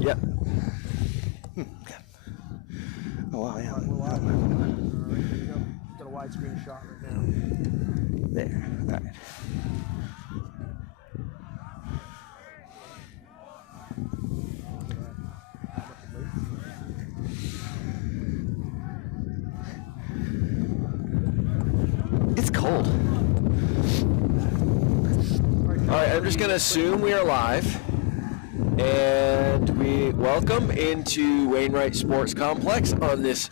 Yep. Oh, wow, yeah. Got a widescreen shot right now. There. All right. It's cold. All right, I'm just going to assume we are live. And we welcome into Wainwright Sports Complex on this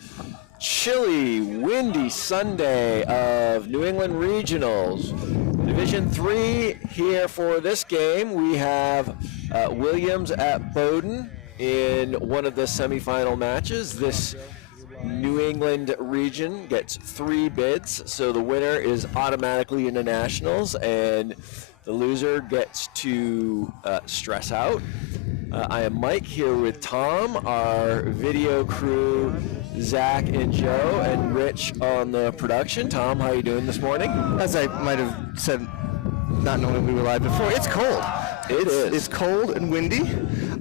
chilly, windy Sunday of New England Regionals. Division III here for this game. We have Williams at Bowden in one of the semifinal matches. This New England region gets 3 bids, so the winner is automatically into nationals, and the loser gets to stress out. I am Mike here with Tom, our video crew, Zach and Joe, and Rich on the production. Tom, how are you doing this morning? As I might have said, not knowing we were live before, it's cold. It's cold and windy,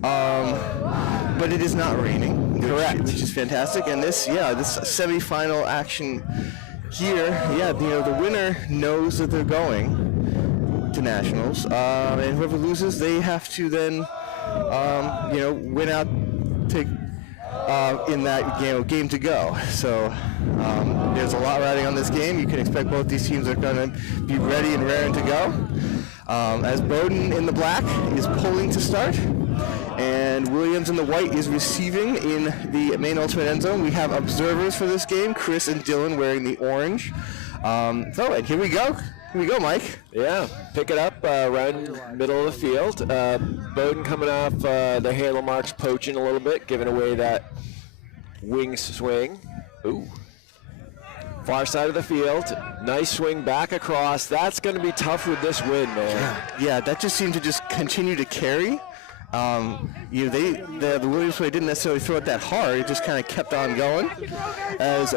but it is not raining. Correct. Which is fantastic. And this semifinal action here, the winner knows that they're going to nationals, and whoever loses, they have to then, win out to in that game to go. So there's a lot riding on this game. You can expect both these teams are going to be ready and raring to go. As Bowden in the black is pulling to start, and Williams in the white is receiving in the main ultimate end zone. We have observers for this game, Chris and Dylan wearing the orange. And here we go. Here we go, Mike. Yeah, pick it up right in the middle of the field. Bowden coming off the halo marks, poaching a little bit, giving away that wing swing. Ooh. Far side of the field. Nice swing back across. That's going to be tough with this wind, man. Yeah, that just seemed to just continue to carry. The Williams play didn't necessarily throw it that hard. It just kind of kept on going. As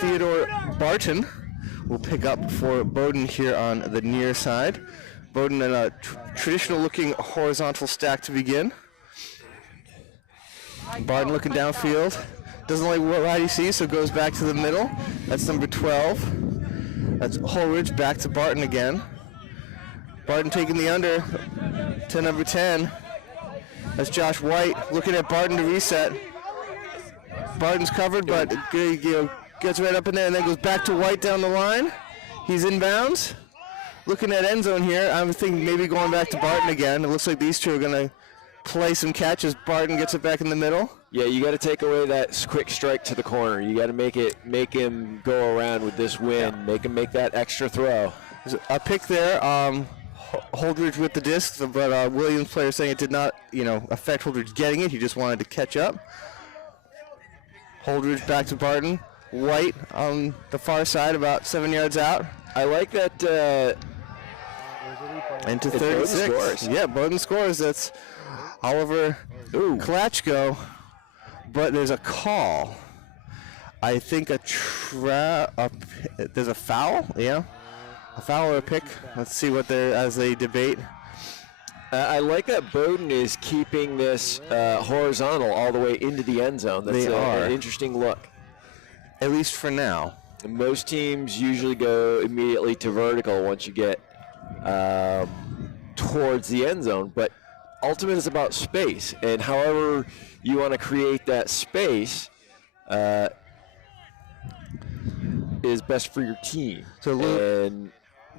Theodore Barton will pick up for Bowden here on the near side. Bowden in a traditional-looking horizontal stack to begin. Barton looking downfield. Doesn't like what ride he sees, so goes back to the middle. That's number 12. That's Holridge back to Barton again. Barton taking the under to number 10. That's Josh White looking at Barton to reset. Barton's covered, but gets right up in there and then goes back to White down the line. He's inbounds. Looking at end zone here. I'm thinking maybe going back to Barton again. It looks like these two are going to play some catches. Barton gets it back in the middle. Yeah, you got to take away that quick strike to the corner. You got to make him go around with this wind. Yeah. Make him make that extra throw. There's a pick there. Holdridge with the disc, but Williams player saying it did not, affect Holdridge getting it. He just wanted to catch up. Holdridge back to Barton. White on the far side, about 7 yards out. I like that. Into 36. Scores. Yeah, Bowden scores. That's Oliver Klatchko. But there's a call. I think there's a foul. Yeah, a foul or a pick. Let's see what as they debate. I like that Bowden is keeping this horizontal all the way into the end zone. That's an interesting look. At least for now. Most teams usually go immediately to vertical once you get towards the end zone, but ultimate is about space, and however you want to create that space is best for your team. So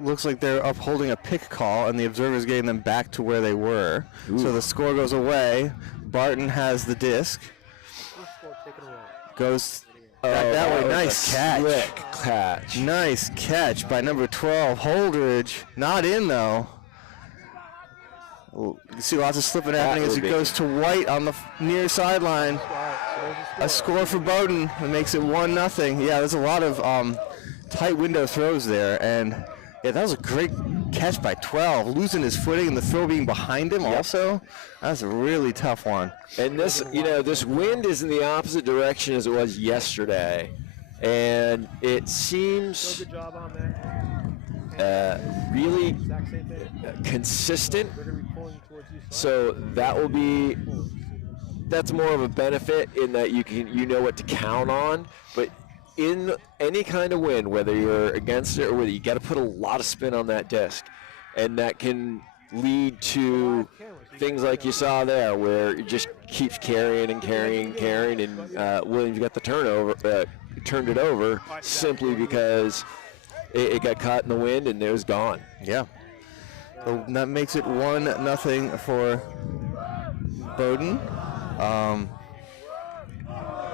looks like they're upholding a pick call, and the observer's getting them back to where they were. Ooh. So the score goes away. Barton has the disc. Goes back that way. Nice catch. Slick catch. Nice catch by number 12, Holdridge. Not in, though. You see lots of slipping happening as he goes to White on the near sideline. A score for Bowden that makes it 1-0. Yeah, there's a lot of tight window throws there, and yeah, that was a great catch by 12. Losing his footing and the throw being behind him also. That's a really tough one. And this, this wind is in the opposite direction as it was yesterday, and it seems really consistent. So that will be that's more of a benefit in that you know what to count on. But in any kind of wind, whether you're against it or whether you got to put a lot of spin on that disc, and that can lead to things like you saw there, where it just keeps carrying and carrying and carrying, and Williams got the turned it over simply because it got caught in the wind and it was gone. Yeah. So that makes it 1-0 for Bowden.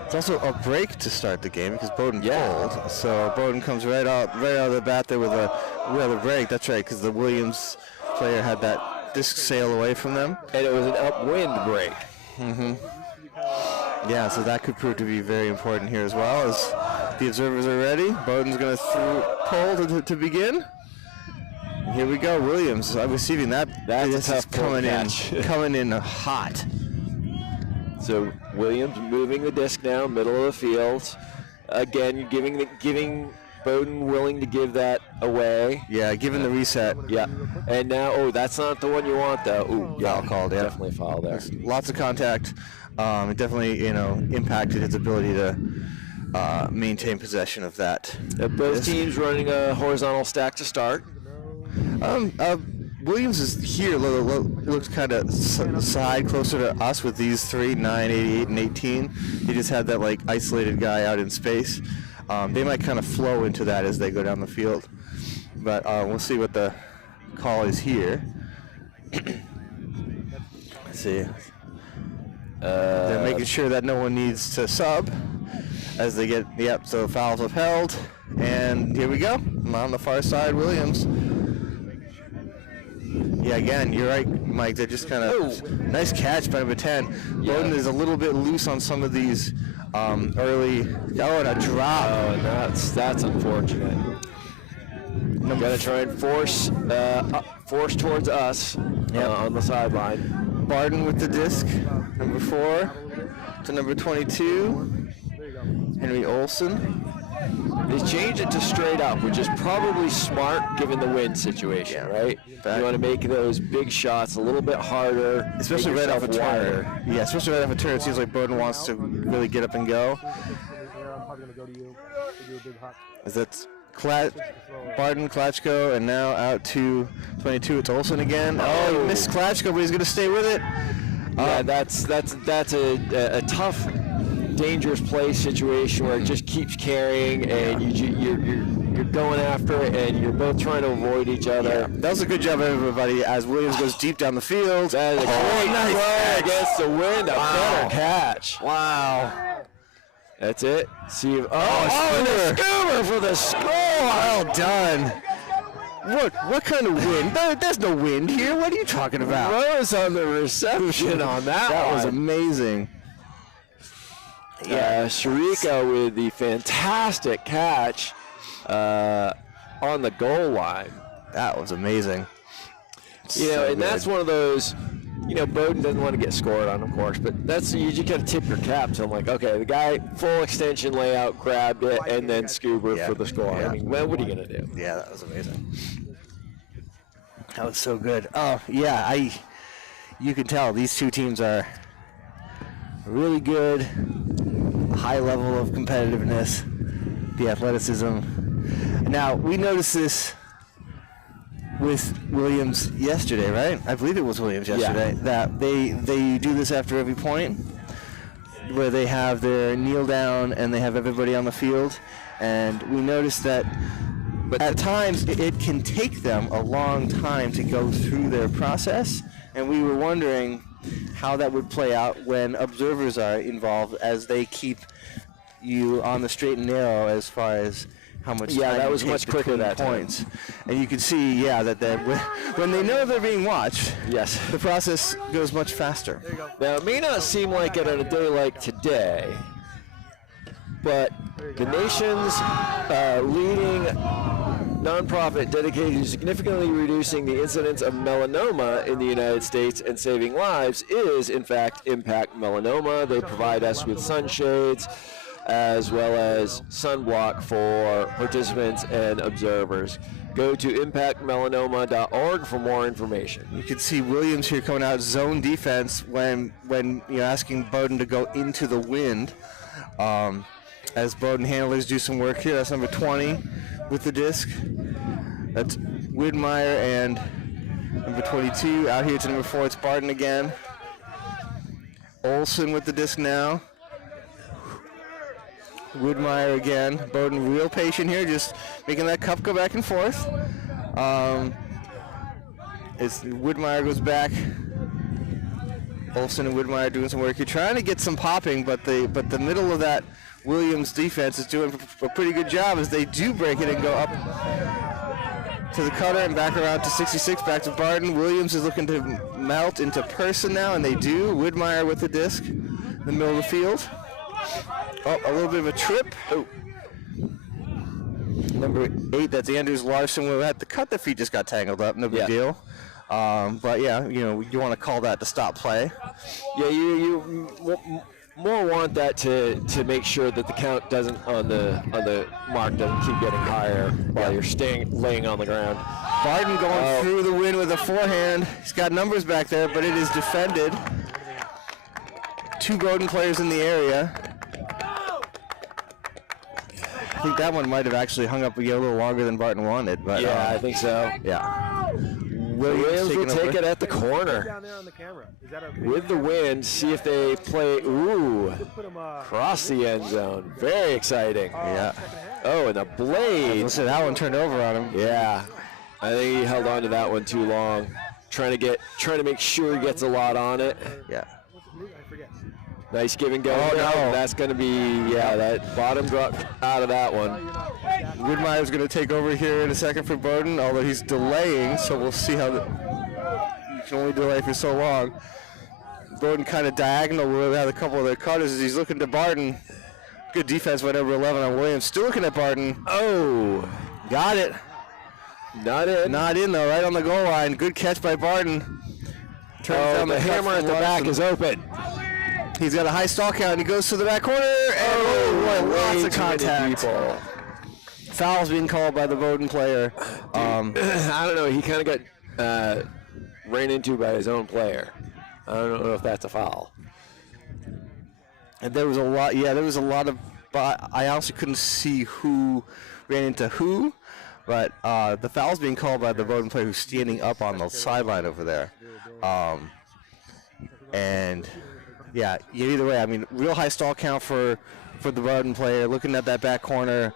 It's also a break to start the game because Bowden pulled. So Bowden comes right out of the bat there with a break. That's right, because the Williams player had that disc sail away from them. And it was an upwind break. Yeah, so that could prove to be very important here as well. As the observers are ready, Bowden's going to pull to begin. Here we go, Williams receiving that. That's a tough coming in hot. So Williams moving the disc down, middle of the field. Again, giving Bowden willing to give that away. Yeah, giving the reset. Yeah, and now, that's not the one you want though. Ooh, foul called. Yeah, definitely foul there. Lots of contact. It definitely, impacted his ability to maintain possession of that. Both teams running a horizontal stack to start. Williams is here, looks kind of side closer to us with these 3, 9, 8, 8, and 18. He just had that isolated guy out in space. They might kind of flow into that as they go down the field. But we'll see what the call is here. Let's see. They're making sure that no one needs to sub as they get, so foul's upheld. And here we go. On the far side, Williams. Yeah, again, you're right, Mike. They're just kind of nice catch by number 10. Yeah. Bowden is a little bit loose on some of these early. And a drop. Oh, and that's unfortunate. Got to try and force towards us on the sideline. Bowden with the disc, number 4 to number 22. Henry Olson. They changed it to straight up, which is probably smart given the wind situation, right? You want to make those big shots a little bit harder, especially right off a turn. Yeah, especially right off a turn. It seems like Bowden wants to really get up and go. That's Bowden, Klatchko, and now out to 22. It's Olson again. Oh, he missed Klatchko, but he's going to stay with it. Yeah, that's a tough, dangerous play situation where it just keeps carrying and you're going after it and you're both trying to avoid each other. Yeah. That was a good job, everybody, as Williams goes deep down the field. That is a great nice play against the wind. A better catch. Wow. That's it. See. And the scooter for the score. Well done. What kind of wind? There's no wind here. What are you talking about? Rose on the reception on that one. That was amazing. Yeah, Sharika with the fantastic catch on the goal line. That was amazing. That's one of those, Bowden doesn't want to get scored on, of course, but you just got to tip your cap. So I'm like, okay, the guy, full extension layout, grabbed it, and then scuba for the score. Yeah. I mean, what are you going to do? Yeah, that was amazing. That was so good. Oh, yeah, you can tell these two teams are really good, high level of competitiveness, the athleticism. Now, we noticed this with Williams yesterday, right? I believe it was Williams yesterday, that they do this after every point, where they have their kneel down and they have everybody on the field, and we noticed that at times it can take them a long time to go through their process, and we were wondering how that would play out when observers are involved as they keep you on the straight and narrow as far as how much time that was it takes much quicker that points. time. And you can see, that when they know they're being watched, yes, the process goes much faster. Now, it may not seem like it on a day like today, but the nation's leading nonprofit dedicated to significantly reducing the incidence of melanoma in the United States and saving lives is, in fact, Impact Melanoma. They provide us with sunshades as well as sunblock for participants and observers. Go to impactmelanoma.org for more information. You can see Williams here coming out zone defense when asking Bowden to go into the wind. As Bowden handlers do some work here. That's number 20 with the disc. That's Widmeyer and number 22. Out here to number 4, it's Barton again. Olson with the disc now. Widmeyer again. Bowden real patient here, just making that cup go back and forth. Widmeyer goes back. Olson and Widmeyer doing some work here, trying to get some popping, but the middle of that Williams defense is doing a pretty good job as they do break it and go up to the cutter and back around to 66, back to Barton. Williams is looking to melt into person now, and they do. Widmeyer with the disc in the middle of the field. Oh, a little bit of a trip. Oh. Number 8, that's Anders Larson. We'll have to cut the feet, just got tangled up, no big deal. But yeah, you want to call that to stop play. Yeah, you more want that to make sure that the count doesn't on the mark doesn't keep getting higher while you're laying on the ground. Barton going through the wind with a forehand. He's got numbers back there, but it is defended. 2 Bowden players in the area. I think that one might have actually hung up a little longer than Barton wanted. But yeah, I think so. Yeah. Williams will take it at the corner. With the wind, see if they play, cross the end zone. Very exciting. Yeah. Oh, and the blade. So that one turned over on him. Yeah. I think he held on to that one too long. Trying to make sure he gets a lot on it. Yeah. Nice give and go. Oh, no. That's going to be, that bottom drop out of that one. Widmeyer's going to take over here in a second for Bowden, although he's delaying, so we'll see how you can only delay for so long. Bowden kind of diagonal with a couple of their cutters as he's looking to Barton. Good defense by number 11 on Williams. Still looking at Barton. Oh, got it. Not in. Not in, though, right on the goal line. Good catch by Barton. Turns down the hammer at the back is open. He's got a high stall count. He goes to the back corner, and lots of contact. Foul's being called by the Bowden player. I don't know. He kind of got ran into by his own player. I don't know if that's a foul. And there was a lot. Yeah, there was a lot of. I honestly couldn't see who ran into who, but the foul's being called by the Bowden player who's standing up on the sideline over there. And yeah, either way, I mean, real high stall count for the Bowden player. Looking at that back corner,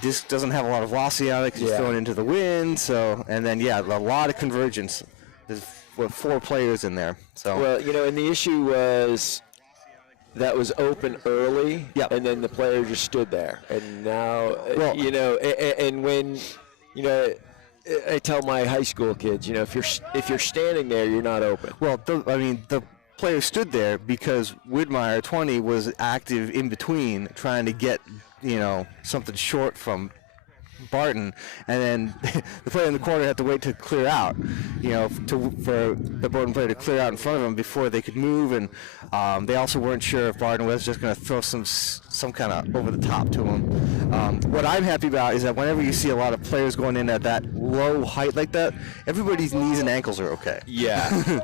disc doesn't have a lot of velocity on it because he's throwing into the wind. So, and then a lot of convergence. There's 4 players in there. So well, and the issue was that was open early, and then the player just stood there, and now and when I tell my high school kids, if you're standing there, you're not open. Well, the player stood there because Widmeyer 20 was active in between trying to get something short from Barton, and then the player in the corner had to wait to clear out, for the Bowden player to clear out in front of him before they could move, and they also weren't sure if Barton was just going to throw some kind of over the top to him. What I'm happy about is that whenever you see a lot of players going in at that low height like that, everybody's knees and ankles are okay. Yeah.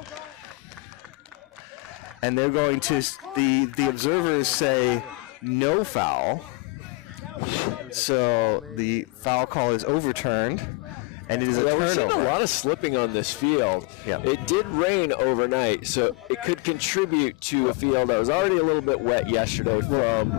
And they're going to, the observers say no foul. So the foul call is overturned, and it is a turnover. We've seen a lot of slipping on this field. Yeah. It did rain overnight, so it could contribute to a field that was already a little bit wet yesterday from...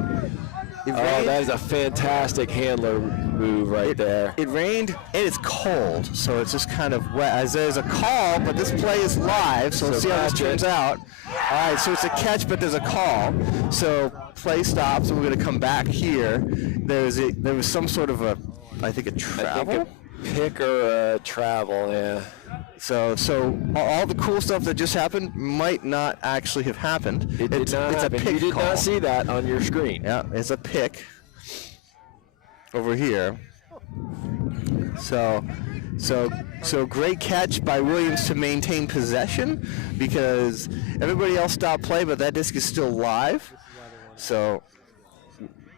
that is a fantastic handler move right there. It rained, and it's cold, so it's just kind of wet. As there's a call, but this play is live, so let's see how this turns out. All right, so it's a catch, but there's a call. So play stops, and we're going to come back here. There was some sort of I think a travel? I think a pick or a travel, yeah. So all the cool stuff that just happened might not actually have happened. It did not happen. A pick you did call. not see that on your screen. Yeah, it's a pick over here. So great catch by Williams to maintain possession because everybody else stopped play, but that disc is still live. So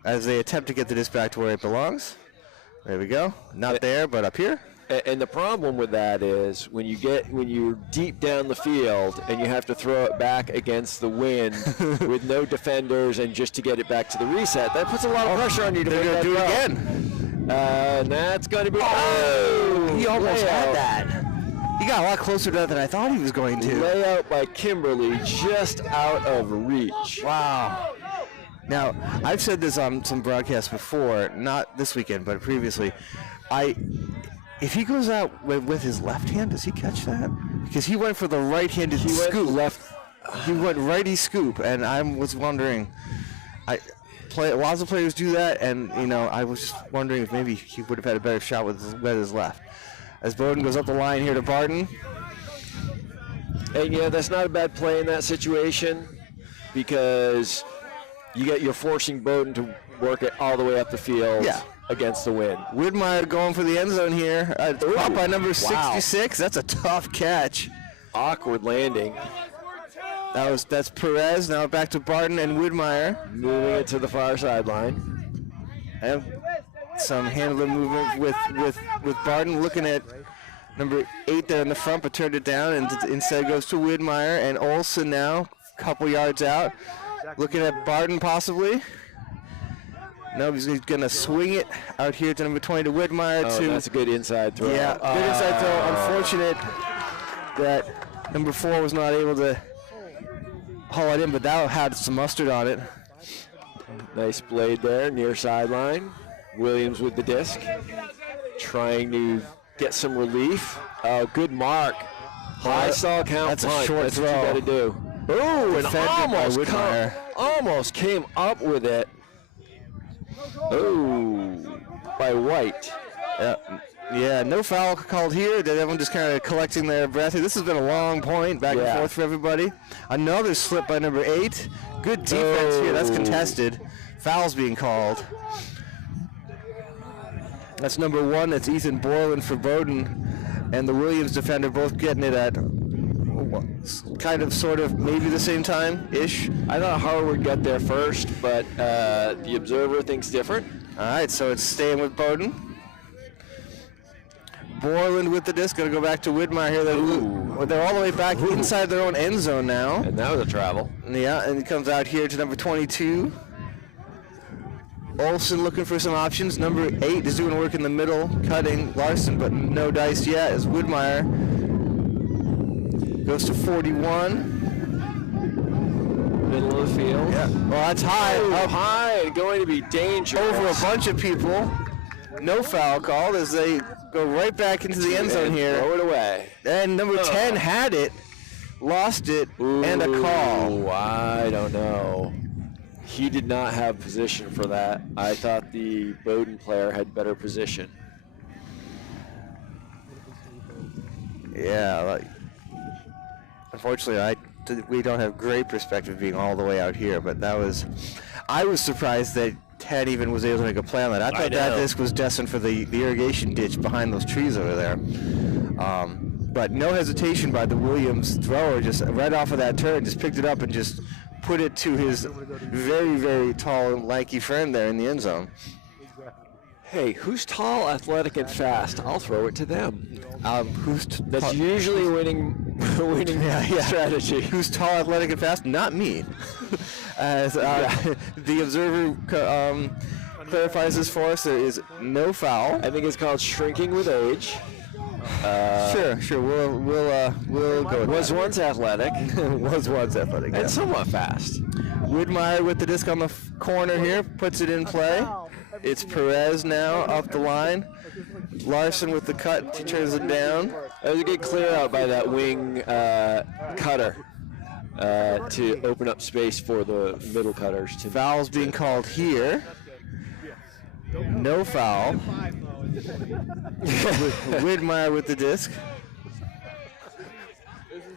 as they attempt to get the disc back to where it belongs, There we go. Not there, but up here. And the problem with that is when you're deep down the field and you have to throw it back against the wind with no defenders and just to get it back to the reset, that puts a lot of pressure on you to They're make going to that do it throw. again. And that's going to be He almost had layout. that. He got a lot closer to that than I thought he was going to. Layout by Kimberly, just out of reach. Wow. Now, I've said this on some broadcasts before, not this weekend, but previously. If he goes out with his left hand, does he catch that? Because he went for the right-handed scoop. He went righty scoop, and I was wondering. Lots of players do that, and I was just wondering if maybe he would have had a better shot with his left. As Bowden goes up the line here to Bowden. And that's not a bad play in that situation because you're forcing Bowden to work it all the way up the field against the wind. Widmeyer going for the end zone here. Caught by number 66. That's a tough catch. Awkward landing. That's Perez. Now back to Bowden and Widmeyer. Moving it to the far sideline. And some handler movement with Bowden looking at number 8 there in the front, but turned it down and instead goes to Widmeyer and Olsen now, a couple yards out. Looking at Bowden possibly. No, he's going to swing it out here to number 20 to Widmeyer. That's a good inside throw. Yeah, good inside throw. Unfortunate that number 4 was not able to haul it in, but that had some mustard on it. Nice blade there, near sideline. Williams with the disc, trying to get some relief. Good mark. High stall count That's punt. a short That's throw. what you got to do. Ooh, and Defended by almost came up with it. Ooh, by White. Yeah, no foul called here. Everyone just kind of collecting their breath. This has been a long point, back and forth for everybody. Another slip by number 8. Good defense here. That's contested. Foul's being called. That's number 1. That's Ethan Borland for Bowden. And the Williams defender both getting it at kind of, sort of, maybe the same time-ish. I thought Harwood got there first, but the observer thinks different. All right, so it's staying with Bowden. Borland with the disc, going to go back to Widmeyer here. They're all the way back inside their own end zone now. And that was a travel. Yeah, and he comes out here to number 22. Olsen looking for some options. Number 8 is doing work in the middle, cutting Larson, but no dice yet as Widmeyer goes to 41. Middle of the field. Yeah. Well, that's high. Up high, going to be dangerous. Over a bunch of people. No foul called as they go right back into the end zone here. Throw it away. And number 10 had it, lost it, and a call. I don't know. He did not have position for that. I thought the Bowden player had better position. Yeah, unfortunately, we don't have great perspective being all the way out here, but I was surprised that Ted even was able to make a play on that. I thought that disc was destined for the irrigation ditch behind those trees over there. But no hesitation by the Williams thrower, just right off of that turn, just picked it up and just put it to his very, very tall and lanky friend there in the end zone. Hey, who's tall, athletic, and fast? I'll throw it to them. That's usually a winning strategy. Who's tall, athletic, and fast? Not me. As the observer clarifies this for us, there is no foul. I think it's called shrinking with age. Sure. We'll go with Was that. once athletic. Was once athletic. And somewhat fast. Widmeyer with the disc on the corner here, puts it in play. It's Perez now up the line. Larson with the cut, he turns it down. That was a good clear out by that wing cutter to open up space for the middle cutters. Foul's being called here. No foul. Widmeyer with the disc.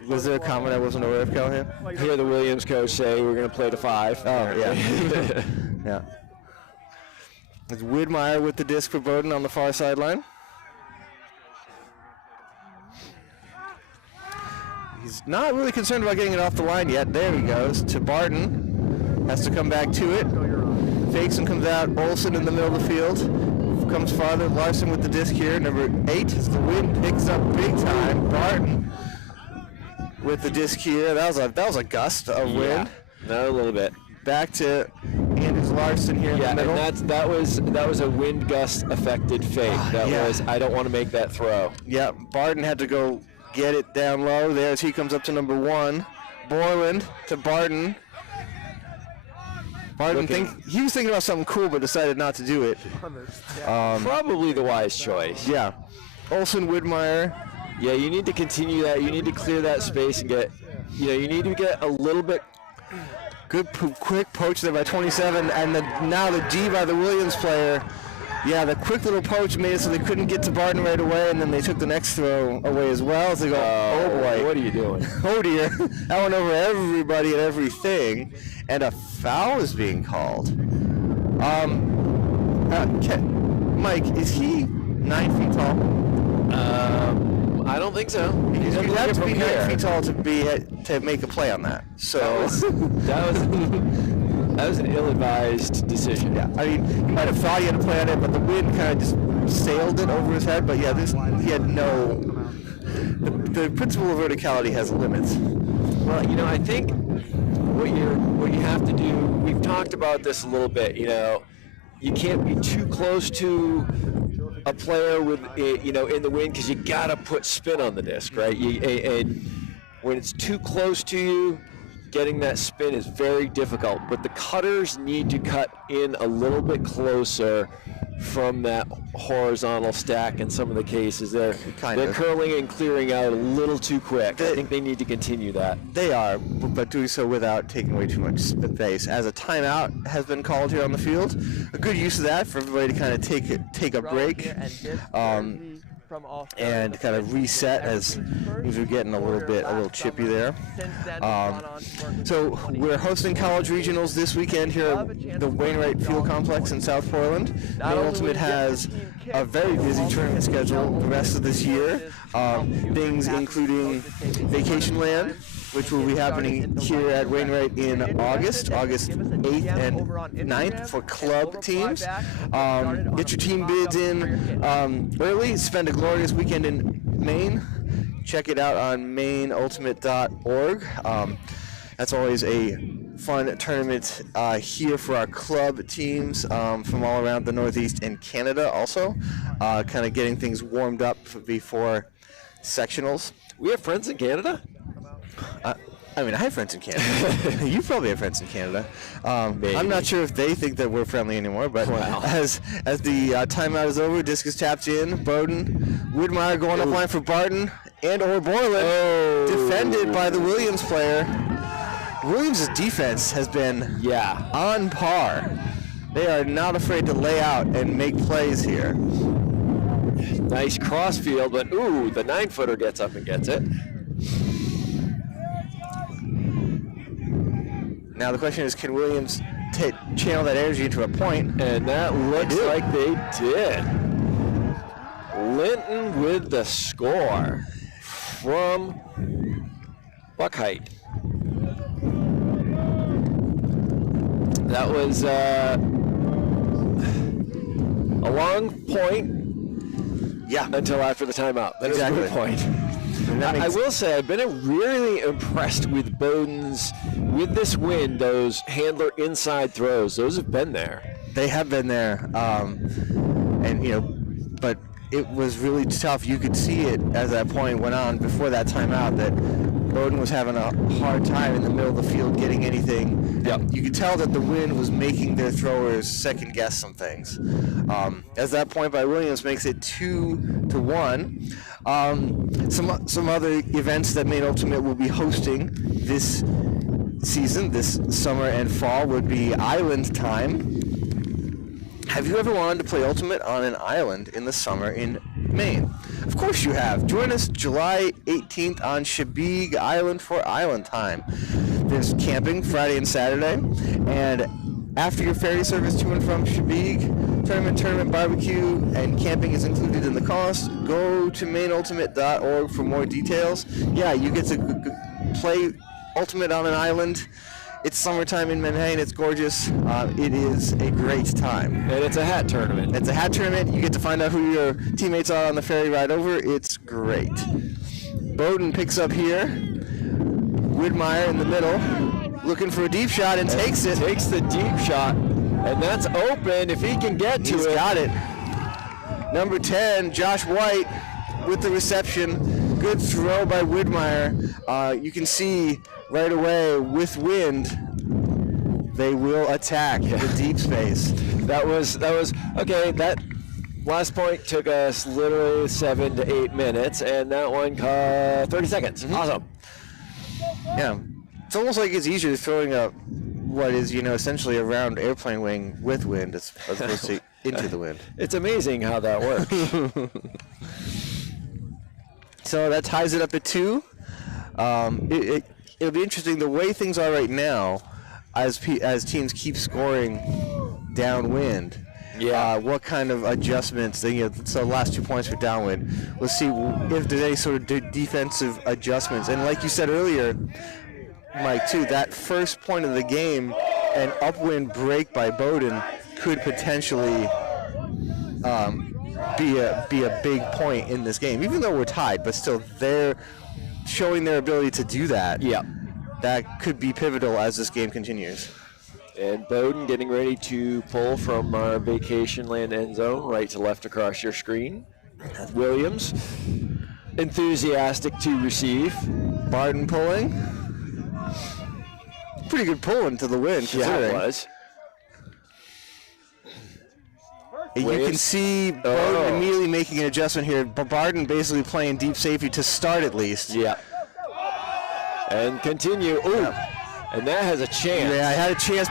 Was there a comment I wasn't aware of, Callahan? Hear the Williams coach say we're going to play to 5. Oh, yeah. Yeah. It's Widmeyer with the disc for Bowden on the far sideline. He's not really concerned about getting it off the line yet. There he goes to Bowden. Has to come back to it. Fakes and comes out. Olsen in the middle of the field. comes farther. Larson with the disc here. Number 8 as the wind picks up big time. Barton with the disc here. That was a gust of wind. Not a little bit. Back to Anders Larson here in the middle. And that was a wind gust affected fake. That was, I don't want to make that throw. Yeah, Barton had to go get it down low there as he comes up to number 1. Borland to Barton. Barton he was thinking about something cool but decided not to do it. Probably the wise choice. Yeah. Olsen Widmeyer. Yeah, you need to continue that. You need to clear that space and get, you need to get a little bit. Good quick poach there by 27, and now the D by the Williams player. Yeah, the quick little poach made it so they couldn't get to Barton right away, and then they took the next throw away as well. So they go, oh boy. What are you doing? Oh dear. That went over everybody and everything, and a foul is being called. Mike, is he 9 feet tall? I don't think so. Because you have to be 9 feet tall to make a play on that. So that was an ill-advised decision. Yeah, I mean, he might have thought he had a play on it, but the wind kind of just sailed it over his head. But yeah, he had no. The principle of verticality has limits. Well, I think what you have to do. We've talked about this a little bit. You can't be too close to a player with in the wind because you gotta put spin on the disc, right? And when it's too close to you, getting that spin is very difficult. But the cutters need to cut in a little bit closer from that horizontal stack. In some of the cases, they're curling and clearing out a little too quick. I think they need to continue that. They are, but doing so without taking away too much space. As a timeout has been called here on the field, a good use of that for everybody to kind of take a break and kind of reset as things are getting a little chippy there. So we're hosting college regionals this weekend here at the Wainwright Field Complex in South Portland. Maine Ultimate has a very busy tournament schedule the rest of this year. Things including Vacation Land, which will be happening here at Wainwright in August 8th and 9th for club teams. Get your team bids in early. Spend a glorious weekend in Maine. Check it out on maineultimate.org. That's always a fun tournament here for our club teams from all around the Northeast and Canada also. Kind of getting things warmed up before sectionals. We have friends in Canada? I have friends in Canada. You probably have friends in Canada. I'm not sure if they think that we're friendly anymore, but as the timeout is over, disc is tapped in. Bowden, Widmeyer going up line for Barton and or Borland, defended by the Williams player. Williams' defense has been on par. They are not afraid to lay out and make plays here. Nice crossfield, but the 9-footer gets up and gets it. Now the question is, can Williams channel that energy into a point? And that looks like they did. Linton with the score from Buckheit. That was a long point. Yeah. Until after the timeout. That is a good point. I will say I've been really impressed with Bowden's, with this wind, those handler inside throws. Those have been there. They have been there. But it was really tough. You could see it as that point went on before that timeout that Bowden was having a hard time in the middle of the field getting anything. Yep. You could tell that the wind was making their throwers second guess some things. As that point by Williams makes it 2-1. Some other events that Maine Ultimate will be hosting this season, this summer and fall, would be Island Time. Have you ever wanted to play Ultimate on an island in the summer in Maine? Of course you have. Join us July 18th on Chebeague Island for Island Time. There's camping Friday and Saturday, and after your ferry service to and from Chebeague, tournament barbecue, and camping is included in the cost. Go to maineultimate.org for more details. Yeah, you get to play Ultimate on an island It's summertime in Manhattan. It's gorgeous. It is a great time. And it's a hat tournament. It's a hat tournament. You get to find out who your teammates are on the ferry ride over. It's great. Bowden picks up here. Widmeyer in the middle, looking for a deep shot and takes it. Takes the deep shot, and that's open if he can get to it. He's got it. Number 10, Josh White with the reception. Good throw by Widmeyer. You can see right away with wind, they will attack the deep space. That was okay. That last point took us literally 7 to 8 minutes, and that one 30 seconds. Awesome. Yeah, it's almost like it's easier throwing up what is, essentially a round airplane wing with wind as opposed to into the wind. It's amazing how that works. So that ties it up at 2. It'll be interesting the way things are right now, as teams keep scoring downwind. Yeah. What kind of adjustments? So the last 2 points for downwind. We'll see if there's any sort of defensive adjustments. And like you said earlier, Mike, too, that first point of the game, an upwind break by Bowden could potentially be a big point in this game. Even though we're tied, but still they're showing their ability to do that. Yeah. That could be pivotal as this game continues. And Bowden getting ready to pull from our vacation land end zone, right to left across your screen. Williams, enthusiastic to receive. Bowden pulling. Pretty good pull into the wind, considering. Yeah, it was. You can see Bowden immediately making an adjustment here. Bowden basically playing deep safety to start at least. Yeah. And continue. Ooh. Yeah. And that has a chance. Yeah, I had a chance,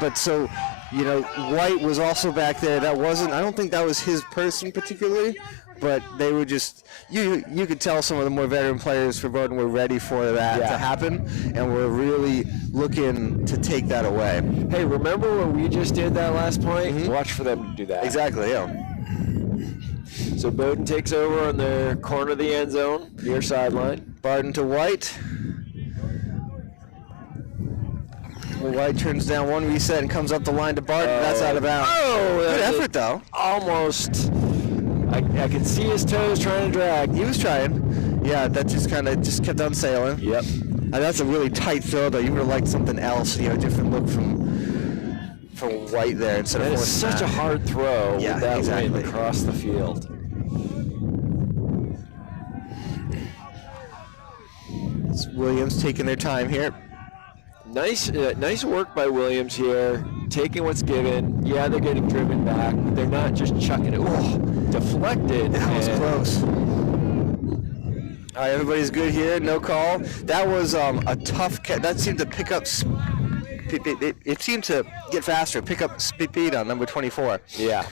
but so, White was also back there. That wasn't, I don't think that was his person particularly, but they were just, you could tell some of the more veteran players for Bowden were ready for that to happen, and were really looking to take that away. Hey, remember when we just did that last point? Mm-hmm. Watch for them to do that. Exactly, yeah. So Bowden takes over on the corner of the end zone, near sideline. Bowden to White. White turns down one reset and comes up the line to Bowden. That's out of bounds. Oh, good effort, though. Almost. I could see his toes trying to drag. He was trying. Yeah, that just kept on sailing. Yep. And that's a really tight throw, though. You would have liked something else, a different look from White there instead of that is such a hard throw with that wind across the field. It's Williams taking their time here. Nice work by Williams here, taking what's given. Yeah, they're getting driven back, but they're not just chucking it. Oh, deflected. That was close. All right, everybody's good here. No call. That was a tough catch. That seemed to pick up. It seemed to get faster, pick up speed on number 24. Yeah.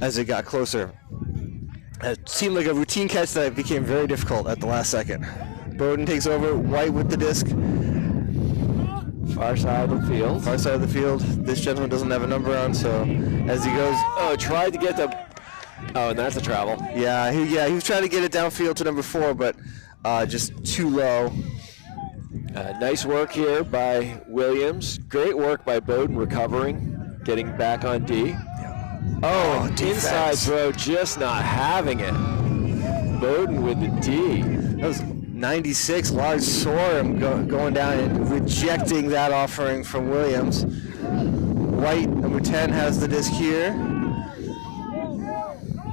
As it got closer. It seemed like a routine catch that became very difficult at the last second. Bowden takes over. White with the disc. Far side of the field. Far side of the field. This gentleman doesn't have a number on, so as he goes. Oh, tried to get the. Oh, and that's a travel. Yeah, he was trying to get it downfield to number 4, but just too low. Nice work here by Williams. Great work by Bowden recovering, getting back on D. Oh, inside throw, just not having it. Bowden with the D. That was 96, large Sorum going down and rejecting that offering from Williams. White, number 10, has the disc here.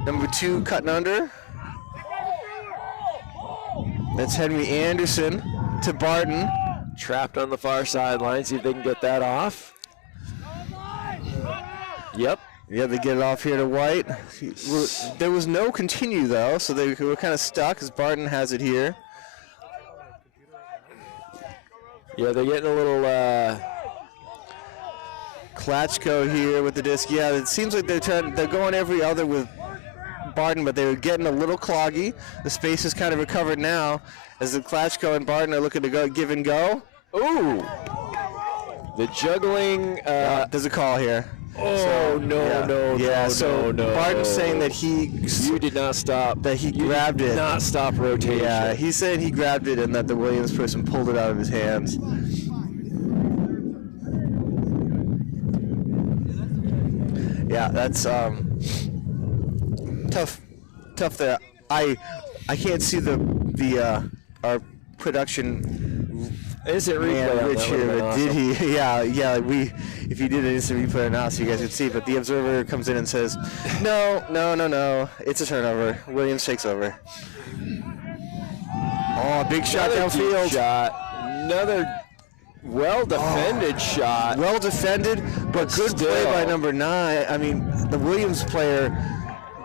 Number 2 cutting under. That's Henry Anderson to Barton. Trapped on the far sideline. See if they can get that off. Yep. Yeah, they get it off here to White. There was no continue, though, so they were kind of stuck as Barton has it here. Yeah, they're getting a little Klatchko here with the disc. Yeah, it seems like they're going every other with Barton, but they were getting a little cloggy. The space is kind of recovered now as the Klatchko and Barton are looking to go give and go. Ooh, the juggling. There's a call here. Oh, so, no. Barton's saying that you did not stop. That he grabbed it. Did not stop rotation. Yeah, he's saying he grabbed it and that the Williams person pulled it out of his hands. Yeah, that's tough there. I can't see the our production Instant man replay on Rich that here, would've but been did awesome. he? Yeah. If he did an instant replay analysis, you guys could see. But the observer comes in and says, no, it's a turnover. Williams takes over. Oh, big shot Another deep downfield. shot. Another well-defended shot. Well defended, but good play still. by number 9. I mean, the Williams player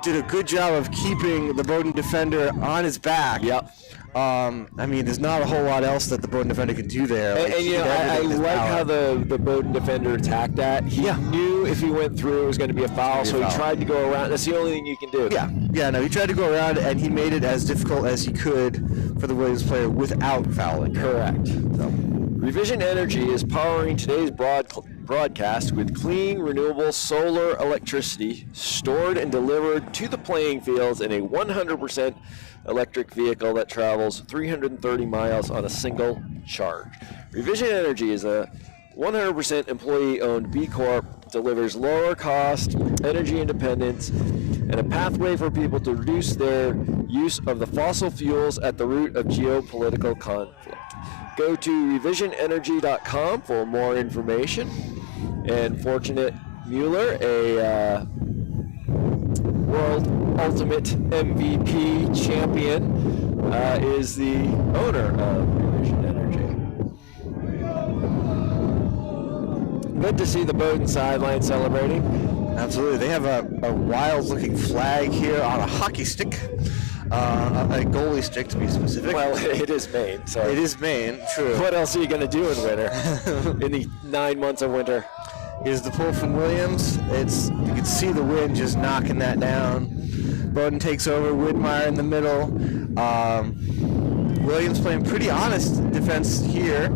did a good job of keeping the Bowden defender on his back. Yep. I mean, there's not a whole lot else that the Bowden defender could do there. And he you know, did I everything in his like power. how the Bowden defender attacked that. He knew if he went through, it was going to be a foul, so he tried to go around. That's the only thing you can do. No, he tried to go around, and he made it as difficult as he could for the Williams player without fouling. Correct. So. Revision Energy is powering today's broadcast with clean, renewable solar electricity stored and delivered to the playing fields in a 100% electric vehicle that travels 330 miles on a single charge. Revision Energy is a 100% employee-owned B Corp, delivers lower cost, energy independence, and a pathway for people to reduce their use of the fossil fuels at the root of geopolitical conflict. Go to revisionenergy.com for more information. And Fortunate Mueller, a World Ultimate MVP champion, is the owner of Revision Energy. Good to see the Bowden sideline celebrating. Absolutely. They have a wild-looking flag here on a hockey stick. A goalie stick, to be specific. Well, it is Maine, so. It is Maine, true. What else are you going to do in winter? In the 9 months of winter? Here's the pull from Williams. You can see the wind just knocking that down. Bowden takes over. Widmeyer in the middle. Williams playing pretty honest defense here.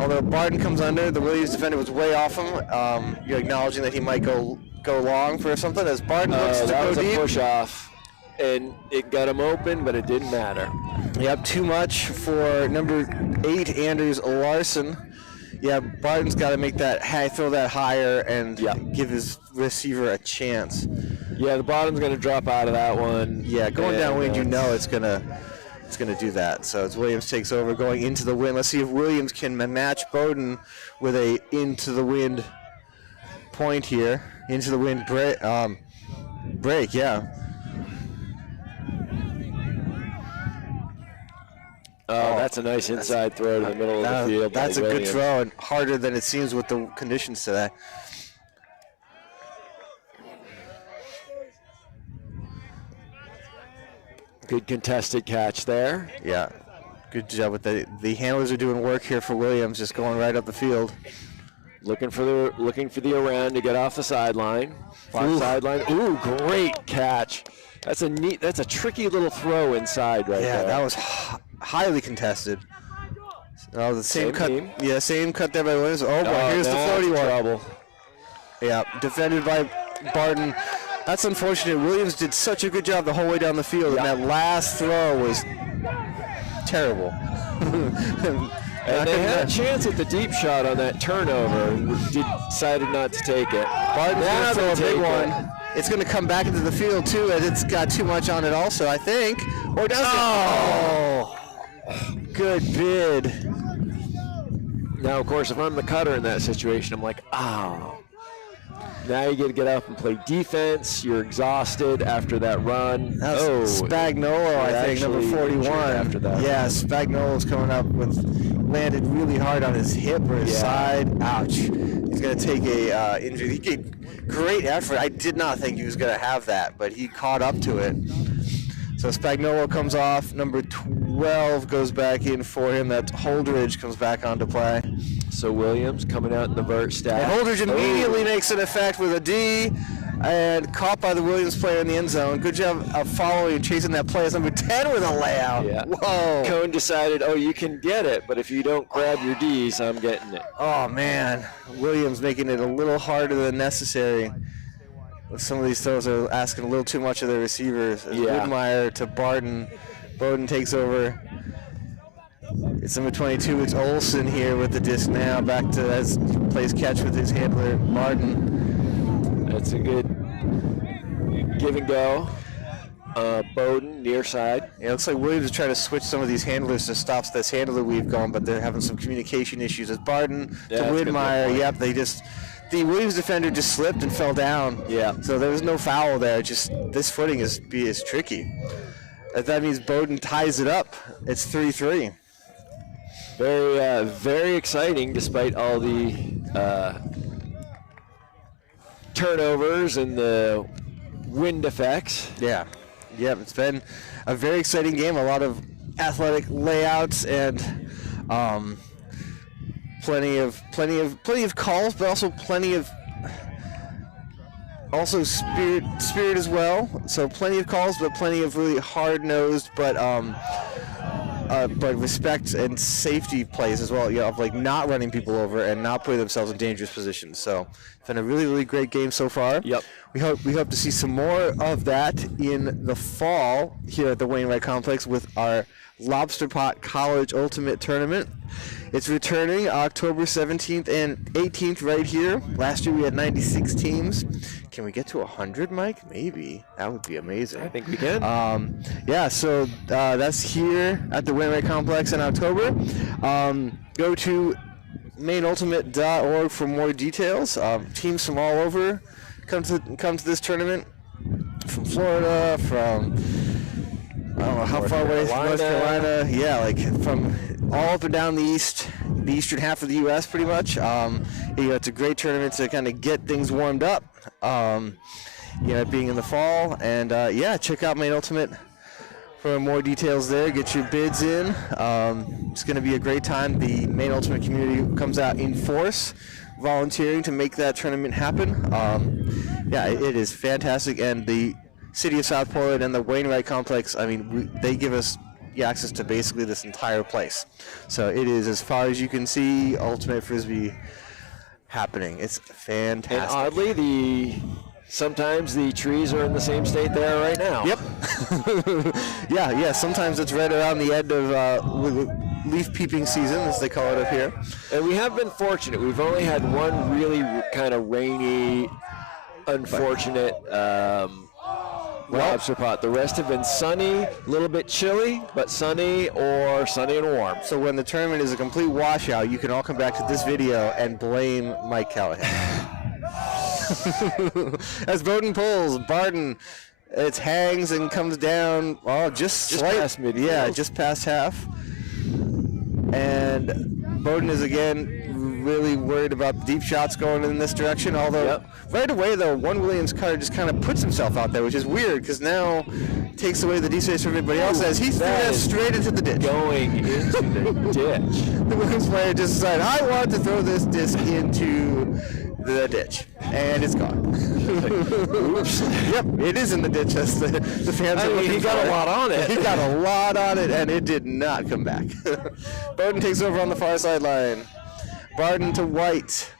Although Bowden comes under, the Williams defender was way off him. You're acknowledging that he might go long for something as Bowden looks to that go was deep. a push off. And it got him open, but it didn't matter. Yep, too much for number 8, Anders Larson. Yeah, Bowden's got to make that throw that higher and give his receiver a chance. Yeah, the bottom's going to drop out of that one. Yeah, going downwind, you know it's gonna do that. So as Williams takes over, going into the wind. Let's see if Williams can match Bowden with a into the wind point here. Into the wind break, yeah. Oh, that's a nice inside throw to the middle of the field. That's a good throw and harder than it seems with the conditions today. Good contested catch there. Yeah, good job with the handlers are doing work here for Williams, just going right up the field. Looking for the around to get off the sideline. Sideline. Ooh, great catch. That's a tricky little throw inside right there. Yeah, that was highly contested. Oh, the same cut. Team. Yeah, same cut there by Williams. Oh boy, here's the 41. Trouble. Yeah, defended by Bowden. That's unfortunate. Williams did such a good job the whole way down the field, and that last throw was terrible. And they had a chance at the deep shot on that turnover and decided not to take it. Bowden's going to throw a big one. It's going to come back into the field, too, and it's got too much on it also, I think. Or does it? Oh! Good bid. Now, of course, if I'm the cutter in that situation, I'm like, oh. Now you get to get up and play defense. You're exhausted after that run. That was Spagnuolo, I think, number 41. After that. Yeah, Spagnuolo's coming up landed really hard on his hip or his side. Ouch. He's going to take a injury. He gave great effort. I did not think he was going to have that, but he caught up to it. So Spagnuolo comes off. Number 12 goes back in for him. That Holdridge comes back onto play. So Williams coming out in the vert stack. And Holdridge immediately makes an effect with a D and caught by the Williams player in the end zone. Good job of following and chasing that play. It's number 10 with a layout. Yeah. Whoa. Cone decided, you can get it, but if you don't grab your D's, I'm getting it. Oh, man. Williams making it a little harder than necessary. Some of these throws are asking a little too much of their receivers. Widmeyer to Bowden. Bowden takes over. It's number 22. It's Olsen here with the disc now. Back to as plays catch with his handler, Bowden. That's a good give and go. Bowden, near side. Yeah, it looks like Williams is trying to switch some of these handlers to stop this handler we've going, but they're having some communication issues. As Bowden to Widmeyer, yep, the Williams defender just slipped and fell down. Yeah. So there was no foul there. Just this footing is tricky. That means Bowden ties it up. It's 3-3. Very, very exciting, despite all the turnovers and the wind effects. Yeah. Yep, it's been a very exciting game. A lot of athletic layouts and plenty of calls, but also plenty of spirit as well. So plenty of calls, but plenty of really hard-nosed, but respect and safety plays as well. You know, of like not running people over and not putting themselves in dangerous positions. So it's been a really, really great game so far. Yep. We hope to see some more of that in the fall here at the Wainwright Complex with our Lobster Pot College Ultimate Tournament. It's returning October 17th and 18th right here. Last year we had 96 teams. Can we get to 100, Mike? Maybe. That would be amazing. I think we can. Yeah, so that's here at the Wainwright Complex in October. Go to mainultimate.org for more details. Teams from all over come to this tournament. From Florida, from I don't know how far away, North Carolina. Yeah, like from all up and down the eastern half of the U.S. pretty much. It's a great tournament to kind of get things warmed up. Being in the fall, and check out Main Ultimate for more details there. Get your bids in. It's going to be a great time. The Main Ultimate community comes out in force, volunteering to make that tournament happen. It is fantastic, and the City of South Portland and the Wainwright Complex, I mean, they give us access to basically this entire place. So it is, as far as you can see, Ultimate Frisbee happening. It's fantastic. And oddly, sometimes the trees are in the same state they are right now. Yep. yeah. Sometimes it's right around the end of leaf peeping season, as they call it up here. And we have been fortunate. We've only had one really kind of rainy, unfortunate lobster pot. The rest have been sunny, a little bit chilly, but sunny or sunny and warm. So when the tournament is a complete washout, you can all come back to this video and blame Mike Callahan. As Bowden pulls, Bowden, it hangs and comes down. Oh, just past midfield. Yeah, just past half. And Bowden is again really worried about the deep shots going in this direction. Although right away though, one Williams cutter just kind of puts himself out there, which is weird because now takes away the deep space from everybody else. As he threw that straight into the ditch. Going into the ditch. The Williams player just decided, I want to throw this disc into the ditch, and it's gone. Oops. Yep, it is in the ditch. As the fans are looking he got for a lot on it. He got a lot on it, and it did not come back. Bowden takes over on the far sideline. Bowden to White.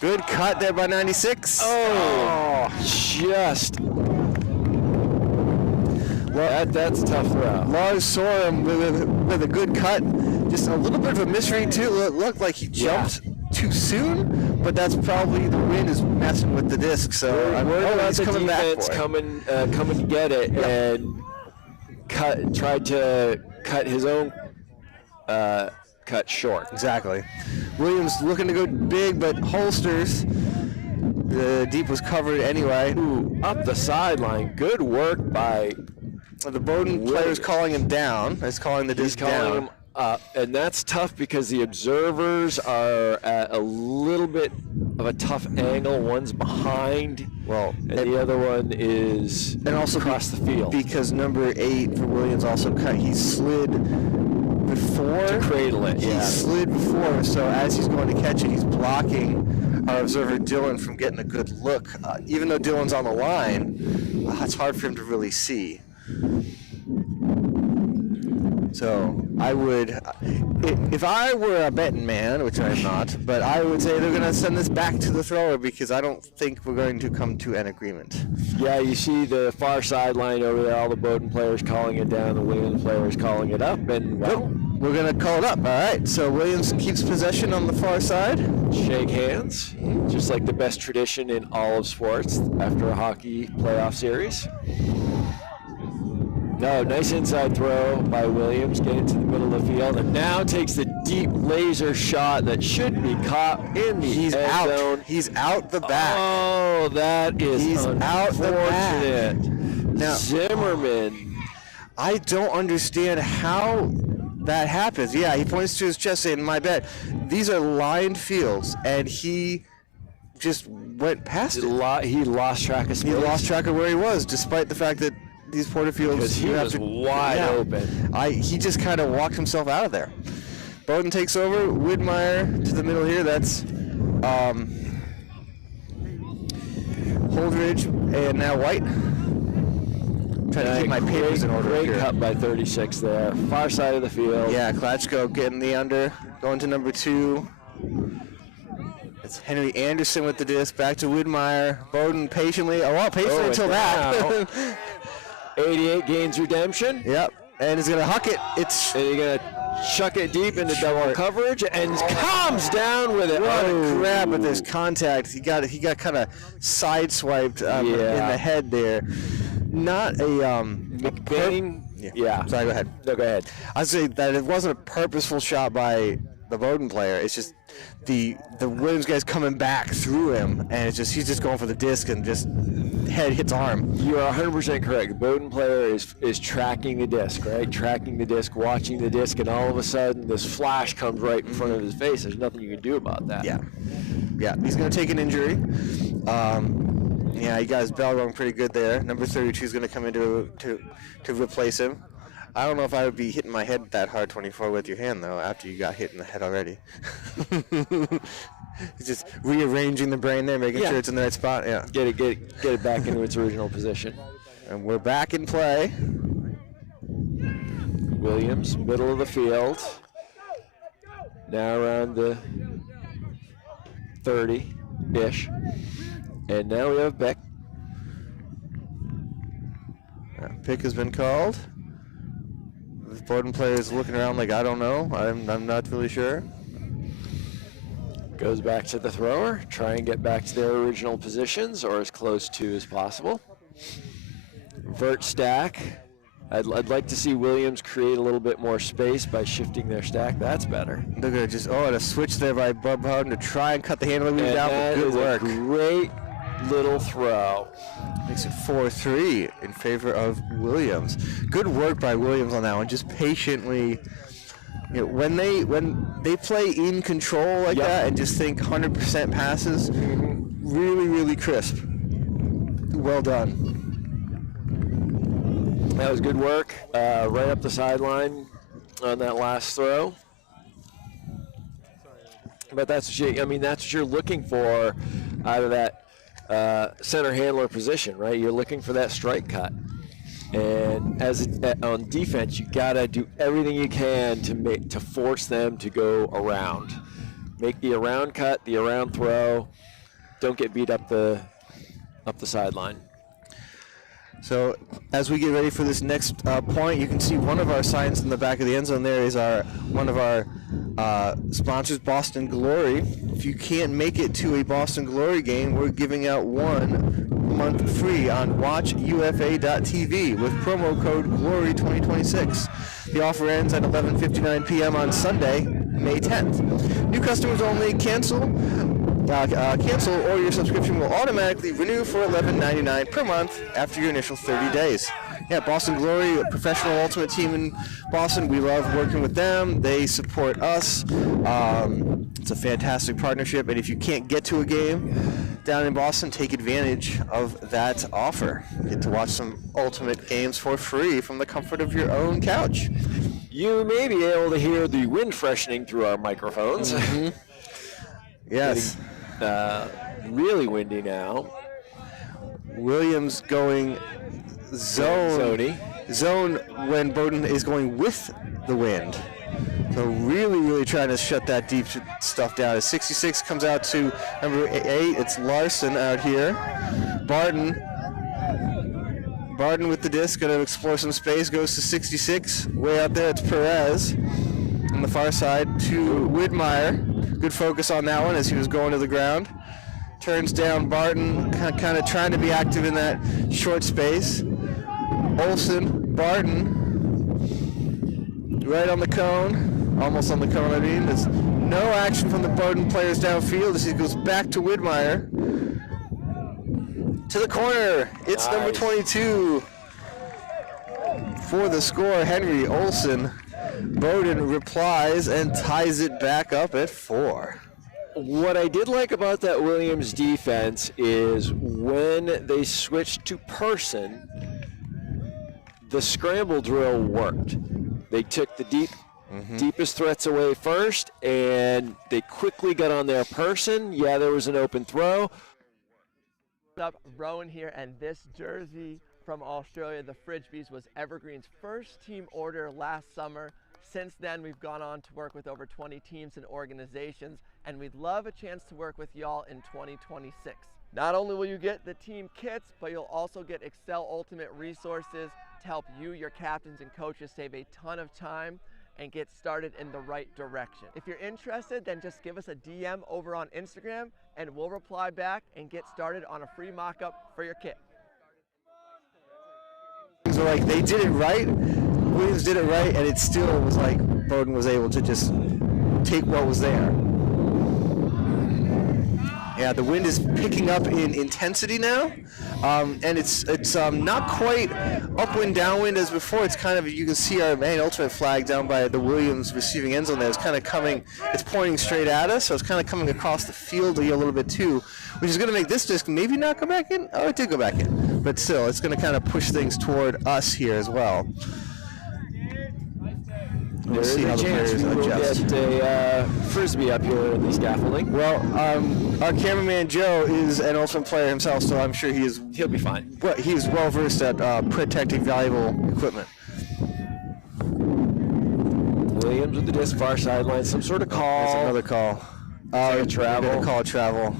Good cut there by 96. Oh, just. That's a tough throw. Lars Sorum with a good cut. Just a little bit of a misread, too. It looked like he jumped too soon, but that's probably the wind is messing with the disc. So I'm worried about the coming back defense coming to get it and tried to cut his own cut short. Exactly. Williams looking to go big, but holsters. The deep was covered anyway. Ooh, up the sideline. Good work by the Bowden player's calling him down. He's calling the disc down. He's calling him up, and that's tough because the observers are at a little bit of a tough angle. One's behind, and the other one is also across the field. Because number 8 for Williams also cut. He slid before to cradle it. He slid before, so as he's going to catch it, he's blocking our observer Dylan from getting a good look. Even though Dylan's on the line, it's hard for him to really see. So I would, if I were a betting man, which I'm not, but I would say they're going to send this back to the thrower because I don't think we're going to come to an agreement. Yeah, you see the far sideline over there, all the Bowden players calling it down, the Williams players calling it up, and We're going to call it up. All right. So Williams keeps possession on the far side. Shake hands, just like the best tradition in all of sports after a hockey playoff series. No, nice inside throw by Williams, getting to the middle of the field, and now takes the deep laser shot that should be caught in the end zone. He's out the back. Oh, that is out the back. Now, Zimmerman. I don't understand how that happens. Yeah, he points to his chest saying, my bad. These are lined fields, and he just went past it. He lost track of space. He lost track of where he was, despite the fact that these Porterfields, because he was wide open. He just kind of walked himself out of there. Bowden takes over. Widmeyer to the middle here. That's Holdridge and now White. Trying to keep my papers in order here. Great cut by 36 there. Far side of the field. Yeah, Klatchko getting the under. Going to number 2. It's Henry Anderson with the disc. Back to Widmeyer. Bowden patiently. Patiently until that. 88 gains redemption. Yep. And he's going to huck it. And he's going to chuck it deep into double coverage and comes down with it. What a grab, but there's contact. He got kind of sideswiped in the head there. Not a McBain. Yeah. Sorry, go ahead. No, go ahead. I'd say that it wasn't a purposeful shot by the Bowden player. It's just the Williams guy's coming back through him, and he's just going for the disc and just head hits arm. You are 100% correct. The Bowden player is tracking the disc, right? Tracking the disc, watching the disc, and all of a sudden this flash comes right in front of his face. There's nothing you can do about that. Yeah. He's going to take an injury. He got his bell rung pretty good there. Number 32 is going to come in to replace him. I don't know if I would be hitting my head that hard 24 with your hand, though, after you got hit in the head already. Just rearranging the brain there, making sure it's in the right spot. Yeah. Get it back into its original position. And we're back in play. Williams, middle of the field. Now around the 30-ish. And now we have Beck. Pick has been called. The Bowden player is looking around like, I don't know. I'm not really sure. Goes back to the thrower. Try and get back to their original positions or as close to as possible. Vert stack. I'd like to see Williams create a little bit more space by shifting their stack. That's better. Look at it, and a switch there by Bub Bowden to try and cut the handle down. Good work. Great little throw. Makes it 4-3 in favor of Williams. Good work by Williams on that one. Just patiently, when they play in control like that and just think 100% passes, really, really crisp. Well done. That was good work. Right up the sideline on that last throw. But that's what you're looking for out of that center handler position, right? You're looking for that strike cut. And on defense, you gotta do everything you can to force them to go around. Make the around cut, the around throw. Don't get beat up the sideline. So as we get ready for this next point, you can see one of our signs in the back of the end zone there is one of our sponsors, Boston Glory. If you can't make it to a Boston Glory game, we're giving out 1 month free on watchufa.tv with promo code GLORY2026. The offer ends at 11:59 p.m. on Sunday, May 10th. New customers only. Cancel or your subscription will automatically renew for $11.99 per month after your initial 30 days. Yeah, Boston Glory, a professional ultimate team in Boston. We love working with them. They support us. It's a fantastic partnership, and if you can't get to a game down in Boston, take advantage of that offer. Get to watch some ultimate games for free from the comfort of your own couch. You may be able to hear the wind freshening through our microphones. Mm-hmm. Yes. Getting, really windy now. Williams going zone when Bowden is going with the wind. So really, really trying to shut that deep stuff down. As 66 comes out to number 8, it's Larson out here. Bowden with the disc, going to explore some space, goes to 66. Way out there, it's Perez. on the far side to Widmeyer. Good focus on that one as he was going to the ground. Turns down Barton, kind of trying to be active in that short space. Olsen, Barton, right on the cone, almost on the cone, I mean. There's no action from the Bowden players downfield as he goes back to Widmeyer. To the corner, it's Nice. number 22 for the score, Henry Olsen. Bowden replies and ties it back up at 4. What I did like about that Williams defense is when they switched to person, the scramble drill worked. They took the deepest threats away first, and they quickly got on their person. Yeah, there was an open throw. Up, Rowan here, and this jersey from Australia, the Frisbees, was Evergreen's first team order last summer. Since then, we've gone on to work with over 20 teams and organizations, and we'd love a chance to work with y'all in 2026. Not only will you get the team kits, but you'll also get Excel Ultimate resources to help you, your captains, and coaches save a ton of time and get started in the right direction. If you're interested, then just give us a DM over on Instagram, and we'll reply back and get started on a free mock-up for your kit. So like they did it right, Williams did it right, and it still was like Bowden was able to just take what was there. Yeah, the wind is picking up in intensity now, and it's not quite upwind downwind as before. It's kind of, you can see our main ultimate flag down by the Williams receiving end zone there. It's kind of coming, it's pointing straight at us, so it's kind of coming across the field a little bit too, which is going to make this disc maybe not go back in. Oh, it did go back in, but still, it's going to kind of push things toward us here as well. We'll see how the players adjust. Get a Frisbee up here in the scaffolding. Well, our cameraman Joe is an ultimate player himself, so I'm sure He'll be fine. Well, he's well versed at protecting valuable equipment. Williams with the disc, far sideline, some sort of call. That's another call. Like a travel. We're gonna call a travel.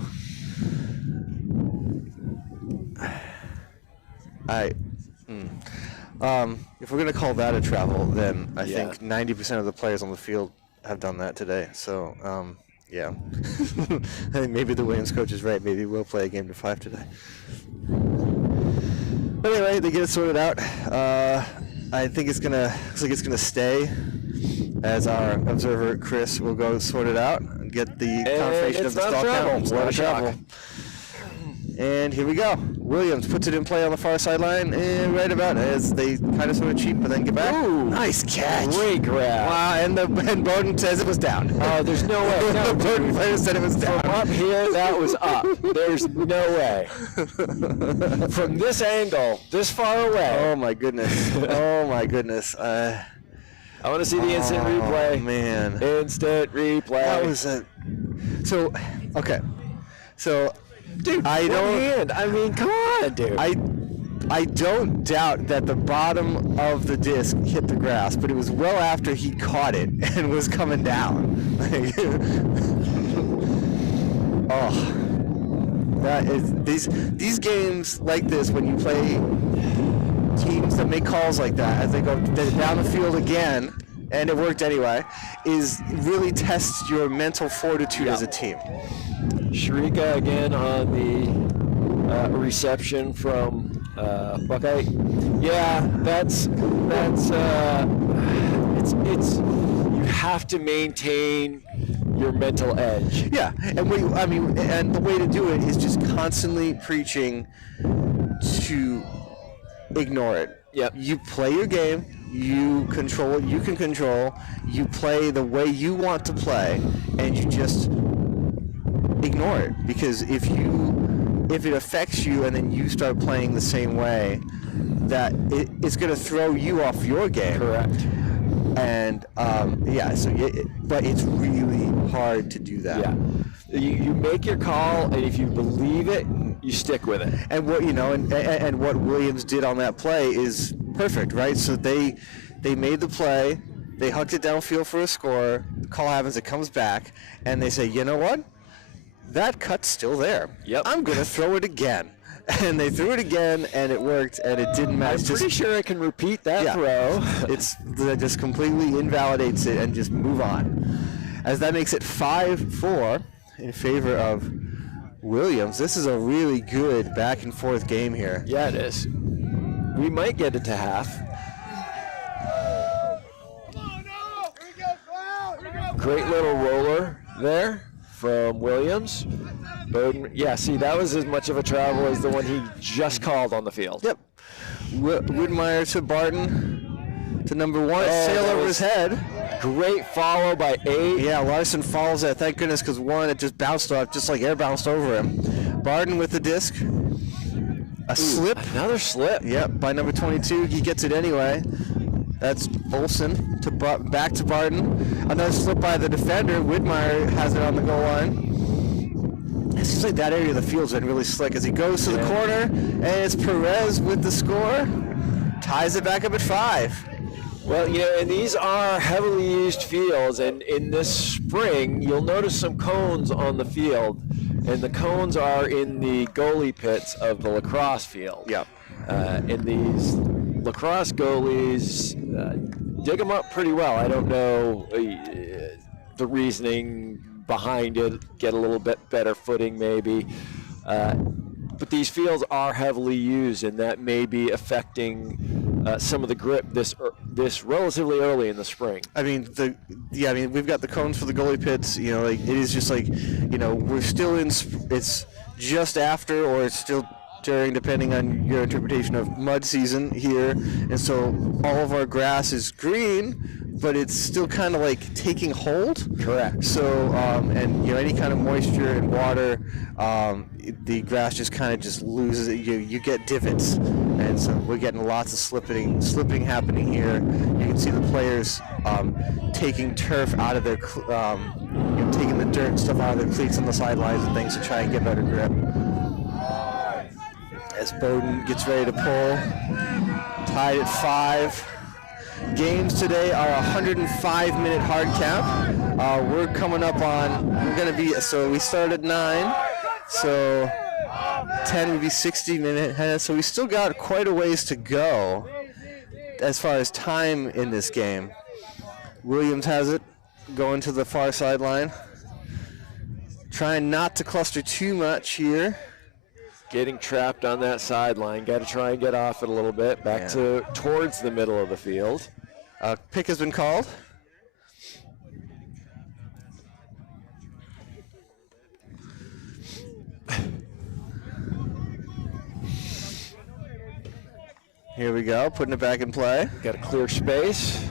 If we're going to call that a travel, then I think 90% of the players on the field have done that today. So, yeah. I think maybe the Williams coach is right. Maybe we'll play a game to 5 today. But anyway, they get it sorted out. I think looks like it's gonna stay, as our observer Chris will go sort it out and get the confirmation of the stall count. It's not a travel. And here we go. Williams puts it in play on the far sideline, and right about as they kind of sort of cheat, but then get back. Ooh, nice catch. Great grab. Wow, and Bowden says it was down. Oh, there's no way. No, the Bowden player said it was down. From up here, that was up. There's no way. From this angle, this far away. Oh my goodness. Oh my goodness. I want to see the instant replay. Man. Instant replay. That was so, okay. So, dude, I mean, come on, dude. I don't doubt that the bottom of the disc hit the grass, but it was well after he caught it and was coming down. That is these games like this, when you play teams that make calls like that as they go down the field again, and it worked anyway, is really tests your mental fortitude as a team. Shrika again on the reception from Buckeye. Yeah, it's you have to maintain your mental edge. Yeah, and and the way to do it is just constantly preaching to ignore it. Yep. You play your game, you control what you can control, you play the way you want to play, and you just ignore it, because if it affects you and then you start playing the same way, that it's going to throw you off your game. Correct. And but it's really hard to do that. Yeah. You make your call, and if you believe it, you stick with it. And what and what Williams did on that play is perfect, right? So they made the play, they hucked it downfield for a score. The call happens, it comes back, and they say, you know what? That cut's still there. Yep. I'm going to throw it again. And they threw it again, and it worked, and it didn't match. I'm pretty sure I can repeat that throw. That just completely invalidates it and just move on. As that makes it 5-4 in favor of Williams. This is a really good back and forth game here. Yeah, it is. We might get it to half. Great little roller there from Williams. Bowden, yeah, see, that was as much of a travel as the one he just called on the field. Yep. Whitmire to Barton to number 1. Sail over his head. Great follow by 8. Yeah, Larson follows that. Thank goodness, because 1, it just bounced off, just like air bounced over him. Barton with the disc. Slip. Another slip. Yep, by number 22. He gets it anyway. That's Olsen to back to Barton. Another slip by the defender. Whitmire has it on the goal line. It seems like that area of the field's been really slick as he goes to the corner, and it's Perez with the score. Ties it back up at 5. Well, and these are heavily used fields, and in this spring, you'll notice some cones on the field, and the cones are in the goalie pits of the lacrosse field. Yep. And these lacrosse goalies dig them up pretty well. I don't know the reasoning behind it, get a little bit better footing maybe. But these fields are heavily used, and that may be affecting some of the grip this relatively early in the spring. I mean, we've got the cones for the goalie pits. It is just like, we're still in. It's just after, or it's still during, depending on your interpretation of mud season here, and so all of our grass is green. But it's still kind of like taking hold. Correct. So, and any kind of moisture and water, the grass just kind of just loses it. You get divots, and so we're getting lots of slipping happening here. You can see the players taking turf out of their, taking the dirt and stuff out of their cleats on the sidelines and things to try and get better grip. As Bowden gets ready to pull, tied at 5. Games today are a 105-minute hard cap. We're coming up on, so we start at 9, so 10 would be 60 minutes, so we still got quite a ways to go as far as time in this game. Williams has it, going to the far sideline. Trying not to cluster too much here. Getting trapped on that sideline. Got to try and get off it a little bit. Back towards the middle of the field. Pick has been called. Here we go, putting it back in play. Got a clear space.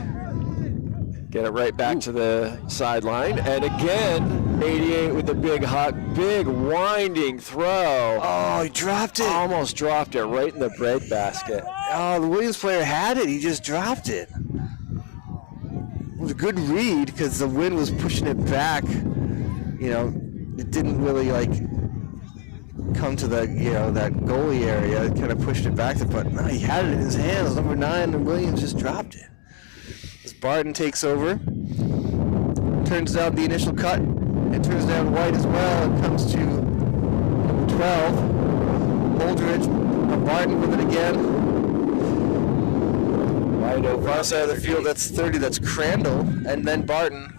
Get it right back to the sideline. And again, 88 with the big winding throw. Oh, he dropped it. Almost dropped it right in the bread basket. Oh, the Williams player had it. He just dropped it. It was a good read because the wind was pushing it back. It didn't really come to the that goalie area. It kind of pushed it back, but no, he had it in his hands. Number 9, and Williams just dropped it. As Barton takes over, turns down the initial cut, and turns down White as well, and comes to number 12, Holdridge. Barton with it again. Wide over. Far side of the field, that's 30, that's Crandall, and then Barton.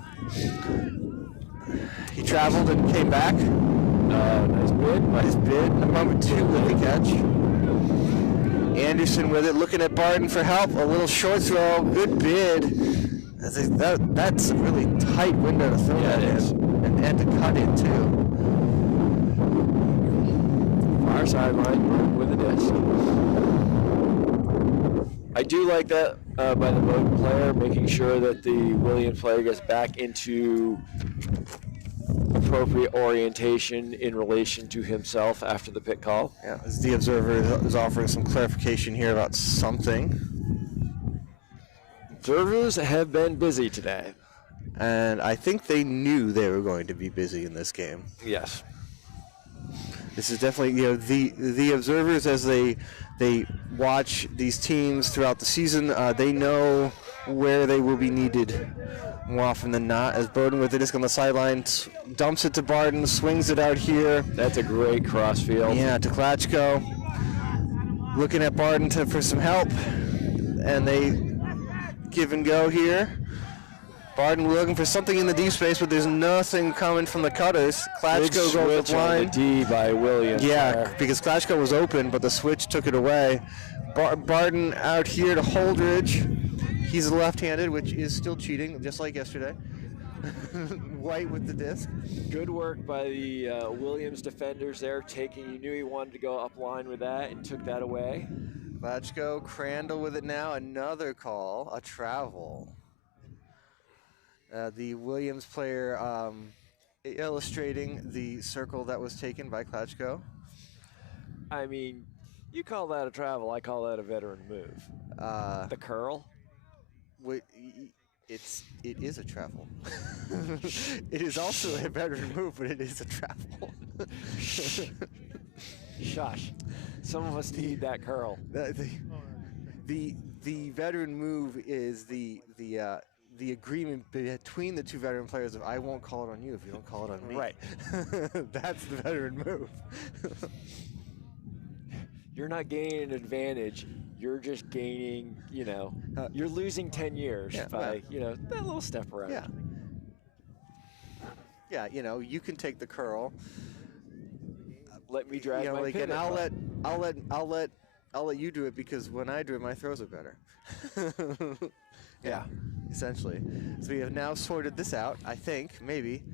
He traveled and came back. Nice bid. Nice bid. Number 2 with the catch. Anderson with it, looking at Barton for help. A little short throw, good bid. That's a really tight window to throw that in, and to cut it too. Far sideline with a disc. I do like that by the Bowden player, making sure that the Williams player gets back into appropriate orientation in relation to himself after the pit call. Yeah, as the observer is offering some clarification here about something. Observers have been busy today. And I think they knew they were going to be busy in this game. Yes. This is definitely, the observers, as they watch these teams throughout the season, they know where they will be needed more often than not. As Bowden with the disc on the sideline, dumps it to Barton, swings it out here. That's a great cross field. Yeah, to Klatchko. looking at Bowden for some help, and they give and go here. Bowden looking for something in the deep space, but there's nothing coming from the cutters. Klatchko goes up line. On the D by Williams. Yeah, there. because Klatchko was open, but the switch took it away. Bowden out here to Holdridge. He's left-handed, which is still cheating, just like yesterday. White with the disc. Good work by the Williams defenders there. You knew he wanted to go up line with that and took that away. Klatchko, Crandall with it now. Another call, a travel. The Williams player illustrating the circle that was taken by Klatchko. I mean, you call that a travel, I call that a veteran move. The curl? It is a travel. It is also a veteran move, but it is a travel. Shush. Some of us need that curl. The veteran move is the agreement between the two veteran players of I won't call it on you if you don't call it on me. Right. That's the veteran move. You're not gaining an advantage. You're just gaining, you're losing 10 years by, that little step around. Yeah. Yeah, you can take the curl. Let me drag my pin. And I'll let you do it because when I do it, my throws are better. Yeah, essentially. So we have now sorted this out, I think, maybe.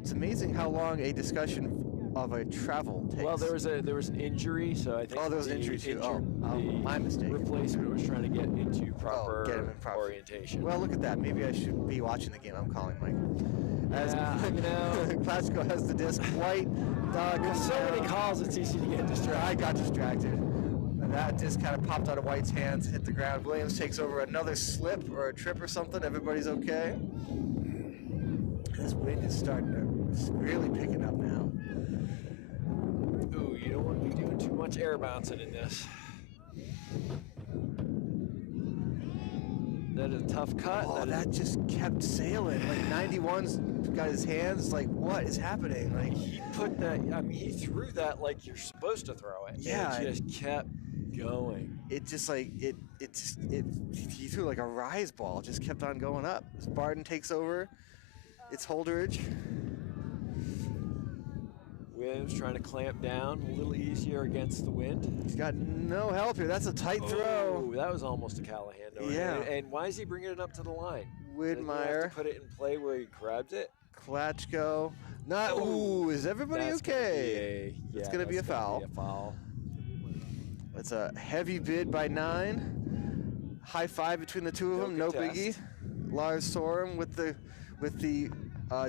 It's amazing how long a discussion of a travel takes. Well, there was an injury, so I think. Oh, there was an injury too. My mistake. Replacement was trying to get into proper orientation. Well, look at that. Maybe I should be watching the game. I'm calling Mike. As Klatchko has the disc. White. With so many calls, it's easy to get distracted. I got distracted. And that disc kind of popped out of White's hands, hit the ground. Williams takes over another slip or a trip or something. Everybody's okay. This wind is starting to really picking up now. Ooh, you don't want to be doing too much air bouncing in this. That is a tough cut. Oh, that just kept sailing. Like 91's got his hands. Like, what is happening? Like he put that. I mean, he threw that like you're supposed to throw it. Yeah, and it just kept going. It just like he threw like a rise ball. Just kept on going up. As Bowden takes over. It's Holdridge. Williams trying to clamp down a little easier against the wind. He's got no help here. That's a tight throw. That was almost a Callahan. Yeah. And why is he bringing it up to the line? Widmeyer. Have to put it in play where he grabs it. Klatchko. Not. Ooh, is everybody okay? It's going to be a foul. It's a heavy bid by 9. High five between the two of them. No biggie. Lars Sorum with the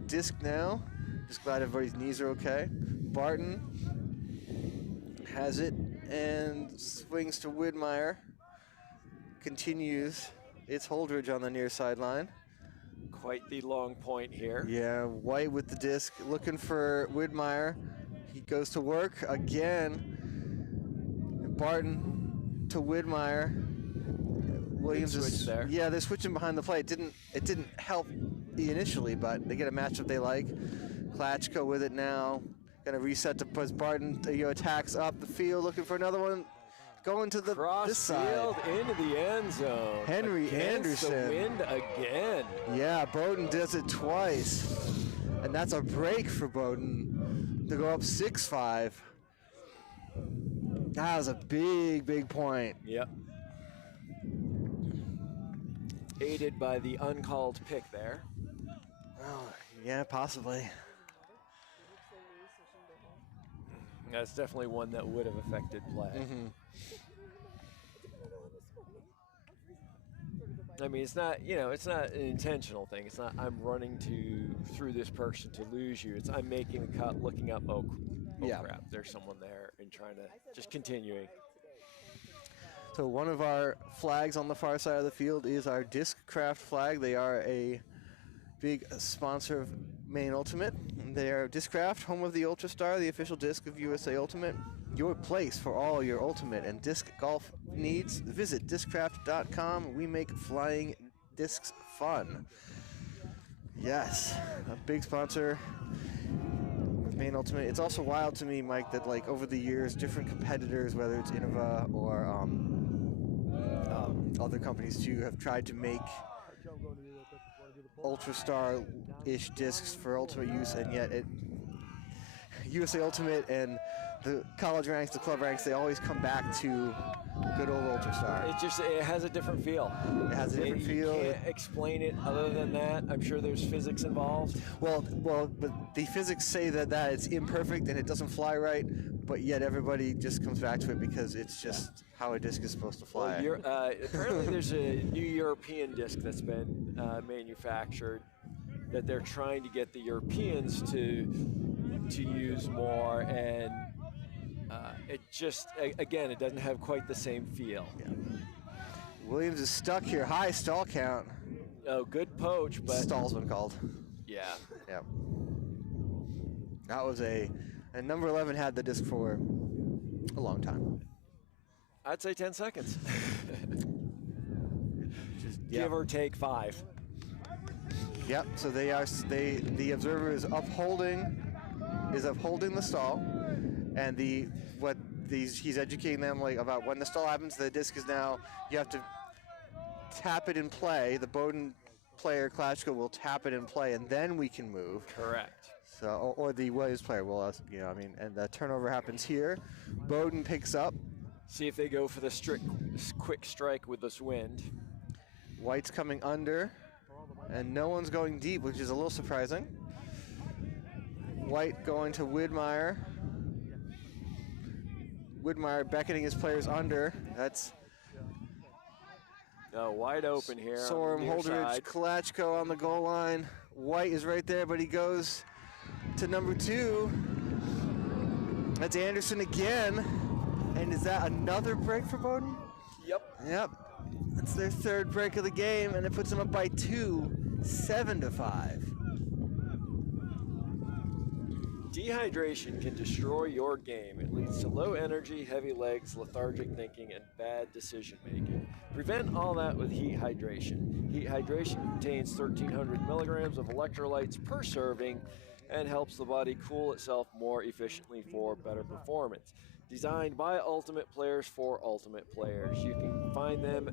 disc now. Just glad everybody's knees are okay. Bowden has it and swings to Widmeyer. Continues. It's Holdridge on the near sideline. Quite the long point here. Yeah, White with the disc, looking for Widmeyer. He goes to work again. Bowden to Widmeyer. Williams is there. Yeah, they're switching behind the play. It didn't help initially, but they get a matchup they like. Klatchko with it now. Gonna reset to push Bowden. Attacks up the field, looking for another one. Going to this side. Cross field into the end zone. Henry Anderson. The wind again. Yeah, Bowden does it twice. And that's a break for Bowden to go up 6-5. That was a big point. Yep. Aided by the uncalled pick there. Oh, yeah, possibly. That's definitely one that would have affected play. Mm-hmm. I mean, it's not an intentional thing. It's not I'm running through this person to lose you. It's I'm making the cut, looking up, crap, there's someone there, and trying to just continuing. So one of our flags on the far side of the field is our Discraft flag. They are a big sponsor of Maine Ultimate. They are Discraft, home of the Ultra Star, the official disc of USA Ultimate. Your place for all your ultimate and disc golf needs. Visit discraft.com. We make flying discs fun. Yes, a big sponsor. main ultimate. It's also wild to me, Mike, that like over the years, different competitors, whether it's Innova or other companies too, have tried to make Ultrastar-ish discs for ultimate use, and yet USA Ultimate and the college ranks, the club ranks, they always come back to good old Ultrastar. It has a different feel. It has a different feel. You can't explain it other than that. I'm sure there's physics involved. Well, but the physics say that it's imperfect and it doesn't fly right, but yet everybody just comes back to it because it's just how a disc is supposed to fly. Well, apparently there's a new European disc that's been manufactured that they're trying to get the Europeans to use more, and it just, again, it doesn't have quite the same feel. Yeah. Williams is stuck here. High stall count. Oh, good poach, but stall's been called. Yeah. Yep. That was and number 11 had the disc for a long time. I'd say 10 seconds. Just, give or take 5. Yep. So the observer is upholding the stall, and he's educating them like about when the stall happens. The disc is now, you have to tap it in play. The Bowden player, Klashko, will tap it in play, and then we can move. Correct. So, or the Williams player will, and the turnover happens here. Bowden picks up. See if they go for the quick strike with this wind. White's coming under, and no one's going deep, which is a little surprising. White going to Widmeyer. Widmeyer beckoning his players under. That's wide open here. Sorum, Holderidge, Kalachko on the goal line. White is right there, but he goes to number 2. That's Anderson again. And is that another break for Bowden? Yep. That's their 3rd break of the game, and it puts them up by 2, 7-5. Dehydration can destroy your game. It leads to low energy, heavy legs, lethargic thinking, and bad decision making. Prevent all that with heat hydration. Heat hydration contains 1,300 milligrams of electrolytes per serving and helps the body cool itself more efficiently for better performance. Designed by Ultimate Players for Ultimate Players. You can find them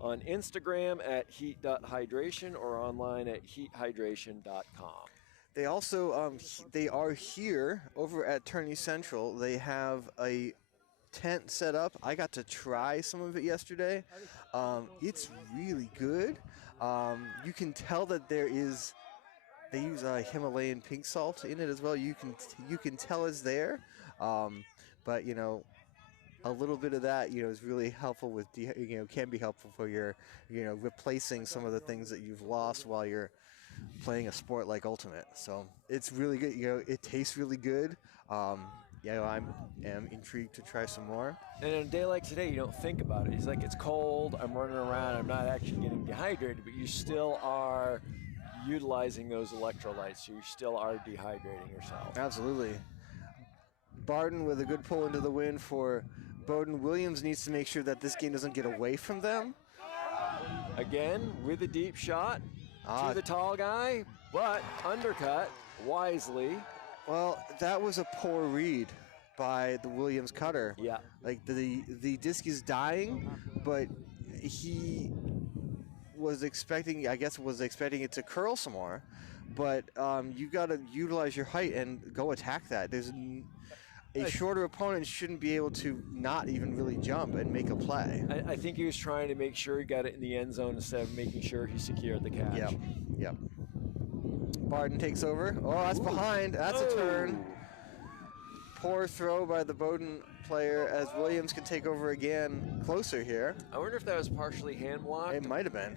on Instagram at heat.hydration or online at heathydration.com. They also, they are here over at Tourney Central. They have a tent set up. I got to try some of it yesterday. It's really good. You can tell that they use Himalayan pink salt in it as well. You can tell it's there. But a little bit of that, is really helpful with, can be helpful for your, replacing some of the things that you've lost while you're playing a sport like Ultimate. So it's really good. It tastes really good. I am intrigued to try some more. And on a day like today, you don't think about it. It's like, it's cold, I'm running around, I'm not actually getting dehydrated, but you still are utilizing those electrolytes, so you still are dehydrating yourself. Absolutely. Bowden with a good pull into the wind for Bowden. Williams needs to make sure that this game doesn't get away from them. Again, with a deep shot to the tall guy, but undercut wisely. Well, that was a poor read by the Williams cutter. Yeah. Like the disc is dying, but he was expecting it to curl some more. But you got to utilize your height and go attack that. A shorter opponent shouldn't be able to not even really jump and make a play. I think he was trying to make sure he got it in the end zone instead of making sure he secured the catch. Yep. Bowden takes over. Oh, that's behind. That's a turn. Poor throw by the Bowden player as Williams can take over again closer here. I wonder if that was partially hand blocked. It might have been.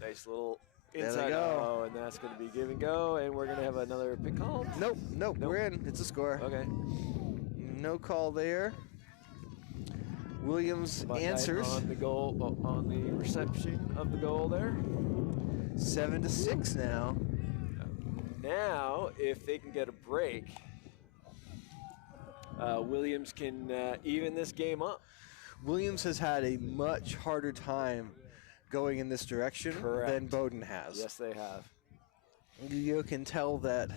Nice little There inside. they go. Oh, and that's going to be give and go, and we're going to have another pick call. Nope. We're in. It's a score. Okay. No call there. Williams answers. On the goal, on the reception of the goal there. 7-6 now. Now, if they can get a break, Williams can even this game up. Williams has had a much harder time going in this direction than Bowden has. Yes, they have. You can tell that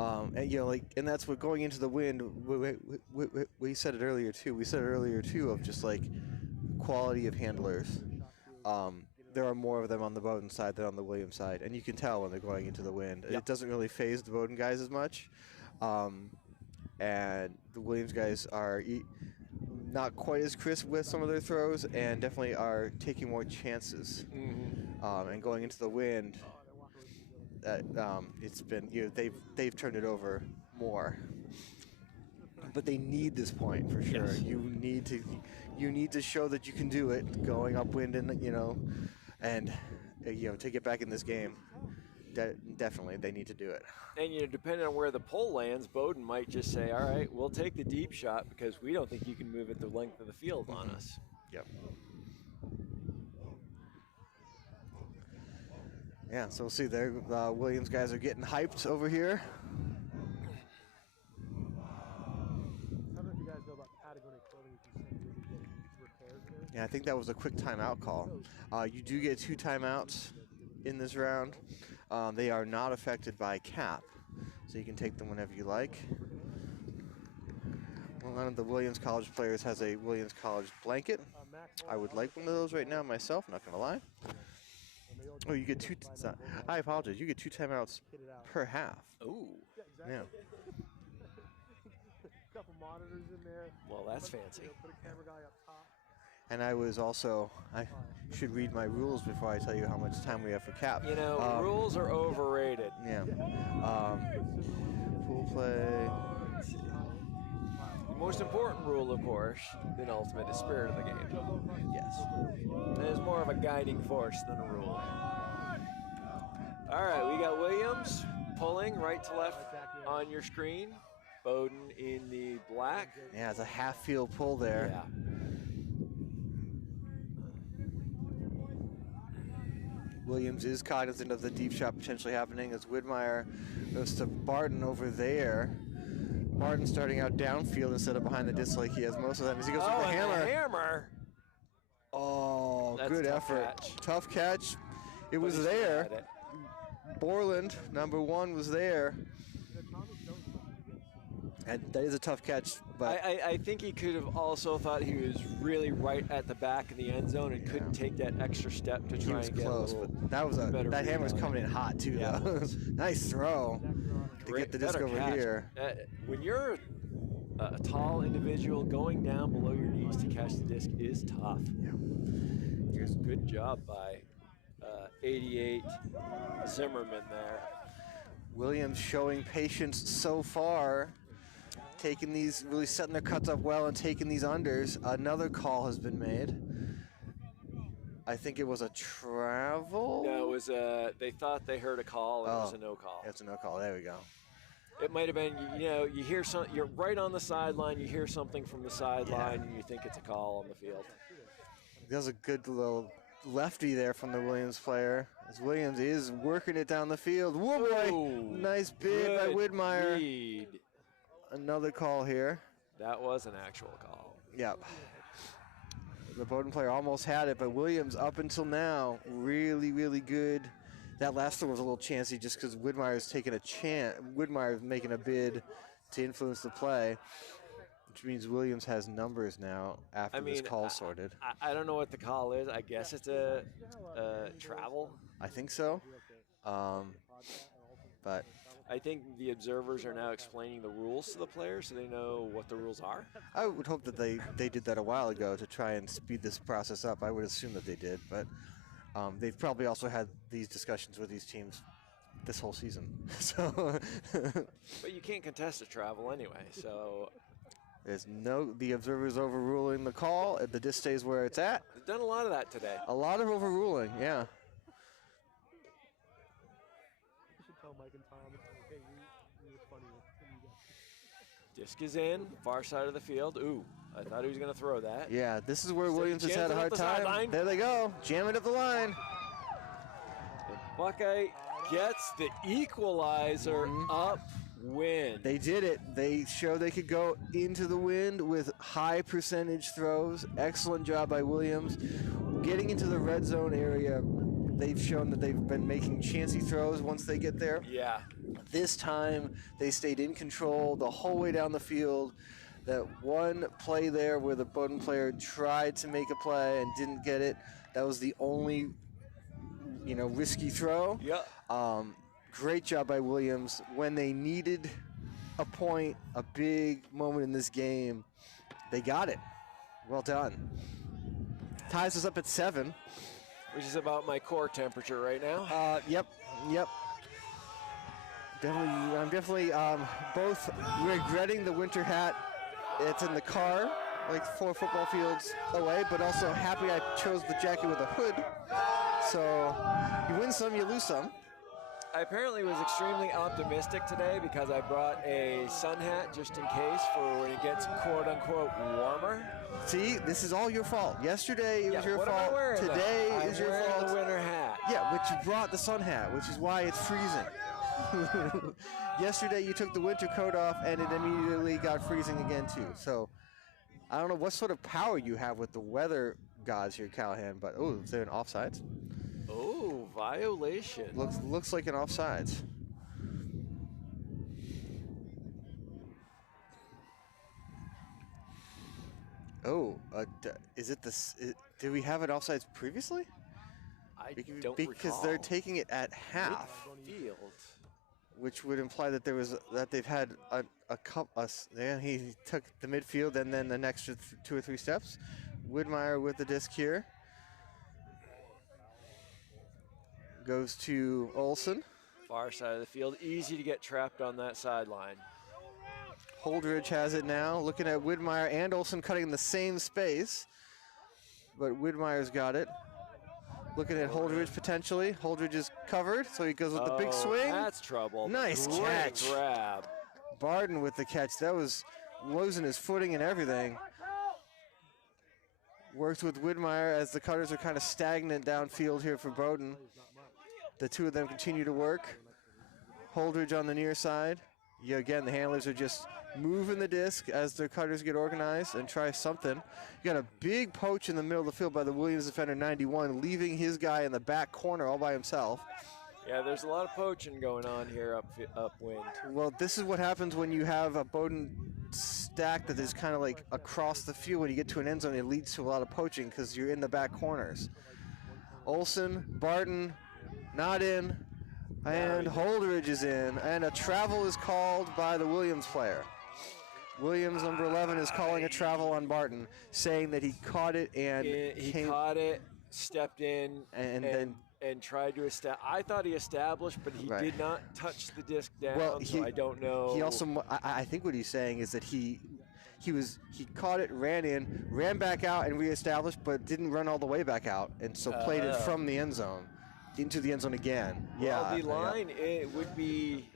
And that's what going into the wind. We said it earlier too. We said it earlier too of just like quality of handlers. There are more of them on the Bowden side than on the Williams side, and you can tell when they're going into the wind. Yep. It doesn't really phase the Bowden guys as much, and the Williams guys are not quite as crisp with some of their throws, and definitely are taking more chances. And going into the wind, it's been they've turned it over more. But they need this point for sure. Yes. You need to show that you can do it going upwind, and to get back in this game. Definitely, they need to do it. And depending on where the pole lands, Bowden might just say, "All right, we'll take the deep shot because we don't think you can move it the length of the field on us." Yep. Yeah, so we'll see there. Williams guys are getting hyped over here. I don't know if you guys know about Patagonia clothing. You can send really good repairs there. Yeah, I think that was a quick timeout call. You do get 2 timeouts in this round. They are not affected by cap, so you can take them whenever you like. One of the Williams College players has a Williams College blanket. I would like one of those right now myself, not going to lie. Oh, you get 2. I apologize. You get 2 timeouts per half. Ooh. Yeah. A couple monitors in there. Well, that's fancy. Put a camera guy up top. And I should read my rules before I tell you how much time we have for cap. Rules are overrated. Yeah. Pool play. The most important rule, of course, in Ultimate, is spirit of the game. Yes. It is more of a guiding force than a rule. All right, we got Williams pulling right to left on your screen. Bowden in the black. Yeah, it's a half field pull there. Yeah. Williams is cognizant of the deep shot potentially happening as Widmeyer goes to Bowden over there. Bowden starting out downfield instead of behind the disc like he has most of them. As he goes with the hammer. The hammer. Oh, That's good a tough effort. catch. Tough catch. It was But he still there. had it. Borland, number 1, was there. And that is a tough catch, but I think he could have also thought he was really right at the back of the end zone and couldn't take that extra step to he try was and get close. a little But that hammer's coming in hot too, Yeah, it though. was. Nice throw to get the disc better over catch. here. When you're a tall individual, going down below your knees to catch the disc is tough. Yeah. Here's good job by 88 Zimmerman there. Williams showing patience so far, taking these, really setting their cuts up well and taking these unders. Another call has been made. I think it was a travel. No, it was they thought they heard a call and it was a no call. It's a no call. There we go. It might have been, you hear something, you're right on the sideline, you hear something from the sideline, and you think it's a call on the field. There's a good little lefty there from the Williams player, as Williams is working it down the field. Whoa, boy! Ooh, Nice bid by good Widmeyer. read. Another call here. That was an actual call. Yep. The Bowden player almost had it, but Williams, up until now, really, really good. That last one was a little chancy just because Widmeyer's taking a chance. Widmeyer's making a bid to influence the play, which means Williams has numbers now after this call sorted. I don't know what the call is. I guess it's a travel. I think so. But I think the observers are now explaining the rules to the players so they know what the rules are. I would hope that they did that a while ago to try and speed this process up. I would assume that they did, but they've probably also had these discussions with these teams this whole season. So, But you can't contest a travel anyway, so the observers overruling the call. The disc stays where it's at. they've done a lot of that today. A lot of overruling, yeah. You should tell Mike and Tom, hey, we were funny when you guys. Disc is in, far side of the field. Ooh, I thought he was going to throw that. Yeah, this is where So Williams has jams had a it up hard the time. sideline. There they go. Jam it up the line. The Buckeye gets the equalizer upwind. They did it. They showed they could go into the wind with high percentage throws. Excellent job by Williams. Getting into the red zone area, they've shown that they've been making chancy throws once they get there. Yeah. This time, they stayed in control the whole way down the field. That one play there where the Bowden player tried to make a play and didn't get it, that was the only, risky throw. Yeah. Great job by Williams. When they needed a point, a big moment in this game, they got it. Well done. Ties us up at 7. Which is about my core temperature right now. Yep. I'm definitely both regretting the winter hat. It's in the car, like 4 football fields away, but also happy I chose the jacket with a hood. So you win some, you lose some. I apparently was extremely optimistic today because I brought a sun hat just in case for when it gets quote-unquote warmer. See, this is all your fault. Yesterday it was your what am I fault. wearing Today then? is your I'm wearing fault. the winter hat. Yeah, but you brought the sun hat, which is why it's freezing. Yesterday you took the winter coat off and it immediately got freezing again too. So I don't know what sort of power you have with the weather gods here, Callahan, but is there an offsides? Oh, violation. Looks like an offsides. Is it this? Did we have an offsides previously? I don't Because recall. they're taking it at half, Field. which would imply that they've had a couple. He took the midfield and then the next 2 or 3 steps. Widmeyer with the disc here. Goes to Olsen. Far side of the field. Easy to get trapped on that sideline. Holdridge has it now. Looking at Widmeyer and Olsen cutting in the same space. But Widmeyer's got it. Looking at Holdridge potentially. Holdridge is covered, so he goes with the big swing. That's trouble. Nice Great catch. grab. Bowden with the catch. That was losing his footing and everything. Works with Widmeyer as the cutters are kind of stagnant downfield here for Bowden. The two of them continue to work. Holdridge on the near side. Yeah, again, the handlers are just moving the disc as their cutters get organized and try something. You got a big poach in the middle of the field by the Williams defender 91, leaving his guy in the back corner all by himself. Yeah, there's a lot of poaching going on here upwind. Well, this is what happens when you have a Bowden stack that is kind of like across the field. When you get to an end zone, it leads to a lot of poaching because you're in the back corners. Olsen, Barton, not in, and Holdridge is in, and a travel is called by the Williams player. Williams, number 11, is calling a travel on Barton, saying that he caught it and He caught it, stepped in, and tried to establish. I thought he established, but he did not touch the disc down, so I don't know. He also, I think what he's saying is that he caught it, ran in, ran back out, and reestablished, but didn't run all the way back out, and so played it from the end zone into the end zone again. Well, the line, it would be,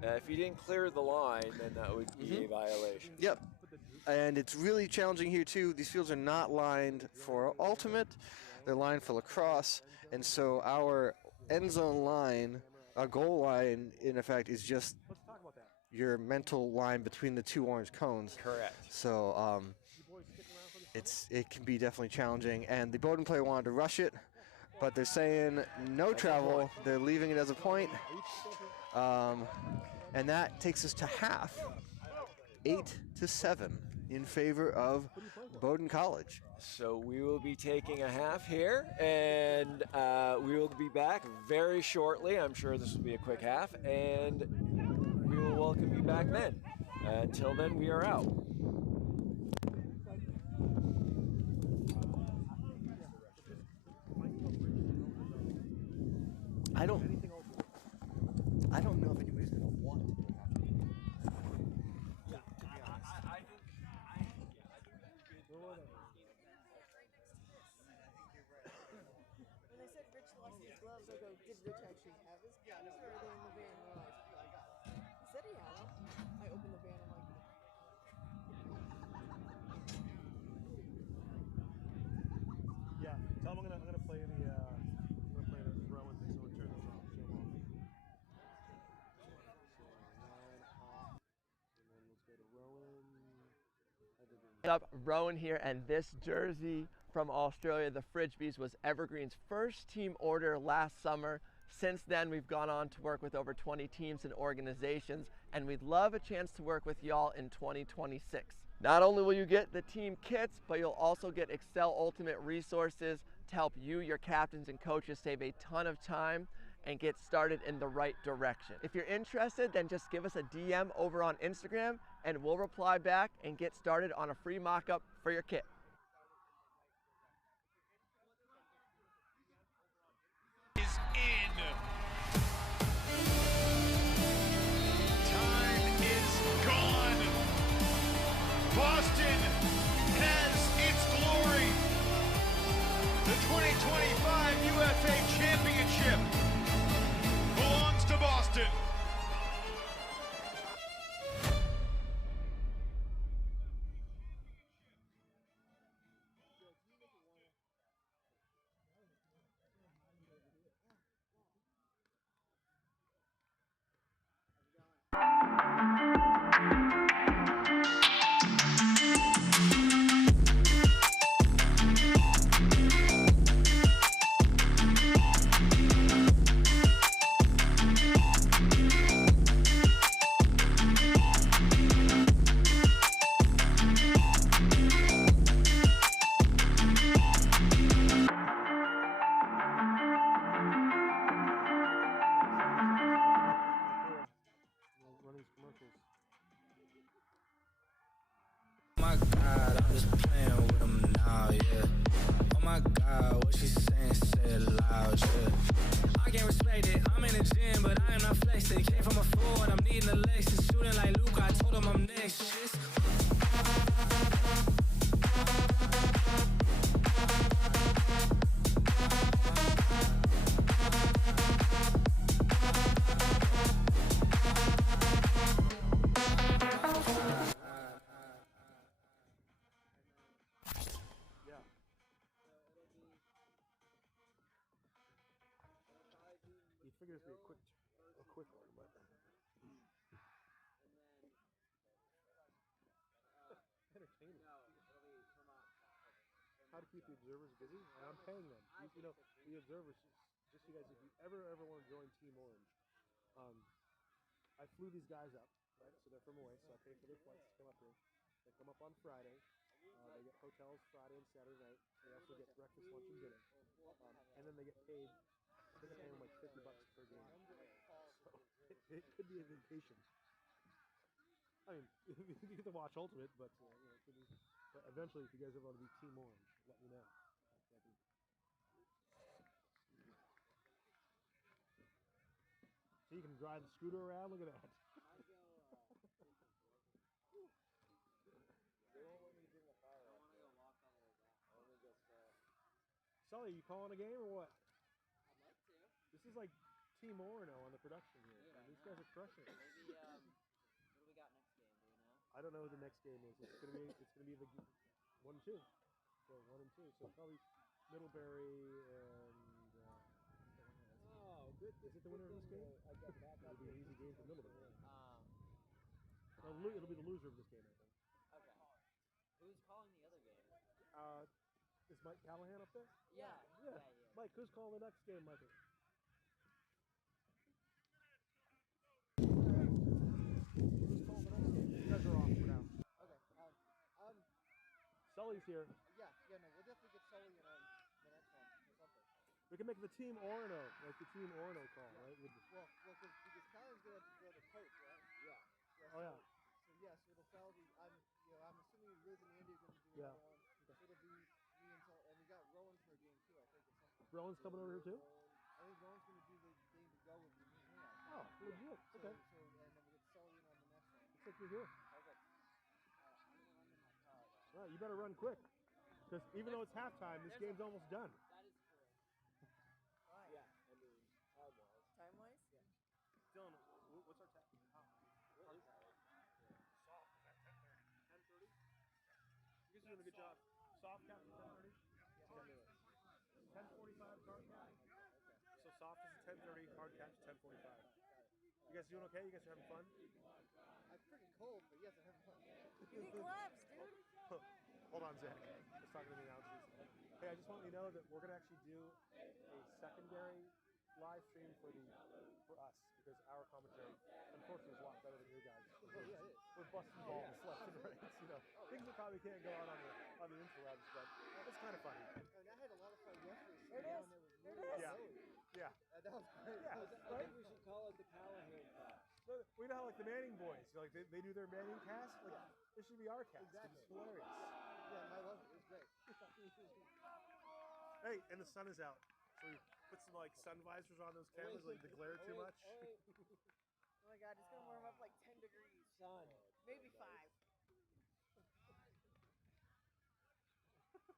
if he didn't clear the line, then that would be a violation. Yep. And it's really challenging here, too. These fields are not lined for ultimate. They're lined for lacrosse. And so our end zone line, our goal line, in effect, is just your mental line between the 2 orange cones. Correct. So it can be definitely challenging. And the Bowden player wanted to rush it, but they're saying no travel. They're leaving it as a point. And that takes us to half, 8-7 in favor of Bowden College. So we will be taking a half here, and we will be back very shortly. I'm sure this will be a quick half, and we will welcome you back then. Until then, we are out. I don't know if anybody's going to want to. When they said Rich lost his gloves, I go, did Rich actually have his gloves, or are they in the van? And they're like, he said he had them. I opened the van, I'm like, Yeah, tell him I'm gonna play the Rowan thing, so we'll turn this off. Show him off. So 9 off, and then let's go to Rowan. Up, Rowan here, and this jersey from Australia, the Frisbees, was Evergreen's first team order last summer. Since then, we've gone on to work with over 20 teams and organizations, and we'd love a chance to work with y'all in 2026. Not only will you get the team kits, but you'll also get Excel Ultimate resources to help you, your captains, and coaches save a ton of time and get started in the right direction. If you're interested, then just give us a DM over on Instagram and we'll reply back and get started on a free mock-up for your kit. Is in. Time is gone. Boston has its glory. The 2025 UFA Championship belongs to Boston. Run these commercials. Oh my God, I'm just playing with them now, yeah. Oh my God, what she saying, say it loud, yeah. I can't respect it, I'm in the gym, but I am not flexing. Came from a Ford, I'm needing a Lexus. Shooting like Luke, I told him I'm next, shit. Yeah. You figure this would be a quick one, but entertaining. How to keep the observers busy? And I'm paying them. You know, the observers. Just so you guys, if you ever want to join Team Orange, I flew these guys up, right? So they're from away, so I pay for their flights to come up here. They come up on Friday. They get hotels Friday and Saturday night. They also get breakfast, lunch, and dinner. And then they get paid. I think I pay them like $50 per game. So it could be a vacation. I mean, you get to watch Ultimate, but you know, it could be. But eventually, if you guys ever want to be Team Orange, let me know. So you can drive the scooter around. Look at that. Sully, you calling a game or what? I'd like to. This is like Team Orno on the production here. Dude, These guys are crushing it. Maybe, what do we got next game? Do you know? I don't know who the next game is. It's gonna be the 1 and 2. So 1 and 2. So probably Middlebury and. Oh, good. Is it the winner of this game? I got back. It'll be an easy game for Middlebury. It'll be the loser of this game, I think. Okay. Who's calling the other game? Is Mike Callahan up there? Yeah. Mike, who's calling the next game, Michael? Who's calling the next game? You guys are off for now. Okay. Sully's here. Yeah, no, we'll definitely get Sully in on the next one or something. We can make the Team Orno, like the Team Orno call, right? Well, because Callan's gonna have to go to coach, right? Yeah. Oh yeah. So yes, it'll probably. I'm assuming Liz and Andy are gonna do Yeah. another one. So it'll be me and Sully, and we got Rowan for a game too. I think at some point. Rowan's coming over here too. I think Rowan's gonna do the game to go with me and him. Oh, legit. Okay. So and then we get Sully in on the next one. Looks like you're here. Perfect. I'm gonna run in my car though. All right, you better run quick, because even though it's halftime, this game's almost done. That is true. Why? Yeah, I mean, time-wise. Time wise? Yeah. Dylan, what's our time? Soft is at 10:30. 10:30. You guys are doing a good job. Soft cap at 10:30. 10:45 hard cap. So soft is at 10:30, hard cap is 10:45. You guys doing okay? You guys are having fun? I'm pretty cold, but yes, I'm having fun. You need gloves, dude. Hold on, Zach. I was talking to the announcers. Hey, I just want you to know that we're going to actually do a secondary live stream for us because our commentary, unfortunately, is a lot better than your guys. We're busting balls left and right. Things that probably can't go out on the interwebs, but it's kind of funny. I had a lot of fun yesterday. There it is. There it is. Yeah. That was great. Yeah. I think we should call it the Callahan cast. So we know how like the Manning boys, they do their Manning cast. Like this should be our cast. Exactly. It's hilarious. Yeah, I love it. It was great. Hey, and the sun is out, so we put some like sun visors on those cameras, like the glare too much. Oh my god, it's gonna warm up like 10 degrees. Sun. Maybe 5. It's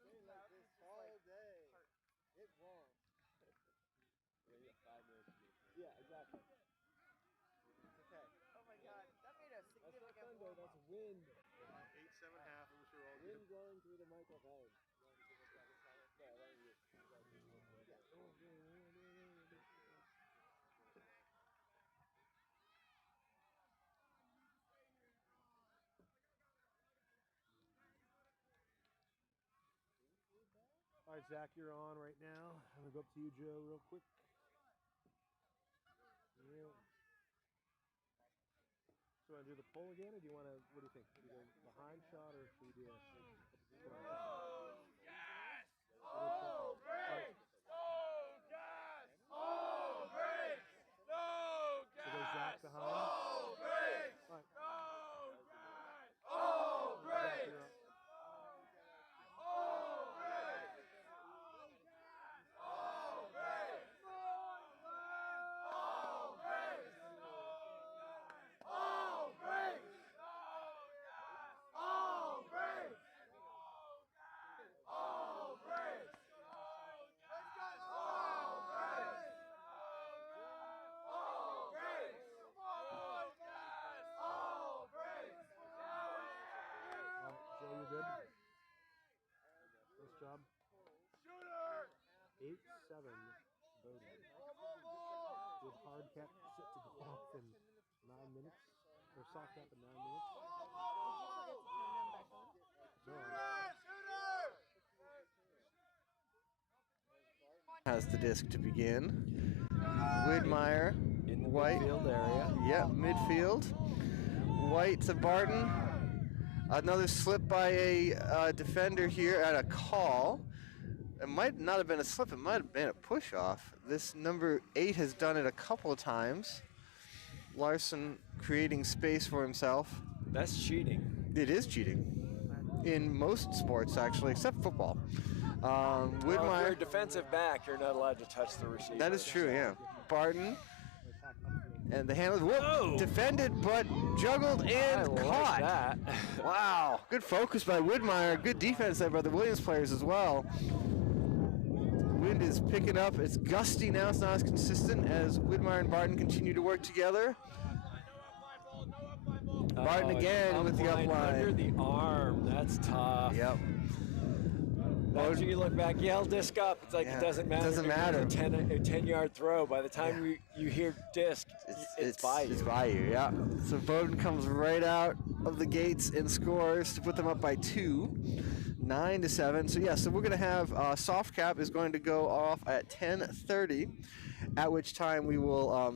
been like this all day. It won't. Maybe 5 minutes. Yeah, exactly. Okay. Oh my god, that made a That's not significant thunder, warm that's up. wind. 8, 7.5. I wish we were all Wind blowing through the microphone. Yeah, right here. All right, Zach, you're on right now. I'm gonna go up to you, Joe, real quick. Yeah. So, want to do the poll again, or do you want to? What do you think? Should we go behind shot, or should we do a? So there's Zach behind. All right. Zach, you're up. Joe, you're good? Nice job. 8-7 Bowden. Did hard cap sit to go off in 9 minutes? Or soft cap in 9 minutes? Has the disc to begin. Widmeyer In the White. midfield area. Yep, midfield. White to Barton. Another slip by a defender here at a call. It might not have been a slip, it might have been a push-off. This number 8 has done it a couple of times. Larson creating space for himself. That's cheating. It is cheating. In most sports, actually, except football. Well, if you're a Widmeyer. defensive back, you're not allowed to touch the receiver. That is true, yeah. Barton. And the handle, whoop, defended, but juggled and I caught. like that. Wow, good focus by Widmeyer. Good defense there by the Williams players as well. Wind is picking up. It's gusty now. It's not as consistent as Widmeyer and Barton continue to work together. Barton again with the upline. Under the arm. That's tough. Yep. After you look back, yell disc up. It's like Yeah, it doesn't matter. it doesn't if it's matter. A 10-yard throw. By the time you hear disc, it's by you. It's by you, yeah. So Bowden comes right out of the gates and scores to put them up by 2, 9-7. So yeah, so we're gonna have soft cap is going to go off at 10:30, at which time we will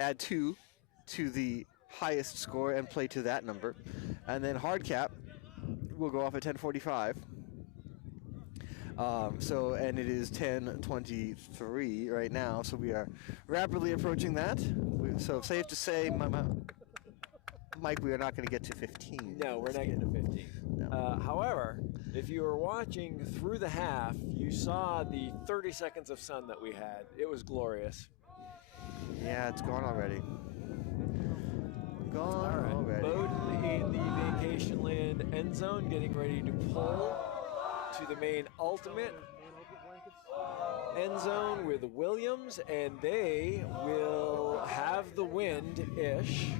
add 2 to the highest score and play to that number, and then hard cap will go off at 10:45. And it is 10:23 right now, so we are rapidly approaching that. So safe to say, Mike, we are not going to get to 15. No, we're not getting to 15. No. However, if you were watching through the half, you saw the 30 seconds of sun that we had. It was glorious. Yeah, it's gone already. Gone All right. already. Bowden in the vacation land end zone, getting ready to pull to the main ultimate end zone with Williams, and they will have the wind-ish.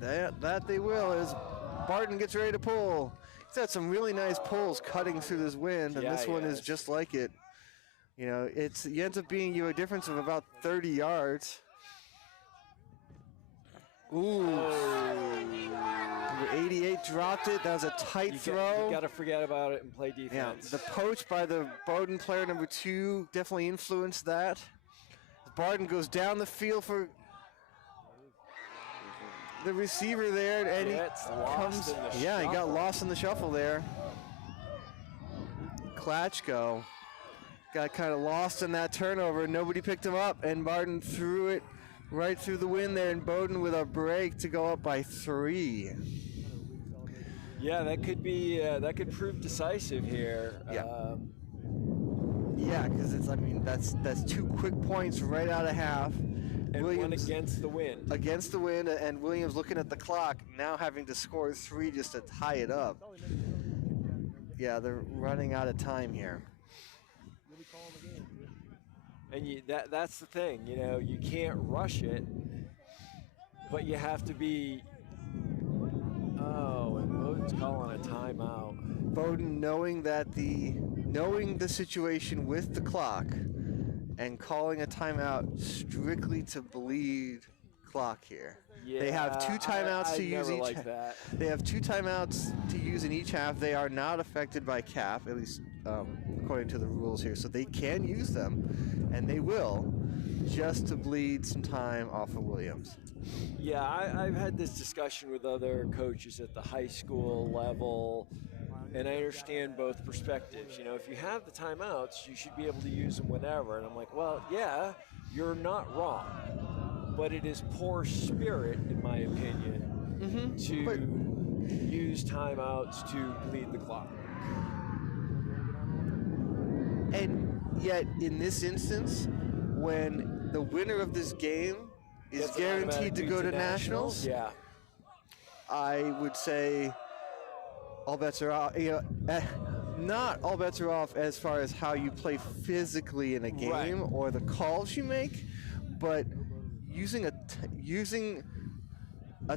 That they will as Barton gets ready to pull. He's had some really nice pulls cutting through this wind, and Yeah, this one is yes. just like it. You know, it ends up being a difference of about 30 yards. Ooh. Number 88 dropped it. That was a tight throw. You got to forget about it and play Yeah, defense. the poach by the Bowden player number 2 definitely influenced that. Bowden goes down the field for the receiver there, and Gets he lost comes. in the Yeah, he got shuffle. lost in the shuffle there. Klatchko got kind of lost in that turnover. Nobody picked him up, and Bowden threw it right through the wind there, and Bowden with a break to go up by 3. Yeah, that could be that could prove decisive here. Yeah. Yeah, because it's, I mean, that's 2 quick points right out of half. And one against the wind. Against the wind, and Williams looking at the clock, now having to score 3 just to tie it up. Yeah, they're running out of time here. And that's the thing, you know, you can't rush it, but you have to be. Oh, and Bowden's calling a timeout. Bowden knowing the situation with the clock and calling a timeout strictly to bleed clock here. Yeah, they have 2 timeouts to use never each. like that. They have 2 timeouts to use in each half. They are not affected by cap, at least according to the rules here. So they can use them, and they will, just to bleed some time off of Williams. Yeah, I've had this discussion with other coaches at the high school level, and I understand both perspectives. You know, if you have the timeouts, you should be able to use them whenever. And I'm like, well, yeah, you're not wrong, but it is poor spirit, in my opinion, to use timeouts to bleed the clock. And yet, in this instance, when the winner of this game is Gets an guaranteed automatic to beat go to nationals, Yeah. I would say all bets are off. You know, not all bets are off as far as how you play physically in a game Right. or the calls you make, but using a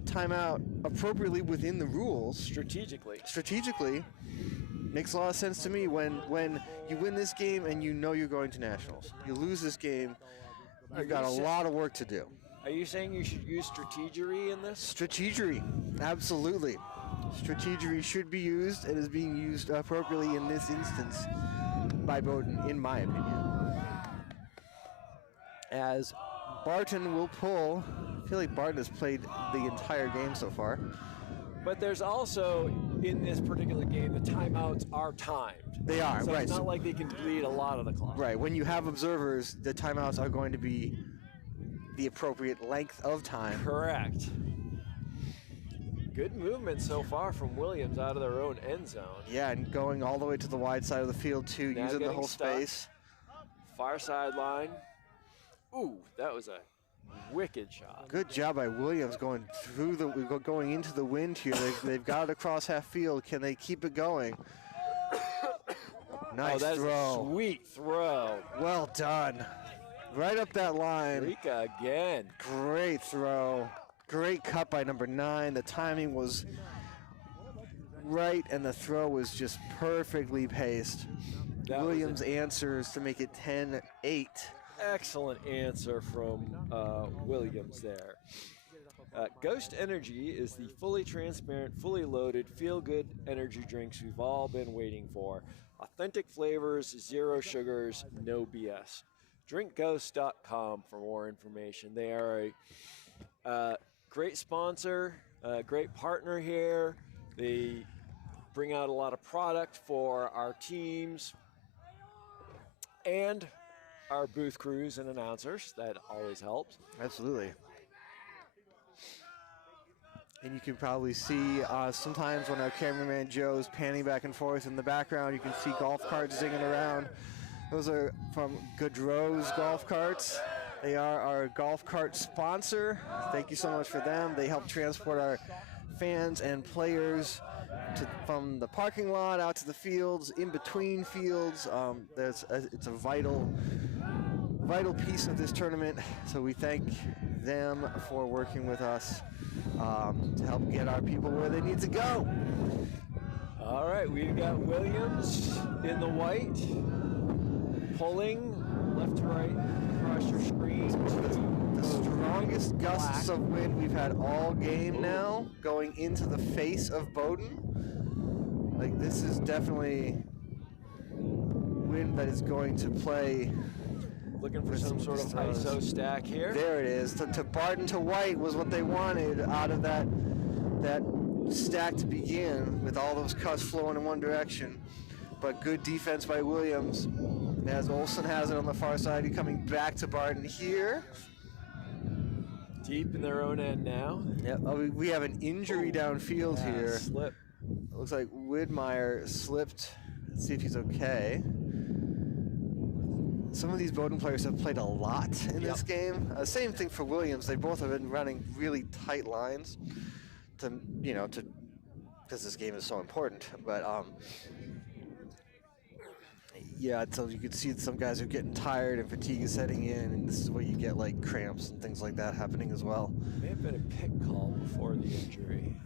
timeout appropriately within the rules strategically makes a lot of sense to me. When you win this game and you know you're going to nationals, you lose this game, you've got a lot of work to do. Are you saying you should use strategery in this? Strategery, absolutely. Strategery should be used and is being used appropriately in this instance by Bowden, in my opinion. As Barton will pull, I feel like Barton has played the entire game so far. But there's also, in this particular game, the timeouts are timed. They are, so right. It's not like they can bleed a lot of the clock. Right, when you have observers, the timeouts are going to be the appropriate length of time. Correct. Good movement so far from Williams out of their own end zone. Yeah, and going all the way to the wide side of the field too, Now using the getting whole stuck. space. Far sideline. Ooh, that was a wicked shot. Good job by Williams going into the wind here. They've got it across half field. Can they keep it going? Nice that's throw. A sweet throw. Well done. Right up that line. Rika again. Great throw. Great cut by number 9. The timing was right, and the throw was just perfectly paced. Williams answers to make it 10-8. Excellent answer from Williams there. Ghost Energy is the fully transparent, fully loaded, feel-good energy drinks we've all been waiting for. Authentic flavors, 0 sugars, no BS. DrinkGhost.com for more information. They are a great sponsor, a great partner here. They bring out a lot of product for our teams and our booth crews and announcers. That always helps. Absolutely. And you can probably see sometimes when our cameraman Joe's panning back and forth in the background, you can see golf carts zinging around. Those are from Gaudreau's Golf Carts. They are our golf cart sponsor. Thank you so much for them. They help transport our fans and players from the parking lot out to the fields, in between fields. It's a vital piece of this tournament, so we thank them for working with us to help get our people where they need to go. All right, we've got Williams in the white, pulling left to right across your screen. The the strongest gusts of wind we've had all game now, going into the face of Bowden. Like, this is definitely wind that is going to play. Looking for some sort of ISO stack here. There it is. To Bowden to White was what they wanted out of that stack to begin, with all those cuts flowing in one direction. But good defense by Williams, as Olsen has it on the far side. He's coming back to Bowden here. Deep in their own end now. Yep. Oh, we have an injury downfield here. Slip. It looks like Widmeyer slipped. Let's see if he's okay. Some of these Bowden players have played a lot in this game. Same thing for Williams. They both have been running really tight lines because this game is so important. But yeah, so you can see that some guys are getting tired and fatigue is setting in, and this is where you get like cramps and things like that happening as well. May have been a pick call before the injury.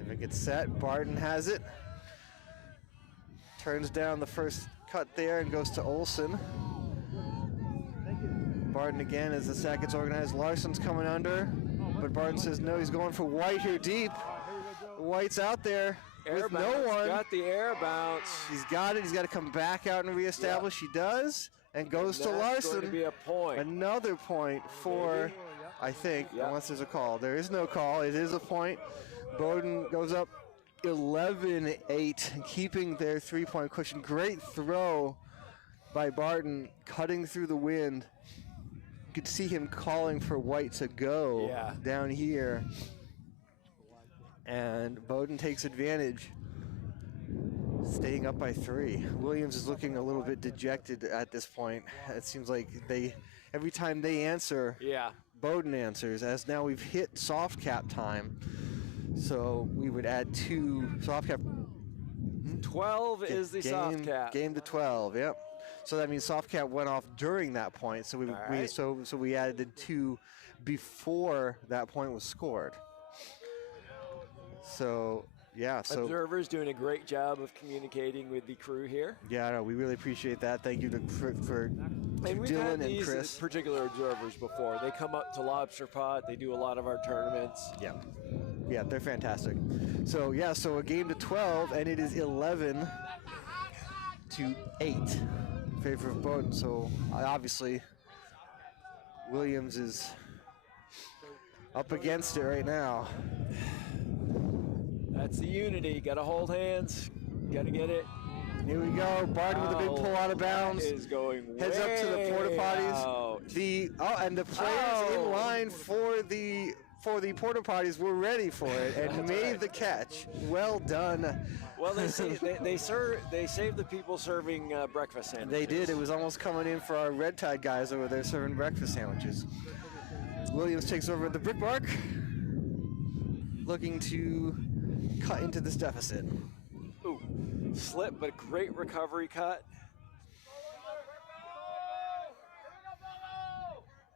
If it gets set, Bowden has it. Turns down the first cut there and goes to Olsen. Bowden again as the sack gets organized. Larson's coming under, but Bowden says no, he's going for White here deep. White's out there with no one. Got the air bounce. He's got it. He's got to come back out and reestablish. He does, and goes to Larson. Going to be a point. Another point for, I think, unless there's a call. There is no call. It is a point. Bowden goes up 11-8, keeping their three-point cushion. Great throw by Bowden, cutting through the wind. You could see him calling for White to go down here. And Bowden takes advantage, staying up by 3. Williams is looking a little bit dejected at this point. It seems like every time they answer, Bowden answers, as now we've hit soft cap time. So we would add 2 soft cap. 12 is the soft cap. Game to 12, yep. So that means soft cap went off during that point. So we added 2 before that point was scored. So yeah, observers doing a great job of communicating with the crew here. Yeah, no, we really appreciate that. Thank you for and we've Dylan had and these Chris. Particular observers before. They come up to Lobster Pot. They do a lot of our tournaments. Yeah, they're fantastic. So yeah, so a game to 12, and it is 11-8 in favor of Bowden. So obviously Williams is up against it right now. That's the unity. Got to hold hands. Got to get it. Here we go. Bowden with a big pull out of bounds. Is going heads up to the porta potties. Out. And the players in line for the porta potties were ready for it and made the catch. Well done. Well, they saved the people serving breakfast sandwiches. They did. It was almost coming in for our red tide guys over there serving breakfast sandwiches. Williams takes over the brick mark, looking to cut into this deficit. Ooh, slip, but great recovery cut.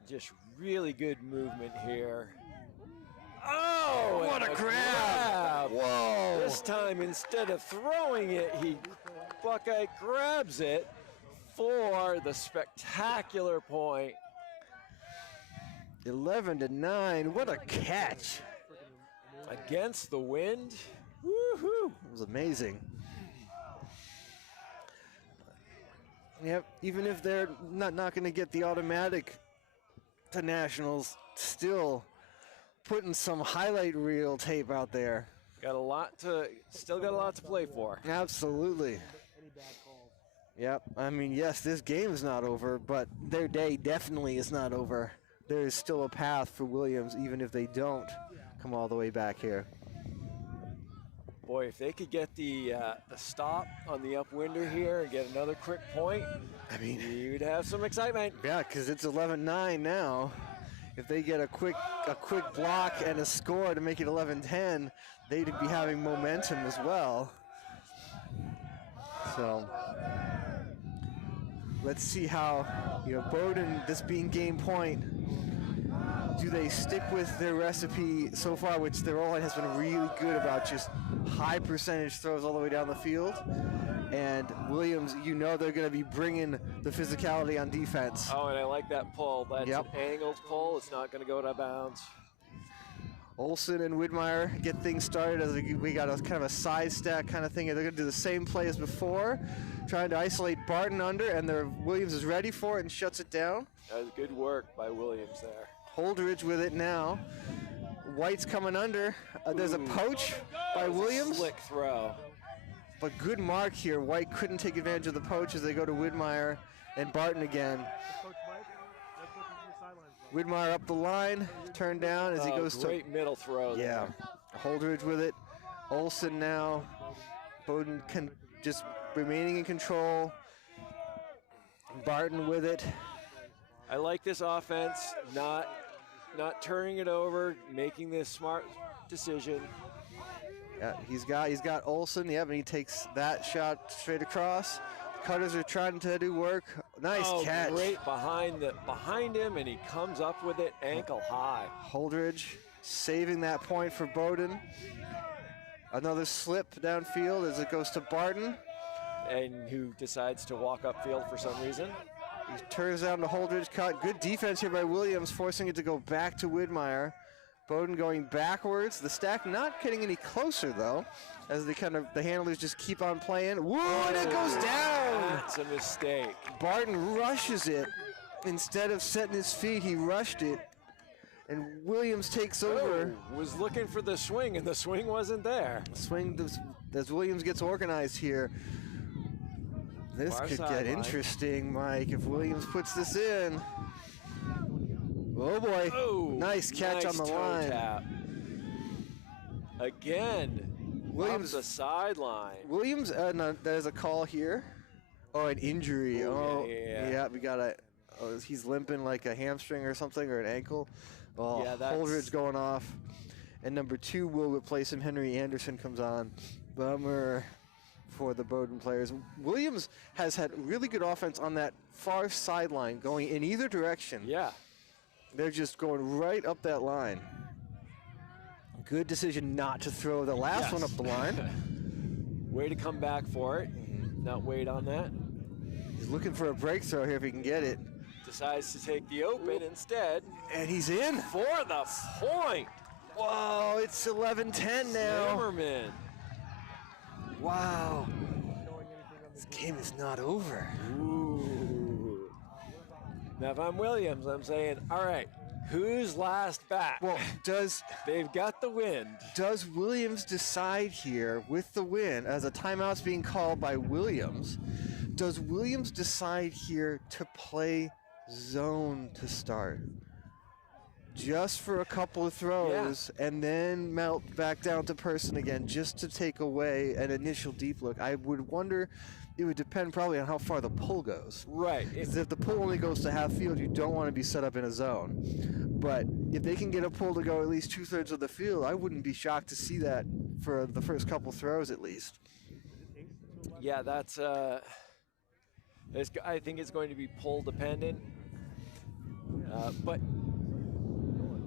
Just really good movement here. Oh, what a grab! Whoa! This time, instead of throwing it, Buckeye grabs it for the spectacular point. 11-9. What a catch! Against the wind. Woohoo! It was amazing. Yep, even if they're not going to get the automatic to nationals, still putting some highlight reel tape out there. Still got a lot to play for. Absolutely. Yep, I mean, yes, this game is not over, but their day definitely is not over. There is still a path for Williams, even if they don't come all the way back here. Boy, if they could get the stop on the upwinder here and get another quick point, I mean, you'd have some excitement. Yeah, because it's 11-9 now. If they get a quick block and a score to make it 11-10, they'd be having momentum as well. So let's see how, Bowden, this being game point, do they stick with their recipe so far, which their O-line has been really good about, just high percentage throws all the way down the field? And Williams, you know they're going to be bringing the physicality on defense. Oh, and I like that pull. That's Yep. an angled pull. It's not going to go out of bounds. Olsen and Widmeyer get things started as we got a kind of a side stack kind of thing. They're going to do the same play as before, trying to isolate Barton under, and Williams is ready for it and shuts it down. That was good work by Williams there. Holdridge with it now. White's coming under. There's a poach by Williams. Slick throw. But good mark here. White couldn't take advantage of the poach as they go to Widmeyer and Barton again. Coach Mike, let's look into the sidelines. Widmeyer up the line, turned down as he goes to. Great middle throw Yeah. there. Holdridge with it. Olsen now. Bowden just remaining in control. Barton with it. I like this offense, not turning it over, making this smart decision. Yeah, he's got Olsen. Yep, and he takes that shot straight across. Cutters are trying to do work. Nice catch. Great behind him, and he comes up with it ankle high. Holdridge saving that point for Bowden. Another slip downfield as it goes to Barton. And who decides to walk upfield for some reason. He turns down the Holdridge cut. Good defense here by Williams, forcing it to go back to Widmeyer. Bowden going backwards. The stack not getting any closer though, as the handlers just keep on playing. Woo, and it goes down! That's a mistake. Barton rushes it. Instead of setting his feet, he rushed it. And Williams takes over. Was looking for the swing, and the swing wasn't there. Swing as Williams gets organized here. This Far could get sideline. interesting, Mike, if Williams puts this in. Oh boy, nice catch on the toe line. Tap. Again, Williams, off the sideline. Williams, no, there's a call here. Oh, an injury. Yeah, we got he's limping like a hamstring or something, or an ankle. Oh, Yeah, that's- Holdridge going off. And number 2 will replace him. Henry Anderson comes on. Bummer for the Bowden players. Williams has had really good offense on that far sideline, going in either direction. Yeah. They're just going right up that line. Good decision not to throw the last one up the line. Way to come back for it. Not wait on that. He's looking for a break throw here if he can get it. Decides to take the open instead. And he's in. For the point. Whoa, it's 11-10 now. Zimmerman. Wow. This game is not over. Ooh. Now, if I'm Williams, I'm saying, all right, who's last back? Well, they've got the wind. Does Williams decide here with the win, as a timeout's being called by Williams, does Williams decide here to play zone to start? Just for a couple of throws, and then melt back down to person again, just to take away an initial deep look. I would wonder, it would depend probably on how far the pull goes. Right. If the pull only goes to half field, you don't want to be set up in a zone. But if they can get a pull to go at least 2/3 of the field, I wouldn't be shocked to see that for the first couple throws at least. Yeah, that's. I think it's going to be pull dependent, but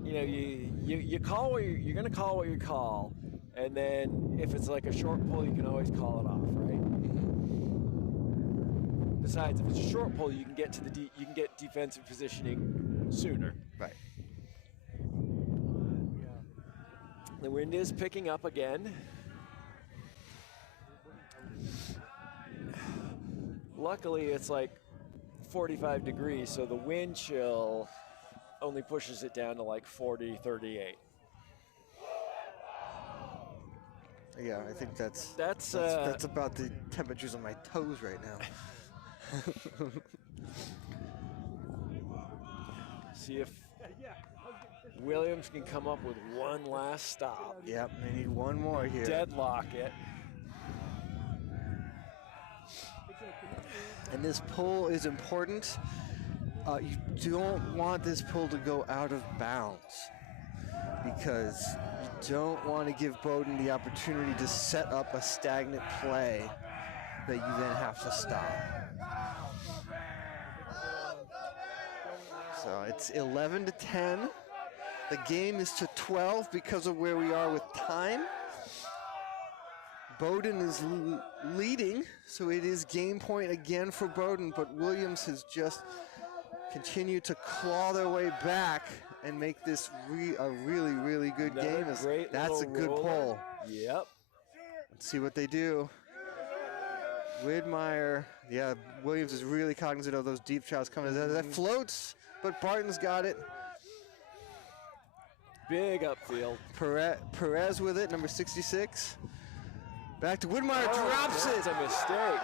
you know, you call what you're going to call what you call, and then if it's like a short pull, you can always call it off, right? Besides, if it's a short pull, you can get to you can get defensive positioning sooner. Right. The wind is picking up again. Luckily, it's like 45 degrees, so the wind chill only pushes it down to like 40, 38. Yeah, I think that's about the temperatures on my toes right now. See if Williams can come up with one last stop. Yep, they need one more here. Deadlock it. And this pull is important. You don't want this pull to go out of bounds, because you don't want to give Bowden the opportunity to set up a stagnant play that you then have to stop. So it's 11-10. The game is to 12 because of where we are with time. Bowden is leading, so it is game point again for Bowden, but Williams has just continued to claw their way back and make this a really, really good game. That's a good pull. Yep. Let's see what they do. Widmeyer, yeah, Williams is really cognizant of those deep shots coming. That floats, but Barton's got it. Big upfield. Perez with it, number 66. Back to Widmeyer, drops it. That's a mistake.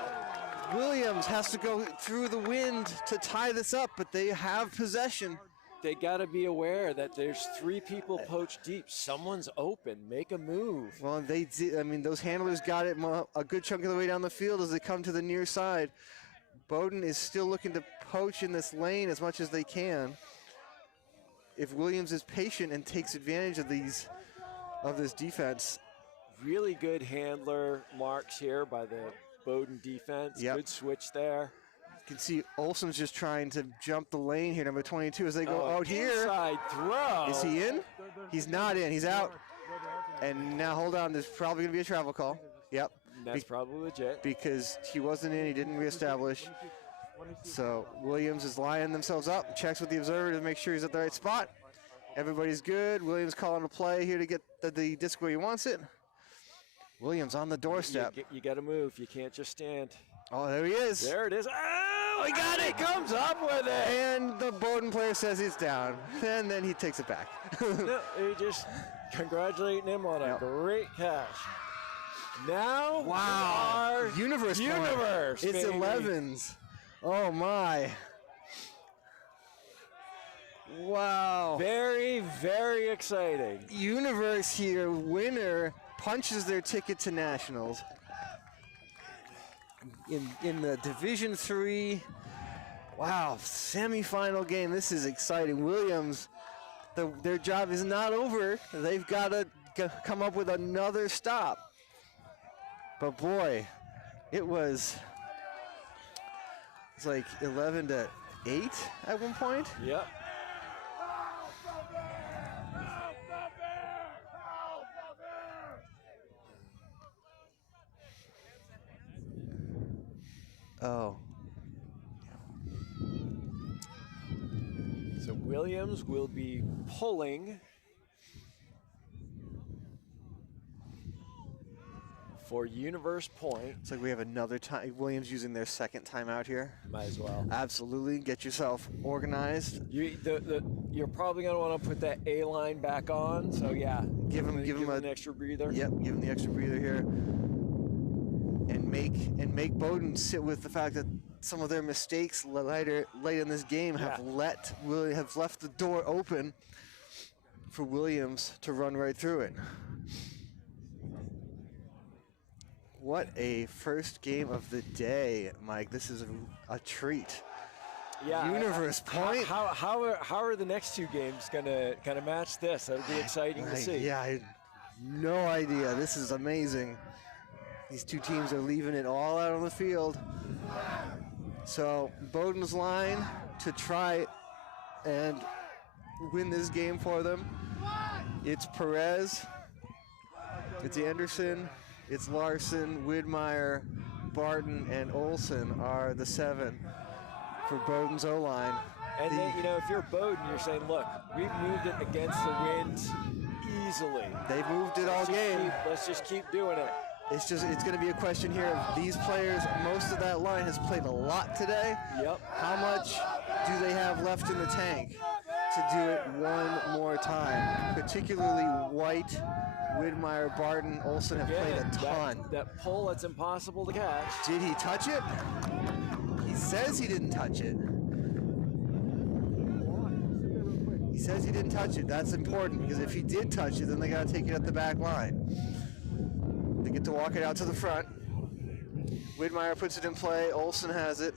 Williams has to go through the wind to tie this up, but they have possession. They got to be aware that there's 3 people poached deep. Someone's open. Make a move. Well, they did. I mean, those handlers got it a good chunk of the way down the field as they come to the near side. Bowden is still looking to poach in this lane as much as they can. If Williams is patient and takes advantage of this defense. Really good handler marks here by the Bowden defense. Yep. Good switch there. You can see Olsen's just trying to jump the lane here, number 22, as they go out here. Inside throw. Is he in? He's not in. He's out. And now, hold on. There's probably going to be a travel call. Yep. That's probably legit. Because he wasn't in. He didn't reestablish. So Williams is lining themselves up. Checks with the observer to make sure he's at the right spot. Everybody's good. Williams calling a play here to get the disc where he wants it. Williams on the doorstep. You got to move. You can't just stand. Oh, there he is. There it is. Oh, he got it. He comes up with it. And the Bowden player says he's down. And then he takes it back. No, he just congratulating him on a great catch. Now, wow. Universe. Universe. It's baby. 11s. Oh, my. Wow. Very, very exciting. Universe here, winner, punches their ticket to Nationals. In the Division III, wow, semifinal game. This is exciting. Williams, their job is not over. They've got to come up with another stop. But boy, it's like 11-8 at one point. Yep. Oh. So Williams will be pulling for Universe Point. It's like we have another time. Williams using their second timeout here. Might as well. Absolutely. Get yourself organized. You're probably going to want to put that A line back on. So yeah, give him an extra breather. Yep, give him the extra breather here. And make Bowden sit with the fact that some of their mistakes late in this game have left the door open for Williams to run right through it. What a first game of the day, Mike. This is a treat. Yeah. Universe Point. How are the next 2 games gonna match this? That'll be exciting to see. Yeah, I have no idea. This is amazing. These 2 teams are leaving it all out on the field. So Bowden's line to try and win this game for them. It's Perez, it's Anderson, it's Larson, Widmeyer, Barton, and Olsen are the 7 for Bowden's O-line. And then, if you're Bowden, you're saying, look, we've moved it against the wind easily. They've moved it all game. Let's just keep doing it. It's going to be a question here of these players. Most of that line has played a lot today. Yep. How much do they have left in the tank to do it one more time? Particularly White, Widmeyer, Barton, Olsen have played a ton. That pull, that's impossible to catch. Did he touch it? He says he didn't touch it. He says he didn't touch it. That's important because if he did touch it, then they got to take it at the back line. They get to walk it out to the front. Widmeyer puts it in play. Olsen has it.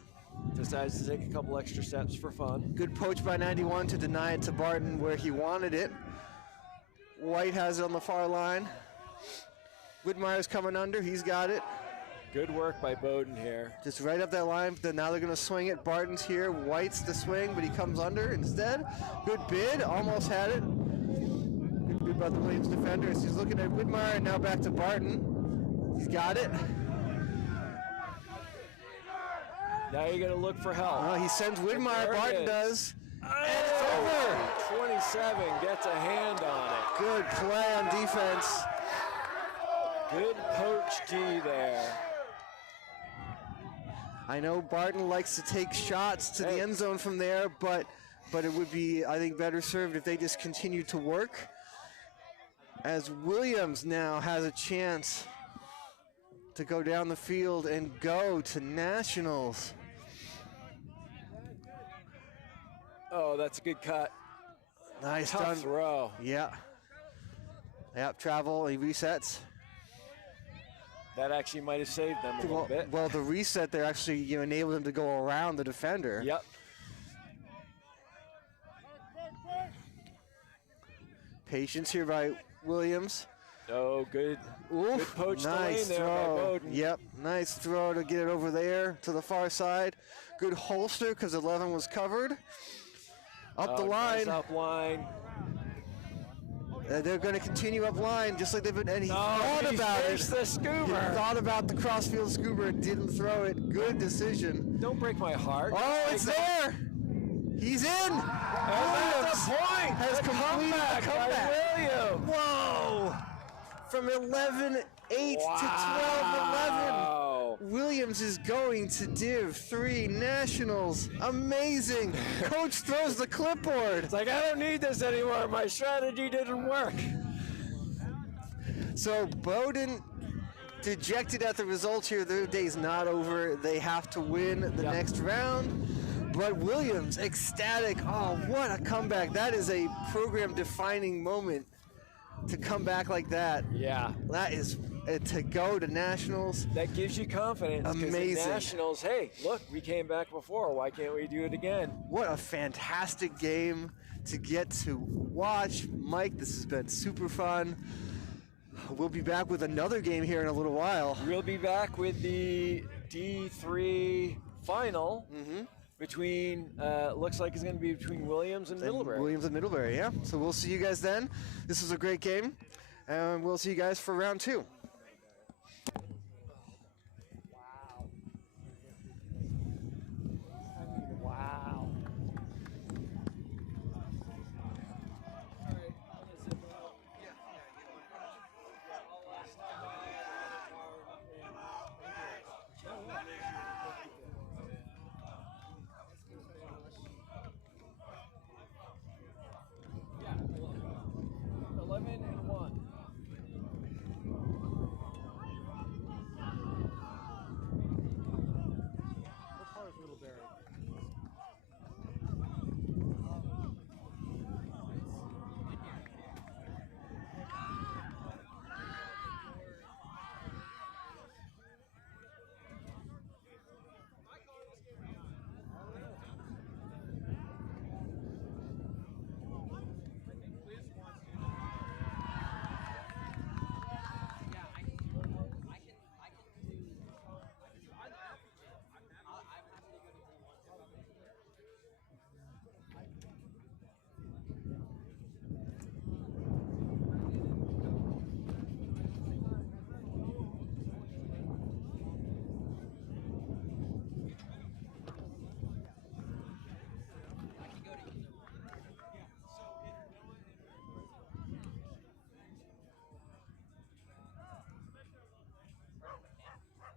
Decides to take a couple extra steps for fun. Good poach by 91 to deny it to Barton where he wanted it. White has it on the far line. Widmeyer's coming under. He's got it. Good work by Bowden here. Just right up that line. Then now they're going to swing it. Barton's here. White's the swing, but he comes under instead. Good bid. Almost had it. Good bid by the Williams defenders. He's looking at Widmeyer and now back to Barton. He's got it. Now you're going to look for help. He sends Widmeyer. There it Barton is. does. And it's over. 27 gets a hand on it. Good play on defense. Good poach D there. I know Barton likes to take shots to the end zone from there, but it would be, I think, better served if they just continue to work. As Williams now has a chance to go down the field and go to nationals. Oh, that's a good cut. Nice Tough done. throw. Yeah. Yep, travel, he resets. That actually might have saved them a little bit. Well, the reset there actually enabled him to go around the defender. Yep. Patience here by Williams. Oh, good. Oof, Good poach nice the lane there by throw. Bowden. Yep, nice throw to get it over there to the far side. Good holster because 11 was covered. Up the line. Nice up line. They're going to continue up line just like they've been. And he thought about it. The scuba. He thought about the crossfield scuba and didn't throw it. Good decision. Don't break my heart. Oh, it's there. He's in. That's a point. Has completed the comeback. William. Whoa! From 11-8 to 12-11. Williams is going to Div 3 Nationals. Amazing. Coach throws the clipboard. It's like, I don't need this anymore. My strategy didn't work. So Bowden dejected at the results here. Their day's not over. They have to win the next round. But Williams, ecstatic. Oh, what a comeback. That is a program-defining moment to come back like that. Yeah. That is to go to Nationals. That gives you confidence. 'cause Amazing. in Nationals, hey, look, we came back before. Why can't we do it again? What a fantastic game to get to watch. Mike, this has been super fun. We'll be back with another game here in a little while. We'll be back with the D3 final between, looks like it's going to be between Williams and Middlebury. Williams and Middlebury, yeah. So we'll see you guys then. This was a great game, and we'll see you guys for round 2. Wow.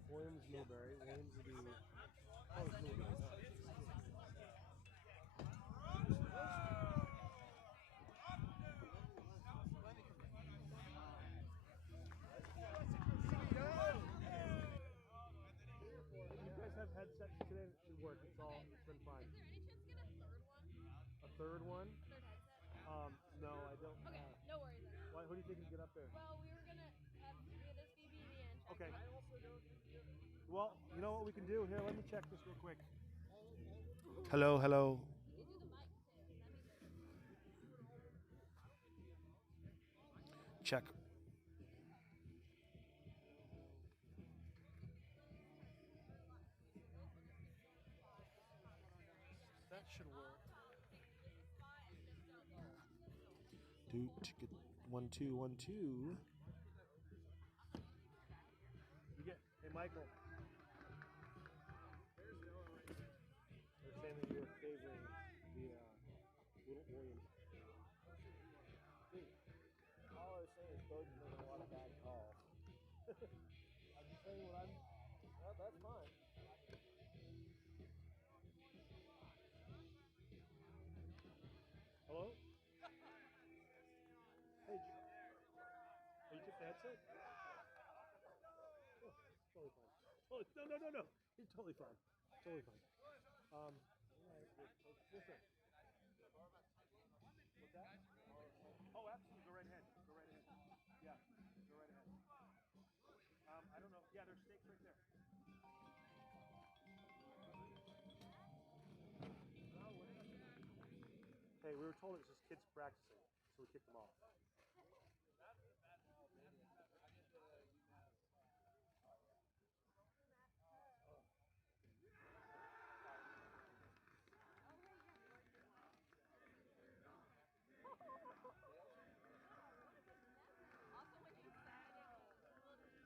Williams, Middlebury. Williams will do. Oh, it's Middlebury. You guys have headsets today. It should work. It's been fine. Is there any chance to get a third A third one? one? Third headset? No, I don't. Okay, no worries then. Who do you think can get up there? Well, we were gonna have this BBB and check. Okay. Well, you know what we can do? Here, let me check this real quick. Hello, hello. Check. That should work. 1 2 1 2. Michael. They're saying that you were favoring the Little Williams. All I was saying is Bowden's making a lot of bad calls. I'm just saying what I'm. Well, that's fine. Hello? Hey, you took the headset? Oh, totally fine. No. You're totally fine. Totally fine. Listen. What's that? Oh, absolutely. Go right ahead. Go right ahead. Yeah, go right ahead. I don't know. Yeah, there's steaks right there. Hey, we were told it was just kids practicing, so we kicked them off. Also, when you said did you watch City Rivalry?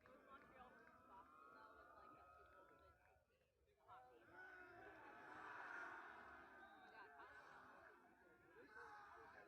But it was Montreal versus Boston though, with like the two ultimate hockey. Oh my god, how did I not watch this?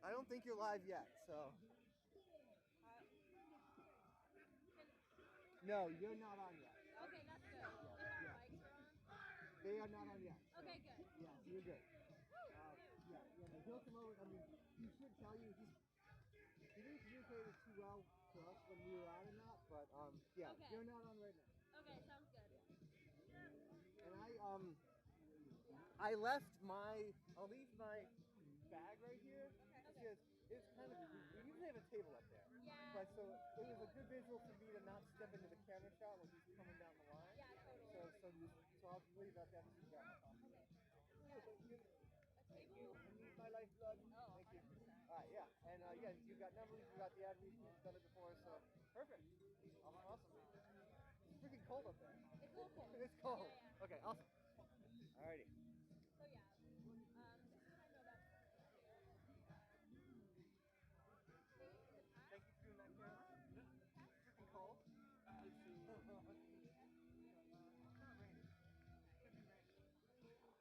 I don't think you're live yet, so. No, you're not on yet. Okay, that's good. If our mics are on. They are not on yet. So, Okay, good. Yeah, so you're good. Yeah, he'll come over. I mean, he should tell you. He didn't communicate it too well to us when we were out or not, but yeah, Okay. you're not on right now. Okay, sounds good. And I'll leave my bag right here because it's kind of, we usually have a table up there. Yeah. But so it was a good visual for me to not step into the camera shot when he's coming down the line. Yeah, totally. So I'll leave that there so you got my coffee. Thank you. I need my lifeblood. Oh, Thank you. 100%. All right, yeah. And yeah, you got numbers, you got the ad read, you've done it before, so perfect. Awesome. It's freaking cold up there. It's a little cold. It's cold. Yeah. Okay, awesome. Alrighty. So yeah, this is what I know about Thank you for doing that, Caroline. It's freaking cold.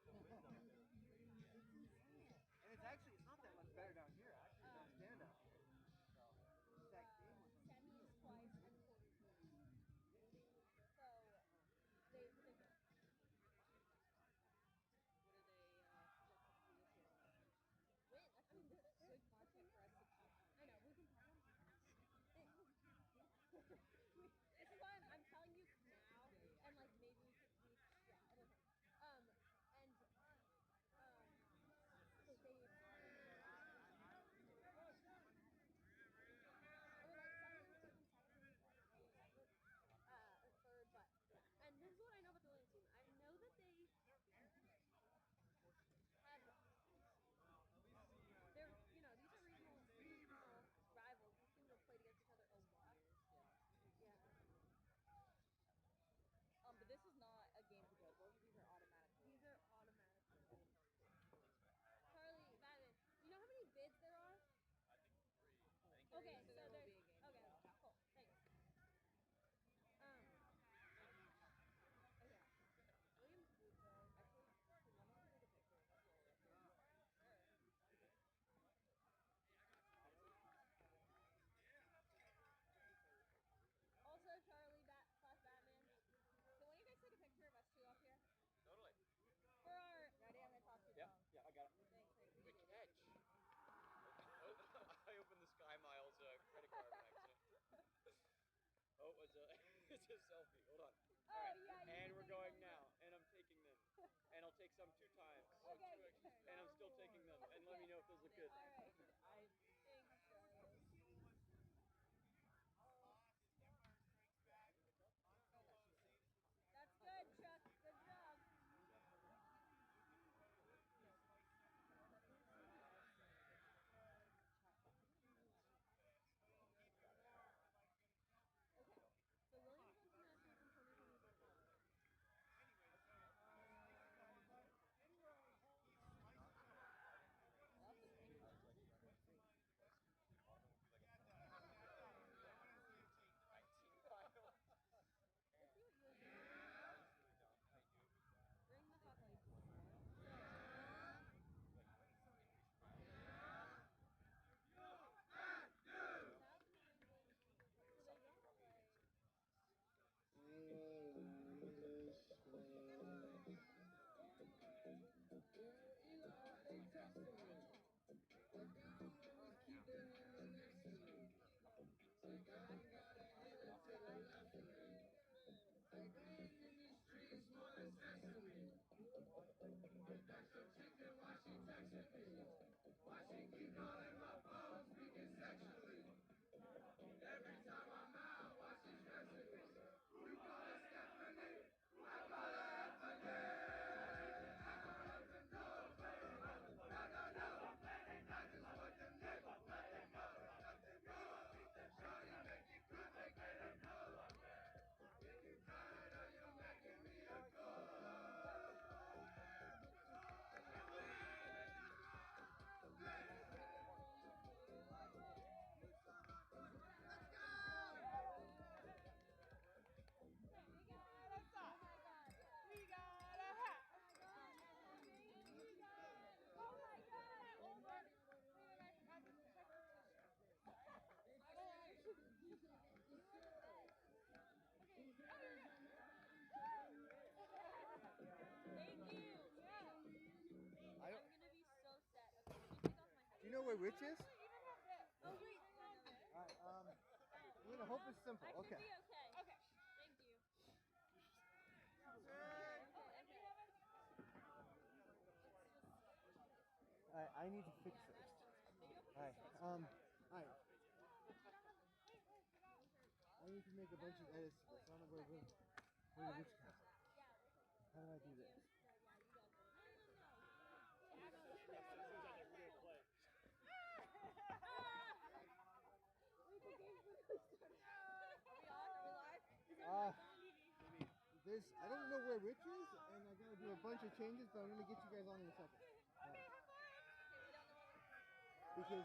It's not raining. Could be raining. And it's not that much better down here, actually, than stand down here. So, that game was semis twice and quarters. So they What are they projected to do this year? win. I mean, Good content for us to talk on. I know we can talk on. This is why I'm telling you now, and like maybe we yeah, I don't know. And so they or like third, but and this is what I know about the Williams team. I know that they have they're these are regional rivals. These teams have played against each other a lot. Yeah. But this is not a game to go. Both of these are automatic. These are automatic. Charlie, Bowden, you know how many bids there are? Okay, so there will there's be a game. okay, cool, thanks. Okay. Williams booth though. Actually, let me take a picture. That's all right there. Also, Charlie slash Batman. Can one of you guys take a picture of us two up here? Totally. For our ready, I'm gonna toss you Yeah, phone. yeah, I got it. Thanks, I Good appreciate it. catch. I opened the Sky Miles credit card by accident. Oh, it's a selfie. Hold on. Oh, All right. yeah, you And can we're take going them. now, and I'm taking them, and I'll take some 2 times. Okay, And I'm still taking them, and let me know if those look good. All right. Thanks, Charlie. That's good, Chuck. Good job. Okay. So Williams went to nationals in 2024. Let's see what yours is. Bring the hot lights. know where Rich is? Alright, we're gonna hope it's simple. Okay. Okay. Thank you. Alright, I need to fix it. Alright, alright. I need to make a bunch of edits to this. I don't know where Rich is. How do I do this? I don't know where Rich is, and I gotta do a bunch of changes, but I'm gonna get you guys on in a second. Right. Because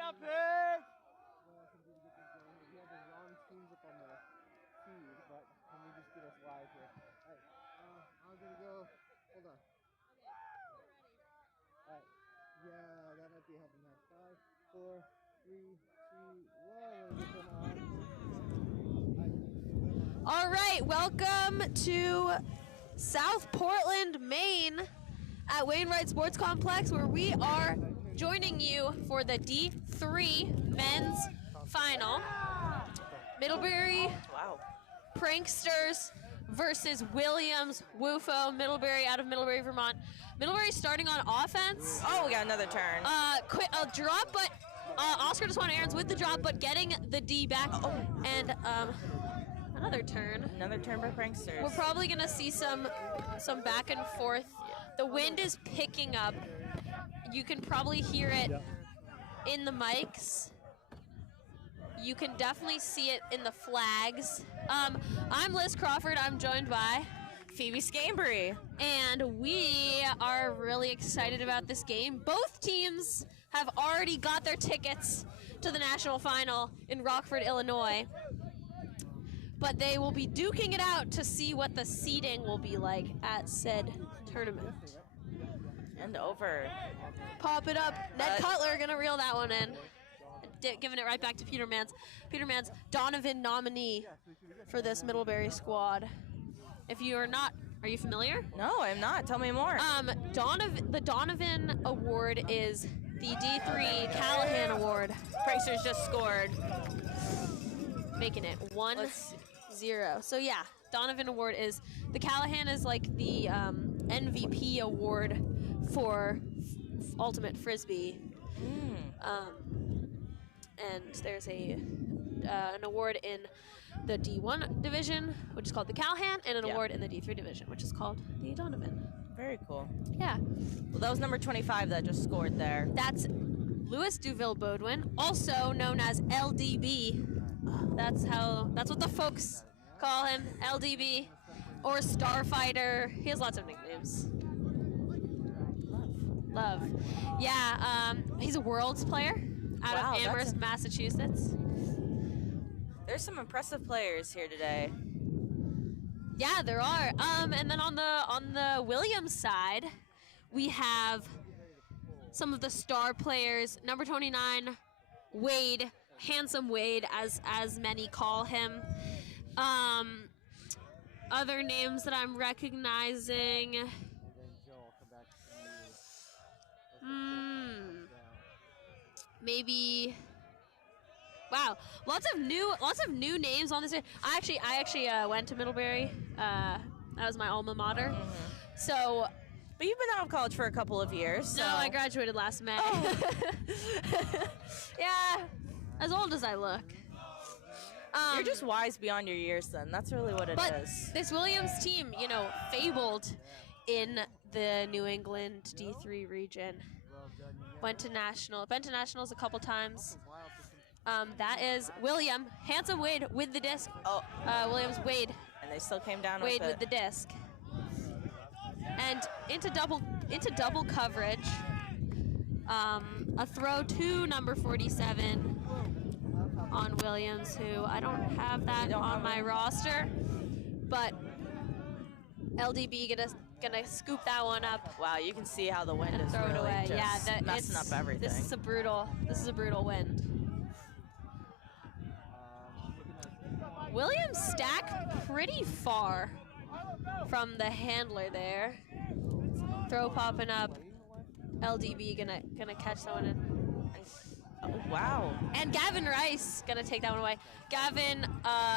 Yeah, Pig! what I can do to get this going. We have the wrong teams up on the feed, but let me just get us live here. Alright, I'm gonna go. Hold on. Alright. Yeah, that might be helping that. 5, 4, 3, 2, 1. Let me get them on. All right, welcome to South Portland, Maine at Wainwright Sports Complex, where we are joining you for the D3 men's final. Middlebury Pranksters versus Williams Woofo. Middlebury out of Middlebury, Vermont. Middlebury starting on offense. Oh, we got another turn. A drop, but Oscar just won errands with the drop, but getting the D back. And another turn. Another turn for Pranksters. We're probably gonna see some back and forth. The wind is picking up. You can probably hear it in the mics. You can definitely see it in the flags. I'm Liz Crawford. I'm joined by Phoebe Scambury. And we are really excited about this game. Both teams have already got their tickets to the national final in Rockford, Illinois. But they will be duking it out to see what the seating will be like at said tournament. And over. Pop it up. Ned Cutler gonna reel that one in. Giving it right back to Peter Mans. Peter Mans, Donovan nominee for this Middlebury squad. If you are not, are you familiar? No, I'm not. Tell me more. The Donovan Award is the D3 Callahan Award. Pranksters just scored. Making it 1-0. So yeah, Donovan Award is, the Callahan is like the MVP award for Ultimate Frisbee. And there's an award in the D1 division, which is called the Callahan, and an award in the D3 division, which is called the Donovan. Very cool. Yeah. Well, that was number 25 that just scored there. That's Louis Duville Bowden, also known as LDB. That's what the folks call him, LDB, or Starfighter. He has lots of nicknames. Love. Yeah, he's a Worlds player out of Amherst, Massachusetts. There's some impressive players here today. Yeah, there are. And then on the Williams side, we have some of the star players. Number 29, Wade, Handsome Wade, as many call him. Other names that I'm recognizing. Maybe. Wow, lots of new names on this. I actually went to Middlebury. That was my alma mater. So. But you've been out of college for a couple of years. So. No, I graduated last May. Yeah, as old as I look. You're just wise beyond your years then. That's really what it is. But this Williams team, fabled in the New England D3 region. Been to nationals a couple times. That is William, Handsome Wade with the disc. Williams Wade. And they still came down Wade with the disc. And into double coverage. A throw to number 47 on Williams, who I don't have that on my roster, but LDB gonna scoop that one up. Wow, you can see how the wind is throw it really away. just messing up everything. This is a brutal wind. Williams stacked pretty far from the handler there. throw popping up. LDB gonna catch someone in. Oh, wow. And Gavin Rice gonna take that one away. Gavin,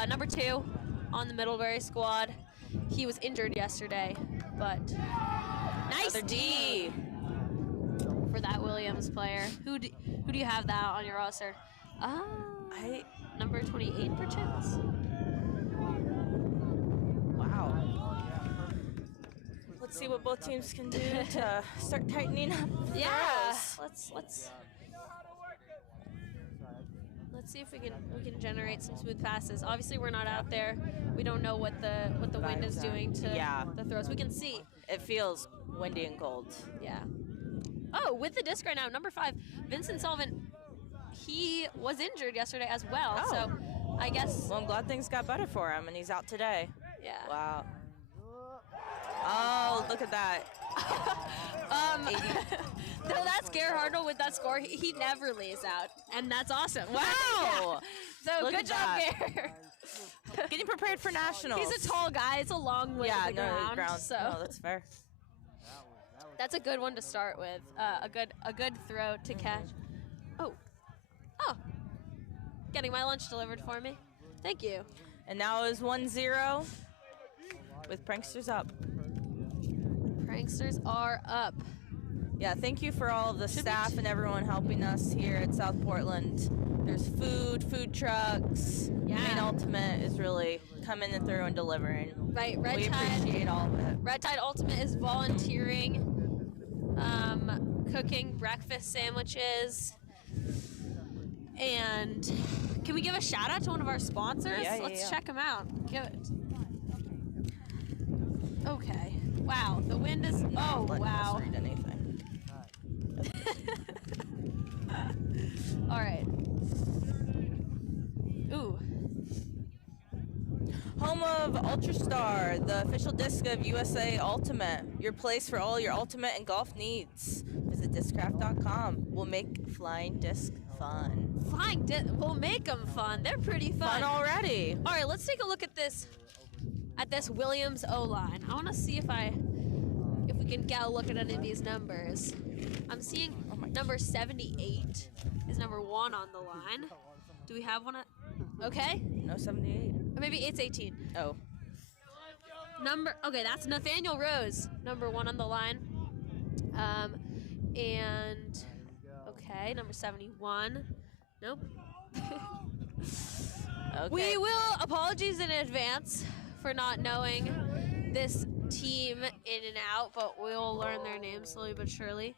number 2 on the Middlebury squad. He was injured yesterday, but nice Another D for that Williams player. Who do you have that on your roster? Number 28 perchance. Wow. Let's see what both teams can do to start tightening up. Yeah. throws. Let's see if we can generate some smooth passes. Obviously, we're not out there. We don't know what the wind is doing to the throws. We can see. It feels windy and cold. Yeah. Oh, with the disc right now, number 5, Vincent Sullivan. He was injured yesterday as well, so I guess. Well, I'm glad things got better for him, and he's out today. Yeah. Wow. Oh, look at that. No, that's Gerhardel with that score. He never lays out, and that's awesome. Wow. So Look good at job, that. Ger. Getting prepared for nationals. He's a tall guy. It's a long way to the ground. So No, that's fair. that's a good one to start with. A good throw to catch. Oh. Getting my lunch delivered for me. Thank you. And now is 1-0 with Pranksters up. Pranksters are up. Yeah, thank you for all of the staff and everyone helping us here at South Portland. There's food trucks. Yeah. Main Ultimate is really coming through and delivering. Right, We appreciate all of it. Red Tide Ultimate is volunteering, cooking breakfast sandwiches. And can we give a shout out to one of our sponsors? Yeah, Let's check them out. Give it. Okay. Wow, the wind is. Oh, wow. Read anything. All right. Ooh. Home of Ultrastar, the official disc of USA Ultimate. Your place for all your ultimate and golf needs. Visit discraft.com. We'll make flying disc fun. We'll make them fun. They're pretty fun. Fun already. All right, let's take a look at this Williams O-line. I want to see if we can get a look at any of these numbers. I'm seeing number 78 is number 1 on the line. Do we have one? Okay. No 78. Or maybe it's 18. Oh. Okay, that's Nathaniel Rose, number 1 on the line. And okay, number 71. Nope. Okay. We will apologies in advance for not knowing this team in and out, but we'll learn their names slowly but surely.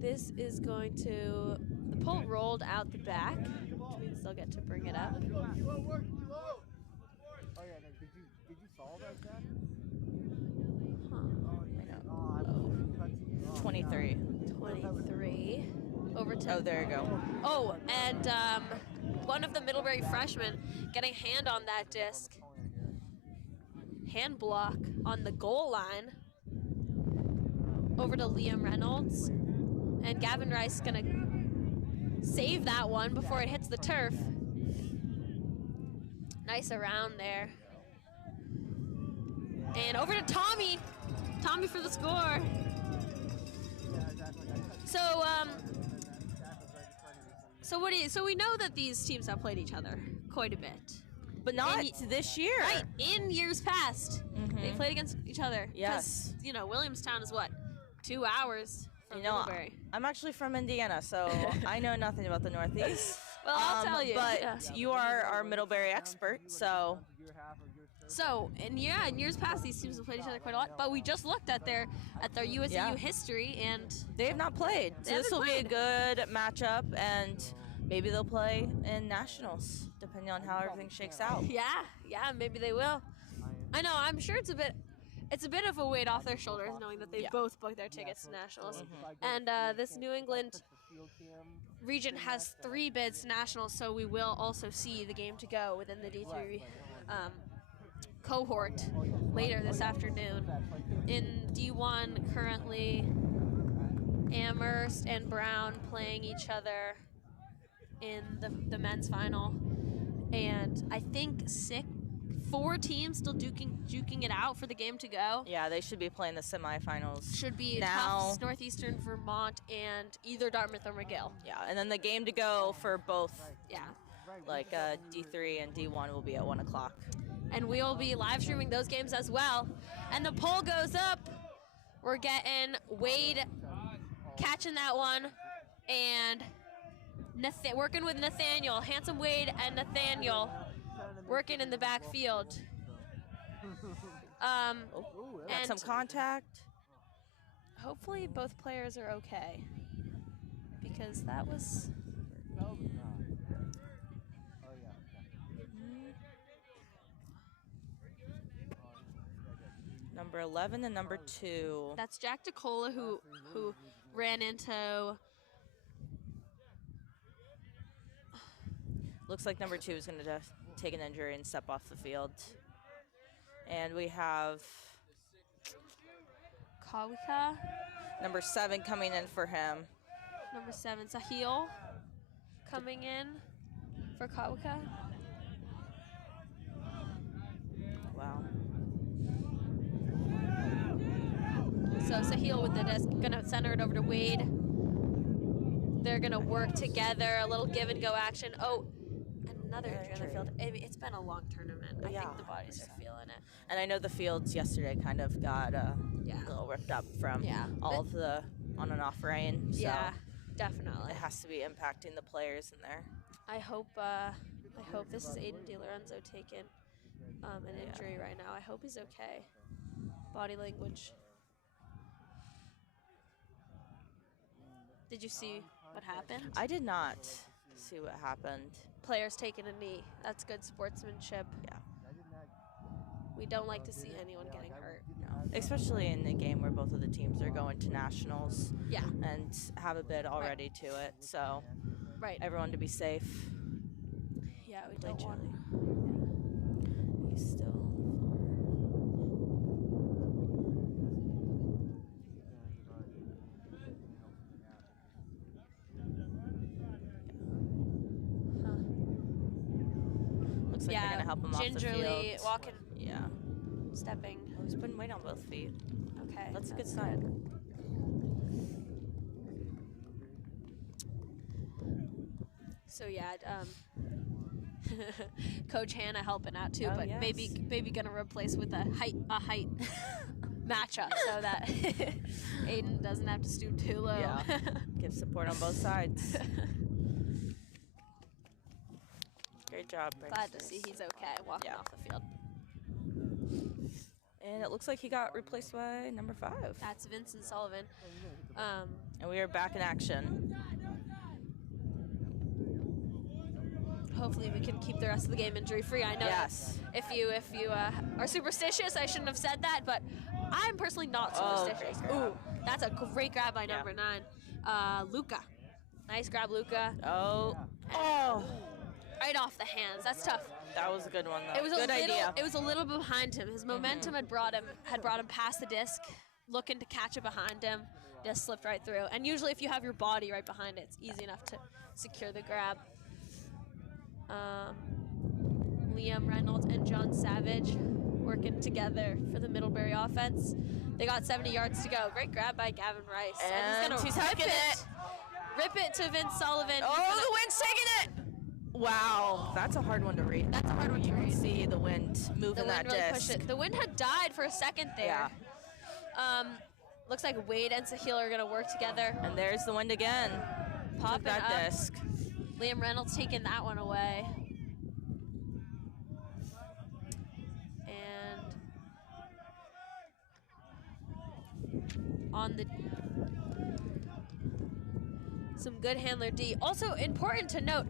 This is going to the pole rolled out the back, which means they'll get to bring it up. Oh yeah, did you solve that, Jack? 23. 23. Over to. Oh, there you go. Oh, and one of the Middlebury freshmen getting hand on that disc. Hand block on the goal line. Over to Liam Reynolds. And Gavin Rice gonna save that one before it hits the turf. Nice around there. And over to Tommy. Tommy for the score. So we know that these teams have played each other quite a bit. But not this year. Right, in years past. They played against each other. Yes. Because, Williamstown is what? 2 hours from Middlebury. I'm actually from Indiana, so I know nothing about the Northeast. Well, I'll tell you. But you are our Middlebury expert, so. So, in years past, these teams have played each other quite a lot. But we just looked at their USAU history, and they have not played. So this will be a good matchup, and maybe they'll play in nationals, depending on how everything shakes out. Yeah, maybe they will. I know. I'm sure it's a bit of a weight off their shoulders, knowing that they've both booked their tickets to nationals. And this New England region has 3 bids to nationals, so we will also see the game to go within the D3 cohort later this afternoon. In D1 currently, Amherst and Brown playing each other in the men's final, and I think 6th 4 teams still duking it out for the game to go. Yeah, they should be playing the semifinals. Should be now. Tufts, Northeastern Vermont, and either Dartmouth or McGill. Yeah, and then the game to go for both, Yeah. like D3 and D1 will be at 1 o'clock. And we will be live streaming those games as well. And the poll goes up. We're getting Wade catching that one, and working with Nathaniel, Handsome Wade and Nathaniel working in the backfield. Got And some contact. hopefully both players are okay, because that was Number 11 and number 2. that's Jack DeCola who ran into. Looks like number 2 is going to take an injury and step off the field. And we have Kawika, number 7 coming in for him. number 7 Sahil coming in for Kawika. Wow. So Sahil with the disc, gonna center it over to Wade. They're gonna work together, a little give and go action. Oh, another injury on the field. I mean, it's been a long tournament. I think the bodies are feeling it. And I know the fields yesterday kind of got a little ripped up from all of the on and off rain. So Yeah, definitely. it has to be impacting the players in there. I hope this is Aiden DiLorenzo taking an injury right now. I hope he's okay. Body language. Did you see what happened? I did not see what happened. Players taking a knee. That's good sportsmanship. Yeah. We don't like to see anyone getting hurt. No. Especially in a game where both of the teams are going to nationals. Yeah. And have a bid already to it. So everyone to be safe. Yeah, we don't want. He's still. Looks like they're gonna help him off the gingerly field. walking. Yeah. Stepping. Oh, he's putting weight on both feet. Okay. That's a good sign. So yeah, Coach Hannah helping out too, Oh, but yes. maybe gonna replace with a height matchup so that Aiden doesn't have to stoop too low. Yeah. Give support on both sides. Great job, Glad to Pranksters. see he's okay walking off the field. And it looks like he got replaced by number 5. That's Vincent Sullivan. And we are back in action. Hopefully we can keep the rest of the game injury free. I know Yes. if you are superstitious, I shouldn't have said that, but I'm personally not superstitious. great grab. Ooh, that's a great grab by number 9, Luca. Nice grab, Luca. Oh. Right off the hands. That's tough. That was a good one, though. It was good idea. It was a little bit behind him. His momentum had brought him past the disc, looking to catch it behind him. Just slipped right through. And usually, if you have your body right behind it, it's easy enough to secure the grab. Liam Reynolds and John Savage working together for the Middlebury offense. They got 70 yards to go. Great grab by Gavin Rice. And he's he's gonna hooking it. Rip it to Vince Sullivan. Oh, the wind's taking it. Wow, that's a hard one to read. That's a hard one to read. You can see the wind moving The wind that really disc. pushed it. The wind had died for a second there. Yeah. Looks like Wade and Sahil are gonna work together. And there's the wind again. Popping that up. disc. Liam Reynolds taking that one away. And on the some good handler D. Also important to note,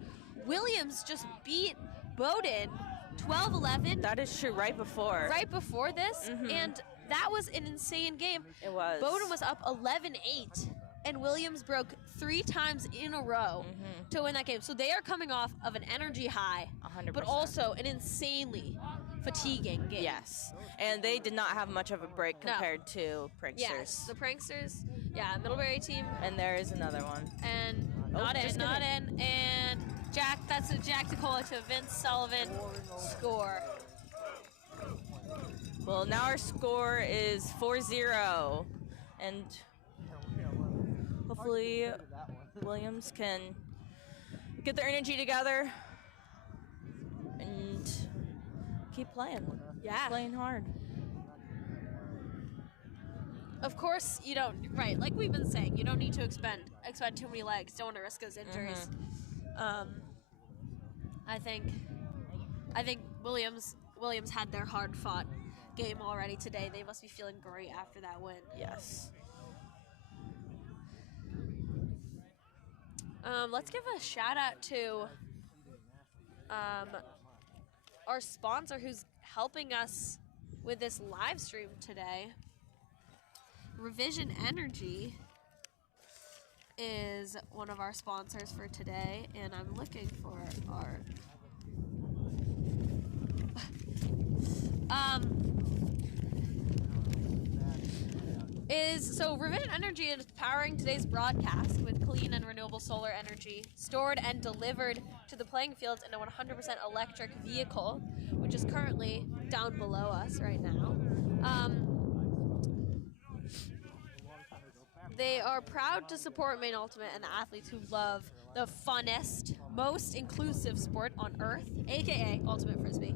Williams just beat Bowden 12-11. That is true, right before. Right before this, and that was an insane game. It was. Bowden was up 11-8, and Williams broke 3 times in a row to win that game. So they are coming off of an energy high, 100%. but also an insanely fatiguing game. Yes. And they did not have much of a break No. compared to Pranksters. Yes, the Pranksters, Middlebury team, And there is another one. and not in, and Jack, that's a Jack DeCola to Vince Sullivan score. Well, now our score is 4-0, and hopefully Williams can get their energy together and keep playing. Yeah. Playing hard. Of course, you don't, right, like we've been saying, you don't need to expend too many legs. Don't want to risk those injuries. I think Williams had their hard-fought game already today. They must be feeling great after that win. Yes. Let's give a shout-out to our sponsor who's helping us with this live stream today. Revision Energy is one of our sponsors for today, and I'm looking for our so Revision Energy is powering today's broadcast with clean and renewable solar energy stored and delivered to the playing fields in a 100% electric vehicle, which is currently down below us right now. They are proud to support Maine Ultimate and the athletes who love the funnest, most inclusive sport on Earth, aka Ultimate Frisbee.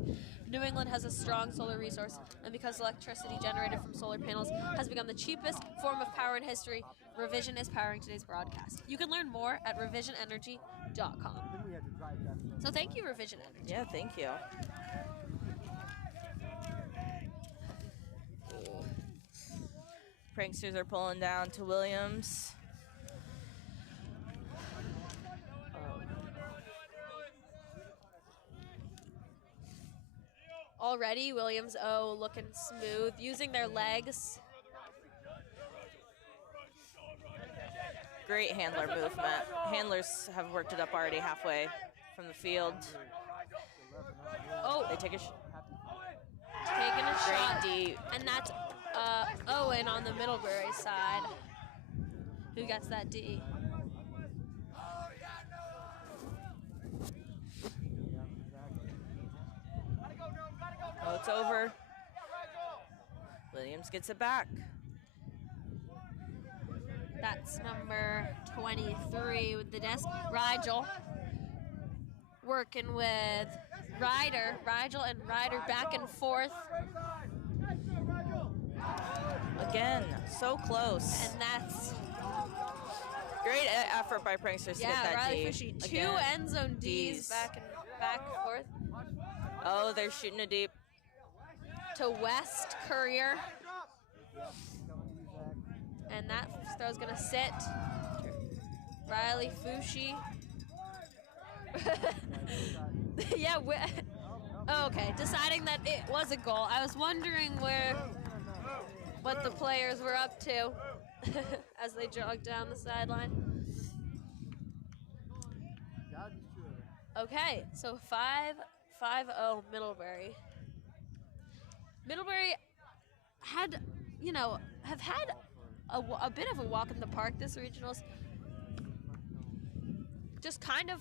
New England has a strong solar resource, and because electricity generated from solar panels has become the cheapest form of power in history, Revision is powering today's broadcast. You can learn more at revisionenergy.com. So thank you, Revision Energy. Yeah, thank you. Pranksters are pulling down to Williams. Already, Williams looking smooth, using their legs. Great handler movement. Handlers have worked it up already halfway from the field. Oh, they take a taking a shot deep, and that's Owen on the Middlebury side. Who gets that D? Oh, it's over. Williams gets it back. That's number 23 with the disc. Rigel working with Ryder. Rigel and Ryder back and forth. Again, so close. And that's great effort by Pranksters to get that Riley D. Fishy. Two Again, end zone Ds back and forth. Oh, they're shooting a deep. To West Courier. And that throw's gonna sit. Riley Fushi. Yeah, okay, deciding that it was a goal. I was wondering what the players were up to as they jogged down the sideline. Okay, so 5-0 Middlebury. Middlebury have had a bit of a walk in the park this regionals. Just kind of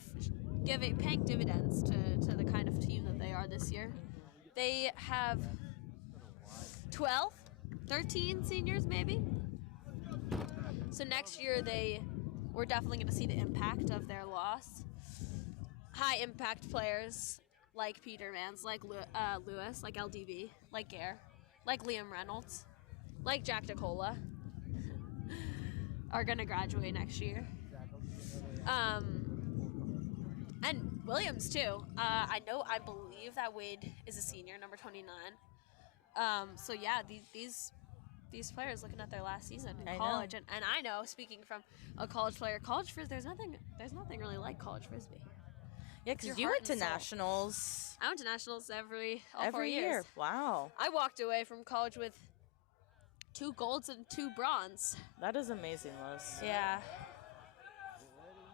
paying dividends to the kind of team that they are this year. They have 13 seniors maybe. So next year we're definitely going to see the impact of their loss. High impact players like Petermans, like Lewis, like LDB, like Gare, like Liam Reynolds, like Jack DeCola are going to graduate next year. And Williams too. I believe that Wade is a senior, number 29. So yeah, these players looking at their last season in college, and I know, speaking from a college player, college frisbee, there's nothing really like college frisbee. Yeah, because you went to nationals. I went to nationals every 4 years. Year. Wow. I walked away from college with 2 golds and 2 bronze. That is amazing, Liz. Yeah.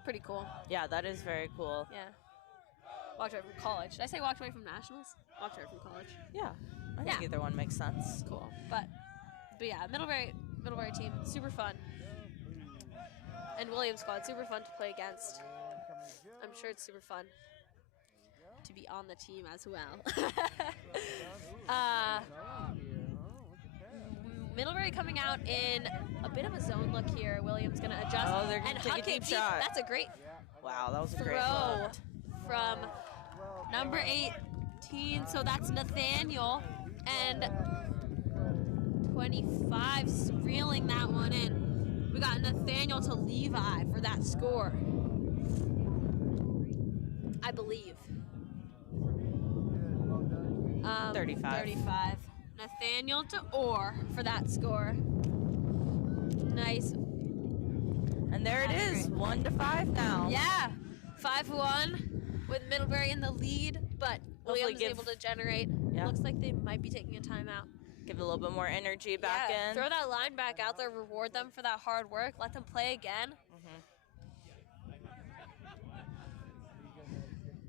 Pretty cool. Yeah, that is very cool. Yeah. Walked away from college. Did I say walked away from nationals? Walked away from college. Yeah. I think either one makes sense. Cool. But yeah, Middlebury team, super fun. And Williams squad, super fun to play against. I'm sure it's super fun. to be on the team as well. Middlebury coming out in a bit of a zone look here. Williams going to adjust. Oh, they're going and to take a Huckabee, deep shot. That's a great Wow, that was a great throw look. from number 18. So that's Nathaniel. And 25 reeling that one in. We got Nathaniel to Levi for that score, I believe. 35. 35. Nathaniel to Orr for that score. Nice. And there it is, 1-5 now. Yeah, 5-1 with Middlebury in the lead, but Williams give- able to generate. Yeah. Looks like they might be taking a timeout. Give it a little bit more energy back in. Throw that line back out there, reward them for that hard work, let them play again.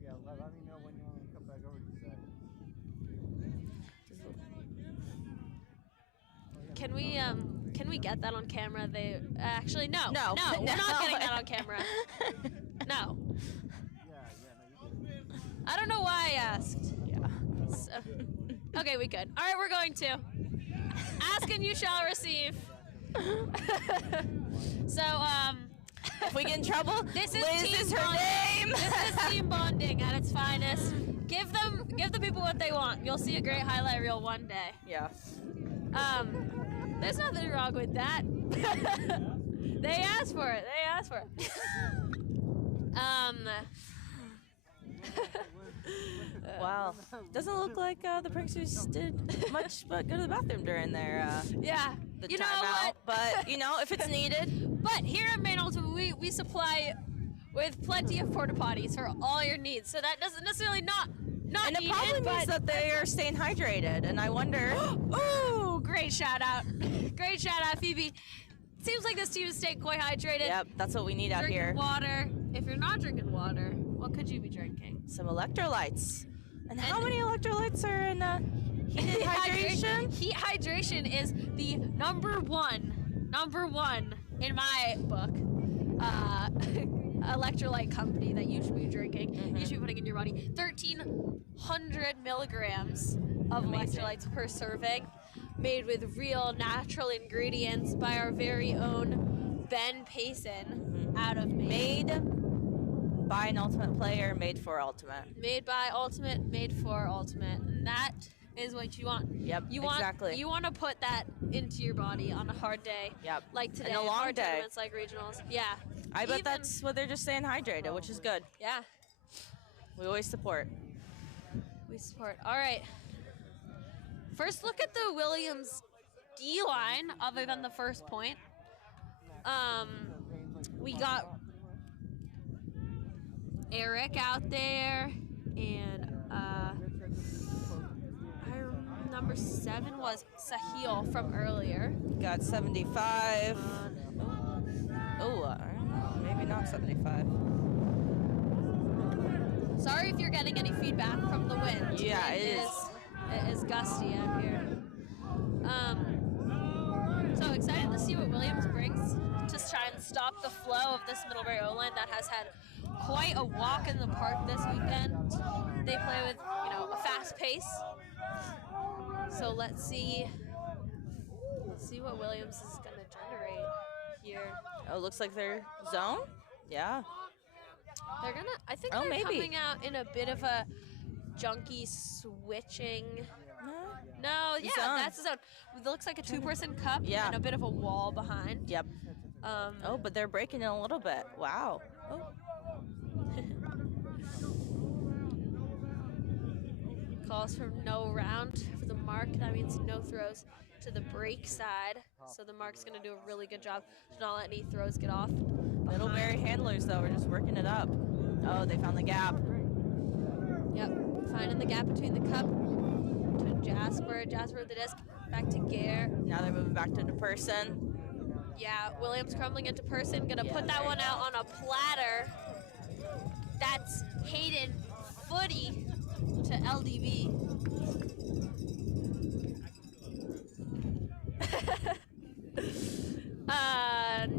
Yeah, let me know when you want me to come back over to that. Can we get that on camera? They actually no, No. we're not getting that on camera. No. I don't know why I asked. Yeah. So, okay, we good. All right, we're going to. Ask and you shall receive. So, If we get in trouble, this is Liz team is her bonding. name. This is team bonding at its finest. Give the people what they want. You'll see a great highlight reel one day. Yeah. There's nothing wrong with that. They asked for it. They asked for it. Wow. Doesn't look like the Pranksters did much but go to the bathroom during their Yeah. the You know timeout. what? But you know, if it's needed. But here at Maine Ultimate, we supply with plenty of porta potties for all your needs. So that doesn't necessarily not And it needed, probably means but that they are staying hydrated, and I wonder. ooh, great shout out. Great shout out, Phoebe. Seems like this team is staying quite hydrated. Yep, that's what we need out Drinking here. water. If you're not drinking water, what could you be drinking? Some electrolytes. And how many electrolytes are in heated hydration? Heat hydration is the number one in my book electrolyte company that you should be drinking. You should be putting in your body 1,300 milligrams of electrolytes per serving, made with real natural ingredients by our very own Ben Payson out of Maine. Made by an Ultimate player, made for Ultimate. Made by Ultimate, made for Ultimate. And that is what you want. Yep, exactly. You want to put that into your body on a hard day. Yep. Like today. And a long hard day. tournaments like regionals. Yeah. I bet Even- that's what they're just staying hydrated, which is good. Yeah. We always support. We support. All right. First look at the Williams D line, other than the first point. We got Eric out there, and number 7 was Sahil from earlier. Got 75. Maybe not 75. Sorry if you're getting any feedback from the wind. Yeah, it is. It is gusty out here. So excited to see what Williams brings to try and stop the flow of this Middlebury O-line that has had quite a walk in the park this weekend. They play with, a fast pace. So let's see what Williams is going to generate here. Oh, looks like they're zone? Yeah. They're gonna. I think Oh, they're maybe. coming out in a bit of a junky switching. No, yeah, Zone. that's the zone. It looks like a two-person cup Yeah. and a bit of a wall behind. Yep. Oh, but they're breaking it a little bit. Wow. Oh. Calls for no round for the mark. That means no throws to the break side. So the mark's gonna do a really good job to not let any throws get off. Middlebury handlers, though, are just working it up. Oh, they found the gap. Yep, finding the gap between the cup to Jasper. Jasper with the disc, back to Gare. Now they're moving back to the person. Yeah, Williams crumbling into person. Gonna put that one out on a platter. That's Hayden Footy to LDB.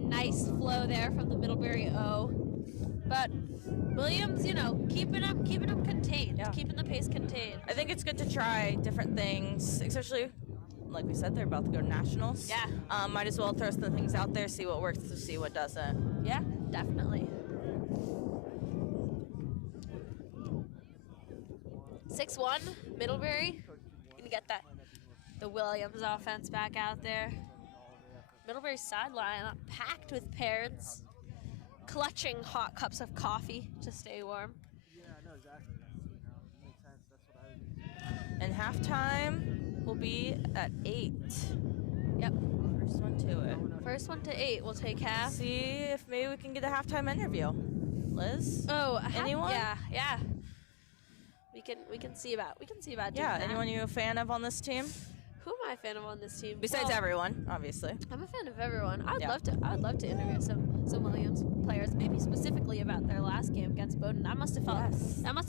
Nice flow there from the Middlebury O. But Williams, keeping them contained. Yeah. keeping the pace contained. I think it's good to try different things, especially like we said, they're about to go to nationals. Yeah. Might as well throw some things out there, see what works, see what doesn't. Yeah, definitely. 6-1, Middlebury. Gonna get the Williams offense back out there. Middlebury's sideline packed with parents, clutching hot cups of coffee to stay warm. Yeah, I know exactly. It makes sense. That's what I would do. And halftime will be at 8. Yep. First one to it. First one to 8. We'll take half. See if maybe we can get a halftime interview. Liz? Oh, anyone? Yeah. We can see about doing that. Anyone you a fan of on this team? Who am I a fan of on this team? Besides everyone, obviously. I'm a fan of everyone. I would love to interview some Williams players, maybe specifically about their last game against Bowden. That must have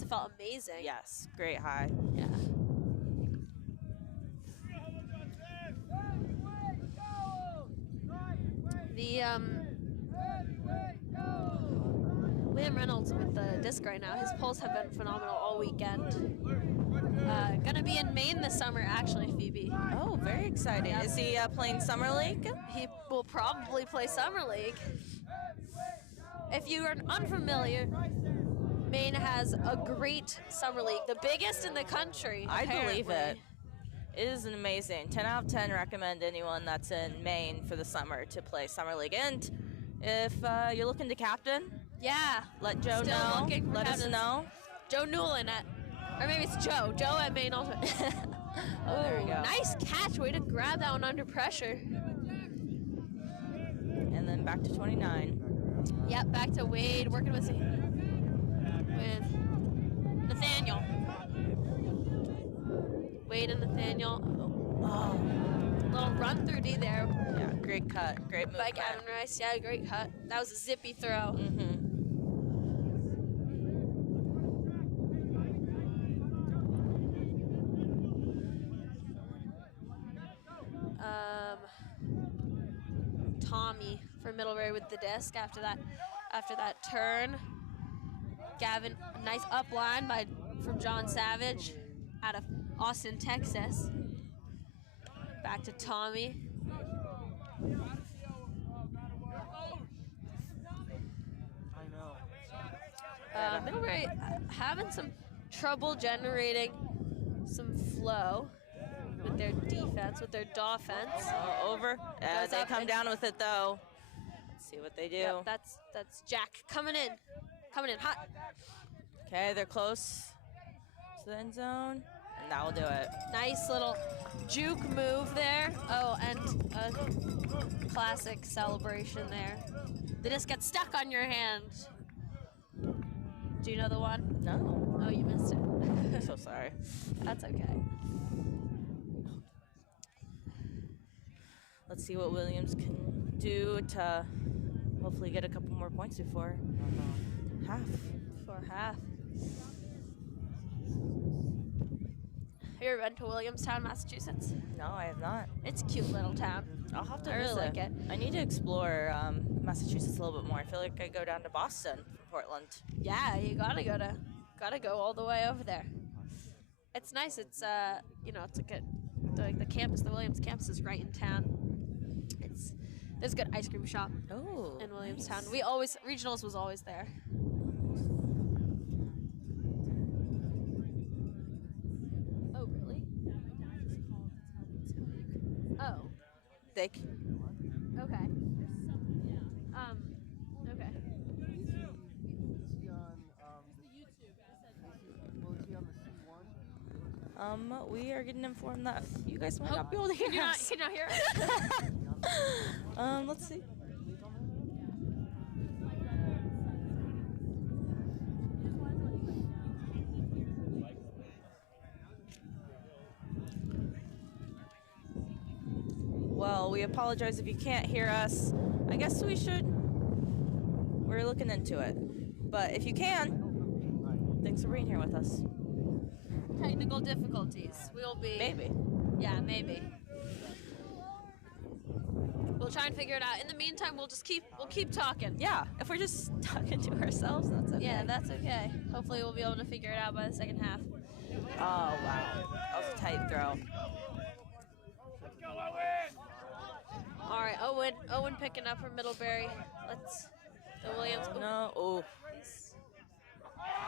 felt amazing. Yes, great high. Yeah. The Liam Reynolds with the disc right now. His pulls have been phenomenal all weekend. Gonna be in Maine this summer, actually, Phoebe. Oh, very exciting. Yeah. Is he playing Summer League? He will probably play Summer League. If you are unfamiliar, Maine has a great Summer League, the biggest in the country. I believe apparently. it. It is an amazing. 10 out of 10 recommend anyone that's in Maine for the summer to play Summer League. And if you're looking to captain, let Joe Still know. looking for Let us captains. know. Joe Newland or maybe it's Joe. Joe at Maine also. Oh, there we go. Nice catch. Way to grab that one under pressure. And then back to 29. Yep, back to Wade, working with Nathaniel. Wade and Nathaniel. Oh, little run through D there. Yeah, great cut. Great move by Gavin Rice. Yeah, great cut. That was a zippy throw. Tommy from Middlebury with the disc after that turn. Gavin, nice up line from John Savage out of Austin, Texas. Back to Tommy. Middlebury having some trouble generating some flow with their defense, with their offense. Over. They come down with it though. Let's see what they do. Yep, that's Jack coming in hot. Okay, they're close to the end zone, and that will do it. Nice little juke move there. Oh, and a classic celebration there. They just get stuck on your hand. Do you know the one? No. Oh, you missed it. I'm so sorry. That's okay. Let's see what Williams can do to hopefully get a couple more points before half. For half. Have you ever been to Williamstown, Massachusetts? No, I have not. It's a cute little town. I'll have to I really visit. like it. I need to explore Massachusetts a little bit more. I feel like I go down to Boston from Portland. Yeah, you gotta go all the way over there. It's nice. It's it's a good the campus, the Williams campus is right in town. There's a good ice cream shop in Williamstown. Nice. Regionals was always there. Oh, really? Oh. They Okay. Okay. We are getting informed that you guys might not be able to hear us. Can you not hear us? Let's see. Well, we apologize if you can't hear us. I guess we're looking into it. But if you can, thanks for being here with us. Technical difficulties. We'll be... Maybe. Yeah, maybe. We'll We'll try and figure it out. In the meantime, we'll keep talking. Yeah, if we're just talking to ourselves, that's okay. Yeah, that's okay. Hopefully we'll be able to figure it out by the second half. Oh, wow. That was a tight throw. All right, Owen picking up from Middlebury. Let's the Williams. Oh, no. Oh.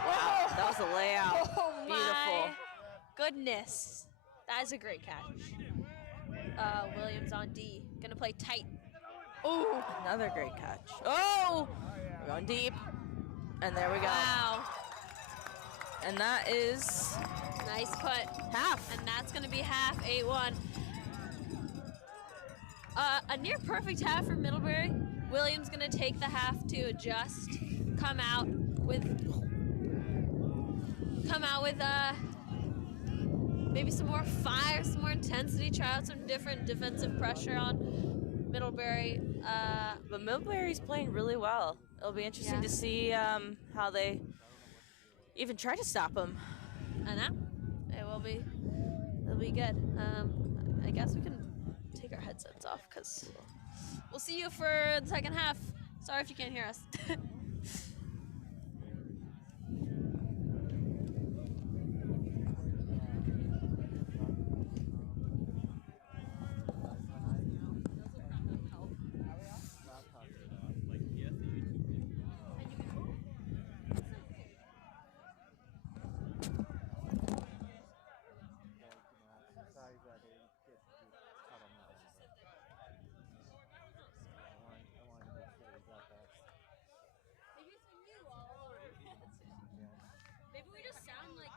Wow, that was a layout. Oh Beautiful. my goodness. That is a great catch. Williams on D. Gonna play tight. Ooh, another great catch. Oh, we're going deep. And there we go. Wow. And that is Nice put. half. And that's gonna be half, 8-1. A near perfect half for Middlebury. Williams gonna take the half to adjust, come out with maybe some more fire, some more intensity, try out some different defensive pressure on Middlebury. But Middlebury's playing really well. It'll be interesting to see how they even try to stop him. I know. It'll be good. I guess we can take our headsets off because we'll see you for the second half. Sorry if you can't hear us. Maybe we just sound like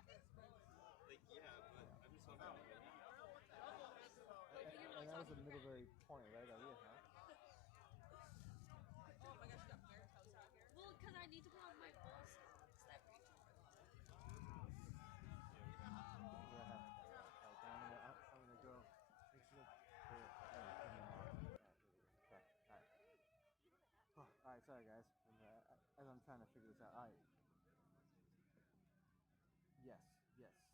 And that was a Middlebury point, right? Are you, huh? well, because I need to put on my balls. I'm gonna go. All right, sorry guys. As I'm trying to figure this out. All right. Yes.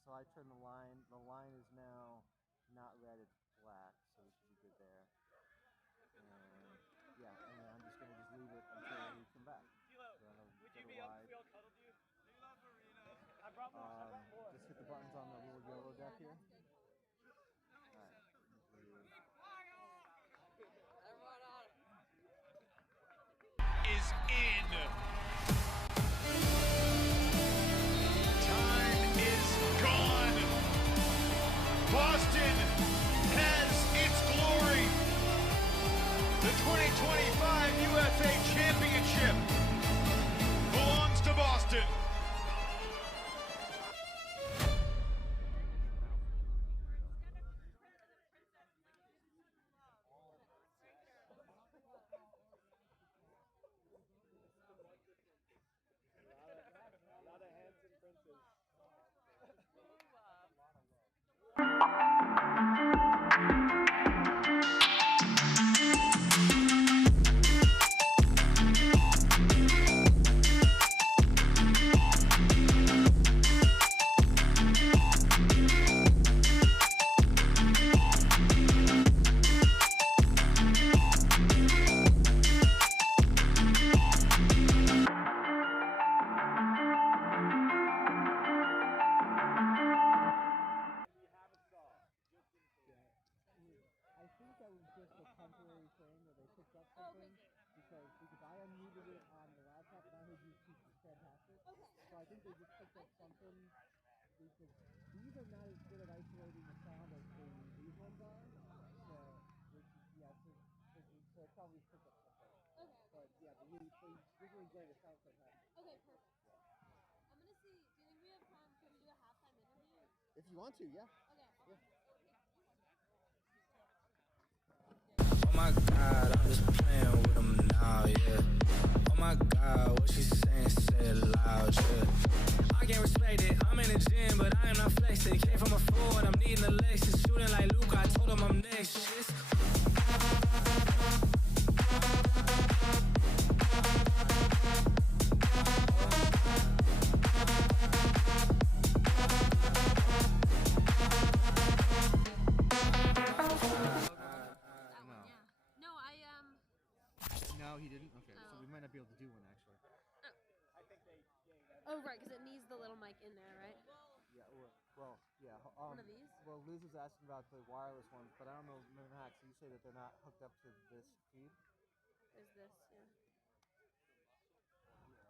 So I turned the line. The line is now not red; it's black. So we should be good there. And yeah, and then I'm just gonna leave it until we come back. Would you be up if we all cuddled you? Just hit the buttons on the little yellow deck here. Is in. Time is gone. Boston has its glory. The 2025 UFA Championship belongs to Boston. Because I unmuted it on the laptop and I heard you speak fantastic. Okay. So I think they just picked up something because these are not as good at isolating the sound as these ones are. So so it probably picked up something. Okay. But yeah, they usually great. It sounds fantastic. Okay, perfect. I'm gonna see. Do you think we have time? Can we do a halftime interview? If you want to, yeah. Okay. Yeah. Oh my God, I'm just playing with them now, yeah. Oh my God, what she saying, say it loud, yeah. I can't respect it, I'm in the gym, but I am not flexing. Came from a forward, I'm needing the legs, just shooting like Luke, I told him I'm next, shit. Oh, right, because it needs the little mic in there, right? Yeah, well, yeah. One of these? Well, Liz was asking about the wireless ones, but I don't know, Max, you say that they're not hooked up to this feed? There's this, yeah.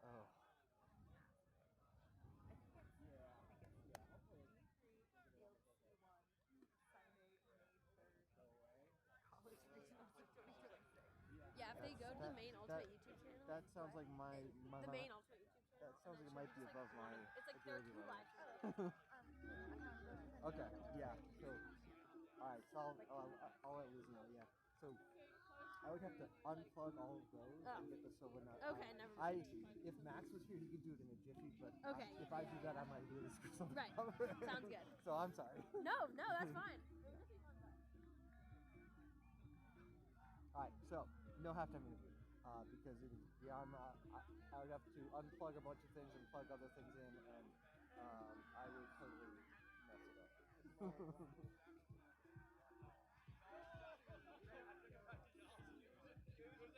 Oh. Yeah, if they go to the main Ultimate YouTube channel. That sounds like my The main Ultimate YouTube channel. That sounds like it might be above my It's like there are ability two live level. Okay, yeah. So, all right. So I'll let Liz know. Yeah. So I would have to unplug all of those and get the silver nut. Okay, never mind. If Max was here, he could do it in a jiffy. But Okay, if I do that, I might do this for something. Right. Sounds good. So I'm sorry. No, that's fine. All right. So no halftime interview. Because it is beyond I would have to unplug a bunch of things and plug other things in, and I would totally mess it up.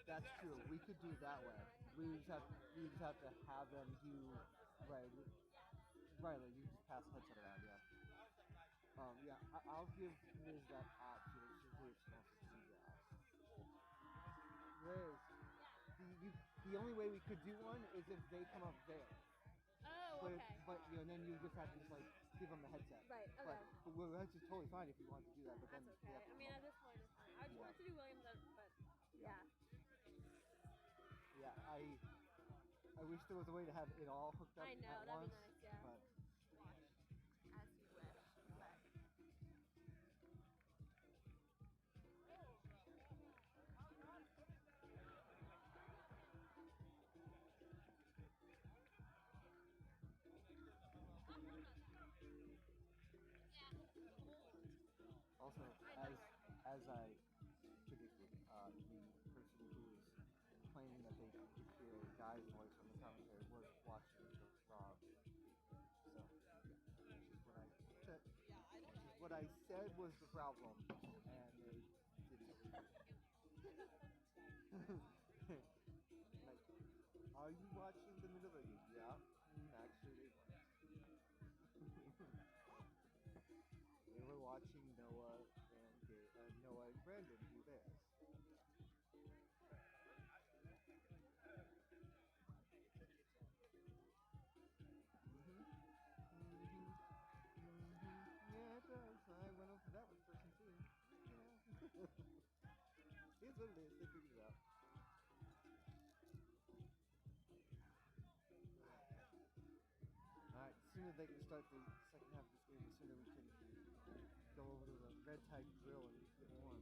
That's true. We could do it that way. We just have to have them do right. Right, like you just pass the headset around. Yeah. I'll give Liz that option. She's here. She wants to see that. Liz. The only way we could do one is if they come up there. Oh, okay. But then you just have to just like give them the headset. Right. Okay. But that's just totally fine if you want to do that. But That's then okay. I mean, at this point, it's fine. I just wanted to do Williams, but yeah. Yeah, I wish there was a way to have it all hooked up I know, at that'd once. be nice. Yeah. But As you wish. also, as I predicted, the person who was claiming that they could hear a guy's voice on the commentary was watching the Raw. So, what I said was the problem, and they didn't believe it. Like, are you watching the middle of it? Yeah, actually they were. They were watching Noah and Brandon do this. Yeah, it does. I went over that with person too. Yeah. Here's what it is. They figured it out. Alright, the sooner they can start the second half of this game, the sooner we can go over to the Red Tide Grill and get warm.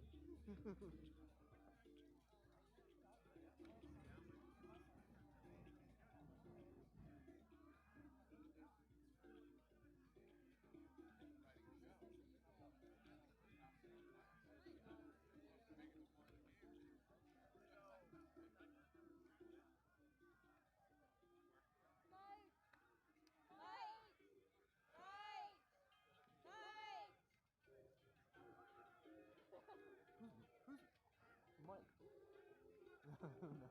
Who's Mike? No.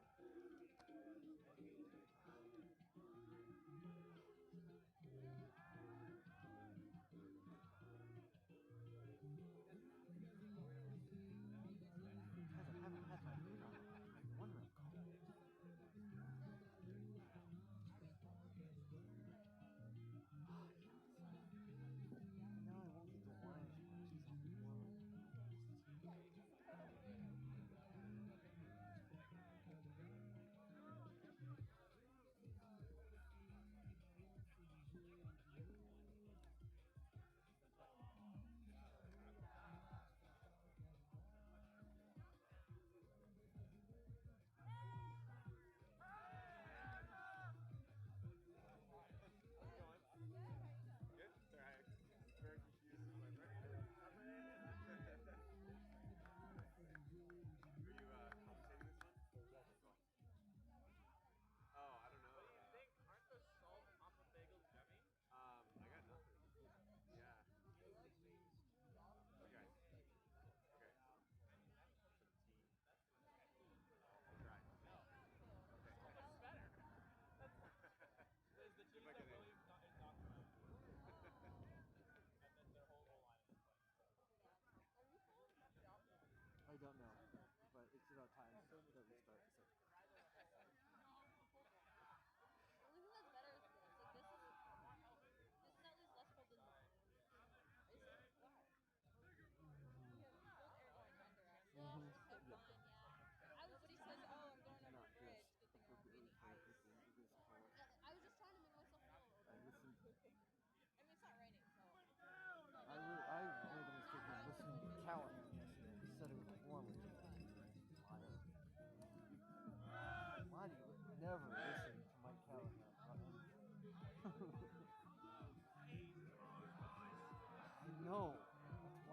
Haven't had my food on like one round call. No, I won't eat the wine as much as I'll eat more.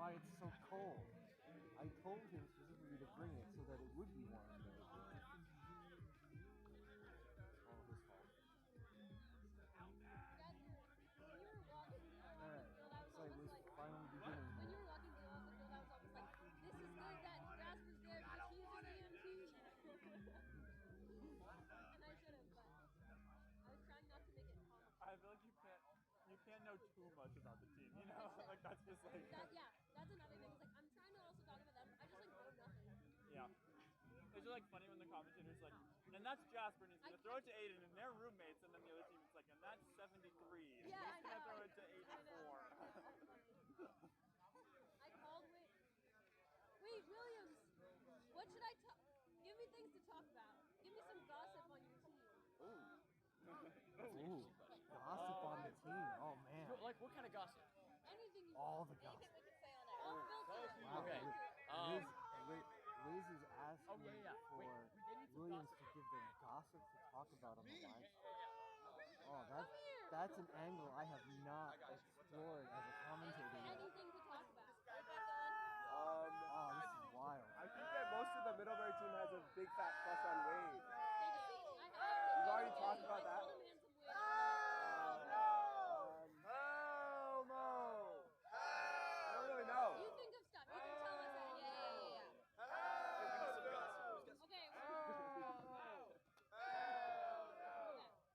why it's so cold. I told him specifically to bring it so that it would be warm. But all his fault. Alright, so it was finally beginning. When you were walking through the field, I was almost like, this is good that Jasper's there because he's an EMT. And I should have, but I was trying not to make it comical. I feel like you can't know too much about the team, you know? Like that's just like That's another thing. It's like I'm trying to also talk about them. I just like know nothing. yeah. It's just like funny when the commentator's like, and that's Jasper, and he's gonna throw it to Aiden, and they're roommates, and then the other team is like, and that's 73. Yeah, he's I gonna know. throw it to 84. I called Wait, Williams. What should I talk? Give me things to talk about. Give me some gossip on your team. Ooh, gossip on the team. Oh man. Like what kind of gossip? Anything you All the gossip. All filtered. Wow. Okay. Liz is asking Oh, yeah. for Wait, they need some Williams gossip. to give them gossip to talk about on the live stream. Oh, that's an angle I have not explored as a commentator yet. Anything to talk about. Oh, this is wild. I think that most of the Middlebury team has a big fat crush on Wade. You've already talked about that? Hell no! I don't really know. You think of stuff. You can tell us that. Yeah. Okay.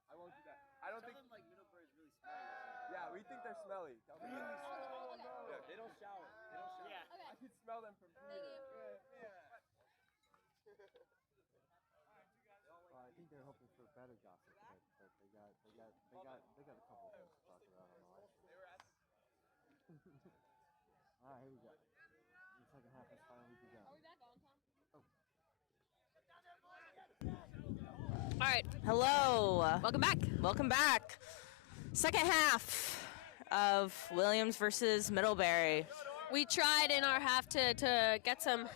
I won't do that. I don't think. Tell them like Middlebury's really smelly. Yeah, we think they're smelly. Really smelly? Yeah, they don't shower. Yeah. Okay. I can smell them from here. I think they're hoping for better gossip, but they got a couple of things to talk about on the live stream. All right, here we go. The second half has finally begun. Are we back on, Tom? Oh. All right. Hello. Welcome back. Welcome back. Second half of Williams versus Middlebury. We tried in our half to get some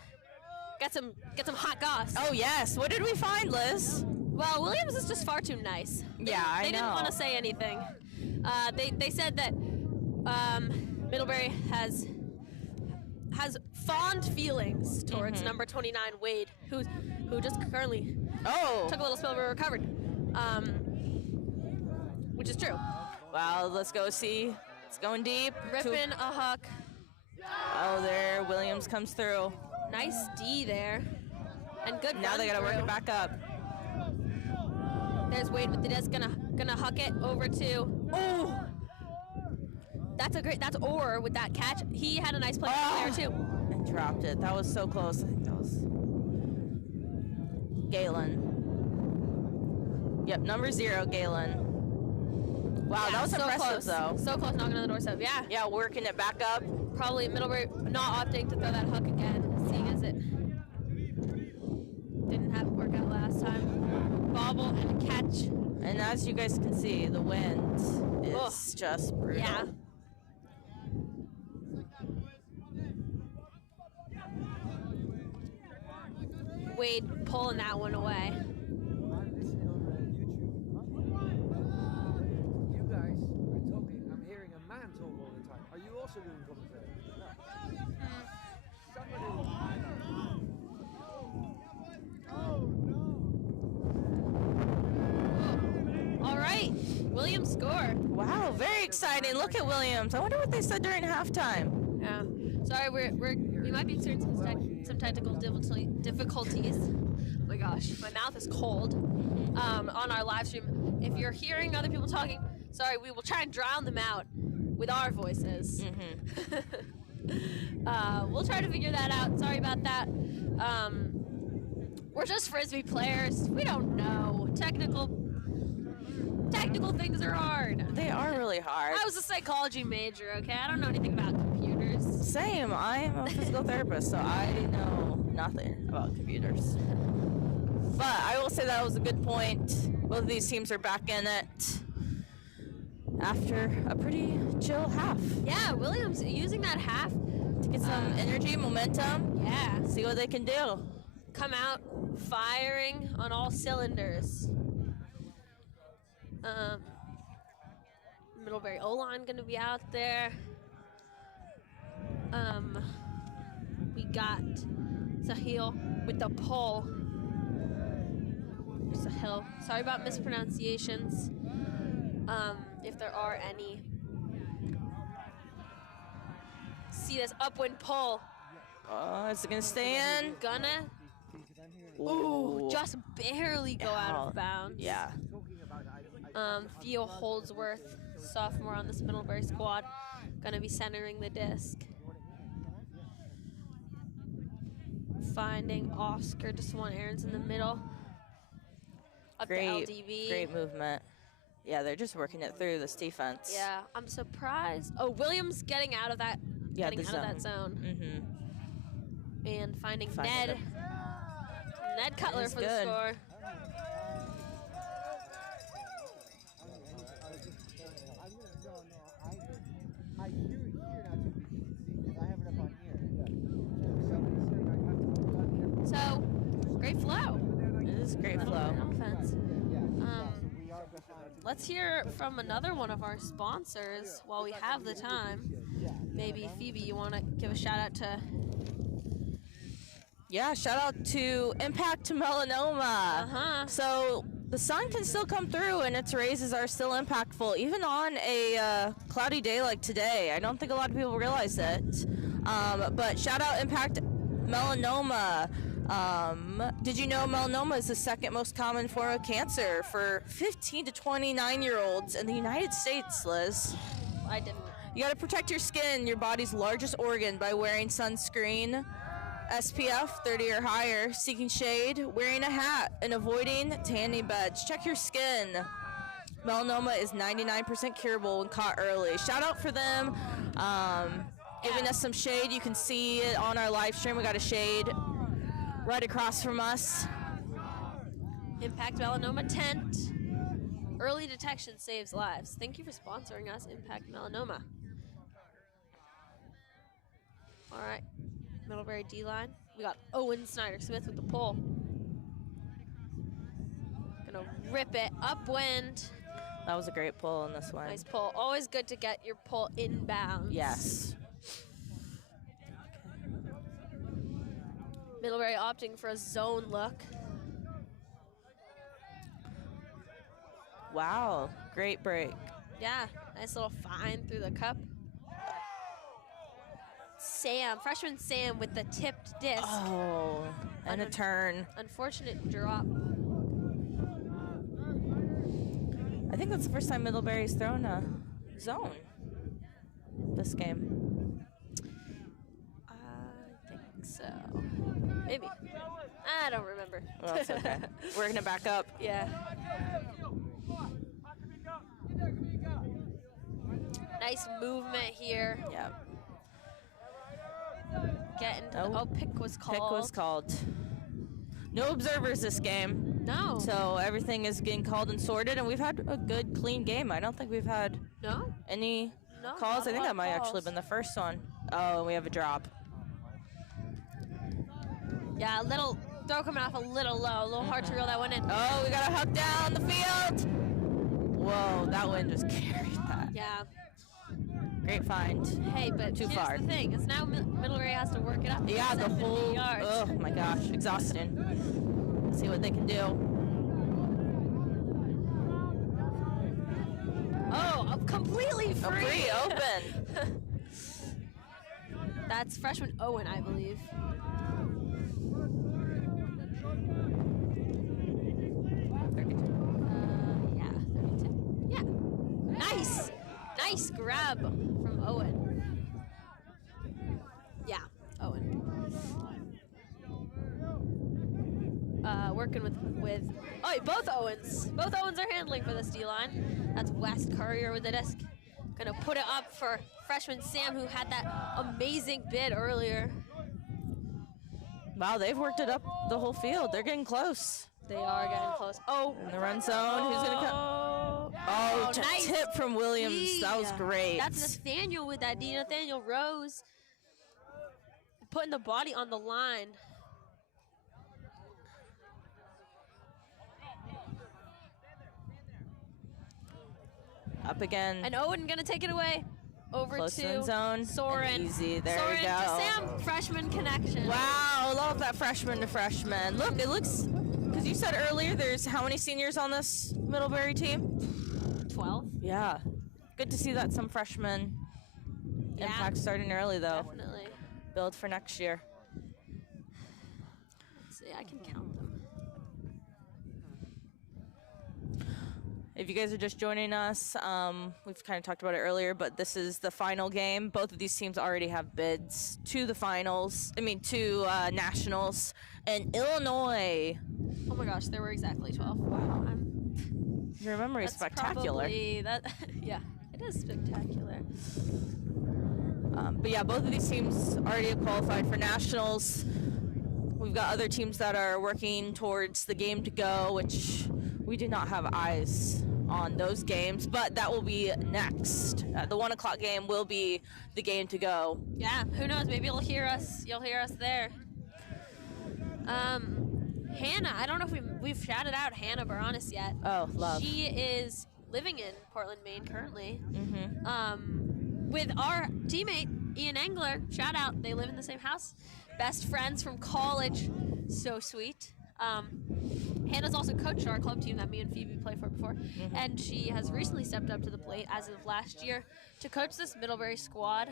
hot goss. Oh yes. What did we find, Liz? Well, Williams is just far too nice. They didn't want to say anything. They said that Middlebury has fond feelings towards number 29 Wade, who just currently took a little spill but recovered, which is true. Wow. Let's go see. It's going deep. Ripping a huck. Oh, there Williams comes through. Nice D there, and good. Now they gotta work it back up. There's Wade with the disc, gonna huck it over to. Oh, that's Orr with that catch. He had a nice play there too. And dropped it. That was so close. I think that was Galen. Yep, number 0, Galen. Wow, Yeah, that was so impressive close. though. So close, knocking on the doorstep. Yeah. Yeah, working it back up. Probably Middlebury not opting to throw that hook again, seeing as it didn't have it work out last time. Bobble and a catch. And as you guys can see, the wind is just brutal. Yeah. Wade pulling that one away. I'm listening on YouTube. You guys are talking. I'm hearing a man talk all the time. Are you also doing commentary? No. Somebody. All right, Williams score. Wow, very exciting. Look at Williams. I wonder what they said during halftime. Yeah. Sorry, we might be experiencing some technical difficulties. Oh my gosh, my mouth is cold. On our live stream, if you're hearing other people talking, sorry, we will try and drown them out with our voices. We'll try to figure that out. Sorry about that. We're just frisbee players. We don't know. Technical things are hard. They are really hard. I was a psychology major, okay? I don't know anything about computers. Same. I am a physical therapist, so I know nothing about computers. But I will say that was a good point. Both of these teams are back in it after a pretty chill half. Yeah, Williams using that half to get some energy, momentum. Yeah. See what they can do. Come out firing on all cylinders. Middlebury O-line going to be out there. got Sahil with the pull. Sahil. Sorry about mispronunciations, if there are any. See this upwind pull. Is it gonna stay in? Gonna. Ooh, just barely go out of bounds. Yeah. Theo Holdsworth, sophomore on this Middlebury squad, gonna be centering the disc. Finding Oscar, just one Aaron's in the middle. Up to LDV. Great movement. Yeah, they're just working it through this defense. Yeah, I'm surprised. Oh, Williams getting out of that. Yeah, getting out of that zone. Mm-hmm. And finding Finding Ned. it. Ned Cutler He's for the good. score. I hear it here now too, because I have it up on here. So, great flow. It is great flow. Offense. Let's hear from another one of our sponsors while we have the time. Maybe Phoebe, you want to give a shout out to? Yeah, shout out to Impact Melanoma. So the sun can still come through and its rays are still impactful, even on a cloudy day like today. I don't think a lot of people realize it. But shout out Impact Melanoma. Did you know melanoma is the second most common form of cancer for 15 to 29-year-olds in the United States, Liz? I didn't. You gotta protect your skin, your body's largest organ, by wearing sunscreen, SPF 30 or higher, seeking shade, wearing a hat, and avoiding tanning beds. Check your skin. Melanoma is 99% curable when caught early. Shout out for them, giving us some shade. You can see it on our live stream. We got a shade right across from us. Impact Melanoma Tent. Early detection saves lives. Thank you for sponsoring us, Impact Melanoma. All right, Middlebury D-line. We got Owen Snyder-Smith with the pull. Gonna rip it upwind. That was a great pull in this one. Nice pull. Always good to get your pull inbounds. Yes. Middlebury opting for a zone look. Wow, great break. Yeah, nice little find through the cup. Freshman Sam with the tipped disc. Oh, and a turn. Unfortunate drop. I think that's the first time Middlebury's thrown a zone this game. I think so. Maybe. I don't remember. Well, it's okay. We're gonna back up. Yeah. Nice movement here. Yep. Pick was called. Pick was called. No observers this game. No. So everything is getting called and sorted, and we've had a good, clean game. I don't think we've had any calls. I think that might actually have been the first one. Oh, and we have a drop. Yeah, a little throw coming off a little low. A little hard to reel that one in. Oh, we got a hook down the field. Whoa, that wind just carried that. Yeah. Great find. Hey, but too far. Here's the thing. It's now Middlebury has to work it up. Yeah, the 70 whole. yards. Oh my gosh, exhausting. See what they can do. Oh, completely free. Free open. That's freshman Owen, I believe. Yeah, 32. Yeah. Nice. Nice grab from Owen. Yeah, Owen. Working with oh, both Owens. Both Owens are handling for this D-line. That's West Courier with the disc. Gonna put it up for freshman Sam, who had that amazing bid earlier. Wow, they've worked it up the whole field. They're getting close. They are getting close. Oh. In the run zone, who's gonna come? Oh, nice tip from Williams. That was great. That's Nathaniel with that D. Nathaniel Rose. Putting the body on the line. Up again. And Owen gonna take it away. over Close to in zone. Soren. And easy. There Soren we go. to Sam, freshman connection. Wow, love that freshman to freshman. Look, it looks, because you said earlier there's how many seniors on this Middlebury team? 12. Yeah. Good to see that some freshmen impact starting early, though. Definitely. Build for next year. Let's see, I can count them. If you guys are just joining us, we've kind of talked about it earlier, but this is the final game. Both of these teams already have bids to the finals. To nationals in Illinois. Oh my gosh, there were exactly 12. Wow. Your memory is spectacular. Yeah, it is spectacular. But yeah, both of these teams already have qualified for nationals. We've got other teams that are working towards the game to go, which we do not have eyes on those games, but that will be next. The 1 o'clock game will be the game to go. Yeah, who knows? Maybe you'll hear us there. Hannah, I don't know if we've shouted out Hannah Baranis yet. Oh, love. She is living in Portland, Maine currently. Mm-hmm. With our teammate Ian Engler. Shout out, they live in the same house. Best friends from college. So sweet. Hannah's also coached our club team that me and Phoebe played for before, and she has recently stepped up to the plate as of last year to coach this Middlebury squad.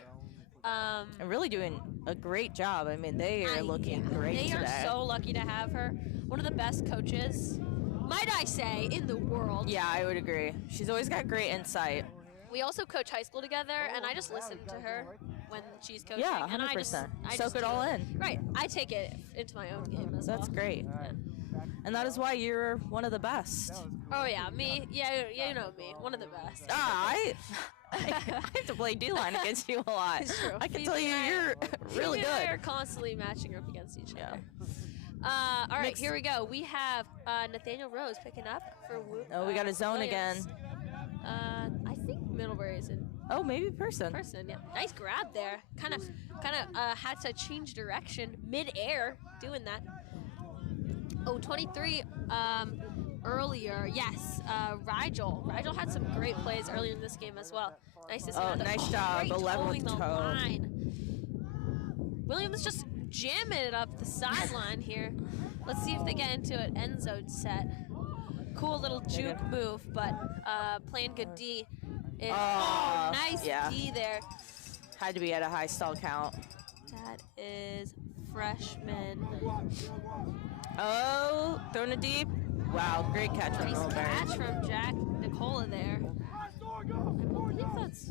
And really doing a great job. They are looking great today. They are so lucky to have her. One of the best coaches, might I say, in the world. Yeah, I would agree. She's always got great insight. We also coach high school together, and I just listen to her when she's coaching. Yeah, 100%. And I just it all in. Right. I take it into my own game as well. That's great. Yeah. And that is why you're one of the best. Oh, yeah. Me. Yeah, you know me. One of the best. I have to play D-line against you a lot. It's true. I can tell you you're really good. We are constantly matching up against each other. All right, here we go. We have Nathaniel Rose picking up for we got a zone Williams. again. I think Middlebury's in. Oh, maybe person. Yeah. Nice grab there. Kind of had to change direction mid-air doing that. Oh, 23 earlier. Yes, Rigel. Rigel had some great plays earlier in this game as well. Nice to see. Nice job. 11 the toe. line. Williams just jamming it up the sideline here. Let's see if they get into an end zone set. Cool little juke move, but playing good D. Nice D there. Had to be at a high stall count. That is freshman. Oh, throwing it deep. Wow, great catch from Nice Middlebury. catch from Jack Nicola there. I believe that's...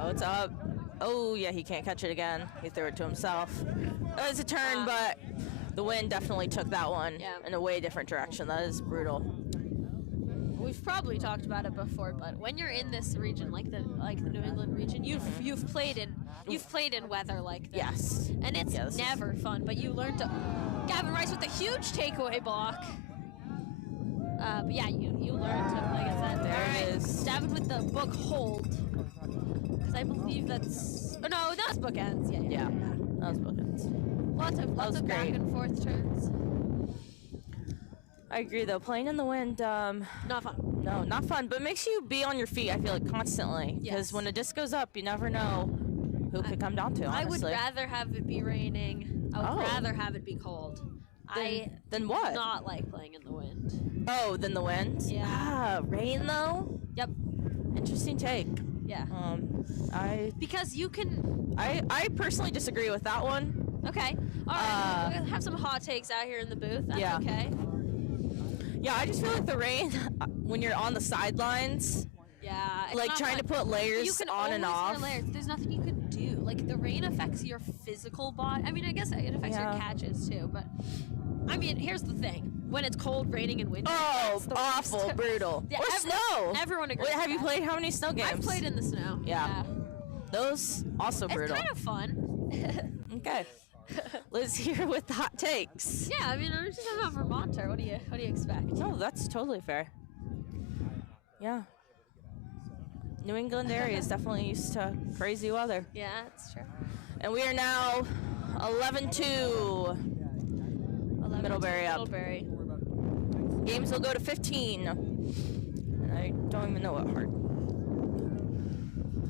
Oh, it's up. Oh, yeah, he can't catch it again. He threw it to himself. It was a turn, but the wind definitely took that one in a way different direction. That is brutal. We've probably talked about it before, but when you're in this region, like the New England region, you've played in weather like this. Yes. And it's never fun, but you learn to. Gavin Rice with a huge takeaway block. But yeah, you learn to, like I said. There it is. Gavin with the book hold. Because I believe that's. Oh, no, that's bookends. Yeah. That was bookends. Lots of back and forth turns. I agree, though. Playing in the wind, not fun. No, not fun, but makes you be on your feet, I feel like, constantly. Because when a disc goes up, you never know who could come down to, honestly. I would rather have it be raining. I would rather have it be cold. Then what? Not like playing in the wind. Oh, than the wind? Yeah. Rain, though? Yep. Interesting take. Yeah. Because you can... I personally disagree with that one. Okay. All right. We're going to have some hot takes out here in the booth. That's okay. Yeah, I just feel like the rain, when you're on the sidelines, like trying to put layers on and off. Layers. There's nothing you can do. Like, the rain affects your physical body. I mean, I guess it affects your catches, too. But, I mean, here's the thing. When it's cold, raining, and windy, oh, awful, brutal. Yeah, or snow. Everyone agrees. Wait, have you played how many snow games? I've played in the snow. Yeah. Those, also brutal. It's kind of fun. Okay. Liz here with hot takes. Yeah, I mean, I'm just a Vermonter. What do you expect? No, that's totally fair. Yeah. New England area is definitely used to crazy weather. Yeah, it's true. And we are now 11-2. Middlebury up. Middlebury. Games will go to 15. And I don't even know what heart.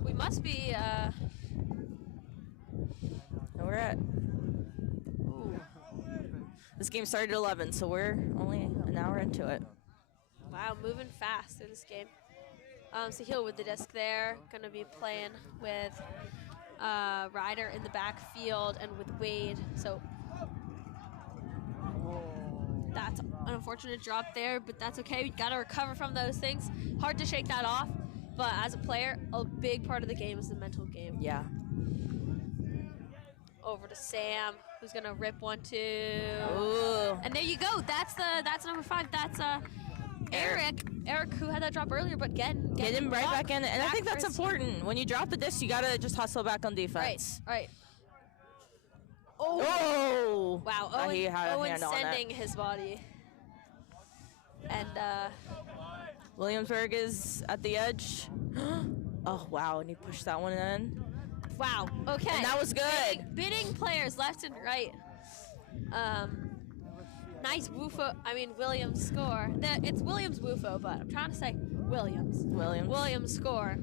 We must be, We're at. Ooh. This game started at 11, so we're only an hour into it. wow, moving fast through this game. So Heel with the disc there, gonna be playing with Ryder in the backfield and with Wade. So that's an unfortunate drop there, but that's okay. We gotta recover from those things. Hard to shake that off, but as a player, a big part of the game is the mental game. Yeah. Over to Sam, who's gonna rip 1-2. Ooh. And there you go. That's number 5. That's Eric. Eric, who had that drop earlier, but get him right back in. And I think that's for his team. important. When you drop the disc, you gotta just hustle back on defense. Right. Oh! Wow, He had a Owen hand on that. sending his body. And Williamsburg is at the edge. Oh, wow, and he pushed that one in. wow, okay. And that was good. Bidding players left and right. Nice Williams score. It's Williams Woofo, but I'm trying to say Williams. Williams score.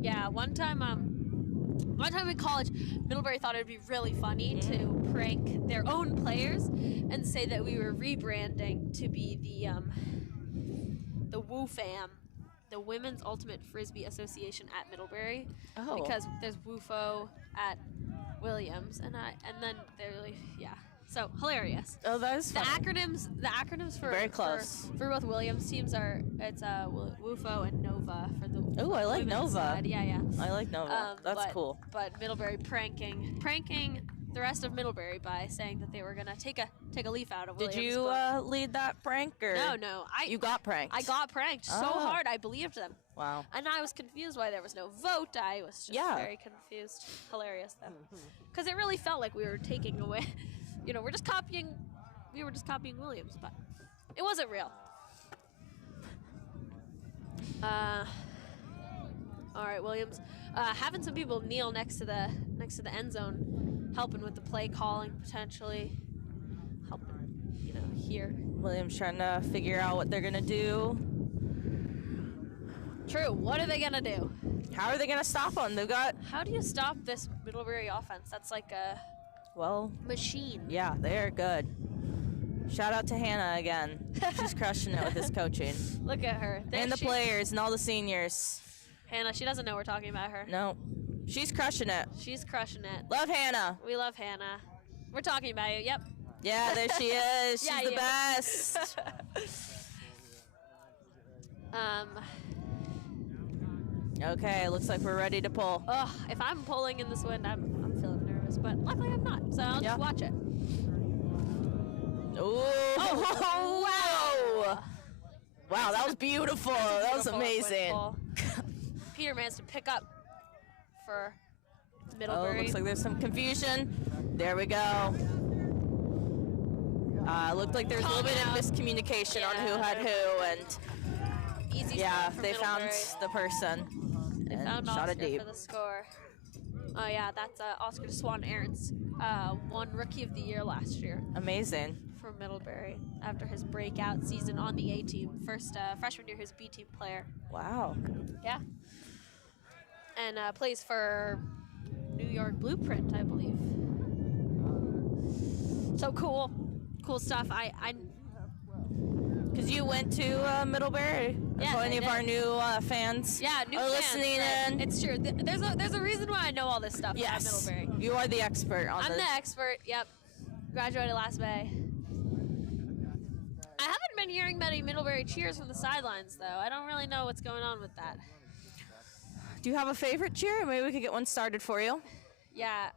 Yeah, one time in college, Middlebury thought it would be really funny to prank their own players and say that we were rebranding to be the Woo Fam, the Women's Ultimate Frisbee Association at Middlebury. Oh. Because there's Woofo at Williams, and then they're really, yeah. So hilarious. Oh, that is The funny. acronyms for Very close. for both Williams teams are Woofo and Nova for the. Ooh, I like women's Nova. side. Yeah. I like Nova. That's cool. But Middlebury pranking the rest of Middlebury by saying that they were gonna take a leaf out of Williams' Did you book. lead that prank? Or No. You got pranked. I got pranked so Oh. hard. I believed them. Wow. And I was confused why there was no vote. I was just very confused. Hilarious though, because it really felt like we were taking away. We were just copying Williams, but it wasn't real. All right, Williams, having some people kneel next to the end zone, helping with the play calling potentially, helping here. Williams trying to figure out what they're gonna do. True. What are they gonna do? How are they gonna stop them? They've got. How do you stop this Middlebury offense? That's like a machine. Yeah, they're good. Shout out to Hannah again. She's crushing it with this coaching. Look at her. And the players and all the seniors. Hannah, she doesn't know we're talking about her. No. She's crushing it. She's crushing it. Love Hannah. We love Hannah. We're talking about you. Yep. Yeah, there she is. She's Yeah, the best. Okay, looks like we're ready to pull. Ugh, if I'm pulling in this wind, I'm feeling nervous, but luckily I'm not, so I'll just watch it. Ooh. Oh, wow. Wow, that was beautiful. That was amazing. Peter managed to pick up for Oh, Middlebury. looks like there's some confusion. There we go. Looked like there was a little bit of miscommunication on who had who, and Easy yeah, start for they found Middlebury. the person. They and found shot Oscar it deep. for the score. Oh yeah, that's Oscar Swan-Aarons, won Rookie of the Year last year. Amazing. For Middlebury after his breakout season on the A team. First freshman year, his B team player. Wow. Yeah. And plays for New York Blueprint, I believe. So cool stuff. Because you went to Middlebury. Yes, So I any of did. our new fans New are fans, listening right. in. It's true. There's a reason why I know all this stuff about Middlebury. You are the expert on I'm the expert. Yep. Graduated last May. I haven't been hearing many Middlebury cheers from the sidelines, though. I don't really know what's going on with that. Do you have a favorite cheer? Maybe we could get one started for you. Yeah.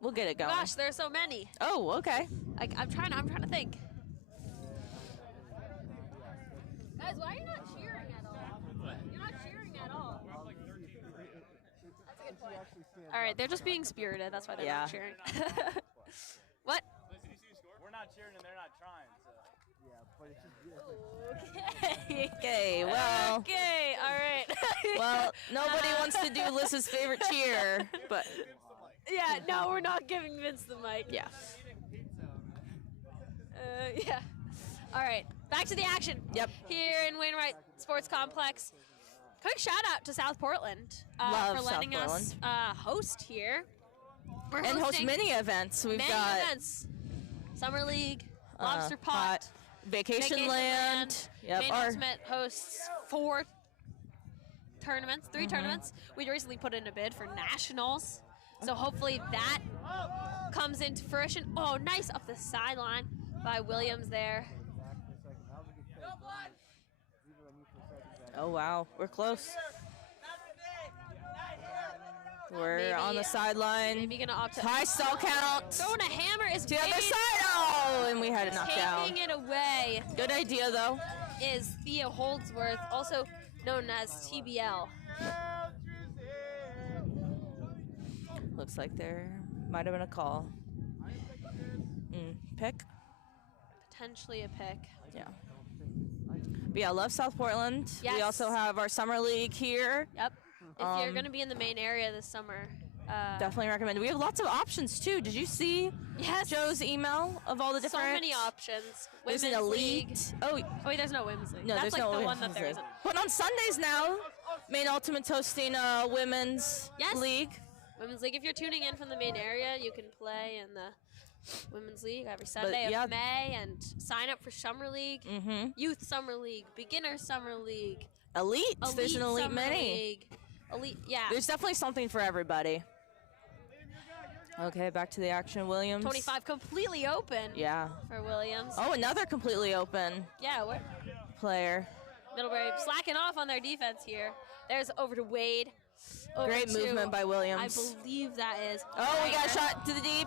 We'll get it going. Gosh, there's so many. Oh, okay. I'm trying to think. Guys, why are you not cheering at all? You're not cheering at all. That's a good point. All right, they're just being spirited. That's why they're not cheering. What? We're not cheering and they're not trying, so. Okay, well. Okay, all right. Well, nobody wants to do Liz's favorite cheer, but. Yeah, no, we're not giving Vince the mic. Yeah. Yeah. All right, back to the action. Yep. Here in Wainwright Sports Complex. Quick shout out to South Portland Love for letting South us host here. We're And host hosting many events. We've many got events. Summer League, Lobster Pot, Vacation Land. Yep. Main Ultimate hosts 4 tournaments, 3 tournaments. We recently put in a bid for nationals, so hopefully that comes into fruition. Oh, nice off the sideline by Williams there. Oh, wow. We're close. We're Maybe, on the sideline. Maybe gonna opt to High stall count. throwing a hammer is To the other side. Oh, and we had it knocked down. taking it away. Good idea, though. Is Thea Holdsworth, also known as TBL. Looks like there might have been a call. Pick? Potentially a pick. Yeah. But yeah, love South Portland. Yes. We also have our summer league here. Yep. If you're going to be in the main area this summer. Definitely recommend. We have lots of options too. Did you see Joe's email of all the different? So many options. There's Women's an elite. League. Oh wait, there's no women's league. No, That's there's like no the one that women's there league. isn't. But on Sundays now, Main Ultimate's hosting women's league. Women's league. If you're tuning in from the main area, you can play in the women's league every Sunday of May and sign up for summer league, youth summer league, beginner summer league, Elite. There's an elite summer mini. league. Elite. Yeah. There's definitely something for everybody. Okay, back to the action, Williams. 25 completely open. Yeah. For Williams. Oh, another completely open Yeah. We're player. Middlebury slacking off on their defense here. There's over to Wade. Over Great to, movement by Williams. I believe that is. Oh, we got a shot to the deep.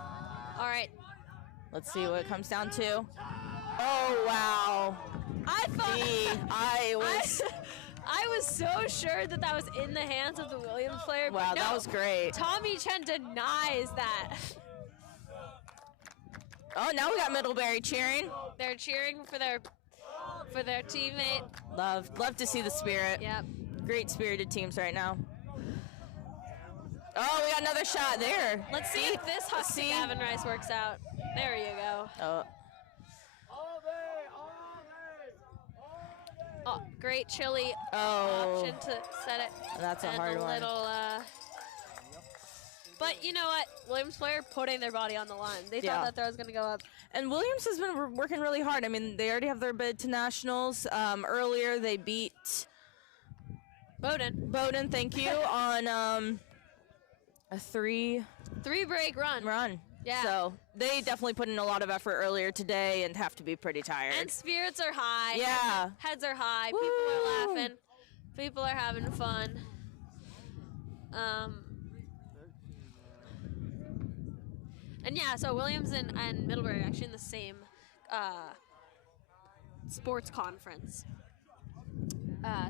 All right. Let's see what it comes down to. Oh, wow. I thought I was so sure that was in the hands of the Williams player. Wow, but no, that was great. Tommy Chen denies that. Oh, now we got Middlebury cheering. They're cheering for their teammate. Love to see the spirit. Yep. Great spirited teams right now. Oh, we got another shot there. Let's see if this Huck to Gavin Rice works out. There you go. Oh, great chili option to set it. That's a and hard a one. little, but you know what? Williams player putting their body on the line. They thought that throw was going to go up. And Williams has been working really hard. I mean, they already have their bid to nationals. Earlier, they beat Bowden, thank you, on a three break run. Yeah. So they definitely put in a lot of effort earlier today and have to be pretty tired. And spirits are high. Yeah. Heads are high. People are laughing. People are having fun. And yeah, so Williams and Middlebury are actually in the same sports conference.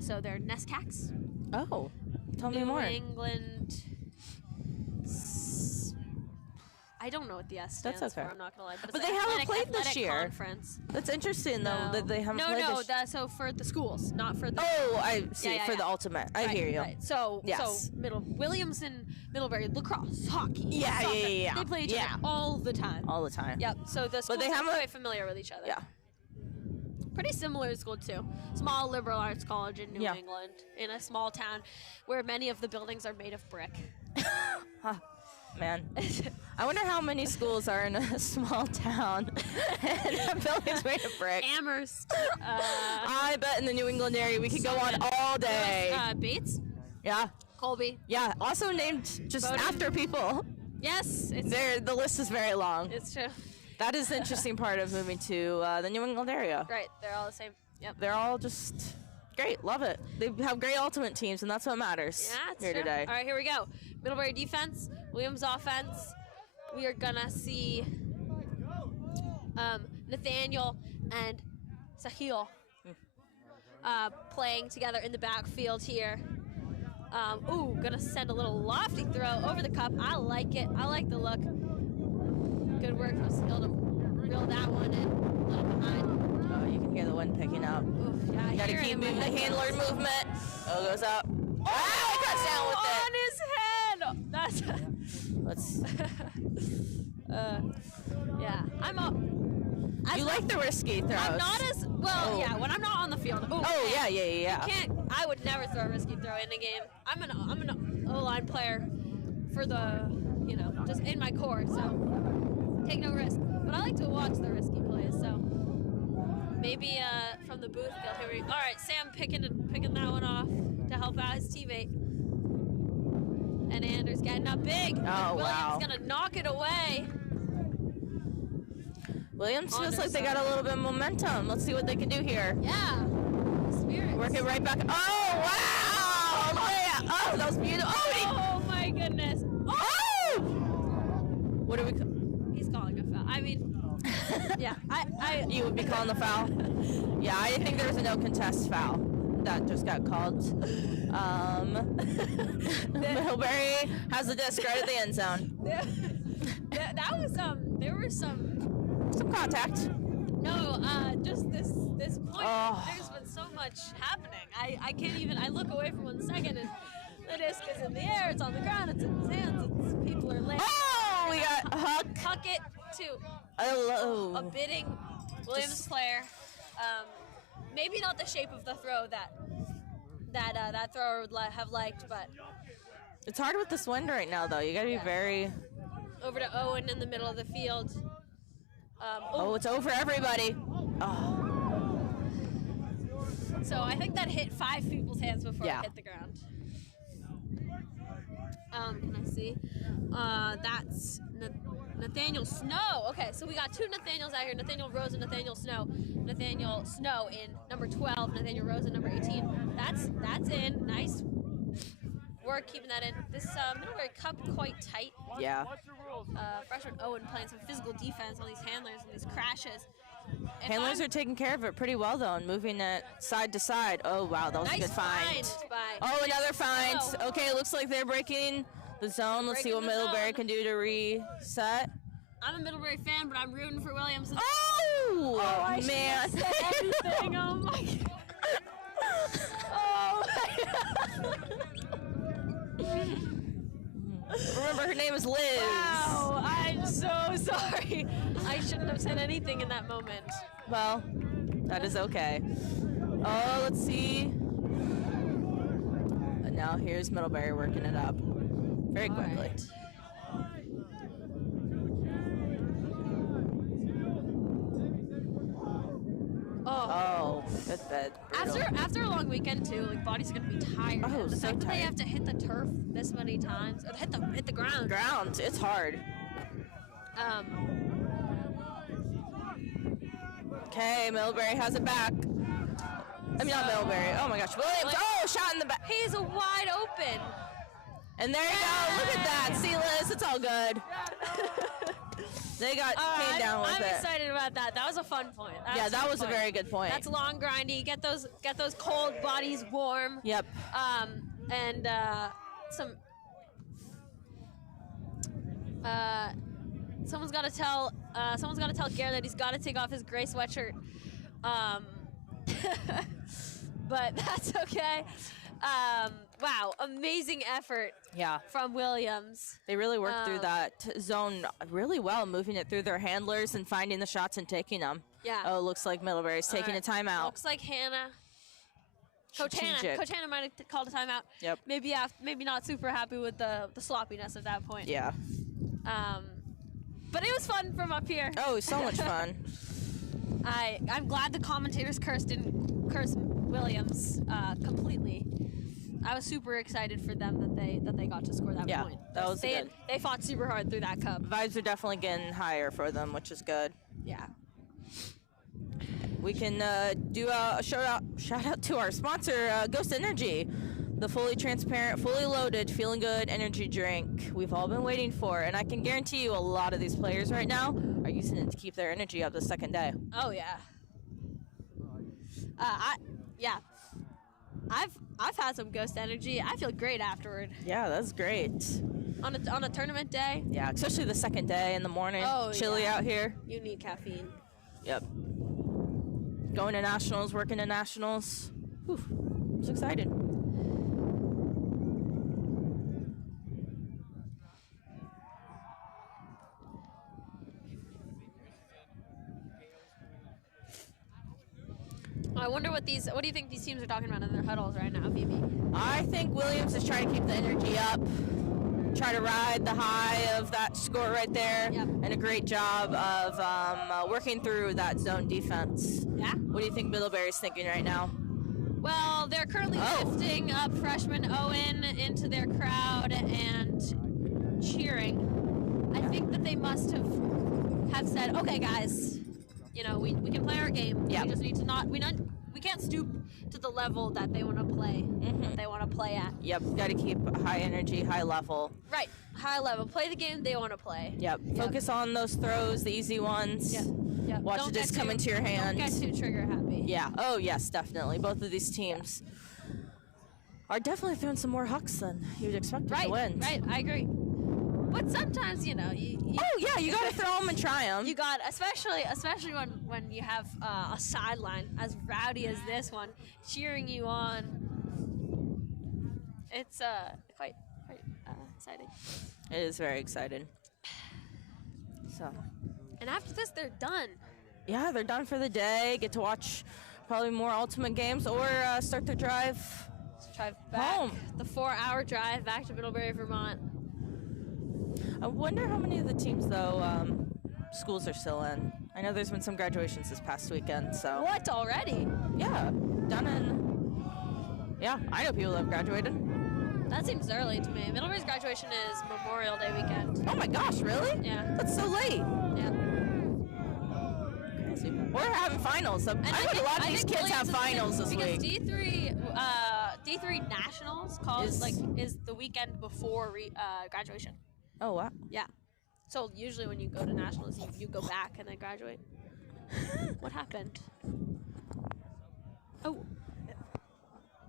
So they're NESCACs. Oh, tell me more. New England. I don't know what the S stands That's okay. for. I'm not gonna lie. But they haven't played this athletic year. Conference. That's interesting though that they haven't played this. So for the schools, not for the. Oh, I see. For the ultimate, I hear you. Right. So yes. Williams and Middlebury lacrosse, hockey. Yeah, soccer, yeah. They play each other all the time. All the time. Yep. So the schools they are haven't- quite familiar with each other. Yeah. Pretty similar to school too. Small liberal arts college in New England, in a small town, where many of the buildings are made of brick. Man, I wonder how many schools are in a small town and buildings made of brick. Amherst. I bet in the New England area we could go on all day. Bates. Yeah. Colby. Yeah. Also named just Bowden. after people. Yes. The list is very long. It's true. That is the interesting part of moving to the New England area. Right. They're all the same. Yep. They're all just great. Love it. They have great ultimate teams, and that's what matters here true. today. All right, here we go. Middlebury defense, Williams offense. We are gonna see Nathaniel and Sahil playing together in the backfield here. Gonna send a little lofty throw over the cup. I like it. I like the look. Good work from Sahil to reel that one in. A little behind. Oh, you can hear the wind picking up. Oof, yeah, You gotta hear it keep in my moving the headphones. handler movement. Oh, it goes up. Oh, he cuts down with it. On his head. That's. Let's. Yeah, I'm up. You like the risky throws. I'm not as well. Oh. Yeah, when I'm not on the field. Oh, yeah. You can't. I would never throw a risky throw in a game. I'm an O-line player for the, just in my core. So take no risk. But I like to watch the risky plays. So maybe from the booth they'll hear me. All right, Sam picking that one off to help out his teammate. And Anders getting up big. Oh, Williams wow. gonna knock it away. Williams feels like they got a little bit of momentum. Let's see what they can do here. Yeah. Spirit. Work it right back. Oh, wow! Yeah. Oh, that was beautiful. Oh, my goodness. Oh! What do we He's calling a foul. I mean, yeah. You would be calling the foul? Yeah, I think there was a no contest foul that just got called. Middlebury has the disc right at the end zone. That was there was some contact. No, just this point. Oh. There's been so much happening. I can't even. I look away for 1 second and the disc is in the air. It's on the ground. It's in his hands. People are laying. Oh, we got Huck. Huck it to a bidding Williams player. Maybe not the shape of the throw that thrower would have liked, but it's hard with this wind right now, though. You got to be very. Over to Owen in the middle of the field. It's over everybody. Oh. So I think that hit 5 people's hands before it hit the ground. Can I see? That's Nathaniel Snow. Okay, so we got 2 Nathaniels out here. Nathaniel Rose and Nathaniel Snow. Nathaniel Snow in number 12. Nathaniel Rose in number 18. That's in. Nice work keeping that in. This Middlebury Cup quite tight. Yeah. Freshman Owen playing some physical defense on these handlers and these crashes. Handlers are taking care of it pretty well, though, and moving it side to side. Oh, wow, that was a good find. Oh, another find. Okay, looks like they're breaking the zone. Let's see what Middlebury can do to reset. I'm a Middlebury fan, but I'm rooting for Williams. Oh, I man. said everything. Oh, my God. Oh, my God. Remember, her name is Liz. Wow, I'm so sorry. I shouldn't have said anything in that moment. Well, that is okay. Oh, let's see. And now here's Middlebury working it up very quickly. Oh, good bed. After a long weekend too, like body's gonna be tired. Oh, the so fact that they tired. have to hit the turf this many times, or hit the ground. It's hard. Okay, Middlebury has it back. I mean, not Middlebury. Oh my gosh, Williams. Oh, shot in the back. He's wide open. And there you go. Look at that. See, Liz, it's all good. They got came down with I'm it. excited about that. That was a fun point. That was a very good point. That's long grindy. Get those cold bodies warm. Yep. And some. Someone's got to tell Garen that he's got to take off his gray sweatshirt. But that's okay. Wow, amazing effort. Yeah. From Williams. They really worked through that zone really well, moving it through their handlers and finding the shots and taking them. Yeah. Oh, looks like Middlebury's taking a timeout. Looks like Coach Strategic. Hannah might have called a timeout. Yep. Maybe not super happy with the sloppiness of that point. Yeah. But it was fun from up here. Oh, so much fun. I'm glad the commentators didn't curse Williams completely. I was super excited for them that they got to score that point. That was good. They fought super hard through that cup. Vibes are definitely getting higher for them, which is good. Yeah. We can do a shout out to our sponsor, Ghost Energy, the fully transparent, fully loaded, feeling good energy drink we've all been waiting for. And I can guarantee you a lot of these players right now are using it to keep their energy up the second day. Oh yeah. I've had some Ghost Energy. I feel great afterward. Yeah, that's great. On a tournament day. Yeah, especially the second day in the morning. Oh, chilly out here. You need caffeine. Yep. Going to nationals, working to nationals. Whew, I was excited. I wonder what do you think these teams are talking about in their huddles right now, Phoebe? I think Williams is trying to keep the energy up, try to ride the high of that score right there, and a great job of working through that zone defense. Yeah. What do you think Middlebury's thinking right now? Well, they're currently lifting up freshman Owen into their crowd and cheering. I think that they must have said, okay, guys, you know, we can play our game. Yeah. We just need to we can't stoop to the level that they want to play. That they want to play at. Yep, got to keep a high energy, high level. Right, high level. Play the game they want to play. Yep. Focus on those throws, the easy ones. Yep. Watch it just come into your hand. Don't get too trigger happy. Yeah. Oh, yes, definitely. Both of these teams are definitely throwing some more hucks than you would expect them to win. Right, I agree. But sometimes, you know, you got to throw them and try them. You got, especially when you have a sideline as rowdy as this one cheering you on. It's quite exciting. It is very exciting. So. And after this, they're done. Yeah, they're done for the day. Get to watch probably more Ultimate games or start their drive. Drive back. Home. The 4-hour drive back to Middlebury, Vermont. I wonder how many of the teams, though, schools are still in. I know there's been some graduations this past weekend, so. What, already? Yeah, done in. Yeah, I know people that have graduated. That seems early to me. Middlebury's graduation is Memorial Day weekend. Oh my gosh, really? Yeah. That's so late. Yeah. We're having finals. So I heard a lot of these kids have finals this week. D3 Nationals is the weekend before graduation. Oh, wow. Yeah. So usually when you go to nationals, you go back and then graduate. What happened? Oh.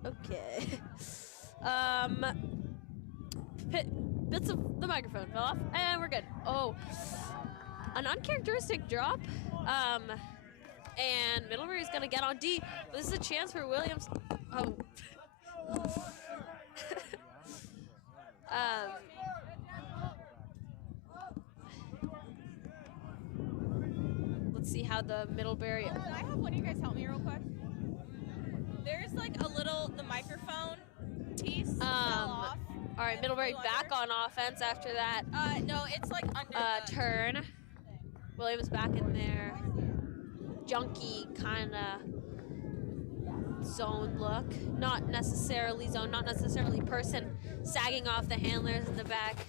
Okay. Bits of the microphone fell off, and we're good. Oh, an uncharacteristic drop. And Middlebury's gonna get on D. This is a chance for Williams. Oh. Let's see how the Middlebury. Can I have one of you guys help me real quick? There's like the microphone piece fell off. All right, Middlebury back on offense after that. No, it's like under turn. Williams back in there. Junky kind of zone look. Not necessarily zone, not necessarily person. Sagging off the handlers in the back.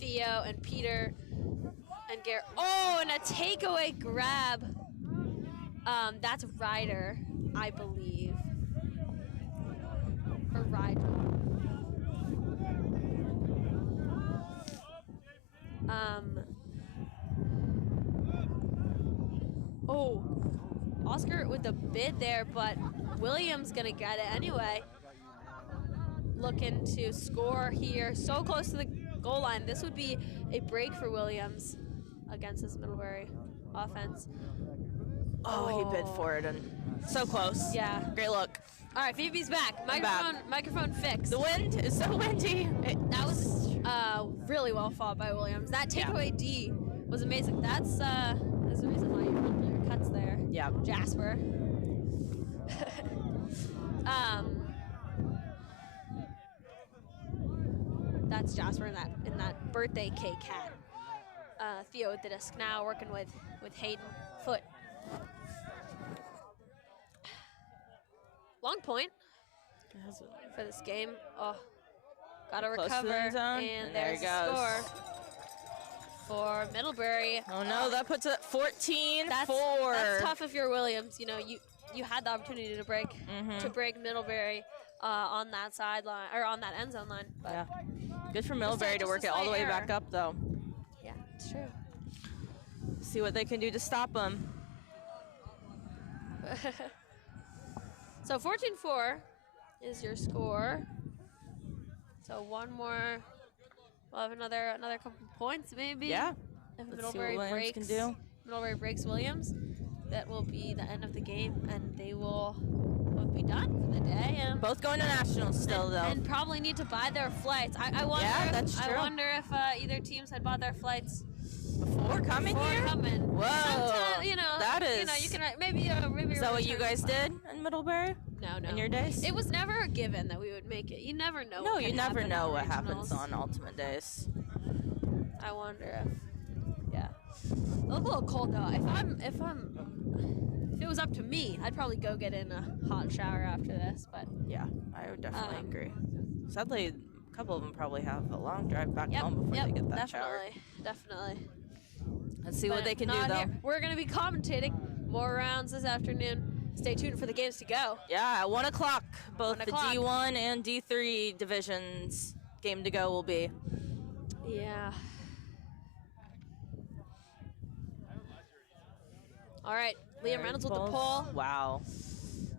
Theo and Peter and Garrett. Oh, and a takeaway grab. That's Ryder, I believe. Or Ryder. Oh, Oscar with the bid there, but Williams gonna get it anyway. Looking to score here, so close to the goal line. This would be a break for Williams against this Middlebury offense. Oh, he bid for it and so close. Yeah. Great look. All right, Phoebe's back. Microphone fixed. The wind is so windy. That was really well fought by Williams. That takeaway D was amazing. That's the reason why you pulled your cuts there. Yeah. Jasper. That's Jasper in that birthday cake hat. Theo with the disc now, working with Hayden Foot. Long point for this game. Oh, gotta recover, and there's the score for Middlebury. Oh no, that puts it at 14-4. That's tough if you're Williams. You know, you had the opportunity to break Middlebury on that sideline or on that end zone line. But yeah, good for Middlebury to work it all the way back up, though. Yeah, it's true. See what they can do to stop them. So 14-4 is your score. So one more. We'll have another couple points maybe. Yeah. If Let's see what Williams can do. Middlebury breaks Williams, that will be the end of the game, and they will both be done for the day. And both going to nationals still, though. And probably need to buy their flights. I wonder. Yeah, that's true. I wonder if either teams had bought their flights Before coming here? Coming. Whoa. Sometime, That is. you can maybe. Is that what you guys did in Middlebury? No. In your days? It was never a given that we would make it. You never know. No, what you can never happen know at what happens regionals. on Ultimate Days. I wonder if, yeah. I look a little cold though. If it was up to me, I'd probably go get in a hot shower after this. But yeah, I would definitely agree. Sadly, a couple of them probably have a long drive back home before they get that shower. Definitely. Let's see what they can do though. We're gonna be commentating more rounds this afternoon. Stay tuned for the games to go. Yeah, at 1 o'clock, both 1 the o'clock. D1 and D3 divisions game to go will be. Yeah. All right, Liam Reynolds with the pole. Wow.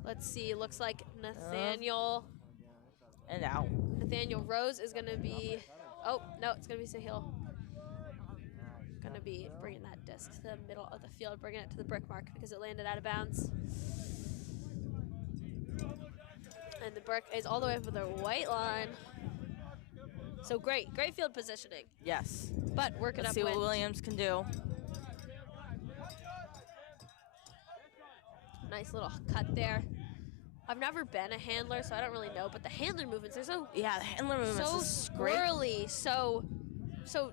Let's see. Looks like Nathaniel. And out. Nathaniel Rose is gonna be. Oh no, it's gonna be Sahil. Gonna be bringing that disc to the middle of the field, bringing it to the brick mark because it landed out of bounds. And the brick is all the way over the white line. So great field positioning. Yes. But working Let's up see what wind. Williams can do. Nice little cut there. I've never been a handler, so I don't really know. But the handler movements, they're so the handler movements so is great. squirrely,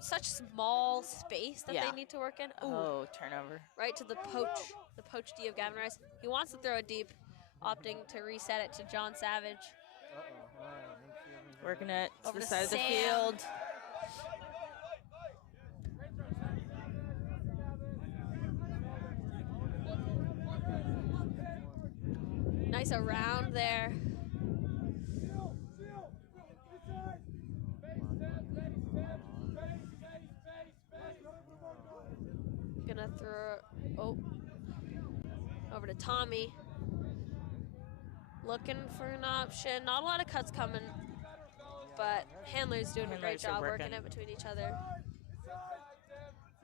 such small space that they need to work in. Ooh. Oh, turnover. Right to the poach D of Gavin Rice. He wants to throw it deep, opting to reset it to John Savage. Working it to Over the to side of the Sam. field. Nice around there. Gonna throw over to Tommy. Looking for an option. Not a lot of cuts coming, but handler's doing a great Handlers are job working working. it between each other.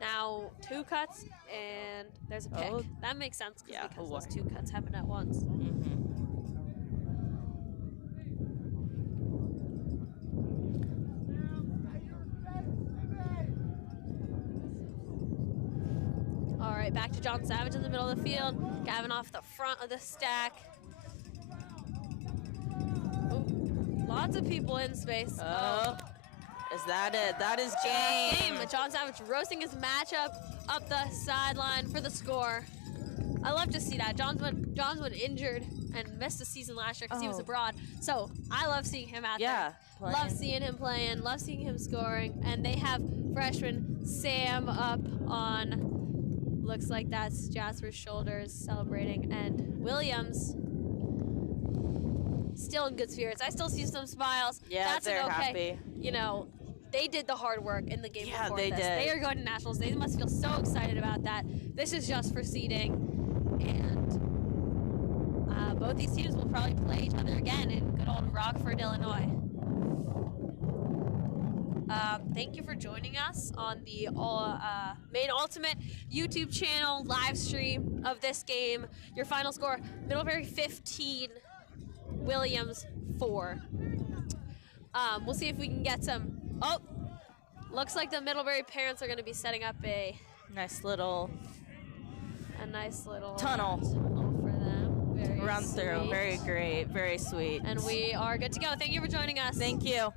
Now 2 cuts and there's a pick. Oh. That makes sense because Oh, those 2 cuts happen at once. All right, back to John Savage in the middle of the field. Gavin off the front of the stack. Ooh, lots of people in space. Oh. Is that it? That is game. John Savage roasting his matchup up the sideline for the score. I love to see that. John's been injured and missed a season last year because he was abroad. So I love seeing him out there. playing. Love seeing him playing. Love seeing him scoring. And they have freshman Sam up on, looks like that's Jasper's shoulders celebrating. And Williams still in good spirits. I still see some smiles. Yeah, that's they're okay. happy. You know, they did the hard work in the game before they this. did. They are going to nationals. They must feel so excited about that. This is just for seeding, and both these teams will probably play each other again in good old Rockford, Illinois. Thank you for joining us on the Main Ultimate YouTube channel live stream of this game. Your final score: Middlebury 15, Williams 4. We'll see if we can get some. Oh, looks like the Middlebury parents are going to be setting up a nice little tunnel tunnel for them. Very run through. sweet. Very great. Very sweet. And we are good to go. Thank you for joining us. Thank you.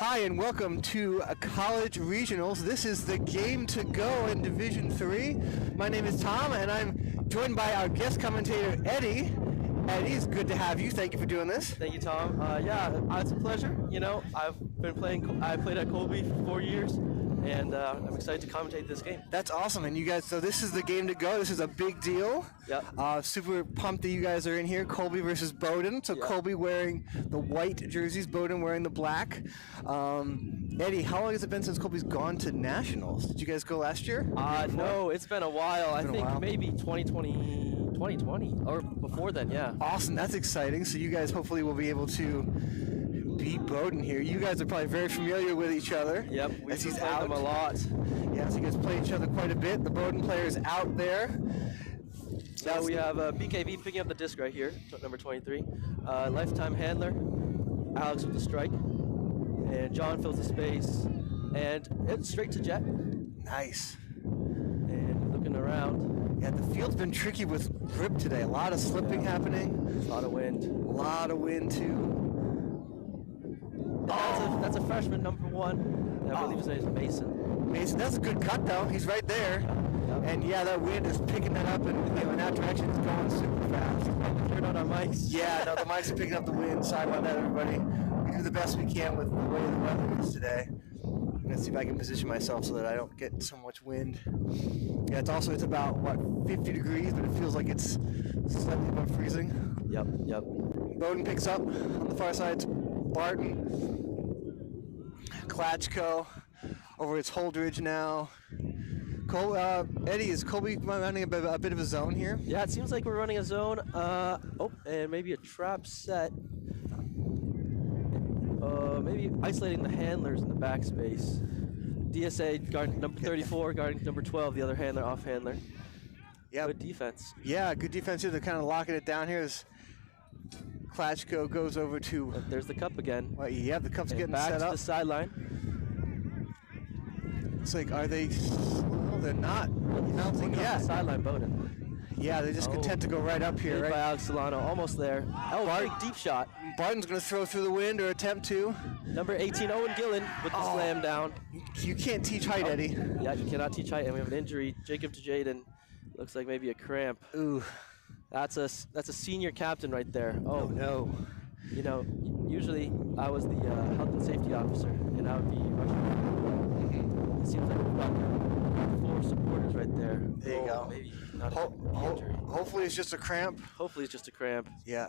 Hi, and welcome to College Regionals. This is the game to go in Division 3. My name is Tom, and I'm joined by our guest commentator, Eddie. Eddie, it's good to have you. Thank you for doing this. Thank you, Tom. It's a pleasure. You know, I played at Colby for 4 years, and I'm excited to commentate this game. That's awesome. And you guys, so this is the game to go. This is a big deal. Yep. Super pumped that you guys are in here. Colby versus Bowden. So Colby wearing the white jerseys, Bowden wearing the black. Eddie, how long has it been since Colby's gone to nationals? Did you guys go last year? No, it's been a while. I think maybe 2020 or before then, yeah. Awesome. That's exciting. So you guys hopefully will be able to beat Bowden here. You guys are probably very familiar with each other. Yep, we've as he's played out them a lot. Yeah, so you guys play each other quite a bit. The Bowden player is out there. So we have BKV picking up the disc right here, number 23. Lifetime handler, Alex with the strike, and John fills the space, and it's straight to Jet. Nice. And looking around. Yeah, the field's been tricky with grip today. A lot of slipping happening. A lot of wind. A lot of wind too. That's a freshman, number 1. I believe his name is Mason. Mason, that's a good cut though. He's right there. And yeah, that wind is picking that up, and in that direction it's going super fast. Turn on our mics. Yeah, no, the mics are picking up the wind. Sorry about that, everybody. We do the best we can with the way the weather is today. I'm gonna see if I can position myself so that I don't get so much wind. Yeah, it's about what, 50 degrees, but it feels like it's slightly above freezing. Yep. Bowden picks up on the far side. Barton, Klatchko, over its Holdridge now. Eddie, is Colby running a bit of a zone here? Yeah, it seems like we're running a zone. And maybe a trap set. Maybe isolating the handlers in the backspace. DSA guard number 34, guarding number 12, the other handler, off handler. Yeah. Good defense. Yeah, good defense here. They're kind of locking it down here as Klatchko goes over to... There's the cup again. Well, yeah, the cup's getting back set to up. the sideline. It's like, are they... No, they're not. I don't think, The sideline, Bowden. Yeah, they're just content to go right up here, right? By Alex Solano, almost there. Big deep shot. Barton's going to throw through the wind or attempt to. Number 18, Owen Gillen with the slam down. You can't teach height, Eddie. Yeah, you cannot teach height, and we have an injury. Jacob to Jaden. Looks like maybe a cramp. Ooh. That's a senior captain right there. Oh no. You know, usually I was the health and safety officer, and I would be rushing. It seems like we've got 4 supporters right there. There you go. Maybe not a injury. Hopefully it's just a cramp. Hopefully it's just a cramp. Yeah.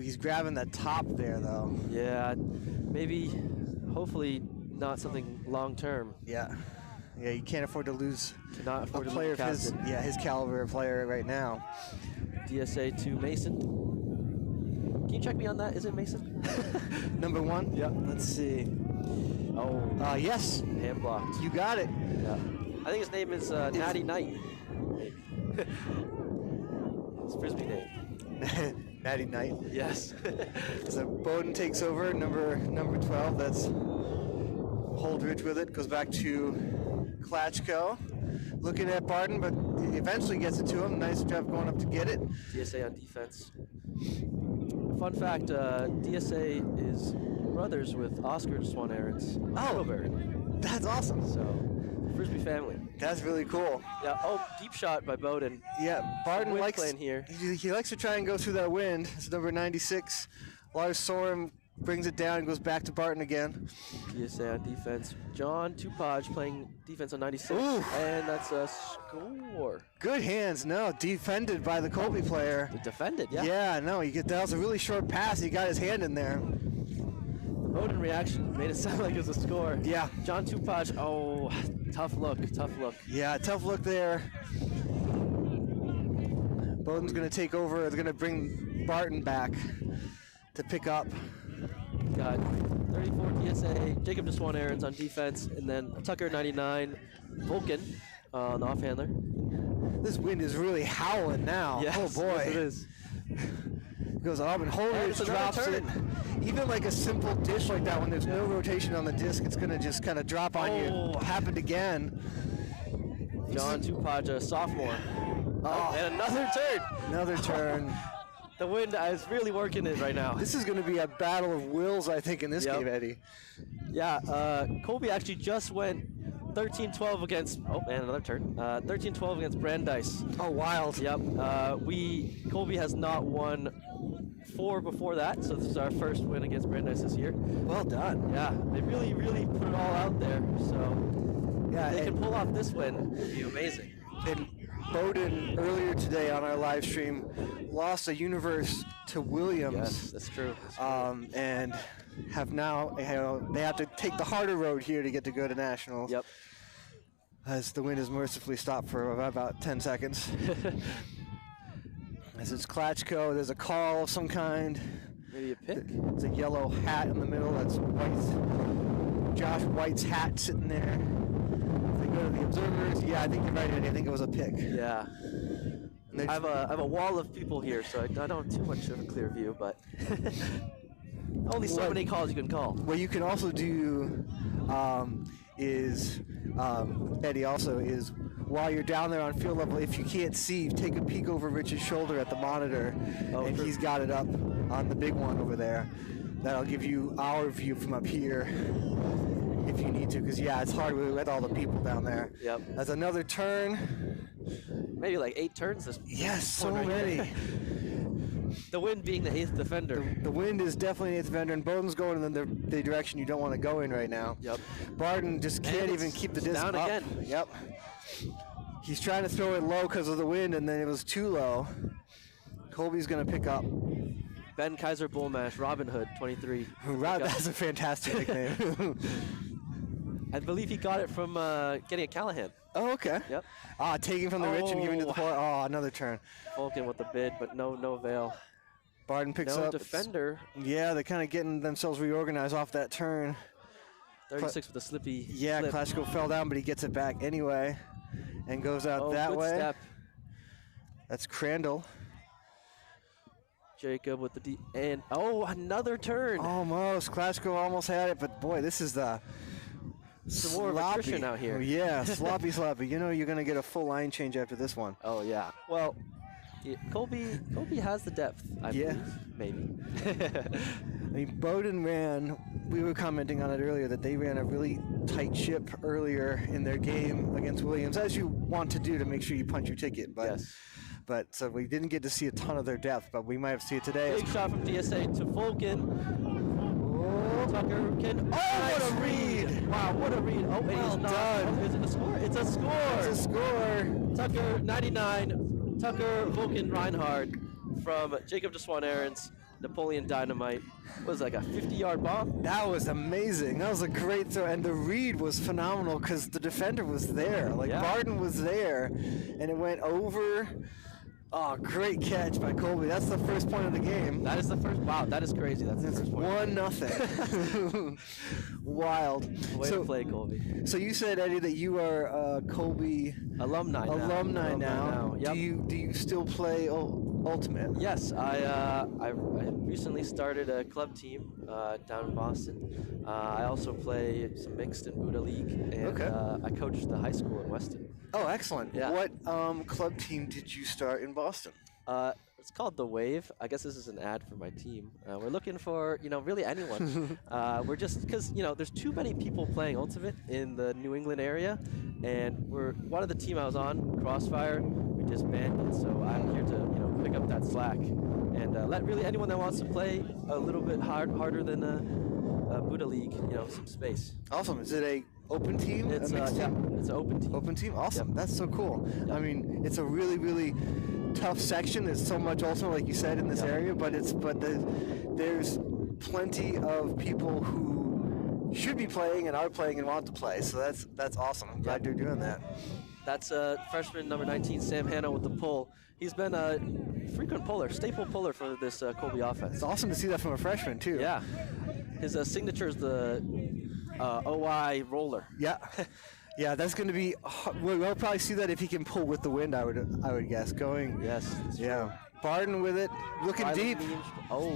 He's grabbing the top there, though. Yeah, maybe, hopefully not something long term. Yeah. Yeah, you can't afford to lose Cannot afford a to player lose of his caliber player right now. DSA to Mason. Can you check me on that? Is it Mason? Number 1? Yep. Let's see. Oh. Yes. Hand blocked. You got it. Yeah. I think his name is Natty Knight. His Frisbee name. Natty Knight. Yes. So Bowden takes over, number 12. That's Holdridge with it. Goes back to Klatchko. Looking at Barton, but eventually gets it to him. Nice job going up to get it. DSA on defense. Fun fact, DSA is brothers with Oscar Swan Aarons. Oh, that's awesome. So, Frisbee family. That's really cool. Yeah. Deep shot by Bowden. Yeah, Barton likes playing here. He likes to try and go through that wind. It's number 96. Lars Sorum brings it down and goes back to Barton again. DSA on defense. John Tupaj playing defense on 96. Ooh. And that's a score. Good hands. No, defended by the Colby player. Defended, yeah. Yeah, no, that was a really short pass. He got his hand in there. The Bowden reaction made it sound like it was a score. Yeah. John Tupaj, tough look. Yeah, tough look there. Bowden's going to take over. They're going to bring Barton back to pick up. Got 34 DSA, Jacob DeSwan Aarons on defense, and then Tucker 99, Vulcan on the off-handler. This wind is really howling now. Yes, oh boy. Yes, it is. Goes up and Holdridge drops it. Even like a simple dish like that, when there's no rotation on the disc, it's going to just kind of drop on you. Happened again. John Tupaj, a sophomore. And another turn. Another turn. The wind is really working it right now. This is going to be a battle of wills, I think, in this Yep. game, Eddie. Yeah, Colby actually just went 13-12 against, oh man, another turn. 13-12 against Brandeis. Oh, wild. Yep. Colby has not won 4 before that, so this is our first win against Brandeis this year. Well done. Yeah, they really, really put it all out there. So Yeah, if they and- can pull off this win, it'd be amazing. And Bowden earlier today on our live stream lost a universe to Williams. Yes, that's true. And have now they have to take the harder road here to get to go to nationals. Yep. As the wind is mercifully stopped for about 10 seconds. As it's Klatchko, there's a call of some kind. Maybe a pick. There's a yellow hat in the middle. That's Josh White's hat sitting there. If they go to the observers, yeah, I think you're right, Eddie. I think it was a pick. Yeah. I have a wall of people here, so I don't have too much of a clear view, but only so many calls you can call. What you can also do Eddie, also is while you're down there on field level, if you can't see, take a peek over Rich's shoulder at the monitor, and he's got it up on the big one over there. That'll give you our view from up here if you need to, because yeah, it's hard with all the people down there. Yep. That's another turn. Maybe like 8 turns this. Yes, so one right many. here. The wind being the 8th defender. The wind is definitely an 8th defender, and Bowden's going in the direction you don't want to go in right now. Yep. Barden just can't even keep the disc down up. again. Yep. He's trying to throw it low because of the wind, and then it was too low. Colby's going to pick up. Ben Kaiser Bullmash, Robin Hood, 23. That's a fantastic nickname. I believe he got it from getting a Callahan. Oh, okay. Yep. Taking from the rich and giving to the poor. Oh, another turn. Vulcan with the bid, but no avail. Barden picks no up. Defender. Yeah, they're kind of getting themselves reorganized off that turn. 36 with a slippy. Yeah, slip. Klatchko fell down, but he gets it back anyway and goes out that good way. Step. That's Crandall. Jacob with the D. And another turn. Almost. Klatchko almost had it, but boy, this is the some more attrition out here. Yeah, sloppy. You know you're going to get a full line change after this one. Oh, yeah. Well, Colby has the depth, I believe. Maybe. I mean, Bowden ran, we were commenting on it earlier, that they ran a really tight ship earlier in their game against Williams, as you want to do to make sure you punch your ticket. But, yes. But so we didn't get to see a ton of their depth, but we might have to see it today. Big shot from DSA to Vulcan. Tucker can. Oh, what a read! Wow, what a read! Oh, well done. Is it a score? It's a score. It's a score. Tucker 99. Tucker Vulcan Reinhardt from Jacob DeSwan Aarons. Napoleon Dynamite. Was like a 50-yard bomb. That was amazing. That was a great throw, and the read was phenomenal because the defender was there. Barden was there, and it went over. Oh, great catch by Colby. That's the first point of the game. That is the first. Wow, that is crazy. That's the first point. 1-0. Wild. Way to play, Colby. So you said, Eddie, that you are Colby alumni now. Yep. Do you still play Ultimate? Yes, I recently started a club team down in Boston. I also play some mixed in Buddha League, and I coach the high school in Weston. Oh, excellent. Yeah. What club team did you start in Boston? It's called The Wave. I guess this is an ad for my team. We're looking for, really anyone. We're just, because, there's too many people playing Ultimate in the New England area, and one of the team I was on, Crossfire, we disbanded, so I'm here to, pick up that slack and let really anyone that wants to play a little bit harder than Buddha League, some space. Awesome. Is it a open team? It's a mixed team? It's an open team. Open team? Awesome. Yep. That's so cool. Yep. I mean, it's a really, really tough section. There's so much also, like you said, in this area, but there's plenty of people who should be playing and are playing and want to play. So that's awesome. I'm glad you're doing that. That's freshman number 19, Sam Hanna, with the pull. He's been a frequent puller, staple puller for this Colby offense. It's awesome to see that from a freshman, too. Yeah. His signature is the OI roller. Yeah. Yeah, that's going to be. We'll probably see that if he can pull with the wind. I would guess going. Yes. Yeah. Barden with it, looking deep. Oh.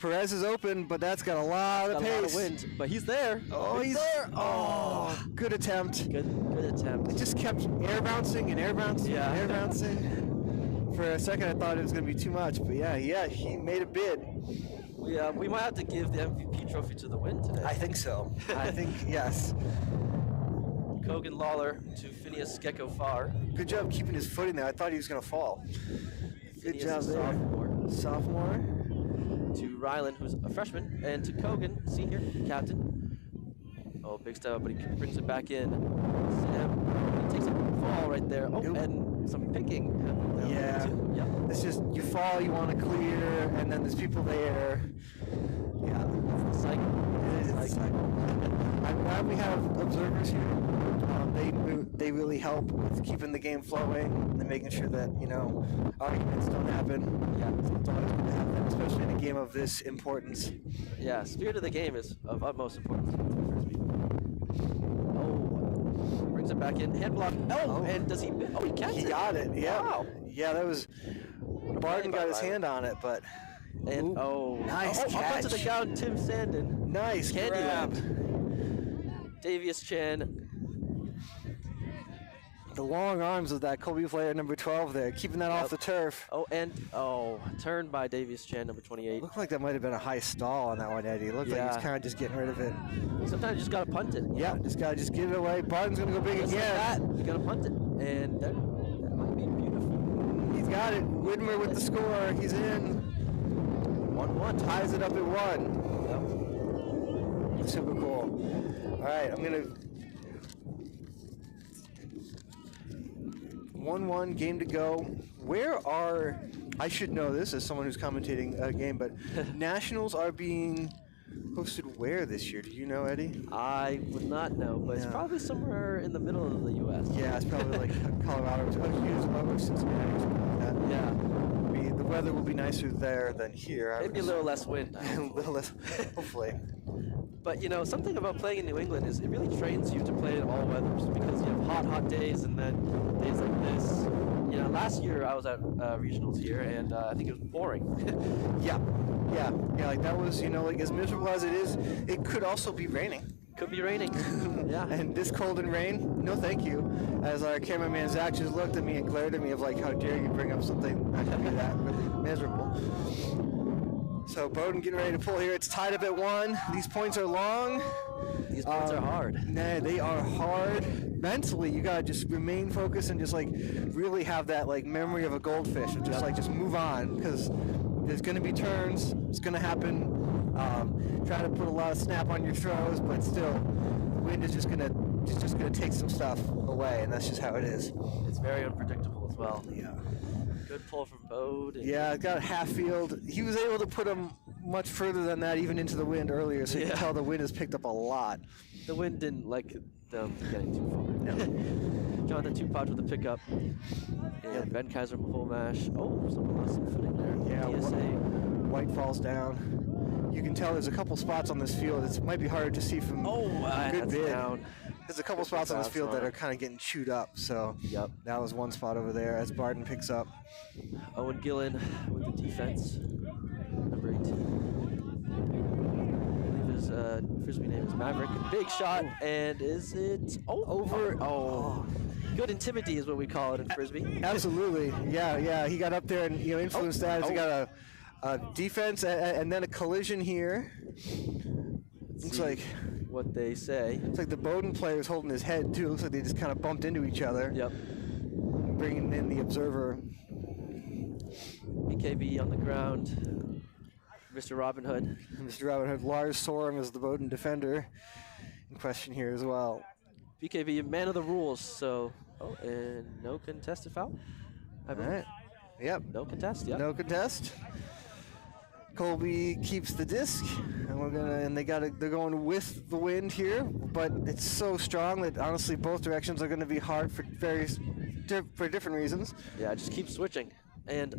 Perez is open, but that's got a lot of pace. A lot of wind, but he's there. Oh, he's there. Oh, good attempt. Good attempt. It just kept air bouncing and air bouncing and air bouncing. For a second, I thought it was going to be too much, but yeah, he made a bid. We might have to give the MVP trophy to the win today. I think so. I think, yes. Kogan Lawler to Phineas Gecko Farr. Good job keeping his footing there. I thought he was going to fall. Good Phineas job is there. Sophomore. To Rylan, who's a freshman, and to Kogan, senior, captain. Oh, big step up, but he brings it back in. Sam, he takes a fall right there. Oh, and some picking happened there. Yeah. Yep. It's just, you fall, you want to clear, and then there's people there. Yeah. It's the cycle. It is the cycle. I'm glad we have observers here. They really help with keeping the game flowing and making sure that, arguments don't happen. Yeah. It's always good to have them, especially in a game of this importance. Yeah, spirit of the game is of utmost importance for Frisbee. Oh, brings it back in. Hand block. Oh, and does he? Oh, he catches it. He got it. Yeah. Wow. Yeah, that was. Barden got his hand on it, but. And nice catch. Up onto the ground, Tim Sandin. Nice grab. Davius Chan. The long arms of that Colby player, number 12 there, keeping that off the turf. Oh, and turned by Davius Chan, number 28. Looked like that might have been a high stall on that one, Eddie. Looked like he was kind of just getting rid of it. Sometimes you just gotta punt it. Yeah, just gotta get it away. Barton's gonna go big Just again. like that, you gotta punt it, and that might be beautiful. He's got it. Widmer with the score. He's in. 1-1. Ties it up at 1. Yep. Super cool. All right, I'm gonna. 1-1, game to go. Where are, I should know this as someone who's commentating a game, but Nationals are being hosted where this year? Do you know, Eddie? I would not know, but it's probably somewhere in the middle of the U.S. Yeah, it's probably like Colorado or Cincinnati or something like that. Yeah. The weather will be nicer there than here. Maybe a little less wind. A little less, hopefully. But something about playing in New England is it really trains you to play in all weathers because you have hot days and then days like this. Last year I was at regionals here and I think it was boring. Yeah, like that was, like as miserable as it is, it could also be raining. Could be raining. Yeah. And this cold and rain, no thank you. As our cameraman Zach just looked at me and glared at me of like, how dare you bring up something that could be that really miserable. So Bowden getting ready to pull here. It's tied up at 1. These points are long. These points are hard. Nah, they are hard. Mentally, you gotta just remain focused and just like really have that like memory of a goldfish and just move on because there's gonna be turns. It's gonna happen. Try to put a lot of snap on your throws, but still, the wind is just gonna take some stuff away, and that's just how it is. It's very unpredictable as well. Yeah. Good pull from Bowden. Yeah, got half field. He was able to put him much further than that, even into the wind earlier, so you can tell the wind has picked up a lot. The wind didn't like them getting too far. No. Jonathan Tupaj with the pickup. And Ben Kaiser full mash. Oh, someone lost some footing there. Yeah, DSA. White falls down. You can tell there's a couple spots on this field. It might be harder to see from good bid. Down. There's a couple spots on this field that are kind of getting chewed up. So that was one spot over there as Barden picks up. Owen Gillen with the defense. Number 18. I believe his Frisbee name is Maverick. Big shot, and is it over? Oh. Good intimidity is what we call it in Frisbee. Absolutely. Yeah. He got up there and influenced that. He got a defense and then a collision here. Looks like what they say. It's like the Bowden player is holding his head too. Looks like they just kind of bumped into each other. Yep. Bringing in the observer. BKB on the ground. Mr. Robin Hood. Mr. Robin Hood. Lars Sorum is the Bowden defender in question here as well. BKB, man of the rules, so and no contested foul. All right. Yep. No contest. Yep. No contest. Colby keeps the disc, and they're going with the wind here, but it's so strong that honestly both directions are going to be hard for for different reasons. Yeah, just keep switching, and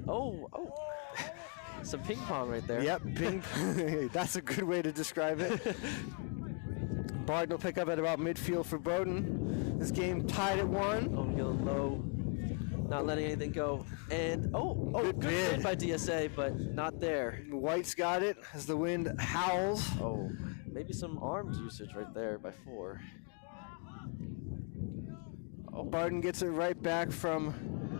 some ping pong right there. Yep, ping. That's a good way to describe it. Barden will pick up at about midfield for Bowden. This game tied at 1. Owen Gillen low. Not letting anything go. And good bid by DSA, but not there. White's got it as the wind howls. Oh, maybe some arms usage right there by 4. Barden gets it right back from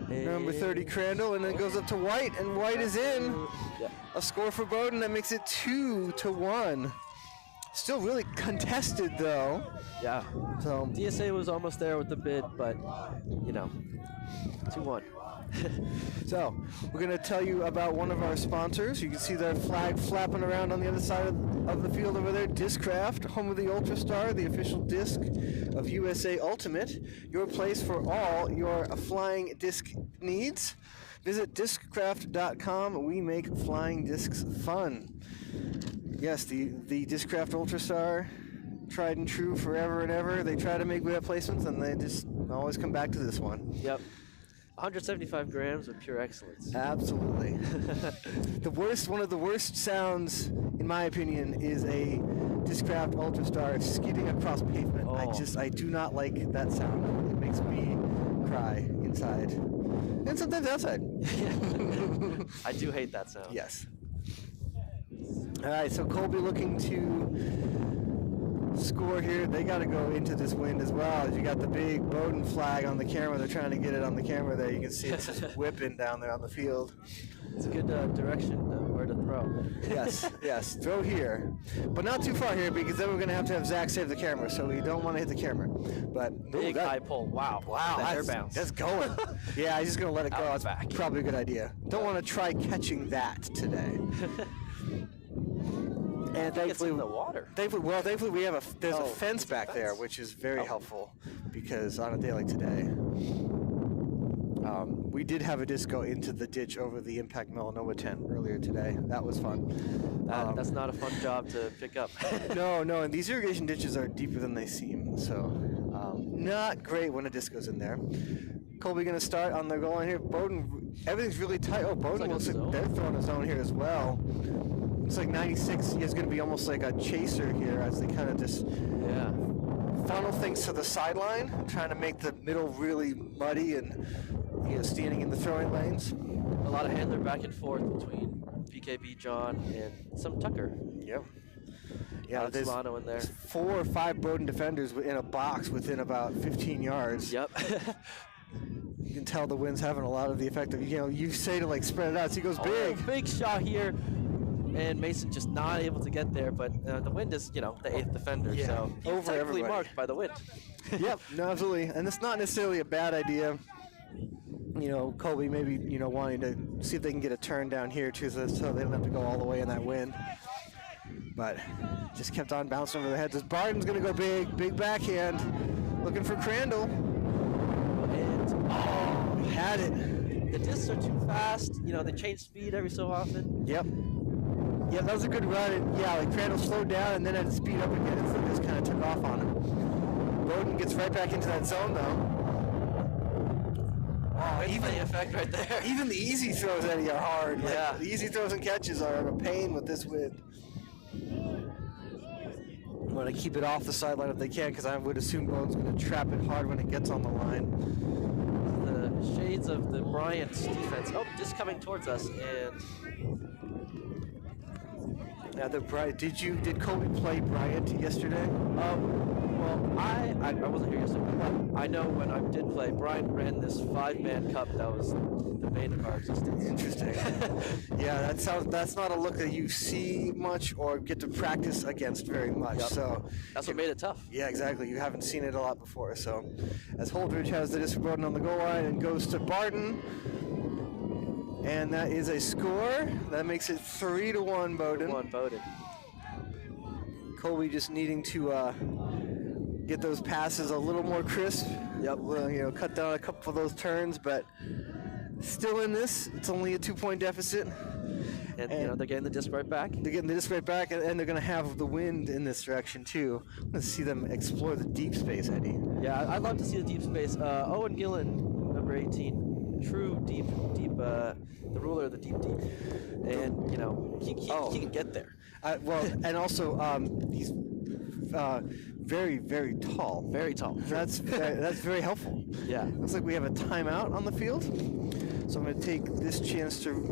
Number 30 Crandall, and then it goes up to White, and White is in. Yep. A score for Bowden that makes it 2-1. Still really contested though. Yeah. So DSA was almost there with the bid, but you know, 2-1. So we're going to tell you about one of our sponsors. You can see their flag flapping around on the other side of the field over there. Discraft, home of the Ultrastar, the official disc of USA Ultimate. Your place for all your flying disc needs. Visit discraft.com. We make flying discs fun. Yes, the Discraft Ultrastar, tried and true forever and ever. They try to make replacements, and they just always come back to this one. Yep. 175 grams of pure excellence. Absolutely. One of the worst sounds, in my opinion, is a Discraft Ultrastar skidding across pavement. I do not like that sound. It makes me cry inside. And sometimes outside. I do hate that sound. Yes. All right, so Colby looking to score here. They got to go into this wind as well. You got the big Bowden flag on the camera. They're trying to get it on the camera there. You can see it's just whipping down there on the field. It's a good direction where to throw. Yes, throw here. But not too far here, because then we're going to have Zach save the camera, so we don't want to hit the camera. But big high pull. Wow, that's going. Yeah, he's just going to let it go. That's probably a good idea. Don't want to try catching that today. And thankfully, in the water. Thankfully we have there's a fence back there, which is very helpful, because on a day like today, we did have a disc go into the ditch over the Impact Melanoma tent earlier today. That was fun. That's not a fun job to pick up. No, and these irrigation ditches are deeper than they seem, so not great when a disc goes in there. Colby going to start on the goal line here. Bowden, everything's really tight. Oh, Bowden looks like they're throwing a zone here as well. It's like 96 is going to be almost like a chaser here as they kind of just funnel things to the sideline, trying to make the middle really muddy and standing in the throwing lanes. A lot of handler back and forth between PKB John and some Tucker. Yep. Yeah, there's Lano in there. 4 or 5 Bowden defenders in a box within about 15 yards. Yep. You can tell the wind's having a lot of the effect of, you say to spread it out, so he goes big. Big shot here. And Mason just not able to get there, but the wind is, the 8th defender, so he's over technically everybody. marked by the wind. Yep, no, absolutely. And it's not necessarily a bad idea. Colby maybe, wanting to see if they can get a turn down here, too, so they don't have to go all the way in that wind. But just kept on bouncing over their heads. As Barton's going to go big backhand, looking for Crandall. And, had it. The discs are too fast. They change speed every so often. Yep. Yeah, that was a good run. And Crandall slowed down and then had to speed up again, and so they just kind of took off on him. Bowden gets right back into that zone, though. Even the effect right there. Even the easy throws, Eddie, are hard. Yeah. The easy throws and catches are a pain with this wind. I'm going to keep it off the sideline if they can, because I would assume Bowden's going to trap it hard when it gets on the line. The shades of the Bryant defense. Oh, just coming towards us, and yeah, did Colby play Bryant yesterday? Well, I wasn't here yesterday, but I know when I did play, Bryant ran this 5-man cup that was the bane of our existence. Interesting. Yeah, that's not a look that you see much or get to practice against very much. Yep. So that's what made it tough. Yeah, exactly. You haven't seen it a lot before. So as Holdridge has the disc for Bowden on the goal line and goes to Barton. And that is a score. That makes it 3-1 Bowden. 3-1 Bowden. Colby just needing to get those passes a little more crisp. Yep. Cut down a couple of those turns, but still in this. It's only a 2-point deficit. And they're getting the disc right back. They're getting the disc right back, and they're going to have the wind in this direction too. I'm going to see them explore the deep space, Eddie. Yeah, I'd love to see the deep space. Owen Gillen, number 18, true deep, the ruler of the deep. And, he can get there. And also, he's very, very tall. Very tall. That's very helpful. Yeah. Looks like we have a timeout on the field. So I'm going to take this chance to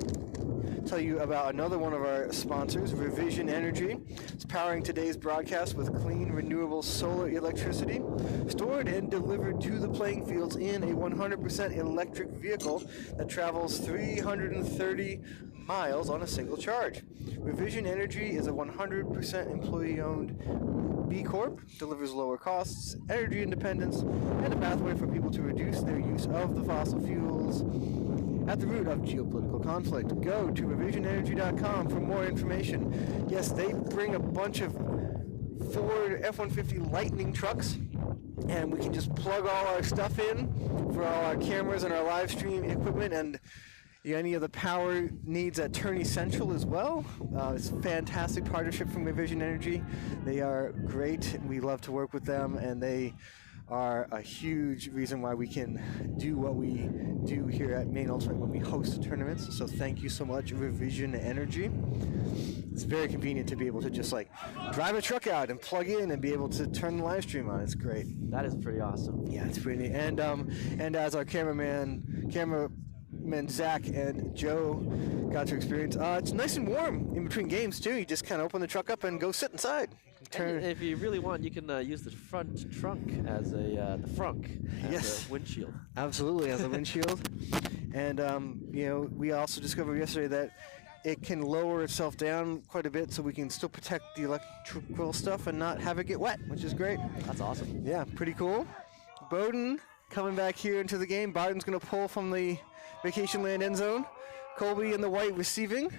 tell you about another one of our sponsors, Revision Energy. It's powering today's broadcast with clean, renewable solar electricity, stored and delivered to the playing fields in a 100% electric vehicle that travels 330 miles on a single charge. Revision Energy is a 100% employee-owned B Corp, delivers lower costs, energy independence, and a pathway for people to reduce their use of the fossil fuels at the root of geopolitical conflict. Go to revisionenergy.com for more information. Yes, they bring a bunch of Ford F-150 Lightning trucks, and we can just plug all our stuff in for all our cameras and our live stream equipment, and any of the power needs at Turney Central as well. It's a fantastic partnership from Revision Energy. They are great. We love to work with them, and they are a huge reason why we can do what we do here at Maine Ultimate when we host tournaments. So thank you so much, Revision Energy. It's very convenient to be able to just like drive a truck out and plug in and be able to turn the live stream on. It's great. That is pretty awesome. Yeah, it's pretty neat. And as our cameraman Zach and Joe got to experience, it's nice and warm in between games too. You just kind of open the truck up and go sit inside. And if you really want, you can use the front trunk as a a windshield. Absolutely, as a windshield. And we also discovered yesterday that it can lower itself down quite a bit, so we can still protect the electrical stuff and not have it get wet, which is great. That's awesome. Yeah, pretty cool. Bowden coming back here into the game. Bowden's going to pull from the Vacation Land end zone. Colby in the white receiving,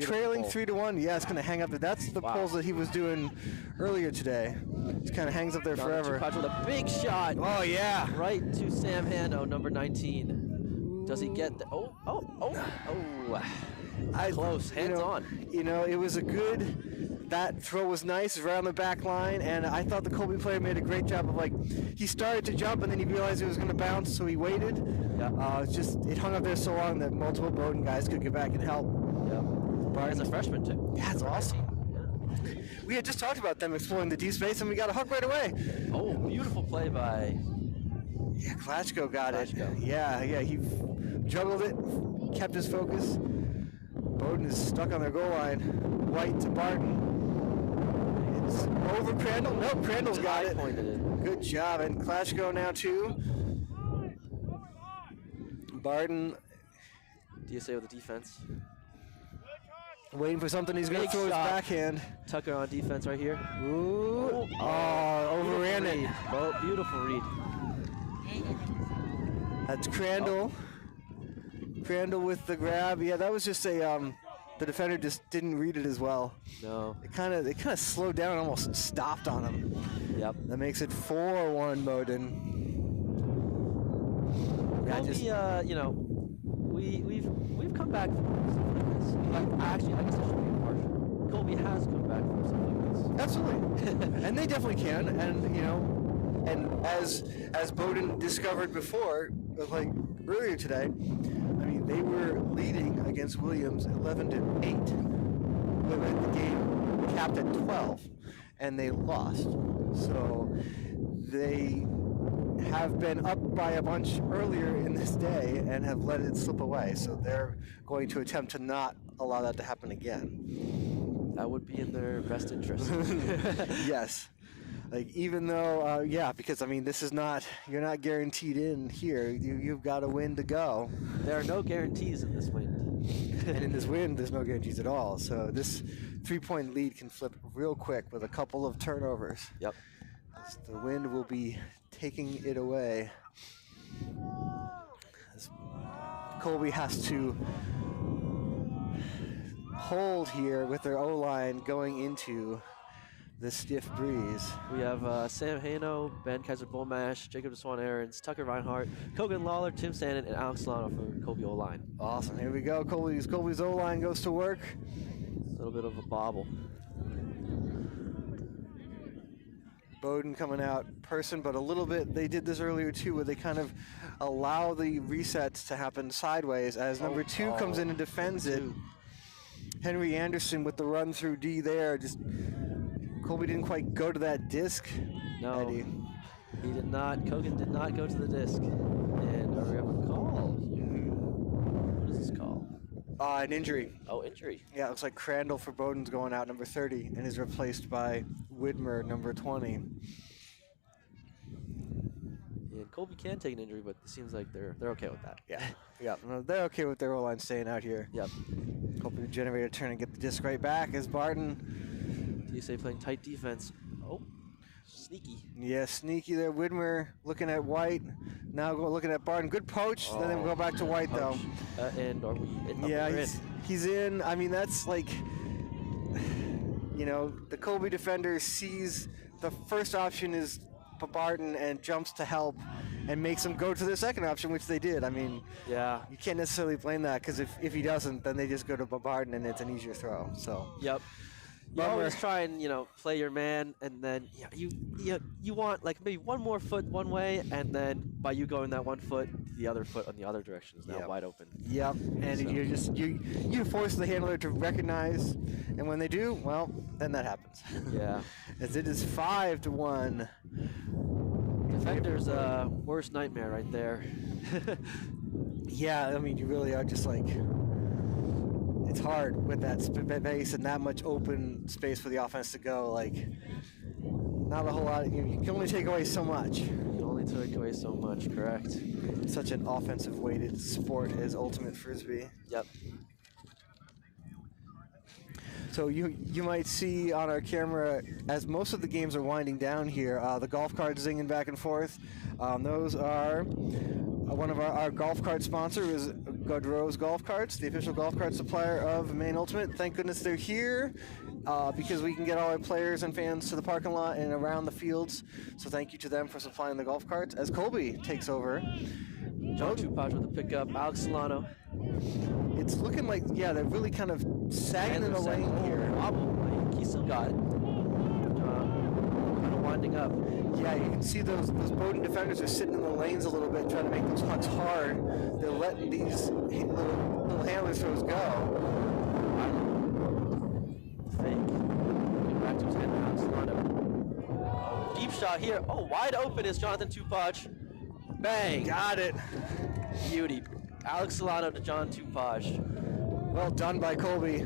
trailing 3-1. Yeah, it's going to hang up there. That's the pulls that he was doing earlier today. It kind of hangs up there forever. With a big shot. Oh, yeah. Right to Sam Hando, number 19. Does he get the... Oh. Close, hands on. It was a good... That throw was nice, right on the back line, and I thought the Colby player made a great job of, he started to jump, and then he realized it was going to bounce, so he waited. Yeah. It hung up there so long that multiple Bowden guys could get back and help. Yeah. Barnes a freshman, too. Yeah, it's awesome. Yeah. We had just talked about them exploring the deep space, and we got a hook right away. Oh, beautiful play by... Yeah, Klatchko got it. Yeah, he juggled it, kept his focus. Bowden is stuck on their goal line. White to Barton. It's over Crandall. Nope, Crandall's got it. Good job. And Klatchko now too. Barton. DSA with the defense. Waiting for something. He's going to throw his backhand. Tucker on defense right here. Ooh. Overran it. Oh, beautiful read. That's Crandall. Crandall with the grab. Yeah, that was just a the defender just didn't read it as well. No. It kind of slowed down and almost stopped on him. Yep. That makes it 4-1 Bowden. Colby, we've come back from something like this. Actually, I guess I should be impartial. Colby has come back from something like this. Absolutely. And they definitely can. And as Bowden discovered before, earlier today, they were leading against Williams 11-8. The game capped at 12, and they lost. So they have been up by a bunch earlier in this day and have let it slip away. So they're going to attempt to not allow that to happen again. That would be in their best interest. Yes. Even though, because this is not, you're not guaranteed in here. You've got a win to go. There are no guarantees in this win. And in this win, there's no guarantees at all. So this 3-point lead can flip real quick with a couple of turnovers. Yep. The wind will be taking it away. As Colby has to hold here with their O-line going into the stiff breeze. We have Sam Hano, Ben Kaiser-Bolmash, Jacob DeSwan-Aarons, Tucker Reinhardt, Kogan Lawler, Tim Sandin, and Alex Solano for Colby O-line. Awesome. Here we go. Colby's O-line goes to work. A little bit of a bobble. Bowden coming out person, but a little bit, they did this earlier too, where they kind of allow the resets to happen sideways as number 2 comes in and defends it. Henry Anderson with the run through D there. Colby didn't quite go to that disc. No, Eddie. He did not. Kogan did not go to the disc. And we have a call here. What is this call? An injury. Oh, injury. Yeah, it looks like Crandall for Bowden's going out, number 30, and is replaced by Widmer, number 20. Yeah, Colby can take an injury, but it seems like they're okay with that. Yeah. Yeah, no, they're okay with their O-line staying out here. Yep. Hoping to generate a turn and get the disc right back as Barton. DSA playing tight defense. Oh, sneaky. Yeah, sneaky there. Widmer looking at White. Now looking at Barton. Good poach. Then we go back to White, though. And are we in? Yeah, he's in. I mean, that's like, you know, the Colby defender sees the first option is Barton and jumps to help and makes them go to the second option, which they did. I mean, yeah, you can't necessarily blame that because if he doesn't, then they just go to Barton and it's an easier throw. So. Yep. You always try and play your man, and then you want like maybe one more foot one way, and then by you going that one foot, the other foot on the other direction is now wide open. Yep, and So- you force the handler to recognize, and when they do, well, then that happens. Yeah. As it is 5-1. Defender's worst nightmare right there. Yeah, I mean, you really are just like, it's hard with that space and that much open space for the offense to go. Like, not a whole lot. You can only take away so much. You can only take away so much, correct. Such an offensive-weighted sport as ultimate frisbee. Yep. So you might see on our camera, as most of the games are winding down here, the golf carts zinging back and forth. Those are one of our golf cart sponsor is Gaudreau's Golf Carts, the official golf cart supplier of Maine Ultimate. Thank goodness they're here because we can get all our players and fans to the parking lot and around the fields. So thank you to them for supplying the golf carts. As Colby takes over. John Tupaj with the pickup. Alex Solano. It's looking like, yeah, they're really kind of sagging in the lane here. Probably. He still got it. Kind of winding up. Yeah, you can see those Bowden defenders are sitting in the lanes a little bit, trying to make those hucks hard. They're letting these little handler throws go. Fake. Back to his hand. Alex Solano. Deep shot here. Oh, wide open is Jonathan Tupaj. Bang. Got it. Beauty. Alex Solano to John Tupaj. Well done by Colby.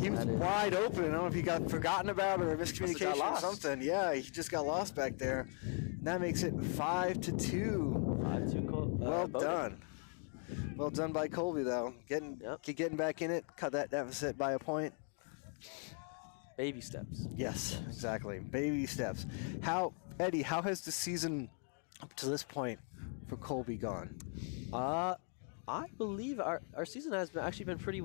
He was wide open. I don't know if he got forgotten about or a miscommunication or something. Yeah, he just got lost back there. And that makes it 5-2. 5-2. Well Bowden. done. Well done by Colby, though. Getting back in it, cut that deficit by a point. Baby steps. Yes, exactly. Baby steps. Eddie, how has the season up to this point for Colby gone? I believe our season has actually been pretty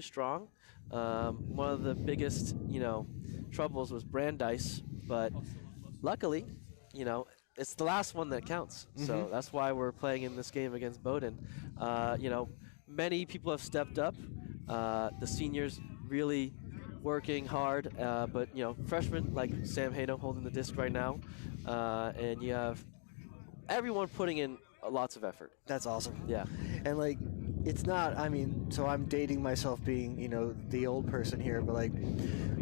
strong. One of the biggest troubles was Brandeis, but luckily, it's the last one that counts. So that's why we're playing in this game against Bowden. Many people have stepped up. The seniors really working hard, but freshmen like Sam Hano holding the disc right now, and you have everyone putting in lots of effort. That's awesome. Yeah. And like, it's not, I mean, so I'm dating myself being, the old person here, but like,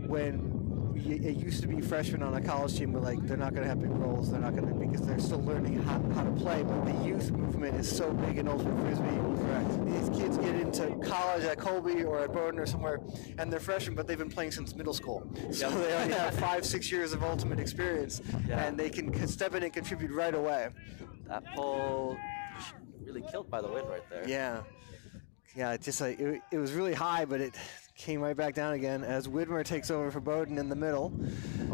when it used to be freshmen on a college team, but like, they're not going to have big roles. They're not going to, because they're still learning how to play, but the youth movement is so big in Ultimate Frisbee. Correct. These kids get into college at Colby or at Bowden or somewhere, and they're freshmen, but they've been playing since middle school. So they already have 5-6 years of Ultimate experience, and they can step in and contribute right away. That pole really killed by the wind right there. Yeah, it's just like it was really high, but it came right back down again as Widmer takes over for Bowden in the middle.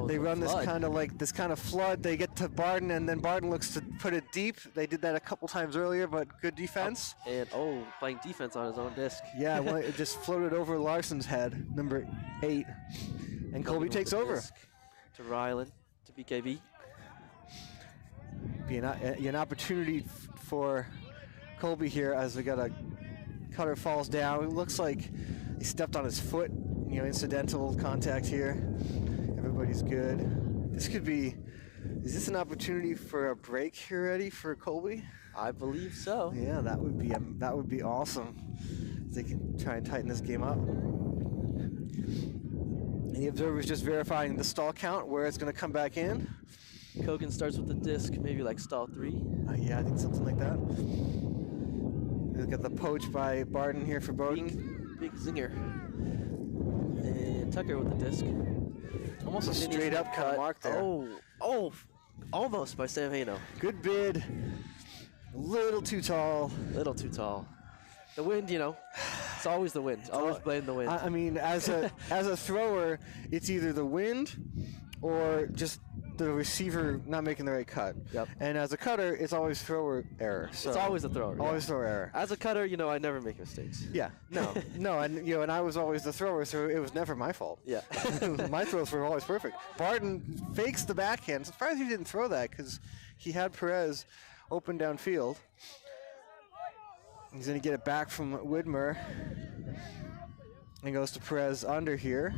They run this kind of flood. They get to Barton, and then Barton looks to put it deep. They did that a couple times earlier, but good defense. And playing defense on his own disc. Yeah, well, it just floated over Larson's head, number 8, and Colby takes over. To Ryland, to BKV. Be an opportunity for Colby here as we got a cutter falls down. It looks like he stepped on his foot, incidental contact here. Everybody's good. This could be, is this an opportunity for a break here, Eddie, for Colby? I believe so. Yeah, that would be awesome. They can try and tighten this game up. And the observer's just verifying the stall count, where it's going to come back in. Kogan starts with the disc, maybe like stall 3. Yeah, I think something like that. Look at the poach by Bowden here for Bowden. Big zinger. And Tucker with the disc. Almost a straight up cut mark there. Oh, almost by Savino. Good bid. A little too tall. Little too tall. The wind, you know, it's always the wind. Always blame the wind. I mean, as a thrower, it's either the wind or just the receiver not making the right cut. Yep. And as a cutter, it's always thrower error. So it's always a thrower. Always thrower error. As a cutter, you know, I never make mistakes. Yeah. No, and and I was always the thrower, so it was never my fault. Yeah. My throws were always perfect. Bowden fakes the backhand. Surprised he didn't throw that because he had Perez open downfield. He's going to get it back from Widmer. And goes to Perez under here.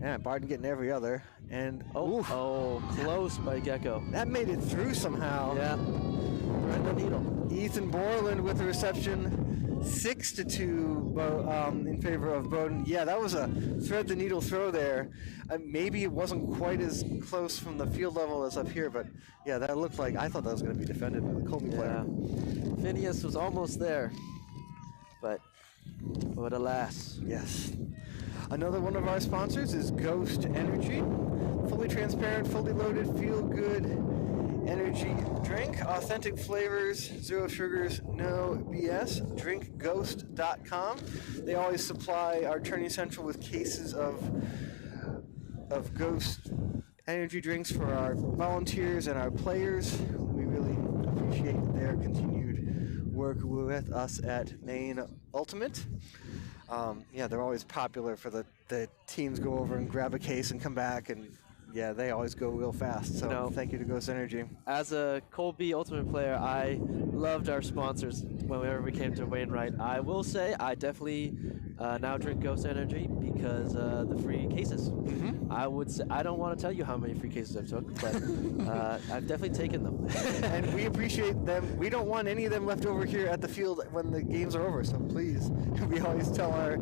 Yeah, Bowden getting every other. And close by Gecko. That made it through somehow. Yeah. Right in the needle. Ethan Borland with the reception. 6-2 in favor of Bowden. Yeah, that was a thread the needle throw there. Maybe it wasn't quite as close from the field level as up here, but yeah, that looked like, I thought that was going to be defended by the Colby player. Phineas was almost there, but alas. Yes. Another one of our sponsors is Ghost Energy. Fully transparent, fully loaded, feel-good energy drink. Authentic flavors, zero sugars, no BS. DrinkGhost.com. They always supply our Tourney Central with cases of Ghost energy drinks for our volunteers and our players. We really appreciate their continued work with us at Maine Ultimate. Yeah, they're always popular for the teams go over and grab a case and come back, and yeah, they always go real fast. So thank you to Ghost Energy. As a Colby Ultimate player, I loved our sponsors whenever we came to Wainwright. I will say I definitely now drink Ghost Energy because the free cases. I would say, I don't want to tell you how many free cases I've took, but I've definitely taken them. And we appreciate them. We don't want any of them left over here at the field when the games are over, so please, we always tell our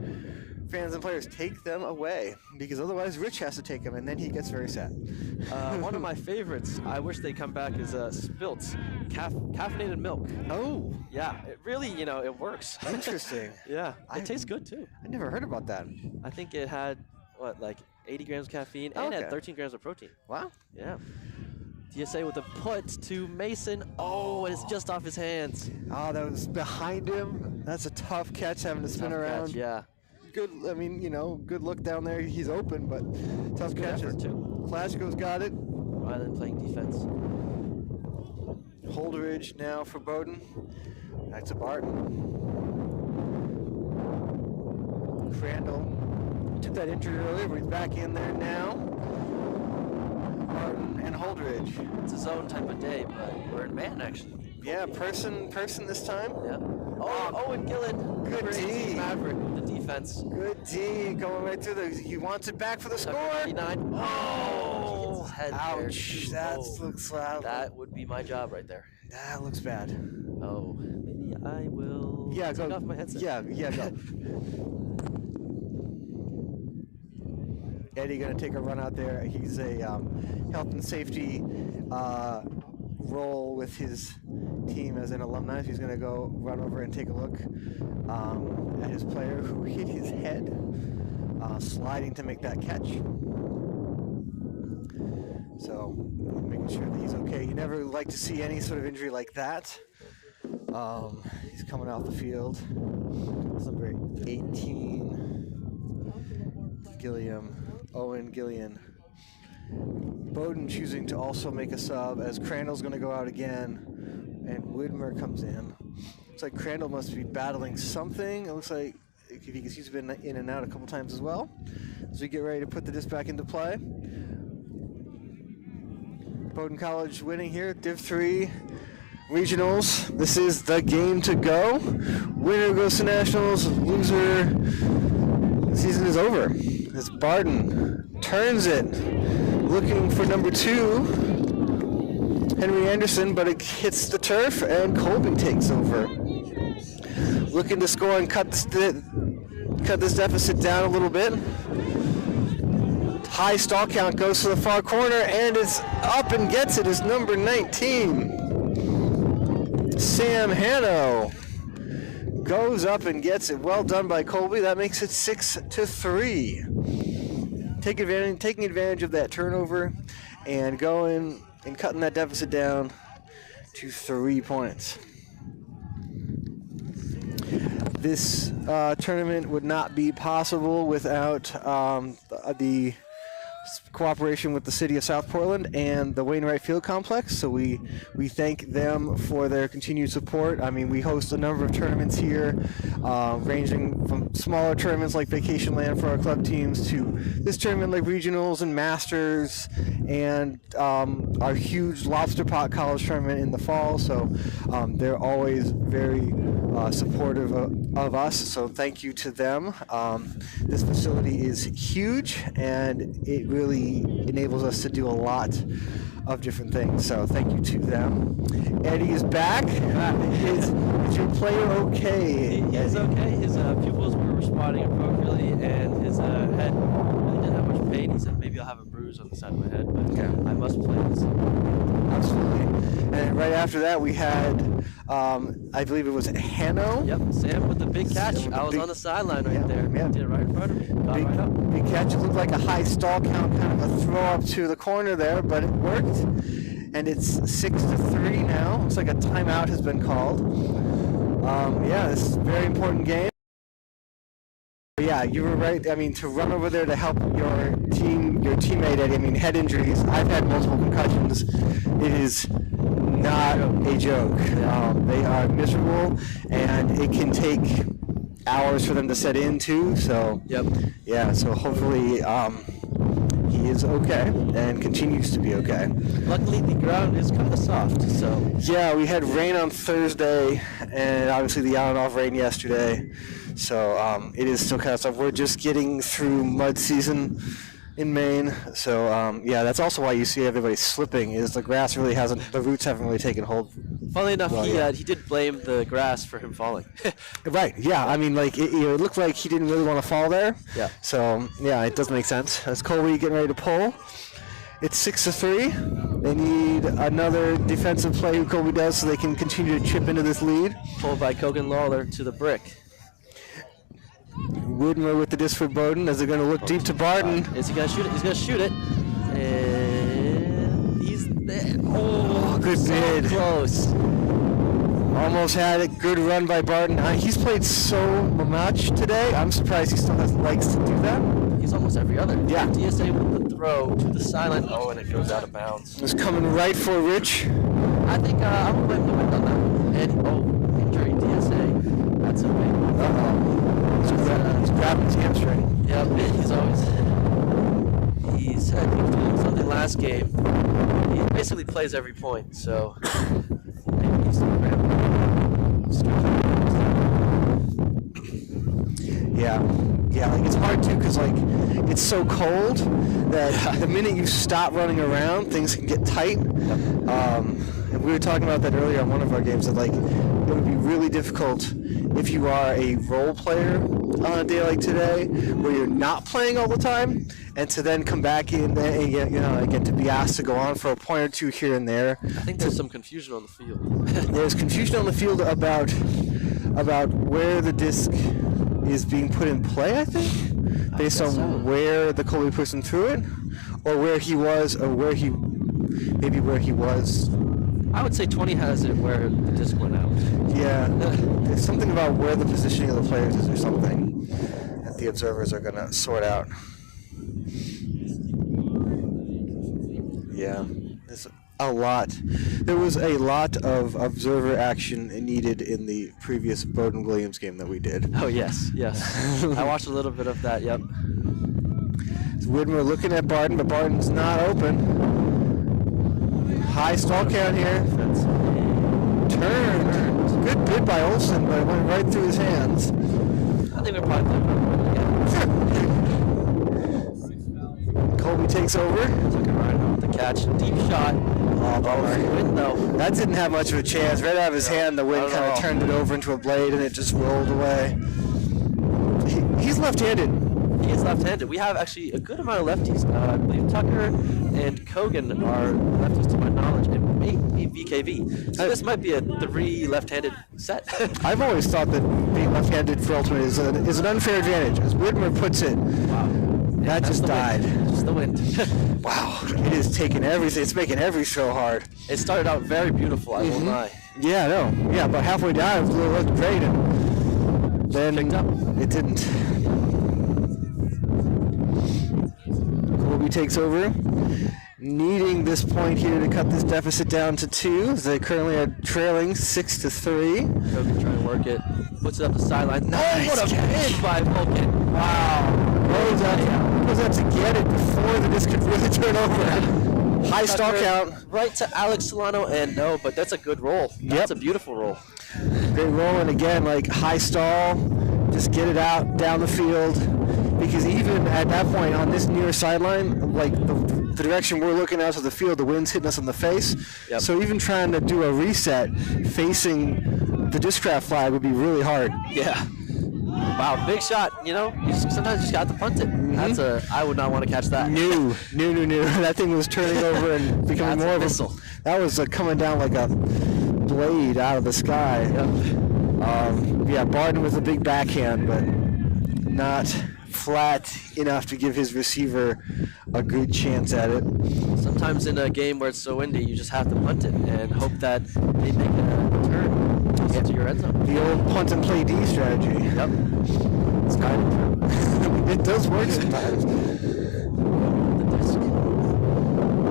fans and players, take them away, because otherwise Rich has to take them, and then he gets very sad. One of my favorites, I wish they'd come back, is Spilt's caffeinated milk. Oh. Yeah, it really, it works. Interesting. Yeah, it tastes good too. I never heard about that. I think it had, 80 grams of caffeine and had 13 grams of protein. Wow. Yeah. DSA with a put to Mason. Oh, and it's just off his hands. Oh, that was behind him. That's a tough catch, having to spin around. Catch, yeah. Good, good look down there. He's open, but tough catches. Klashko's got it. Rather than playing defense. Holderidge now for Bowden. Back to Barton. Crandall took that injury earlier, but he's back in there now. Barton and Holderidge. It's his own type of day, but we're in man actually. Yeah, person this time. Yeah. Owen Gillen. Good D. Maverick with the defense. Good D. Going right through he wants it back for the score. 99. Oh! Ouch. That looks loud. That would be my job right there. That looks bad. Oh, maybe I will take off my headset. Yeah, go. Eddie going to take a run out there. He's a health and safety role with his team as an alumni. So he's going to go run over and take a look at his player who hit his head, sliding to make that catch. So making sure that he's okay. You never like to see any sort of injury like that. He's coming off the field. That's number 18, Owen Gillian. Bowden choosing to also make a sub as Crandall's going to go out again, and Widmer comes in. Looks like Crandall must be battling something. It looks like he's been in and out a couple times as well. As we get ready to put the disc back into play. Bowden College winning here, Div 3 regionals. This is the game to go. Winner goes to nationals. Loser, the season is over. As Bowden turns it, looking for number 2, Henry Anderson, but it hits the turf, and Colby takes over. Looking to score and cut this deficit down a little bit. High stall count goes to the far corner, and it's up and gets it as number 19. Sam Hanno goes up and gets it. Well done by Colby. That makes it 6-3. Taking advantage of that turnover and going and cutting that deficit down to 3 points. This tournament would not be possible without the cooperation with the city of South Portland and the Wainwright Field Complex, so we thank them for their continued support. I mean, we host a number of tournaments here, ranging from smaller tournaments like Vacation Land for our club teams to this tournament like regionals and masters, and our huge Lobster Pot College tournament in the fall, so they're always very supportive of us, so thank you to them. This facility is huge, and it really enables us to do a lot of different things, so thank you to them. Eddie is back. Is your player okay? He is okay. His pupils were responding appropriately, and his head really didn't have much pain. He said, maybe I'll have a bruise on the side of my head, but I must play this. Absolutely. And right after that, we had, I believe it was Hanno. Yep, Sam with the big catch. I was on the sideline right there. Yeah. Did it right in front of me. Got right up. Big catch. It looked like a high stall count, kind of a throw up to the corner there, but it worked. And it's 6-3 now. Looks like a timeout has been called. Yeah, this is a very important game. Yeah, you were right. I mean, to run over there to help your teammate, Eddie, I mean, head injuries. I've had multiple concussions. It is not a joke. They are miserable, and it can take hours for them to set in, too. So, yeah, so hopefully he is okay and continues to be okay. Luckily, the ground is kind of soft, so. Yeah, we had rain on Thursday, and obviously the on-off rain yesterday. So it is still kind of stuff. We're just getting through mud season in Maine. So yeah, that's also why you see everybody slipping, is the grass really the roots haven't really taken hold. Funnily enough, he did blame the grass for him falling. Right, yeah. I mean, like, it looked like he didn't really want to fall there. Yeah. So, yeah, it does make sense. That's Colby getting ready to pull. It's 6-3. They need another defensive play who Colby does so they can continue to chip into this lead. Pulled by Kogan Lawler to the brick. Widmer with the disc for Bowden as they're going to look deep to Barton. Is he going to shoot it? He's going to shoot it. And he's there. Oh, good so bid. Close. Almost had it. Good run by Barton. He's played so much today. I'm surprised he still has legs to do that. He's almost every other. Yeah. DSA with the throw to the sideline. Oh, and it goes out of bounds. It's coming right for Rich. I think I'm going to blame the wind on that. And, injury, DSA. That's okay. Uh-oh. He's grabbing his hamstring. Yep, he's had doing something last game. He basically plays every point, so he's Yeah, like it's hard too because like it's so cold that the minute you stop running around, things can get tight. And we were talking about that earlier on one of our games, that like it would be really difficult if you are a role player on a day like today, where you're not playing all the time, and to then come back in and get to be asked to go on for a point or two here and there. I think there's some confusion on the field. There's confusion on the field about where the disc is being put in play, I think, based on where the Colby person threw it, or where he was, or where he was. I would say 20 has it where the disc went out. Yeah, there's something about where the positioning of the players is or something that the observers are going to sort out. Yeah, there's a lot. There was a lot of observer action needed in the previous Bowden Williams game that we did. Oh, yes. I watched a little bit of that, yep. So Widmer looking at Barton, but Barton's not open. High stall count here. Turned. Good bid by Olsen, but it went right through his hands. I think we're probably playing. Colby takes over. Took it right off the catch. Deep shot. Oh, bummer. Wind, though. That didn't have much of a chance. Right out of his hand, the wind kind of turned it over into a blade, and it just rolled away. He's left-handed. He is left-handed. We have actually a good amount of lefties. I believe Tucker and Kogan are lefties to my knowledge, and maybe BKV. So this might be a 3 left-handed set. I've always thought that being left-handed for Ultimate is an unfair advantage. As Whitmer puts it, that just died. Just the wind. Wow, it is taking everything. It's making every throw hard. It started out very beautiful, I won't lie. Yeah, I know. Yeah, but halfway down, it looked great, and then it didn't. Colby takes over, needing this point here to cut this deficit down to 2. As they currently are trailing 6-3. Kogan trying to work it, puts it up the sideline. Nice! What a pin by Vulcan! Wow! Goes out to get it before the disc could really turn over. High stall count. Right to Alex Solano, and no, but that's a good roll. That's a beautiful roll. Great roll, and again, like high stall, just get it out down the field. Because even at that point on this near sideline, like the direction we're looking out to the field, the wind's hitting us in the face. Yep. So even trying to do a reset facing the Discraft flag would be really hard. Yeah. Wow, big shot. You know, sometimes you just got to punt it. That's I would not want to catch that. No. That thing was turning over and becoming more of a missile. That was coming down like a blade out of the sky. Yep. Yeah, Bowden with a big backhand, but not flat enough to give his receiver a good chance at it. Sometimes in a game where it's so windy, you just have to punt it and hope that they make a turn into your end zone. The old punt and play D strategy. Yep. It's kind of true. It does work sometimes. The disc.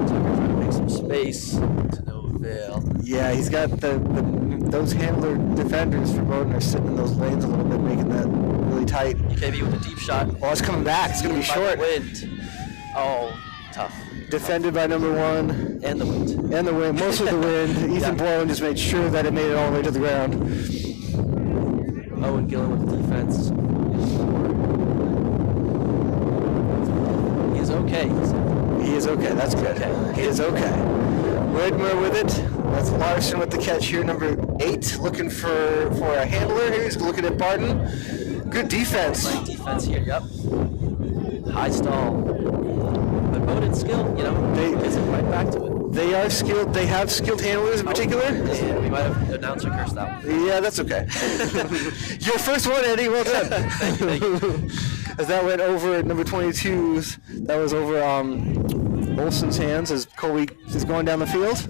Tucker trying to make some space to no avail. Yeah, he's got those handler defenders for Bowden are sitting in those lanes a little bit, making that really tight. BKV with a deep shot. Oh, it's coming back. It's going to be short. Wind. Oh, tough. Defended by number 1. And the wind. And the wind. Mostly the wind. Ethan Bowden just made sure that it made it all the way to the ground. Owen Gillen with the defense. He is okay. He is okay. That's good. He is okay. Widmer with it. That's Larson with the catch here, number 8, looking for a handler here. He's looking at Bowden. Good defense. Great defense here, yep. High stall. But Bowden's skill, they gets it right back to it. They are skilled. They have skilled handlers in particular. And we might have announcer cursed that one. Yeah, that's okay. Your first one, Eddie. Well done. Thank you. As that went over number 22's, that was over Olsen's hands as Colby is going down the field.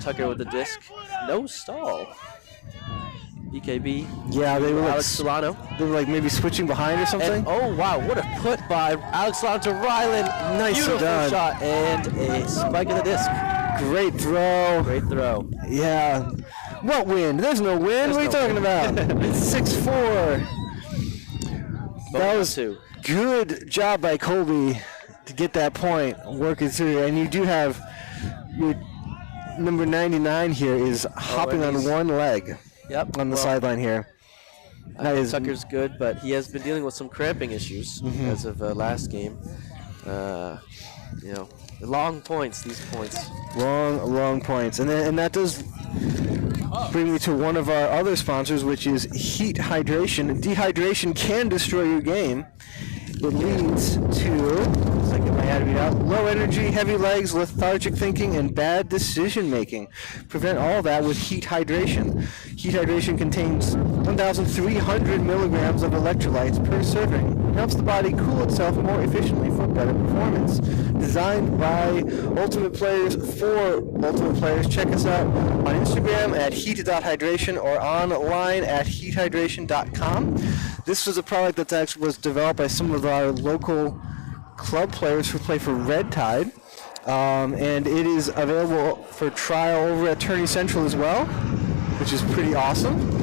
Tucker with the disc. No stall. BKB. Yeah, they were Alex Solano. They were maybe switching behind or something. And, oh wow, what a put by Alex Solano to Ryland. Nicely Beautiful done. Shot and a spike in the disc. Great throw. Great throw. Yeah. What wind? There's no wind. What are you talking about? It's 6-4. That was 2. Good job by Colby to get that point working through. And you do have your number 99 here is hopping on one leg. Yep. On the sideline here. Tucker's good, but he has been dealing with some cramping issues as of last game. Long points, these points. Long points. And that does bring me to one of our other sponsors, which is heat hydration. Dehydration can destroy your game. It leads to, let's get my ad read out, low energy, heavy legs, lethargic thinking, and bad decision making. Prevent all that with heat hydration. Heat hydration contains 1,300 milligrams of electrolytes per serving. It helps the body cool itself more efficiently for better performance. Designed by Ultimate Players for Ultimate Players. Check us out on Instagram at heat.hydration or online at heathydration.com. This was a product that actually was developed by some of our local club players who play for Red Tide. And it is available for trial over at Tourney Central as well, which is pretty awesome.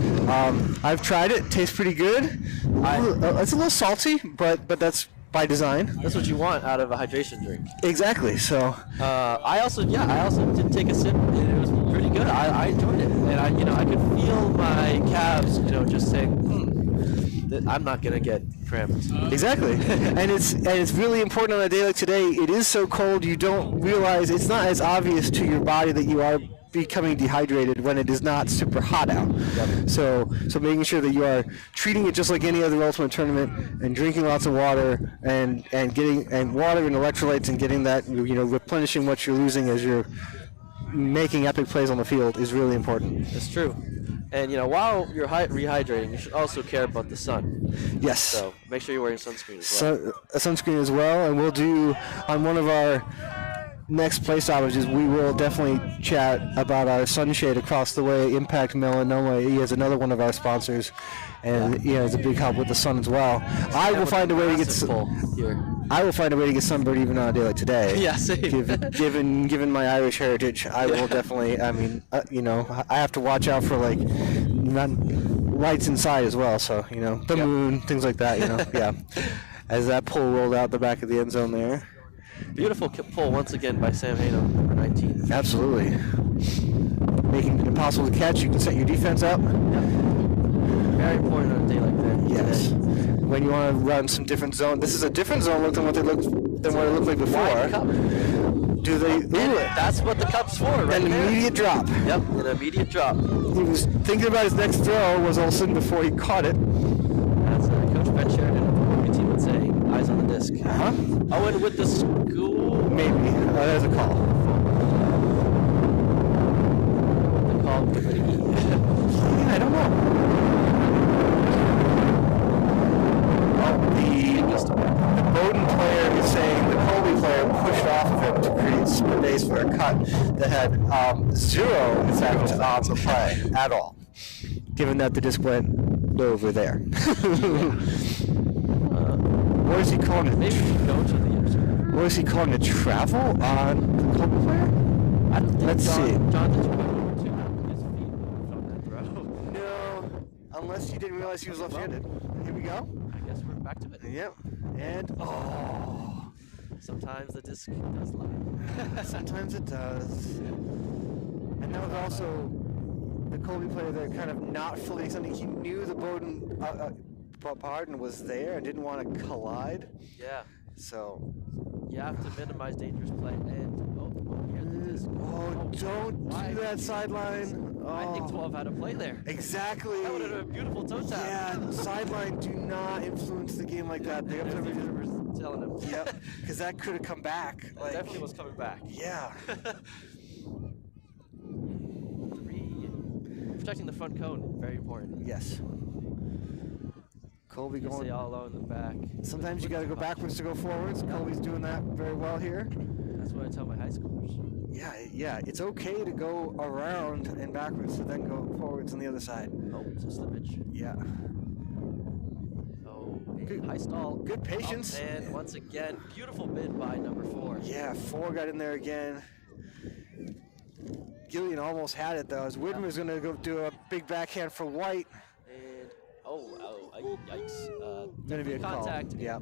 I've tried it. Tastes pretty good. It's a little salty, but that's by design. That's what you want out of a hydration drink. Exactly. So I also did take a sip, and it was pretty good. I enjoyed it, and I could feel my calves, just saying, I'm not gonna get cramped. Exactly. and it's really important on a day like today. It is so cold, you don't realize, it's not as obvious to your body that you are becoming dehydrated when it is not super hot out. So making sure that you are treating it just like any other Ultimate tournament and drinking lots of water and getting water and electrolytes and getting that, replenishing what you're losing as you're making epic plays on the field is really important. It's true. And while you're rehydrating, you should also care about the sun. Yes. So make sure you're wearing sunscreen as well. A sunscreen as well, and we'll do on one of our next play stoppages, we will definitely chat about our sunshade across the way, Impact Melanoma. He is another one of our sponsors, and it's a big help with the sun as well. I will find a way to get sunburned even on a day like today. Yeah, same. Given my Irish heritage, I will definitely. I mean, I have to watch out for lights inside as well. So the moon, things like that. Yeah. As that pull rolled out the back of the end zone there. Beautiful pull once again by Sam Hato, number 19. Absolutely. Making it impossible to catch. You can set your defense up. Very important on a day like that. Yes. When you want to run some different zone. This is a different zone look than what it looked like before. Do they? That's what the cup's for, right? An immediate drop. Yep, an immediate drop. He was thinking about his next throw. Was all of a sudden before he caught it. That's Coach Ben Sheridan of the rugby team would say, eyes on the disc. Owen with the school. Maybe. There's a call. The call committee. I don't know. The Bowden player is saying the Colby player pushed off of him to create space for a cut that had zero effect on the play at all, given that the disc went over there. What is he calling it? Maybe we should go to the observer. What is he calling it? Travel on the Colby player? Let's see. John, did you put his feet on that throw? No, unless you didn't realize he was left-handed. Here we go. I guess we're back to it. Yep. And sometimes the disc does lie. Sometimes it does. And that was also the Colby player there kind of not fully accepting. He knew the Bowden Bowden was there and didn't want to collide. Yeah. So you have to minimize dangerous play. And here's the disc. Don't do that sideline. I think 12 had a play there. Exactly. That would have been a beautiful toe tap. Yeah, sideline do not influence the game like that. The observers telling him. Yep, because that could have come back. It definitely was coming back. Yeah. 3. Protecting the front cone, very important. Yes. Colby You going. stay all alone in the back. Sometimes you got to go backwards to go forwards. Colby's doing that very well here. That's what I tell my high schoolers. Yeah, it's okay to go around and backwards to then go forwards on the other side. Oh, it's a slippage. Yeah. Oh, high stall. Good patience. And once again, beautiful bid by number 4. Yeah, 4 got in there again. Gillian almost had it though, as Widmer's going to go do a big backhand for White. And yikes! Going to be a contact. Call. Yeah.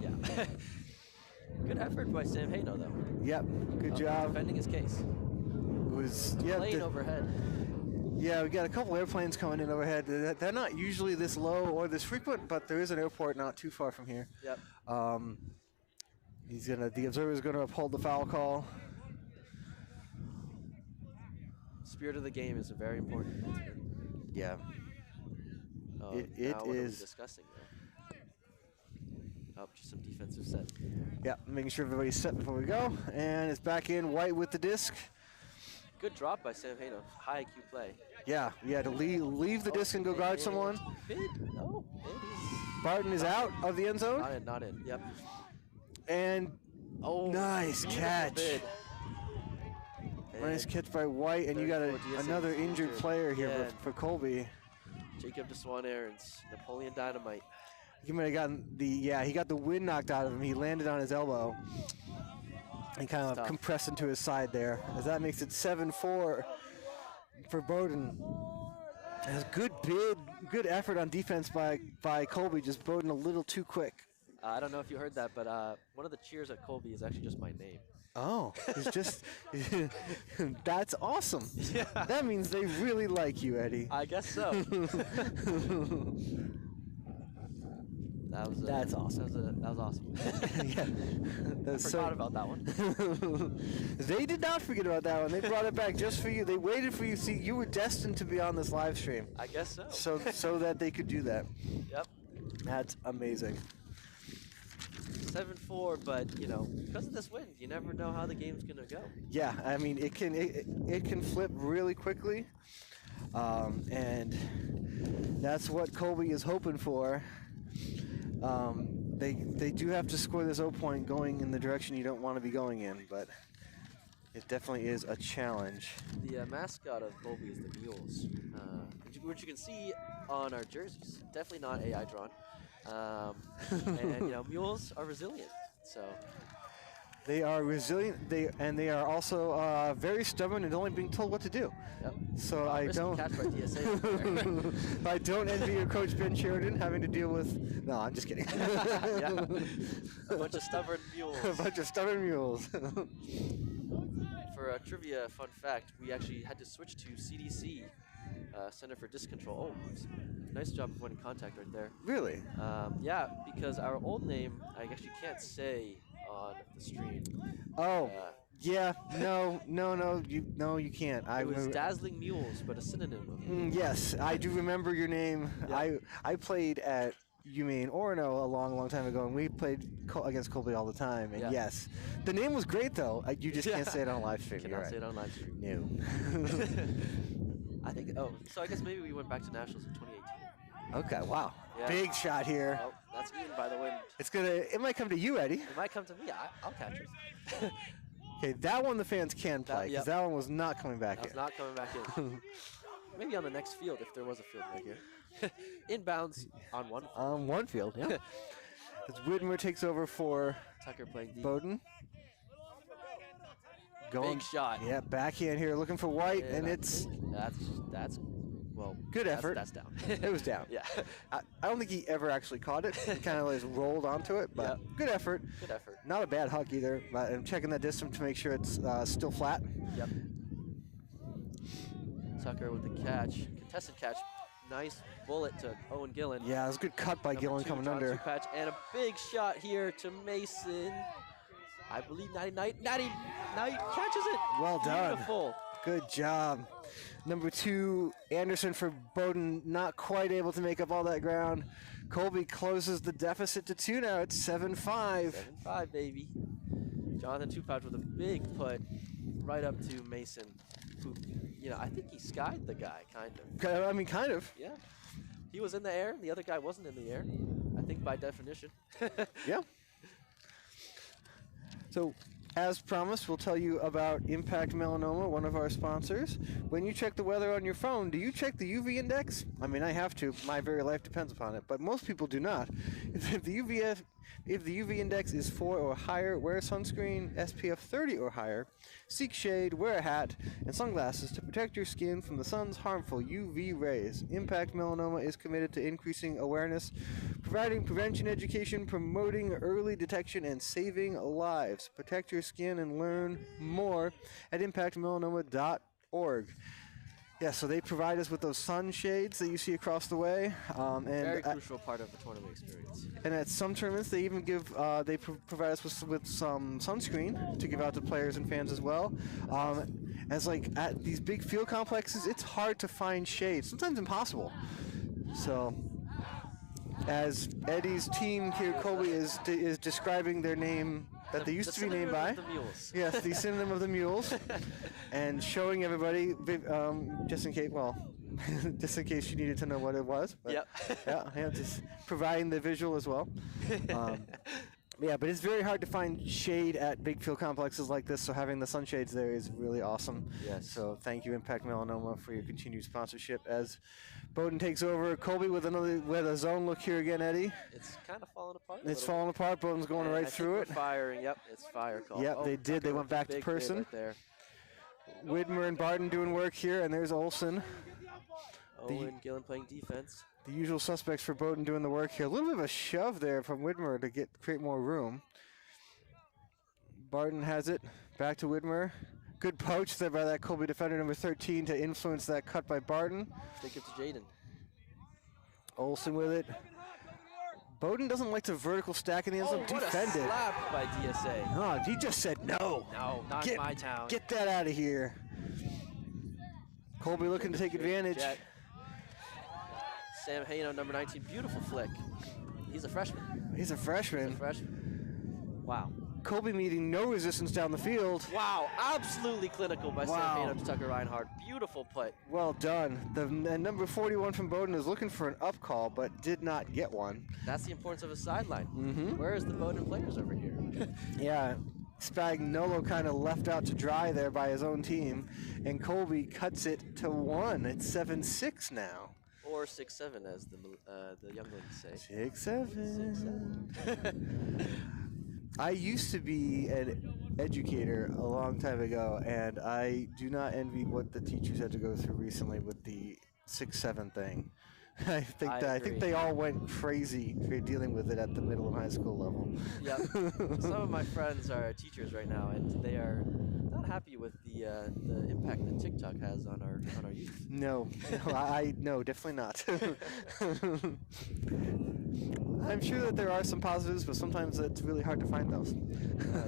Good effort by Sam Hato though. Yep. Good job. Defending his case. It was plane overhead. Yeah, we got a couple airplanes coming in overhead. They're not usually this low or this frequent, but there is an airport not too far from here. Yep. The observer's gonna uphold the foul call. Spirit of the game is a very important. Yeah. It now what are we is discussing there? Just some defensive set. Yeah, making sure everybody's set before we go, and it's back in. White with the disc. Good drop by Sam Hato. High IQ play. Yeah, to leave the disc and go guard someone. Bid. Oh, Barton is out of the end zone. Not in. Yep. And nice catch. Bid. Nice catch by White, and you got another injured player here for Colby. Jacob DeSwan Aarons, Napoleon Dynamite. He might have gotten he got the wind knocked out of him. He landed on his elbow and kind of compressed into his side there, as that makes it 7-4 for Bowden. That's a good bid, good effort on defense by Colby, just Bowden a little too quick. I don't know if you heard that, but one of the cheers at Colby is actually just my name. Oh, it's just, that's awesome. Yeah. That means they really like you, Eddie. I guess so. That was That's awesome. That was awesome. Yeah. I forgot about that one. They did not forget about that one. They brought it back just for you. They waited for you. See, you were destined to be on this live stream. I guess so. So that they could do that. Yep. That's amazing. 7-4, but you know, because of this win, you never know how the game's gonna go. Yeah, I mean, it can flip really quickly, and that's what Colby is hoping for. They do have to score this 0 point going in the direction you don't want to be going in, but it definitely is a challenge. The mascot of Colby is the Mules, which you can see on our jerseys. Definitely not AI drawn. And you know, mules are resilient, so they are resilient. They are also very stubborn and only being told what to do. Yep. So I don't. Catch by DSA. I don't envy your coach Ben Sheridan having to deal with. No, I'm just kidding. Yeah. A bunch of stubborn mules. A bunch of stubborn mules. For a trivia fun fact, we actually had to switch to CDC, Center for Disc Control. Oh, nice job of winning contact right there. Really? Yeah, because our old name I actually can't say on the stream. Oh. Yeah. No. You can't. It was Dazzling Mules, but a synonym of yes, I do remember your name. Yep. I played at UMaine Orono a long time ago, and we played against Colby all the time. And yes, the name was great though. You just can't say it on live stream. Cannot say it on live stream. No. I think. Oh, so I guess maybe we went back to nationals in 2018. Okay. Wow. Yeah. Big shot here. Oh, that's Ian by the wind. It might come to you, Eddie. It might come to me. I'll catch it. Okay, that one the fans can play because that one was not coming back in. That's not coming back in. Maybe on the next field if there was a field right here. Inbounds on one field. On one field, yeah. As Whitmer takes over for Tucker playing deep. Bowden. Big shot. Yeah, backhand here, looking for White, and it's that's well. Good effort. That's down. It was down. Yeah. I don't think he ever actually caught it. He kind of like rolled onto it, but good effort. Good effort. Not a bad huck either. But I'm checking that distance to make sure it's still flat. Yep. Tucker with the catch, contested catch. Nice bullet to Owen Gillen. Yeah, it was a good cut by Gillen coming John under. Patch, and a big shot here to Mason. I believe Natty catches it. Well done. Beautiful. Good job. Number 2, Anderson for Bowden, not quite able to make up all that ground. Colby closes the deficit to 2 now. It's 7-5. 7-5, baby. Jonathan Tupouch with a big put right up to Mason, who, you know, I think he skied the guy, kind of. I mean, kind of. Yeah. He was in the air. The other guy wasn't in the air, I think by definition. Yeah. So, as promised, we'll tell you about Impact Melanoma, one of our sponsors. When you check the weather on your phone, do you check the UV index? I mean, I have to. My very life depends upon it, but most people do not. If the UV index is 4 or higher, wear sunscreen, SPF 30 or higher, seek shade, wear a hat, and sunglasses to protect your skin from the sun's harmful UV rays. Impact Melanoma is committed to increasing awareness, providing prevention education, promoting early detection, and saving lives. Protect your skin and learn more at impactmelanoma.org. Yeah, so they provide us with those sunshades that you see across the way. And Very crucial part of the tournament experience. And at some tournaments, they even give provide us with some sunscreen to give out to players and fans as well. As like at these big field complexes, it's hard to find shade, sometimes impossible. So, as Eddie's team here, Colby is describing their name that they used to be named by. The Mules. Yes, the synonym of the Mules, and showing everybody just in case. Well, just in case you needed to know what it was. But yep. yeah, just providing the visual as well. Yeah, but it's very hard to find shade at big field complexes like this, so having the sunshades there is really awesome. Yes. So thank you, Impact Melanoma, for your continued sponsorship. As Bowden takes over, Colby with a zone look here again, Eddie. It's kind of falling apart. It's falling apart. Bowden's going right through it. Firing. Yep, it's fire call. Yep, they did. They went back to person. Right there. Widmer and Barton doing work here, and there's Olsen. Owen Gillen playing defense. The usual suspects for Bowden doing the work here. A little bit of a shove there from Widmer to create more room. Barton has it. Back to Widmer. Good poach there by that Colby defender number 13 to influence that cut by Barton. Take it to Jaden. Olsen with it. Bowden doesn't like to vertical stack in the end zone. What a Defended. slap by DSA. Oh, he just said no. No, not in my town. Get that out of here. Colby looking to take advantage. Jet. Sam Hayno, number 19, beautiful flick. He's a freshman. He's a freshman. He's a freshman. Wow. Colby meeting no resistance down the field. Wow, absolutely clinical by Sam Hayno to Tucker Reinhardt. Beautiful put. Well done. The number 41 from Bowden is looking for an up call, but did not get one. That's the importance of a sideline. Mm-hmm. Where is the Bowden players over here? Yeah, Spagnolo kind of left out to dry there by his own team, and Colby cuts it to 1. It's 7-6 now. Or 6-7, as the younglings say. 6-7. I used to be an educator a long time ago, and I do not envy what the teachers had to go through recently with the 6-7 thing. I think they all went crazy for dealing with it at the middle and high school level. Yep. Some of my friends are teachers right now, and they are not happy with the impact that TikTok has on our youth. No, no, definitely not. I'm sure that there are some positives, but sometimes it's really hard to find those.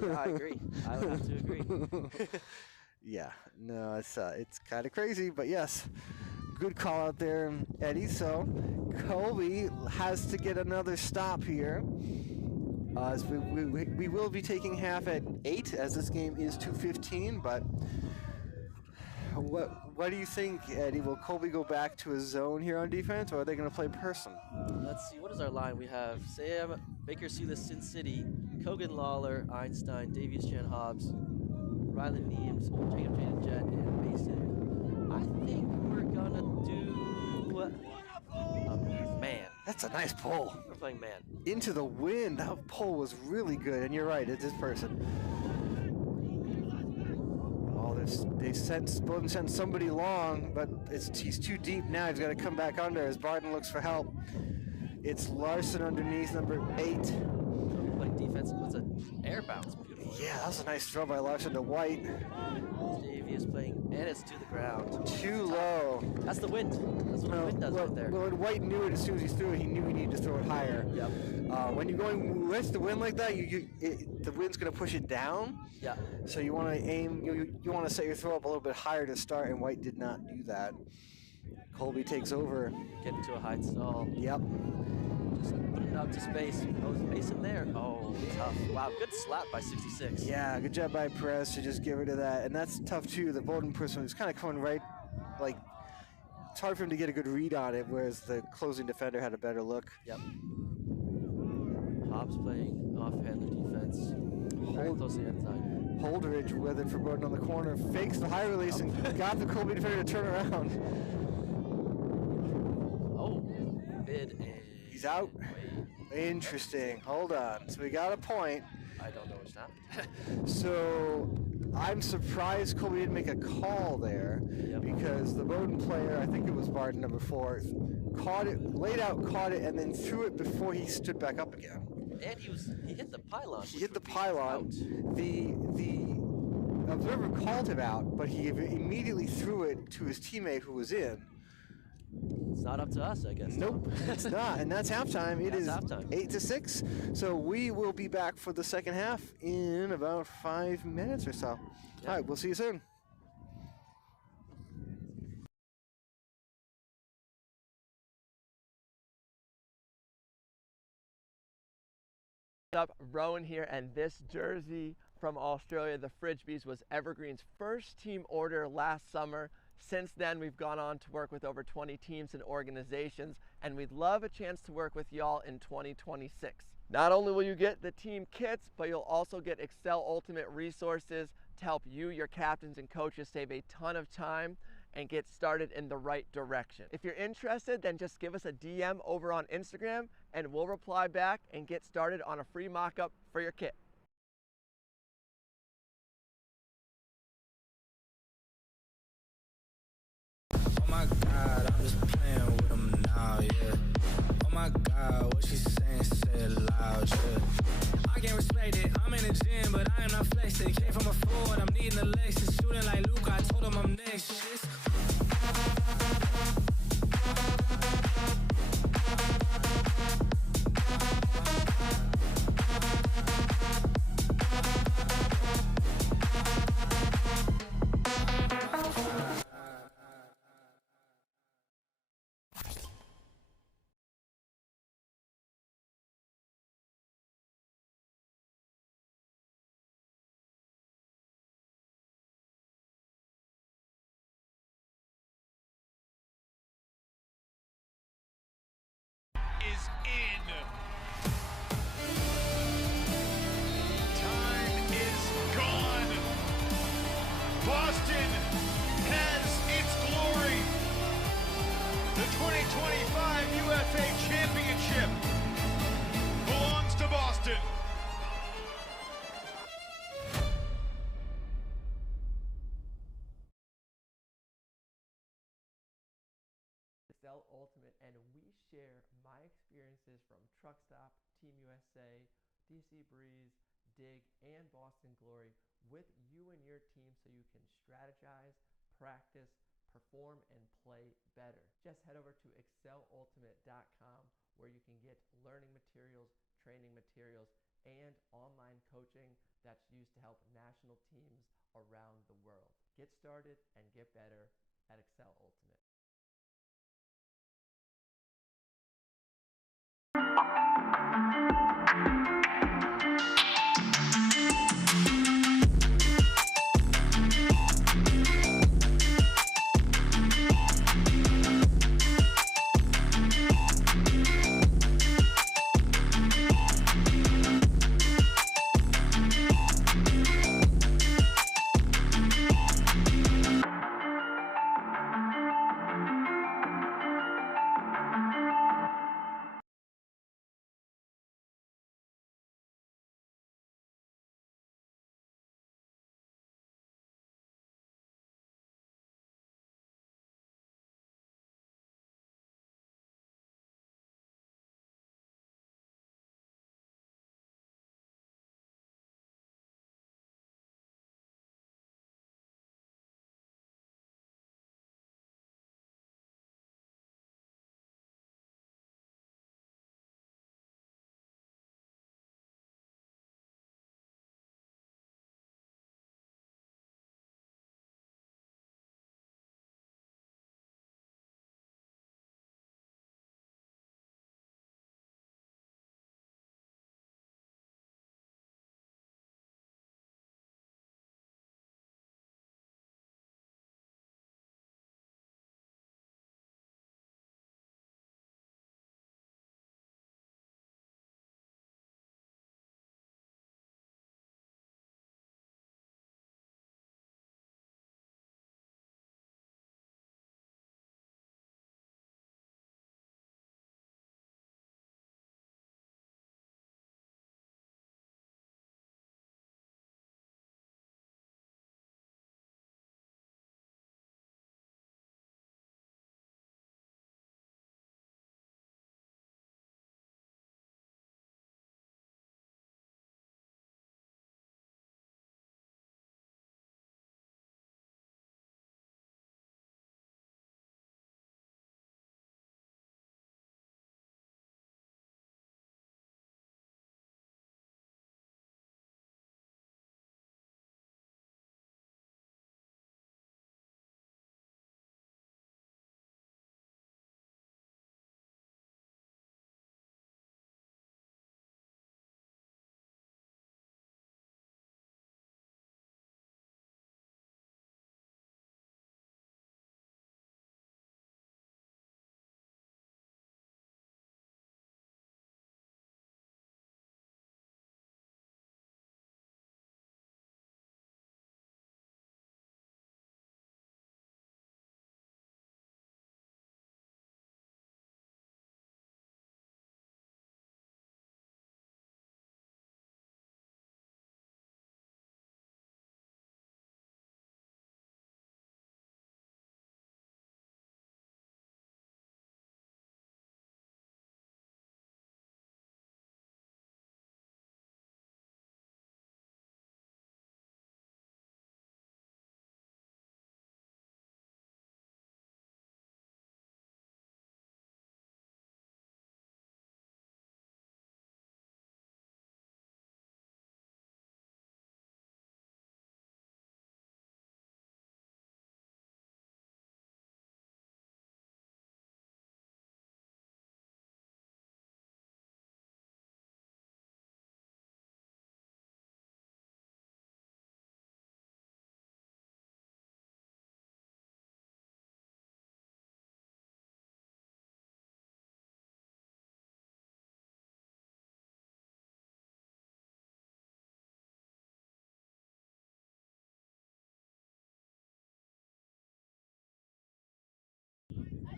Yeah, I agree. I would have to agree. Yeah, no, it's kind of crazy, but yes. Good call out there, Eddie. So Colby has to get another stop here. As we will be taking half at 8, as this game is 2:15. But what do you think, Eddie? Will Colby go back to a zone here on defense, or are they going to play person? Let's see. What is our line? We have Sam, Baker Sealis, Sin City, Kogan Lawler, Einstein, Davies Chan Hobbs, Rylan Neems, Jacob Jaden Jett, and Mason. I think we're gonna do a man. That's a nice pull. We're playing man. Into the wind. That pull was really good, and you're right. It's this person. Oh, Bowden sent somebody long, but he's too deep now. He's got to come back under as Bowden looks for help. It's Larson underneath, number 8. Playing defense. What's an air bounce? Beautiful. Yeah, that was a nice throw by Larson to White. Davey is playing, and it's to the ground. Too low. That's the wind. That's what the wind does right there. Well, White knew it as soon as he threw it. He knew he needed to throw it higher. Yep. When you're going with the wind like that, the wind's going to push it down. Yeah. So you want to aim. You want to set your throw up a little bit higher to start, and White did not do that. Colby takes over. Get into a high stall. Yep. Just put it out to space. Oh, is Mason there? Oh, tough. Wow, good slap by 66. Yeah, good job by Perez to just get rid of that. And that's tough, too. The Bowden person was kind of coming right, like, it's hard for him to get a good read on it, whereas the closing defender had a better look. Yep. Hobbs playing off-handler defense. Very close to the end side. Holdridge with it for Bowden on the corner. Fakes the high release and got the Colby defender to turn around. Oh, mid and he's out. Interesting. Hold on. So we got a point. I don't know what's happened. So I'm surprised Colby didn't make a call there because the Bowden player, I think it was Bowden number 4, caught it, laid out, caught it, and then threw it before he stood back up again. And he hit the pylon. He hit the pylon. The observer called him out, but he immediately threw it to his teammate who was in. It's not up to us, I guess. Nope, it's not, and that's halftime. It is halftime. 8-6. So we will be back for the second half in about 5 minutes or so. All right, we'll see you soon. Up, Rowan here, and this jersey from Australia, the Frisbees, was Evergreen's first team order last summer. Since then, we've gone on to work with over 20 teams and organizations, and we'd love a chance to work with y'all in 2026. Not only will you get the team kits, but you'll also get Excel Ultimate resources to help you, your captains, and coaches save a ton of time and get started in the right direction. If you're interested, then just give us a DM over on Instagram and we'll reply back and get started on a free mock-up for your kit. Oh my God, I'm just playing with them now, yeah. Oh my God, what she saying, say it loud, yeah. I can't respect it, I'm in the gym, but I am not flexing. Came from a forward, I'm needing a Lexus. Shooting like Luke, I told him I'm next, shit. and we share my experiences from Truck Stop, Team USA, DC Breeze, DIII, and Boston Glory with you and your team so you can strategize, practice, perform, and play better. Just head over to excelultimate.com where you can get learning materials, training materials, and online coaching that's used to help national teams around the world. Get started and get better at Excel Ultimate.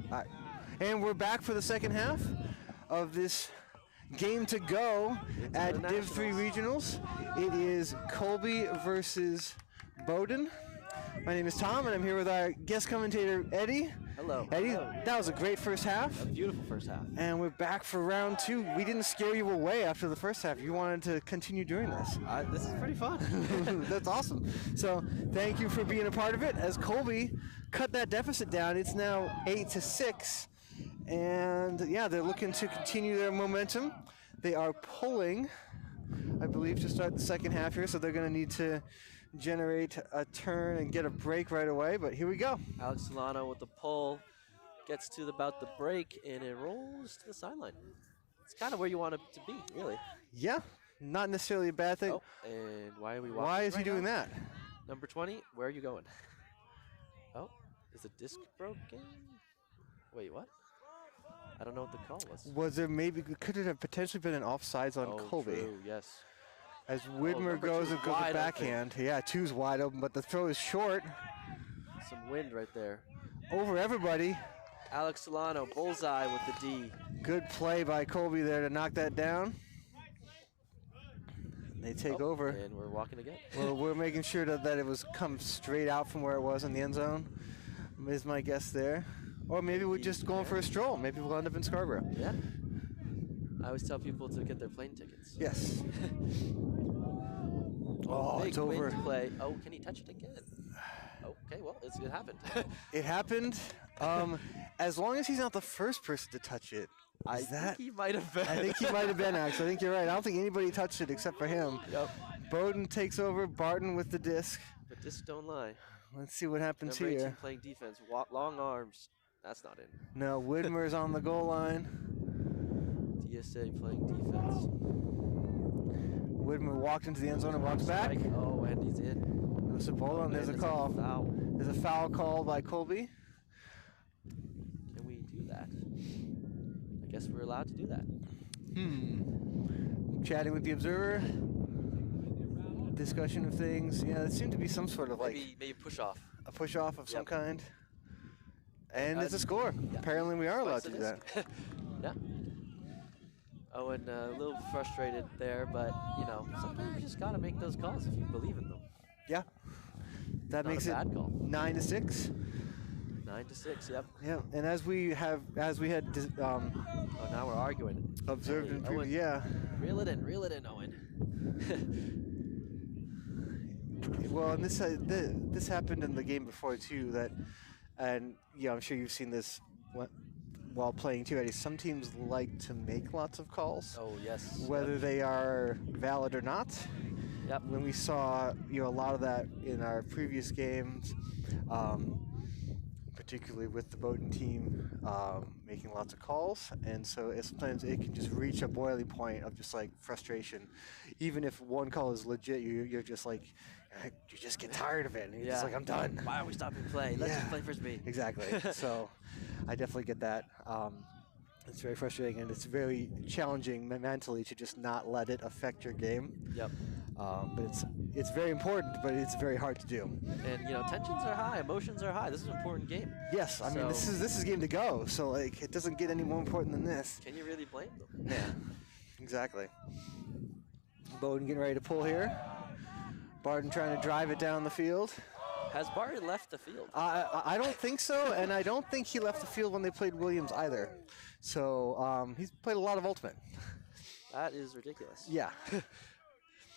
All right. And we're back for the second half of this game to go at Div 3 Regionals. It is Colby versus Bowden. My name is Tom, and I'm here with our guest commentator, Eddie. Hello. Hello. Eddie, Hello. that was a great first half. A beautiful first half. And we're back for round 2. We didn't scare you away after the first half. You wanted to continue doing this. This is pretty fun. That's awesome. So thank you for being a part of it. As Colby cut that deficit down, it's now 8-6. And yeah, they're looking to continue their momentum. They are pulling, I believe, to start the second half here. So they're going to need to generate a turn and get a break right away. But here we go. Alex Solano with the pull. Gets to about the break, and it rolls to the sideline. It's kind of where you want it to be, really. Yeah, not necessarily a bad thing. Oh, and why are we walking? Why is he right doing now? that? Number 20, where are you going? Oh, is the disc broken? Wait, what? I don't know what the call was. Was there maybe, could it have potentially been an offsides on Colby? True, yes. As Widmer number goes 2's and goes wide the backhand. Yeah, 2's wide open, but the throw is short. Some wind right there. Over everybody. Alex Solano, bullseye with the D. Good play by Colby there to knock that down. They take over. And we're walking again. Well, we're making sure that it was come straight out from where it was in the end zone, is my guess there. Or maybe we're just going for a stroll. Maybe we'll end up in Scarborough. Yeah. I always tell people to get their plane tickets. Yes. Big it's over. wind play. Oh, can he touch it again? Okay, well, it happened. It happened. As long as he's not the first person to touch it. I think he might have been. I think he might have been, actually. I think you're right. I don't think anybody touched it except for him. Yep. Bowden takes over. Barton with the disc. But discs don't lie. Let's see what happens Number 18 here. playing defense. Long arms. That's not in. No, Widmer's on the goal line. DSA playing defense. Widmer walked into the end zone and walks back. Oh, and he's in. Hold on, there's a call. There's a foul called by Colby. Can we do that? I guess we're allowed to do that. Chatting with the observer. Discussion of things. Yeah, there seemed to be some sort of Maybe push off. a push off of some Yep. kind. And it's a score. Yeah. Apparently we are allowed Twice to it do is. that. Yeah. Oh, and a little frustrated there, but sometimes you just gotta make those calls if you believe in them. Yeah. That Not makes a it bad call. 9-6. 9-6. Yep. Yeah, and as we had Oh, now we're arguing. observed in Hey, Owen. yeah. Reel it in, Owen. Well, and this happened in the game before too. And I'm sure you've seen this while playing too, Eddie. Some teams like to make lots of calls. Oh yes. Whether they are valid or not. Yep. When we saw a lot of that in our previous games, particularly with the Bowden team making lots of calls, and so sometimes it can just reach a boiling point of just like frustration. Even if one call is legit, you're just like, you just get tired of it, and you're just like, I'm done. Why are we stopping play? Let's just play frisbee. Exactly. So I definitely get that. It's very frustrating, and it's very challenging mentally to just not let it affect your game. Yep. But it's very important, but it's very hard to do. And tensions are high, emotions are high. This is an important game. Yes, I mean this is game to go. So like it doesn't get any more important than this. Can you really blame them? Yeah. Exactly. Bowden getting ready to pull here. Barton trying to drive it down the field. Has Barton left the field? I don't think so, and I don't think he left the field when they played Williams either. So he's played a lot of Ultimate. That is ridiculous. Yeah.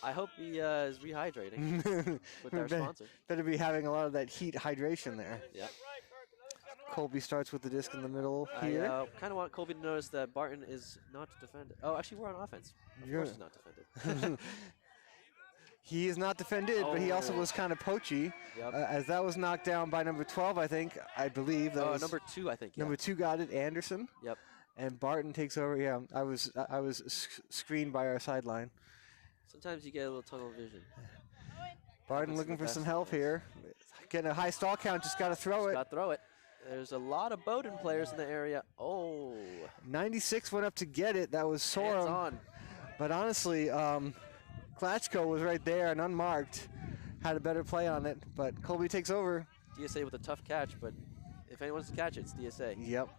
I hope he is rehydrating with our sponsor. Better be having a lot of that heat hydration there. Yeah. Colby starts with the disc in the middle here. I kind of want Colby to notice that Barton is not defended. Oh, actually, we're on offense. Of course he's not defended. He is not defended, but he also was kind of poachy, as that was knocked down by number 12, I believe. That was number 2, I think. Number 2 got it, Anderson. Yep. And Barton takes over. Yeah, I was screened by our sideline. Sometimes you get a little tunnel vision. Barton looking for some help here. Getting a high stall count, just got to throw it. Got to throw it. There's a lot of Bowden players in the area. Oh. 96 went up to get it. That was Sorum. Hands on. But honestly, Klatchko was right there and unmarked. Had a better play on it, but Colby takes over. DSA with a tough catch, but if anyone's to catch it, it's DSA. Yep.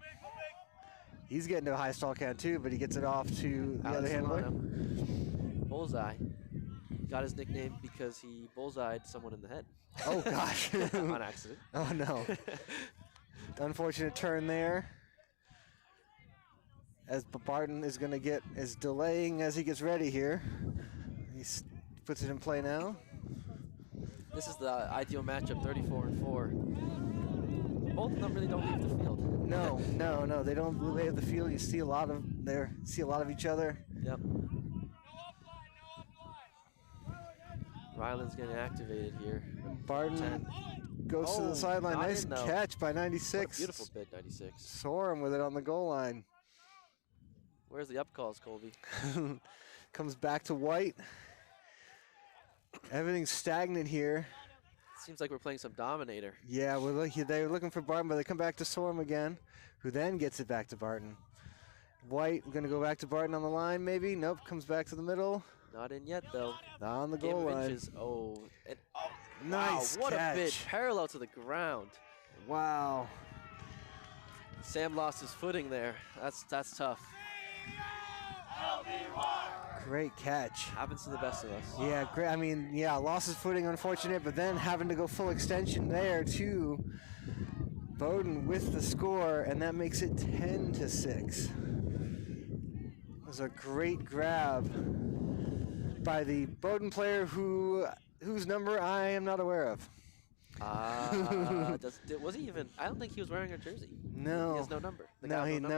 He's getting to a high stall count too, but he gets it off to the other handler. Bullseye. Got his nickname because he bullseyed someone in the head. Oh gosh. On accident. Oh no. unfortunate turn there. As Barton is going to is delaying as he gets ready here. He puts it in play now. This is the ideal matchup, 34-4. Both of them really don't leave the field. No, they don't leave the field. You see a lot of each other. Yep. Ryland's getting activated here. Barton goes to the sideline. Nice catch by 96. What a beautiful bid, 96. Sorum with it on the goal line. Where's the up calls, Colby? Comes back to White. Everything's stagnant here. Seems like we're playing some Dominator. Yeah, they're looking for Barton, but they come back to Sorum again, who then gets it back to Barton. White going to go back to Barton on the line, maybe. Nope, comes back to the middle. Not in yet, though. Not on the goal line. Nice wow, what catch. a bid. Parallel to the ground. Wow. Sam lost his footing there. That's tough. Great catch. Happens to the best of us. Yeah, great. I mean, yeah, lost his footing, unfortunate, but then having to go full extension there to Bowden with the score, and that makes it 10-6. It was a great grab by the Bowden player whose number I am not aware of. Was he even? I don't think he was wearing a jersey. No. He has no number.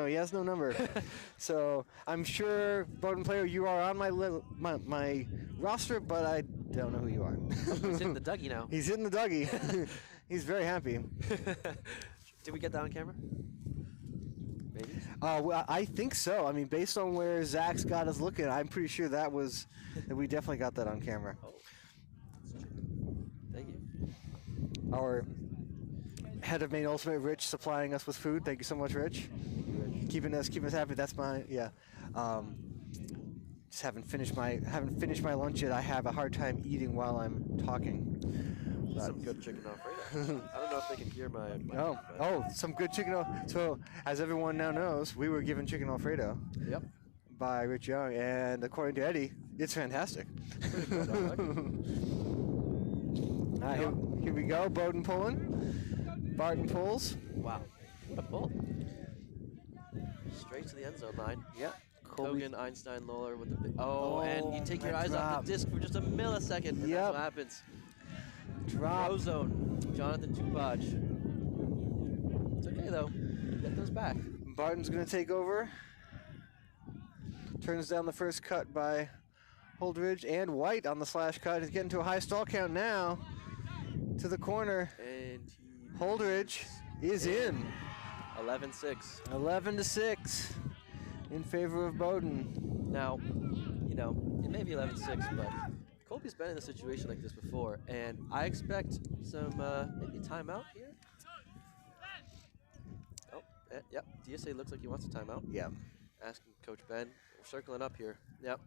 He has no number. So I'm sure, Bowden player, you are on my roster, but I don't know who you are. He's in the Dougie now. He's in the Dougie. He's very happy. Did we get that on camera? Maybe. Well, I think so. I mean, based on where Zach's got us looking, I'm pretty sure that we definitely got that on camera. Oh. Thank you. Our head of Maine Ultimate, Rich, supplying us with food. Thank you so much, Rich. Keeping us happy. That's just haven't finished my lunch yet. I have a hard time eating while I'm talking. Some good chicken Alfredo. I don't know if they can hear my some good chicken. So as everyone now knows, we were given chicken Alfredo. Yep. By Rich Young, and according to Eddie, it's fantastic. Here we go. Bowden pulling. Barton pulls. Wow. What a pull. Straight to the end zone line. Yeah. Kogan, Einstein, Lawler with the and you take your eyes off the disc for just a millisecond, and that's what happens. Drop. Throw zone. Jonathan Tupaj. It's okay, though. Get those back. Barton's going to take over. Turns down the first cut by Holdridge, and White on the slash cut. He's getting to a high stall count now. To the corner. And Holdridge is in. 11-6. 11-6 in favor of Bowden. Now, it may be 11-6, but Colby's been in a situation like this before, and I expect some maybe timeout here. Oh, yep. DSA looks like he wants a timeout. Yeah. Asking Coach Ben. We're circling up here. Yep.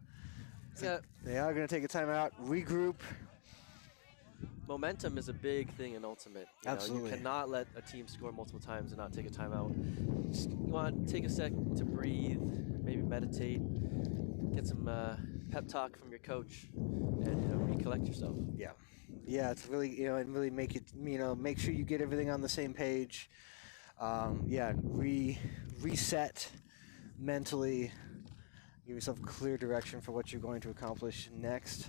They are going to take a timeout, regroup. Momentum is a big thing in Ultimate. Absolutely. You cannot let a team score multiple times and not take a timeout. You want to take a sec to breathe, maybe meditate, get some pep talk from your coach, and recollect yourself. Yeah. Yeah, it's really, and really make it, make sure you get everything on the same page. Reset mentally, give yourself clear direction for what you're going to accomplish next.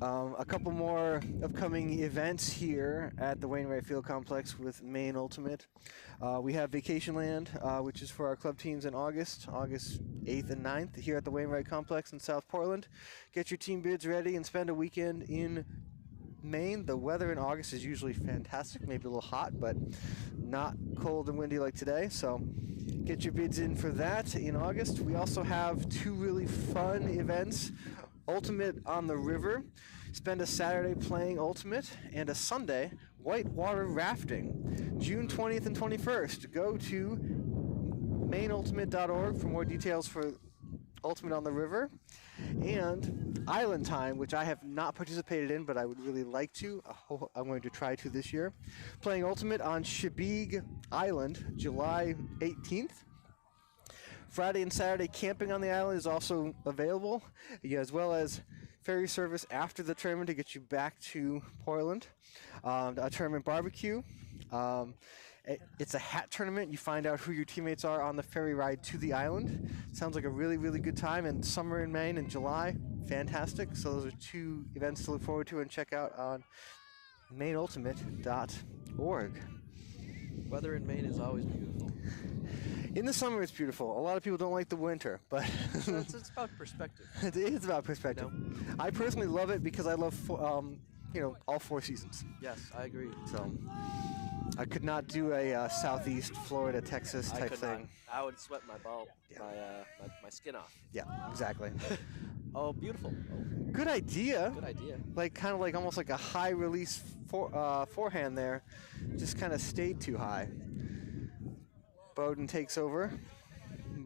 A couple more upcoming events here at the Wainwright Field Complex with Maine Ultimate. We have Vacationland, which is for our club teams in August 8th and 9th here at the Wainwright Complex in South Portland. Get your team bids ready and spend a weekend in Maine. The weather in August is usually fantastic, maybe a little hot, but not cold and windy like today. So get your bids in for that in August. We also have two really fun events. Ultimate on the River. Spend a Saturday playing Ultimate, and a Sunday whitewater rafting. June 20th and 21st. Go to mainultimate.org for more details for Ultimate on the River. And Island Time, which I have not participated in, but I would really like to. I'm going to try to this year. Playing Ultimate on Chebeague Island, July 18th. Friday and Saturday camping on the island is also available, as well as ferry service after the tournament to get you back to Portland. A tournament barbecue. It's a hat tournament. You find out who your teammates are on the ferry ride to the island. Sounds like a really, really good time. And summer in Maine in July, fantastic. So those are 2 events to look forward to and check out on maineultimate.org. Weather in Maine is always beautiful. In the summer, it's beautiful. A lot of people don't like the winter, but So it's about perspective. it is about perspective. I personally love it because I love, all 4 seasons. Yes, I agree. So I could not do a Southeast Florida, Texas I type could thing. not. I would sweat my my skin off. Yeah, exactly. Oh, beautiful. Good idea. Good idea. Like kind of like almost like a high release forehand there, just kind of stayed too high. Bowden takes over.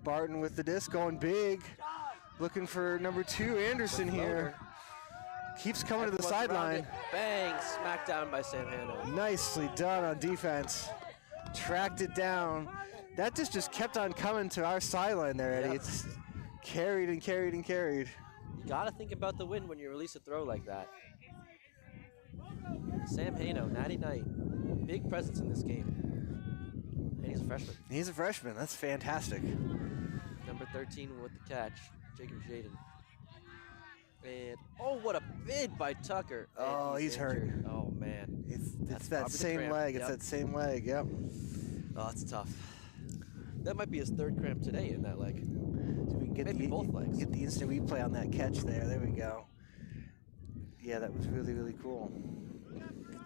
Barton with the disc, going big, looking for number 2 Anderson here. Keeps coming to the Everyone's around sideline. it. Bang! Smacked down by Sam Hano. Nicely done on defense. Tracked it down. That just kept on coming to our sideline there, Eddie. Yep. It's carried and carried and carried. You gotta think about the wind when you release a throw like that. Sam Hano, Natty Knight, big presence in this game. And he's a freshman. He's a freshman. That's fantastic. Number 13 with the catch, Jacob Jaden. And oh, what a bid by Tucker. And Oh, he's hurt. injured. Oh man, It's That's that probably the same cramp. leg. It's Yep. that same leg. Yep. Oh, it's tough. That might be his 3rd cramp today in that leg. So we can get Maybe both legs. Get the instant replay on that catch there. There we go. Yeah, that was really, really cool.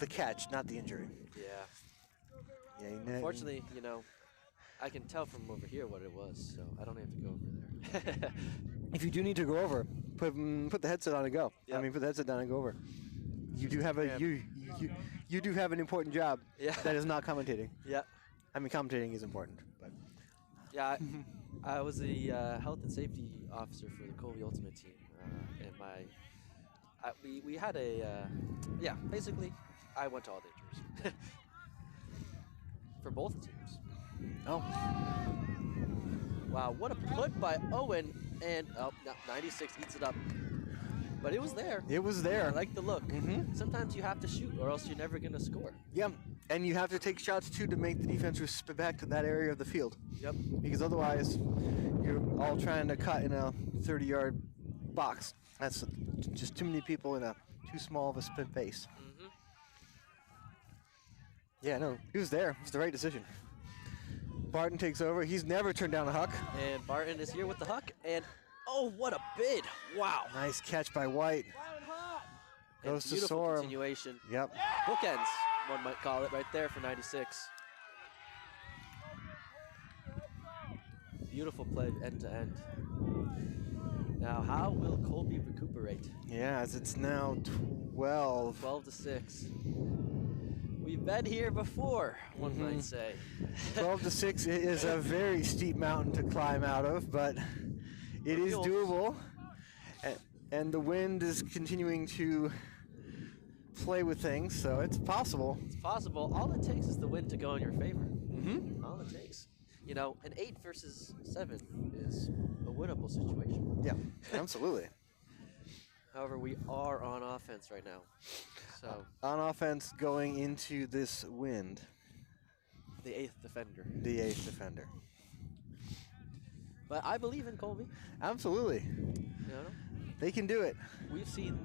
The catch, not the injury. Yeah. Yeah. Unfortunately, I can tell from over here what it was, so I don't have to go over there. If you do need to go over, put the headset on and go. I Yep. mean, put the headset down and go over. You do have you do have an important job. Yeah. That is not commentating. Yeah. I mean, commentating is important, but Yeah, I was the health and safety officer for the Colby Ultimate team, and we had a basically I went to all the injuries for both teams. Oh, wow, what a put by Owen, and 96 eats it up, but it was there. it was there. I like the look. Mm-hmm. Sometimes you have to shoot, or else you're never gonna score. Yeah, and you have to take shots too to make the defense respect back to that area of the field. Yep. Because otherwise, you're all trying to cut in a 30-yard box. That's just too many people in a too small of a space. Mm-hmm. Yeah, no, he was there. It was the right decision. Barton takes over. He's never turned down a huck. And Barton is here with the huck, and oh, what a bid! Wow. Nice catch by White. And Goes to beautiful Sorum. continuation. Yep. Bookends, one might call it, right there for 96. Beautiful play end to end. Now, how will Colby recuperate? Yeah, as it's now 12. 12 to 6. We've been here before, one might say. 12 to 6 is a very steep mountain to climb out of, but it is Feels- doable. And the wind is continuing to play with things, so it's possible. It's possible. All it takes is the wind to go in your favor. Mm-hmm. All it takes. An 8 versus 7 is a winnable situation. Yeah, absolutely. However, we are on offense right now. So On offense, going into this wind, the 8th defender. the 8th defender. But I believe in Colby. Absolutely. They can do it. We've seen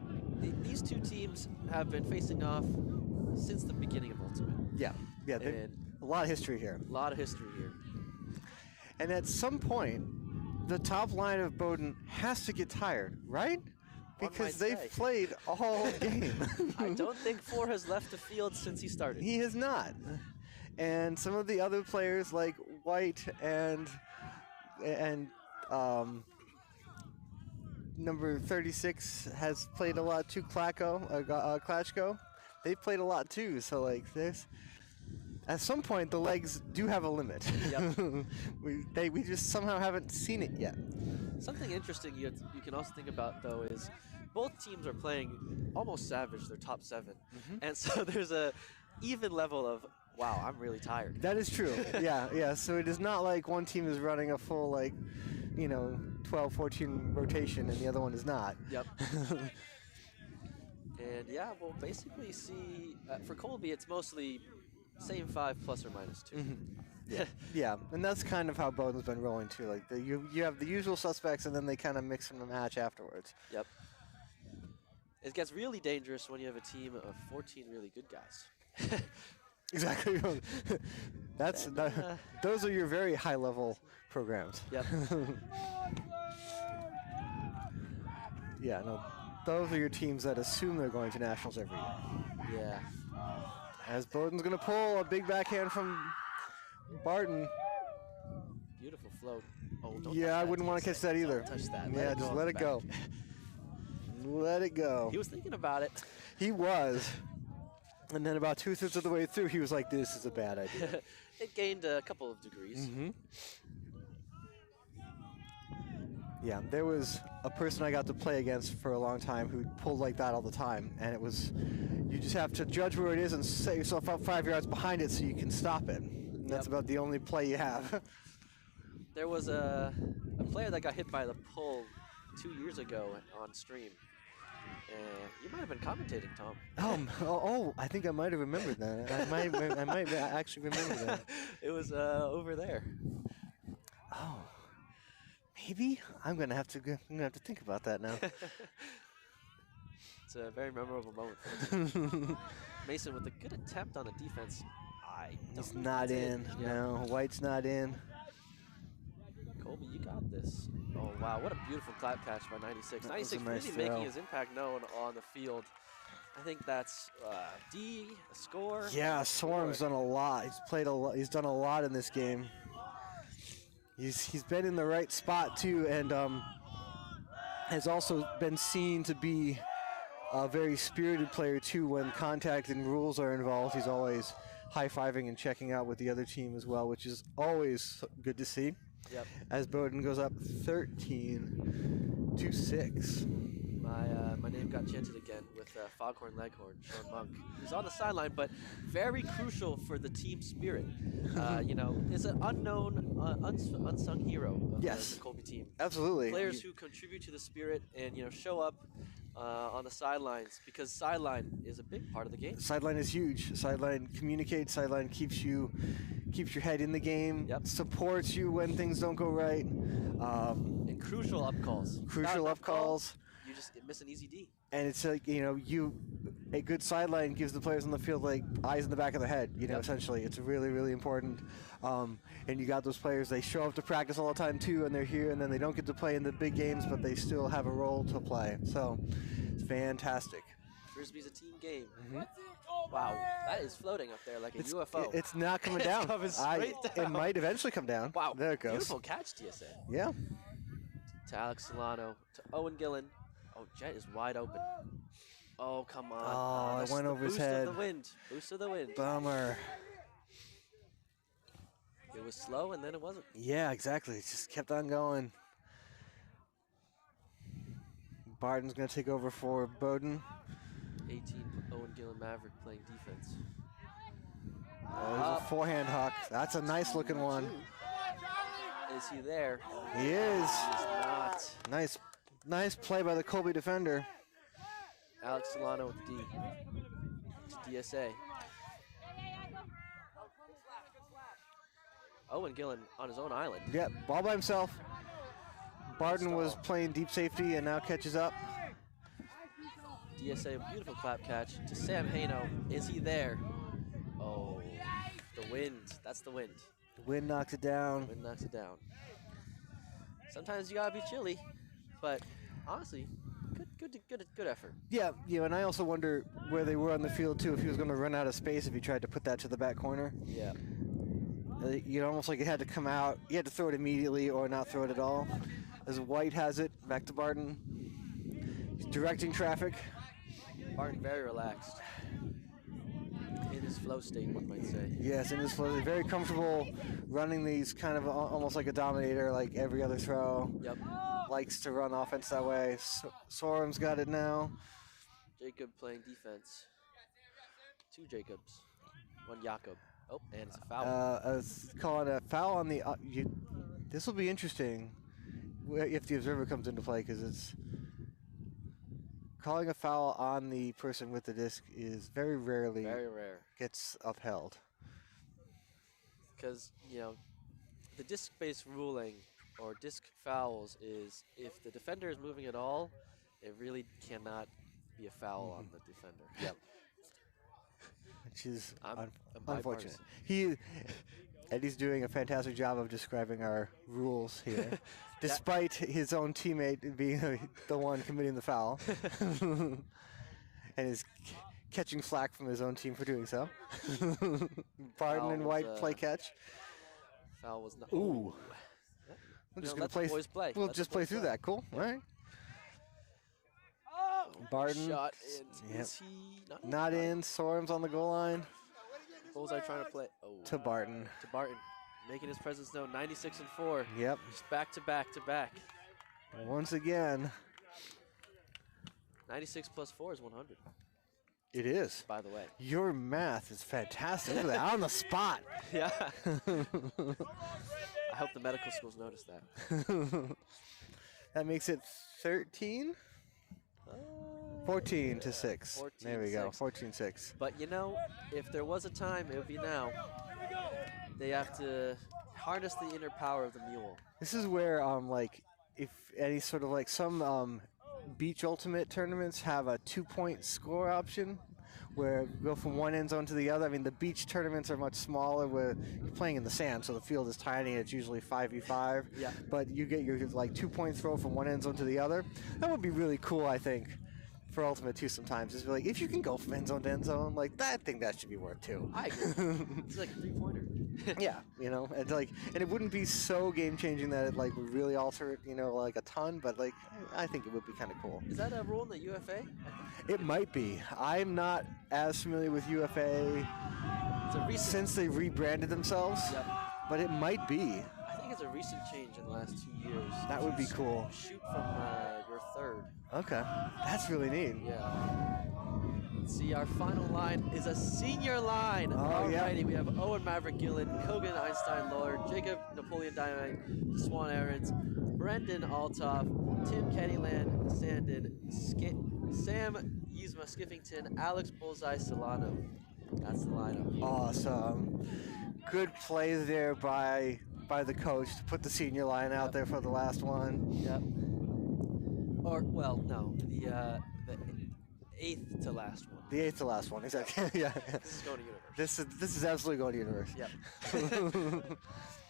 these two teams have been facing off since the beginning of Ultimate. Yeah, And a lot of history here. a lot of history here. And at some point, the top line of Bowden has to get tired, right? One Because might they've say. played all game. I don't think 4 has left the field since he started. He has not. And some of the other players like White and number 36 has played a lot too. Klachko, they've played a lot too. So like there's at some point the legs do have a limit. Yep. we just somehow haven't seen it yet. Something interesting you can also think about, though, is both teams are playing almost savage, their top 7. And so there's a even level of, wow, I'm really tired. That is true. Yeah. So it is not like one team is running a full 12, 14 rotation and the other one is not. Yep. And yeah, we'll basically see, for Colby, it's mostly same 5 plus or minus 2. Yeah, and that's kind of how Bowden's been rolling too. Like you have the usual suspects, and then they kind of mix and match afterwards. Yep. It gets really dangerous when you have a team of 14 really good guys. Exactly. Those are your very high level programs. Yep. Yeah, no, those are your teams that assume they're going to nationals every year. Yeah. As Bowden's going to pull a big backhand from Barton. Beautiful float. Oh, don't Yeah, touch I that, wouldn't want to catch that either. Don't touch that. Yeah, just let it go. Let it go. He was thinking about it. He was. And then about 2/3 of the way through, he was like, this is a bad idea. It gained a couple of degrees. Yeah, there was a person I got to play against for a long time who pulled like that all the time, and it was, you just have to judge where it is and set yourself up 5 yards behind it so you can stop it. And that's about the only play you have. There was a player that got hit by the pull 2 years ago on stream. You might have been commentating, Tom. I think I might have remembered that. I might actually remember that. It was over there. Oh, maybe I'm gonna have to think about that now. It's a very memorable moment for the team. Mason with a good attempt on the defense. He's not in. No, White's not in. Colby, you got this. Oh, wow. What a beautiful clap catch by 96. 96 nice really throw. making his impact known on the field. I think that's a score. Yeah, Sorum's done a lot. He's played a lot. He's done a lot in this game. He's been in the right spot too, and has also been seen to be a very spirited player too. When contact and rules are involved, he's always high-fiving and checking out with the other team as well, which is always good to see. Yep. As Bowden goes up 13-6. My name got chanted again with Foghorn Leghorn, Sean Monk, who's on the sideline, but very crucial for the team spirit. It's an unsung hero of the Colby team. Absolutely. Players who contribute to the spirit and show up on the sidelines, because sideline is a big part of the game. Sideline is huge. Sideline communicates. Sideline keeps your head in the game. Yep. Supports you when things don't go right. And crucial up calls. Crucial up calls. You just miss an easy D. And it's like, a good sideline gives the players on the field like eyes in the back of the head, essentially. It's really, really important. And you got those players, they show up to practice all the time too, and they're here, and then they don't get to play in the big games, but they still have a role to play. So it's fantastic. Frisbee's a team game. Wow, that is floating up there like a UFO. It's not coming down. Coming straight down. It might eventually come down. Wow, there it goes. Beautiful catch, TSA. Yeah. To Alex Solano, to Owen Gillen. Oh, Jet is wide open. Oh, come on. Oh, it went over his head. Boost of the wind. Boost of the wind. Bummer. It was slow, and then it wasn't. Yeah, exactly. It just kept on going. Barton's going to take over for Bowden. 18, Owen Gillen Maverick playing defense. Oh, there's a forehand huck. That's a nice looking one. Is he there? He is. He's not. Nice play by the Colby defender. Alex Solano with D. To DSA. Owen Gillen on his own island. Yep, ball by himself. Barton was playing deep safety and now catches up. DSA, beautiful clap catch to Sam Haino. Is he there? Oh, the wind. That's the wind. The wind knocks it down. Wind knocks it down. Sometimes you gotta be chilly, but honestly, good effort. Yeah, and I also wonder where they were on the field too. If he was going to run out of space, if he tried to put that to the back corner. Yeah. Almost like it had to come out. You had to throw it immediately or not throw it at all. As White has it, back to Barton. He's directing traffic. Barton very relaxed. In his flow state, one might say. Yes, in his flow state. Very comfortable running these kind of almost like a dominator, like every other throw. Yep. Likes to run offense that way. Sorum's got it now. Jacob playing defense. 2 Jacobs. 1 Jakob. Oh, and it's a foul. I was calling a foul on the... this will be interesting if the observer comes into play, because it's... Calling a foul on the person with the disc is very rarely Very rare. gets upheld. because the disc-based ruling or disc fouls is if the defender is moving at all, it really cannot be a foul on the defender. Yep. Which is I'm unfortunate. bipartisan. Eddie's doing a fantastic job of describing our rules here, despite his own teammate being the one committing the foul, and is catching flack from his own team for doing so. Barton and White play catch. Foul was not. Ooh. I'm just gonna play. We'll just play through that. Cool. All right. Barton. Shot in. Yep. Is he not in? Sorum's on the goal line. Bullseye trying to play. Oh. To Barton. To Barton. Making his presence known. 96 and 4. Yep. Just back to back to back. Once again. 96 plus 4 is 100. It is. By the way. Your math is fantastic. Look at that. On the spot. Yeah. I hope the medical schools notice that. That makes it 13? 14 to 6. There we go. 14-6. But if there was a time, it would be now. They have to harness the inner power of the mule. This is where, if any sort of some beach ultimate tournaments have a 2-point score option, where you go from one end zone to the other. I mean, the beach tournaments are much smaller, where you're playing in the sand, so the field is tiny. It's usually 5v5. Yeah. But you get your 2-point throw from one end zone to the other. That would be really cool, I think, for Ultimate 2 sometimes. Is like, if you can go from end zone to end zone, I think that should be worth 2. I agree. It's like a 3-pointer. Yeah, and it wouldn't be so game changing that it would really alter it, a ton. But I think it would be kind of cool. Is that a rule in the UFA? It might be. I'm not as familiar with UFA since they rebranded themselves. Yep. But it might be. I think it's a recent change in the last 2 years. That would be cool. Shoot from your third. Okay, that's really neat. Yeah. Let's see, our final line is a senior line. Oh, yeah. Alrighty, we have Owen Maverick Gillen, Kogan Einstein Lord, Jacob Napoleon Dynamite, Swan Aarons, Brendan Altoff, Tim Kennyland, Sandin, Sam Yzma Skiffington, Alex Bullseye Solano. That's the lineup. Awesome. Good play there by the coach to put the senior line out there for the last one. Yep. Or, well, no, the 8th to last one. The 8th to last one, exactly. Yeah. This is going to universe. This is absolutely going to universe. Yep.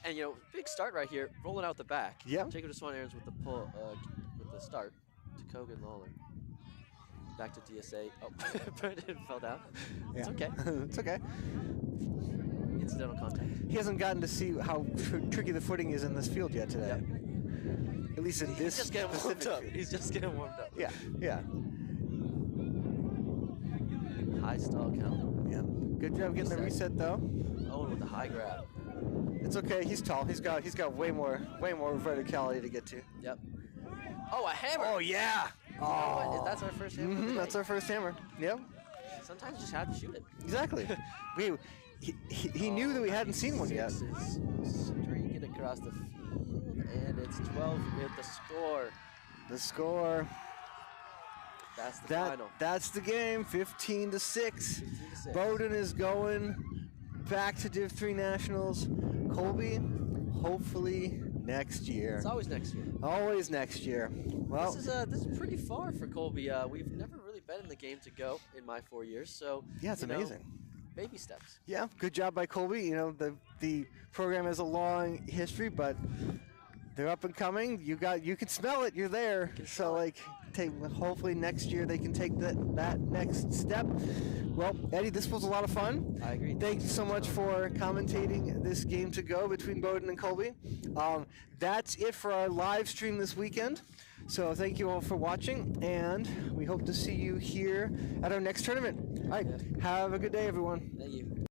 And big start right here, rolling out the back. Yep. Jacob Swan Aarons with the pull, with the start to Kogan Lawler. Back to DSA. Oh, Brendan fell down. It's okay. It's okay. Incidental contact. He hasn't gotten to see how tricky the footing is in this field yet today. Yep. At least in this. He's just getting warmed up. He's just getting warmed up. Yeah. Yeah. High stall count. Yeah. Good job getting the reset though. Owen with the high grab. It's okay. He's tall. He's got way more verticality to get to. Yep. Oh, a hammer. Oh yeah. Oh, that's our first hammer. Mm-hmm, that's our first hammer. Yep. Sometimes you just have to shoot it. Exactly. He knew that we hadn't seen one yet. Streaking across the field, and it's 12 with the score. The score. That's the final. That's the game. 15 to 6. Bowden is going back to Div 3 Nationals. Colby, hopefully next year. It's always next year. Always next year. Well, this is pretty far for Colby. We've never really been in the game to go in my 4 years, so yeah, it's amazing. Baby steps. Yeah, good job by Colby. The program has a long history, but they're up and coming. You can smell it. You're there. So hopefully next year they can take that next step. Well, Eddie, this was a lot of fun. I agree. Thank you so much for commentating this game to go between Bowden and Colby. That's it for our live stream this weekend. So thank you all for watching, and we hope to see you here at our next tournament. All right, have a good day, everyone. Thank you.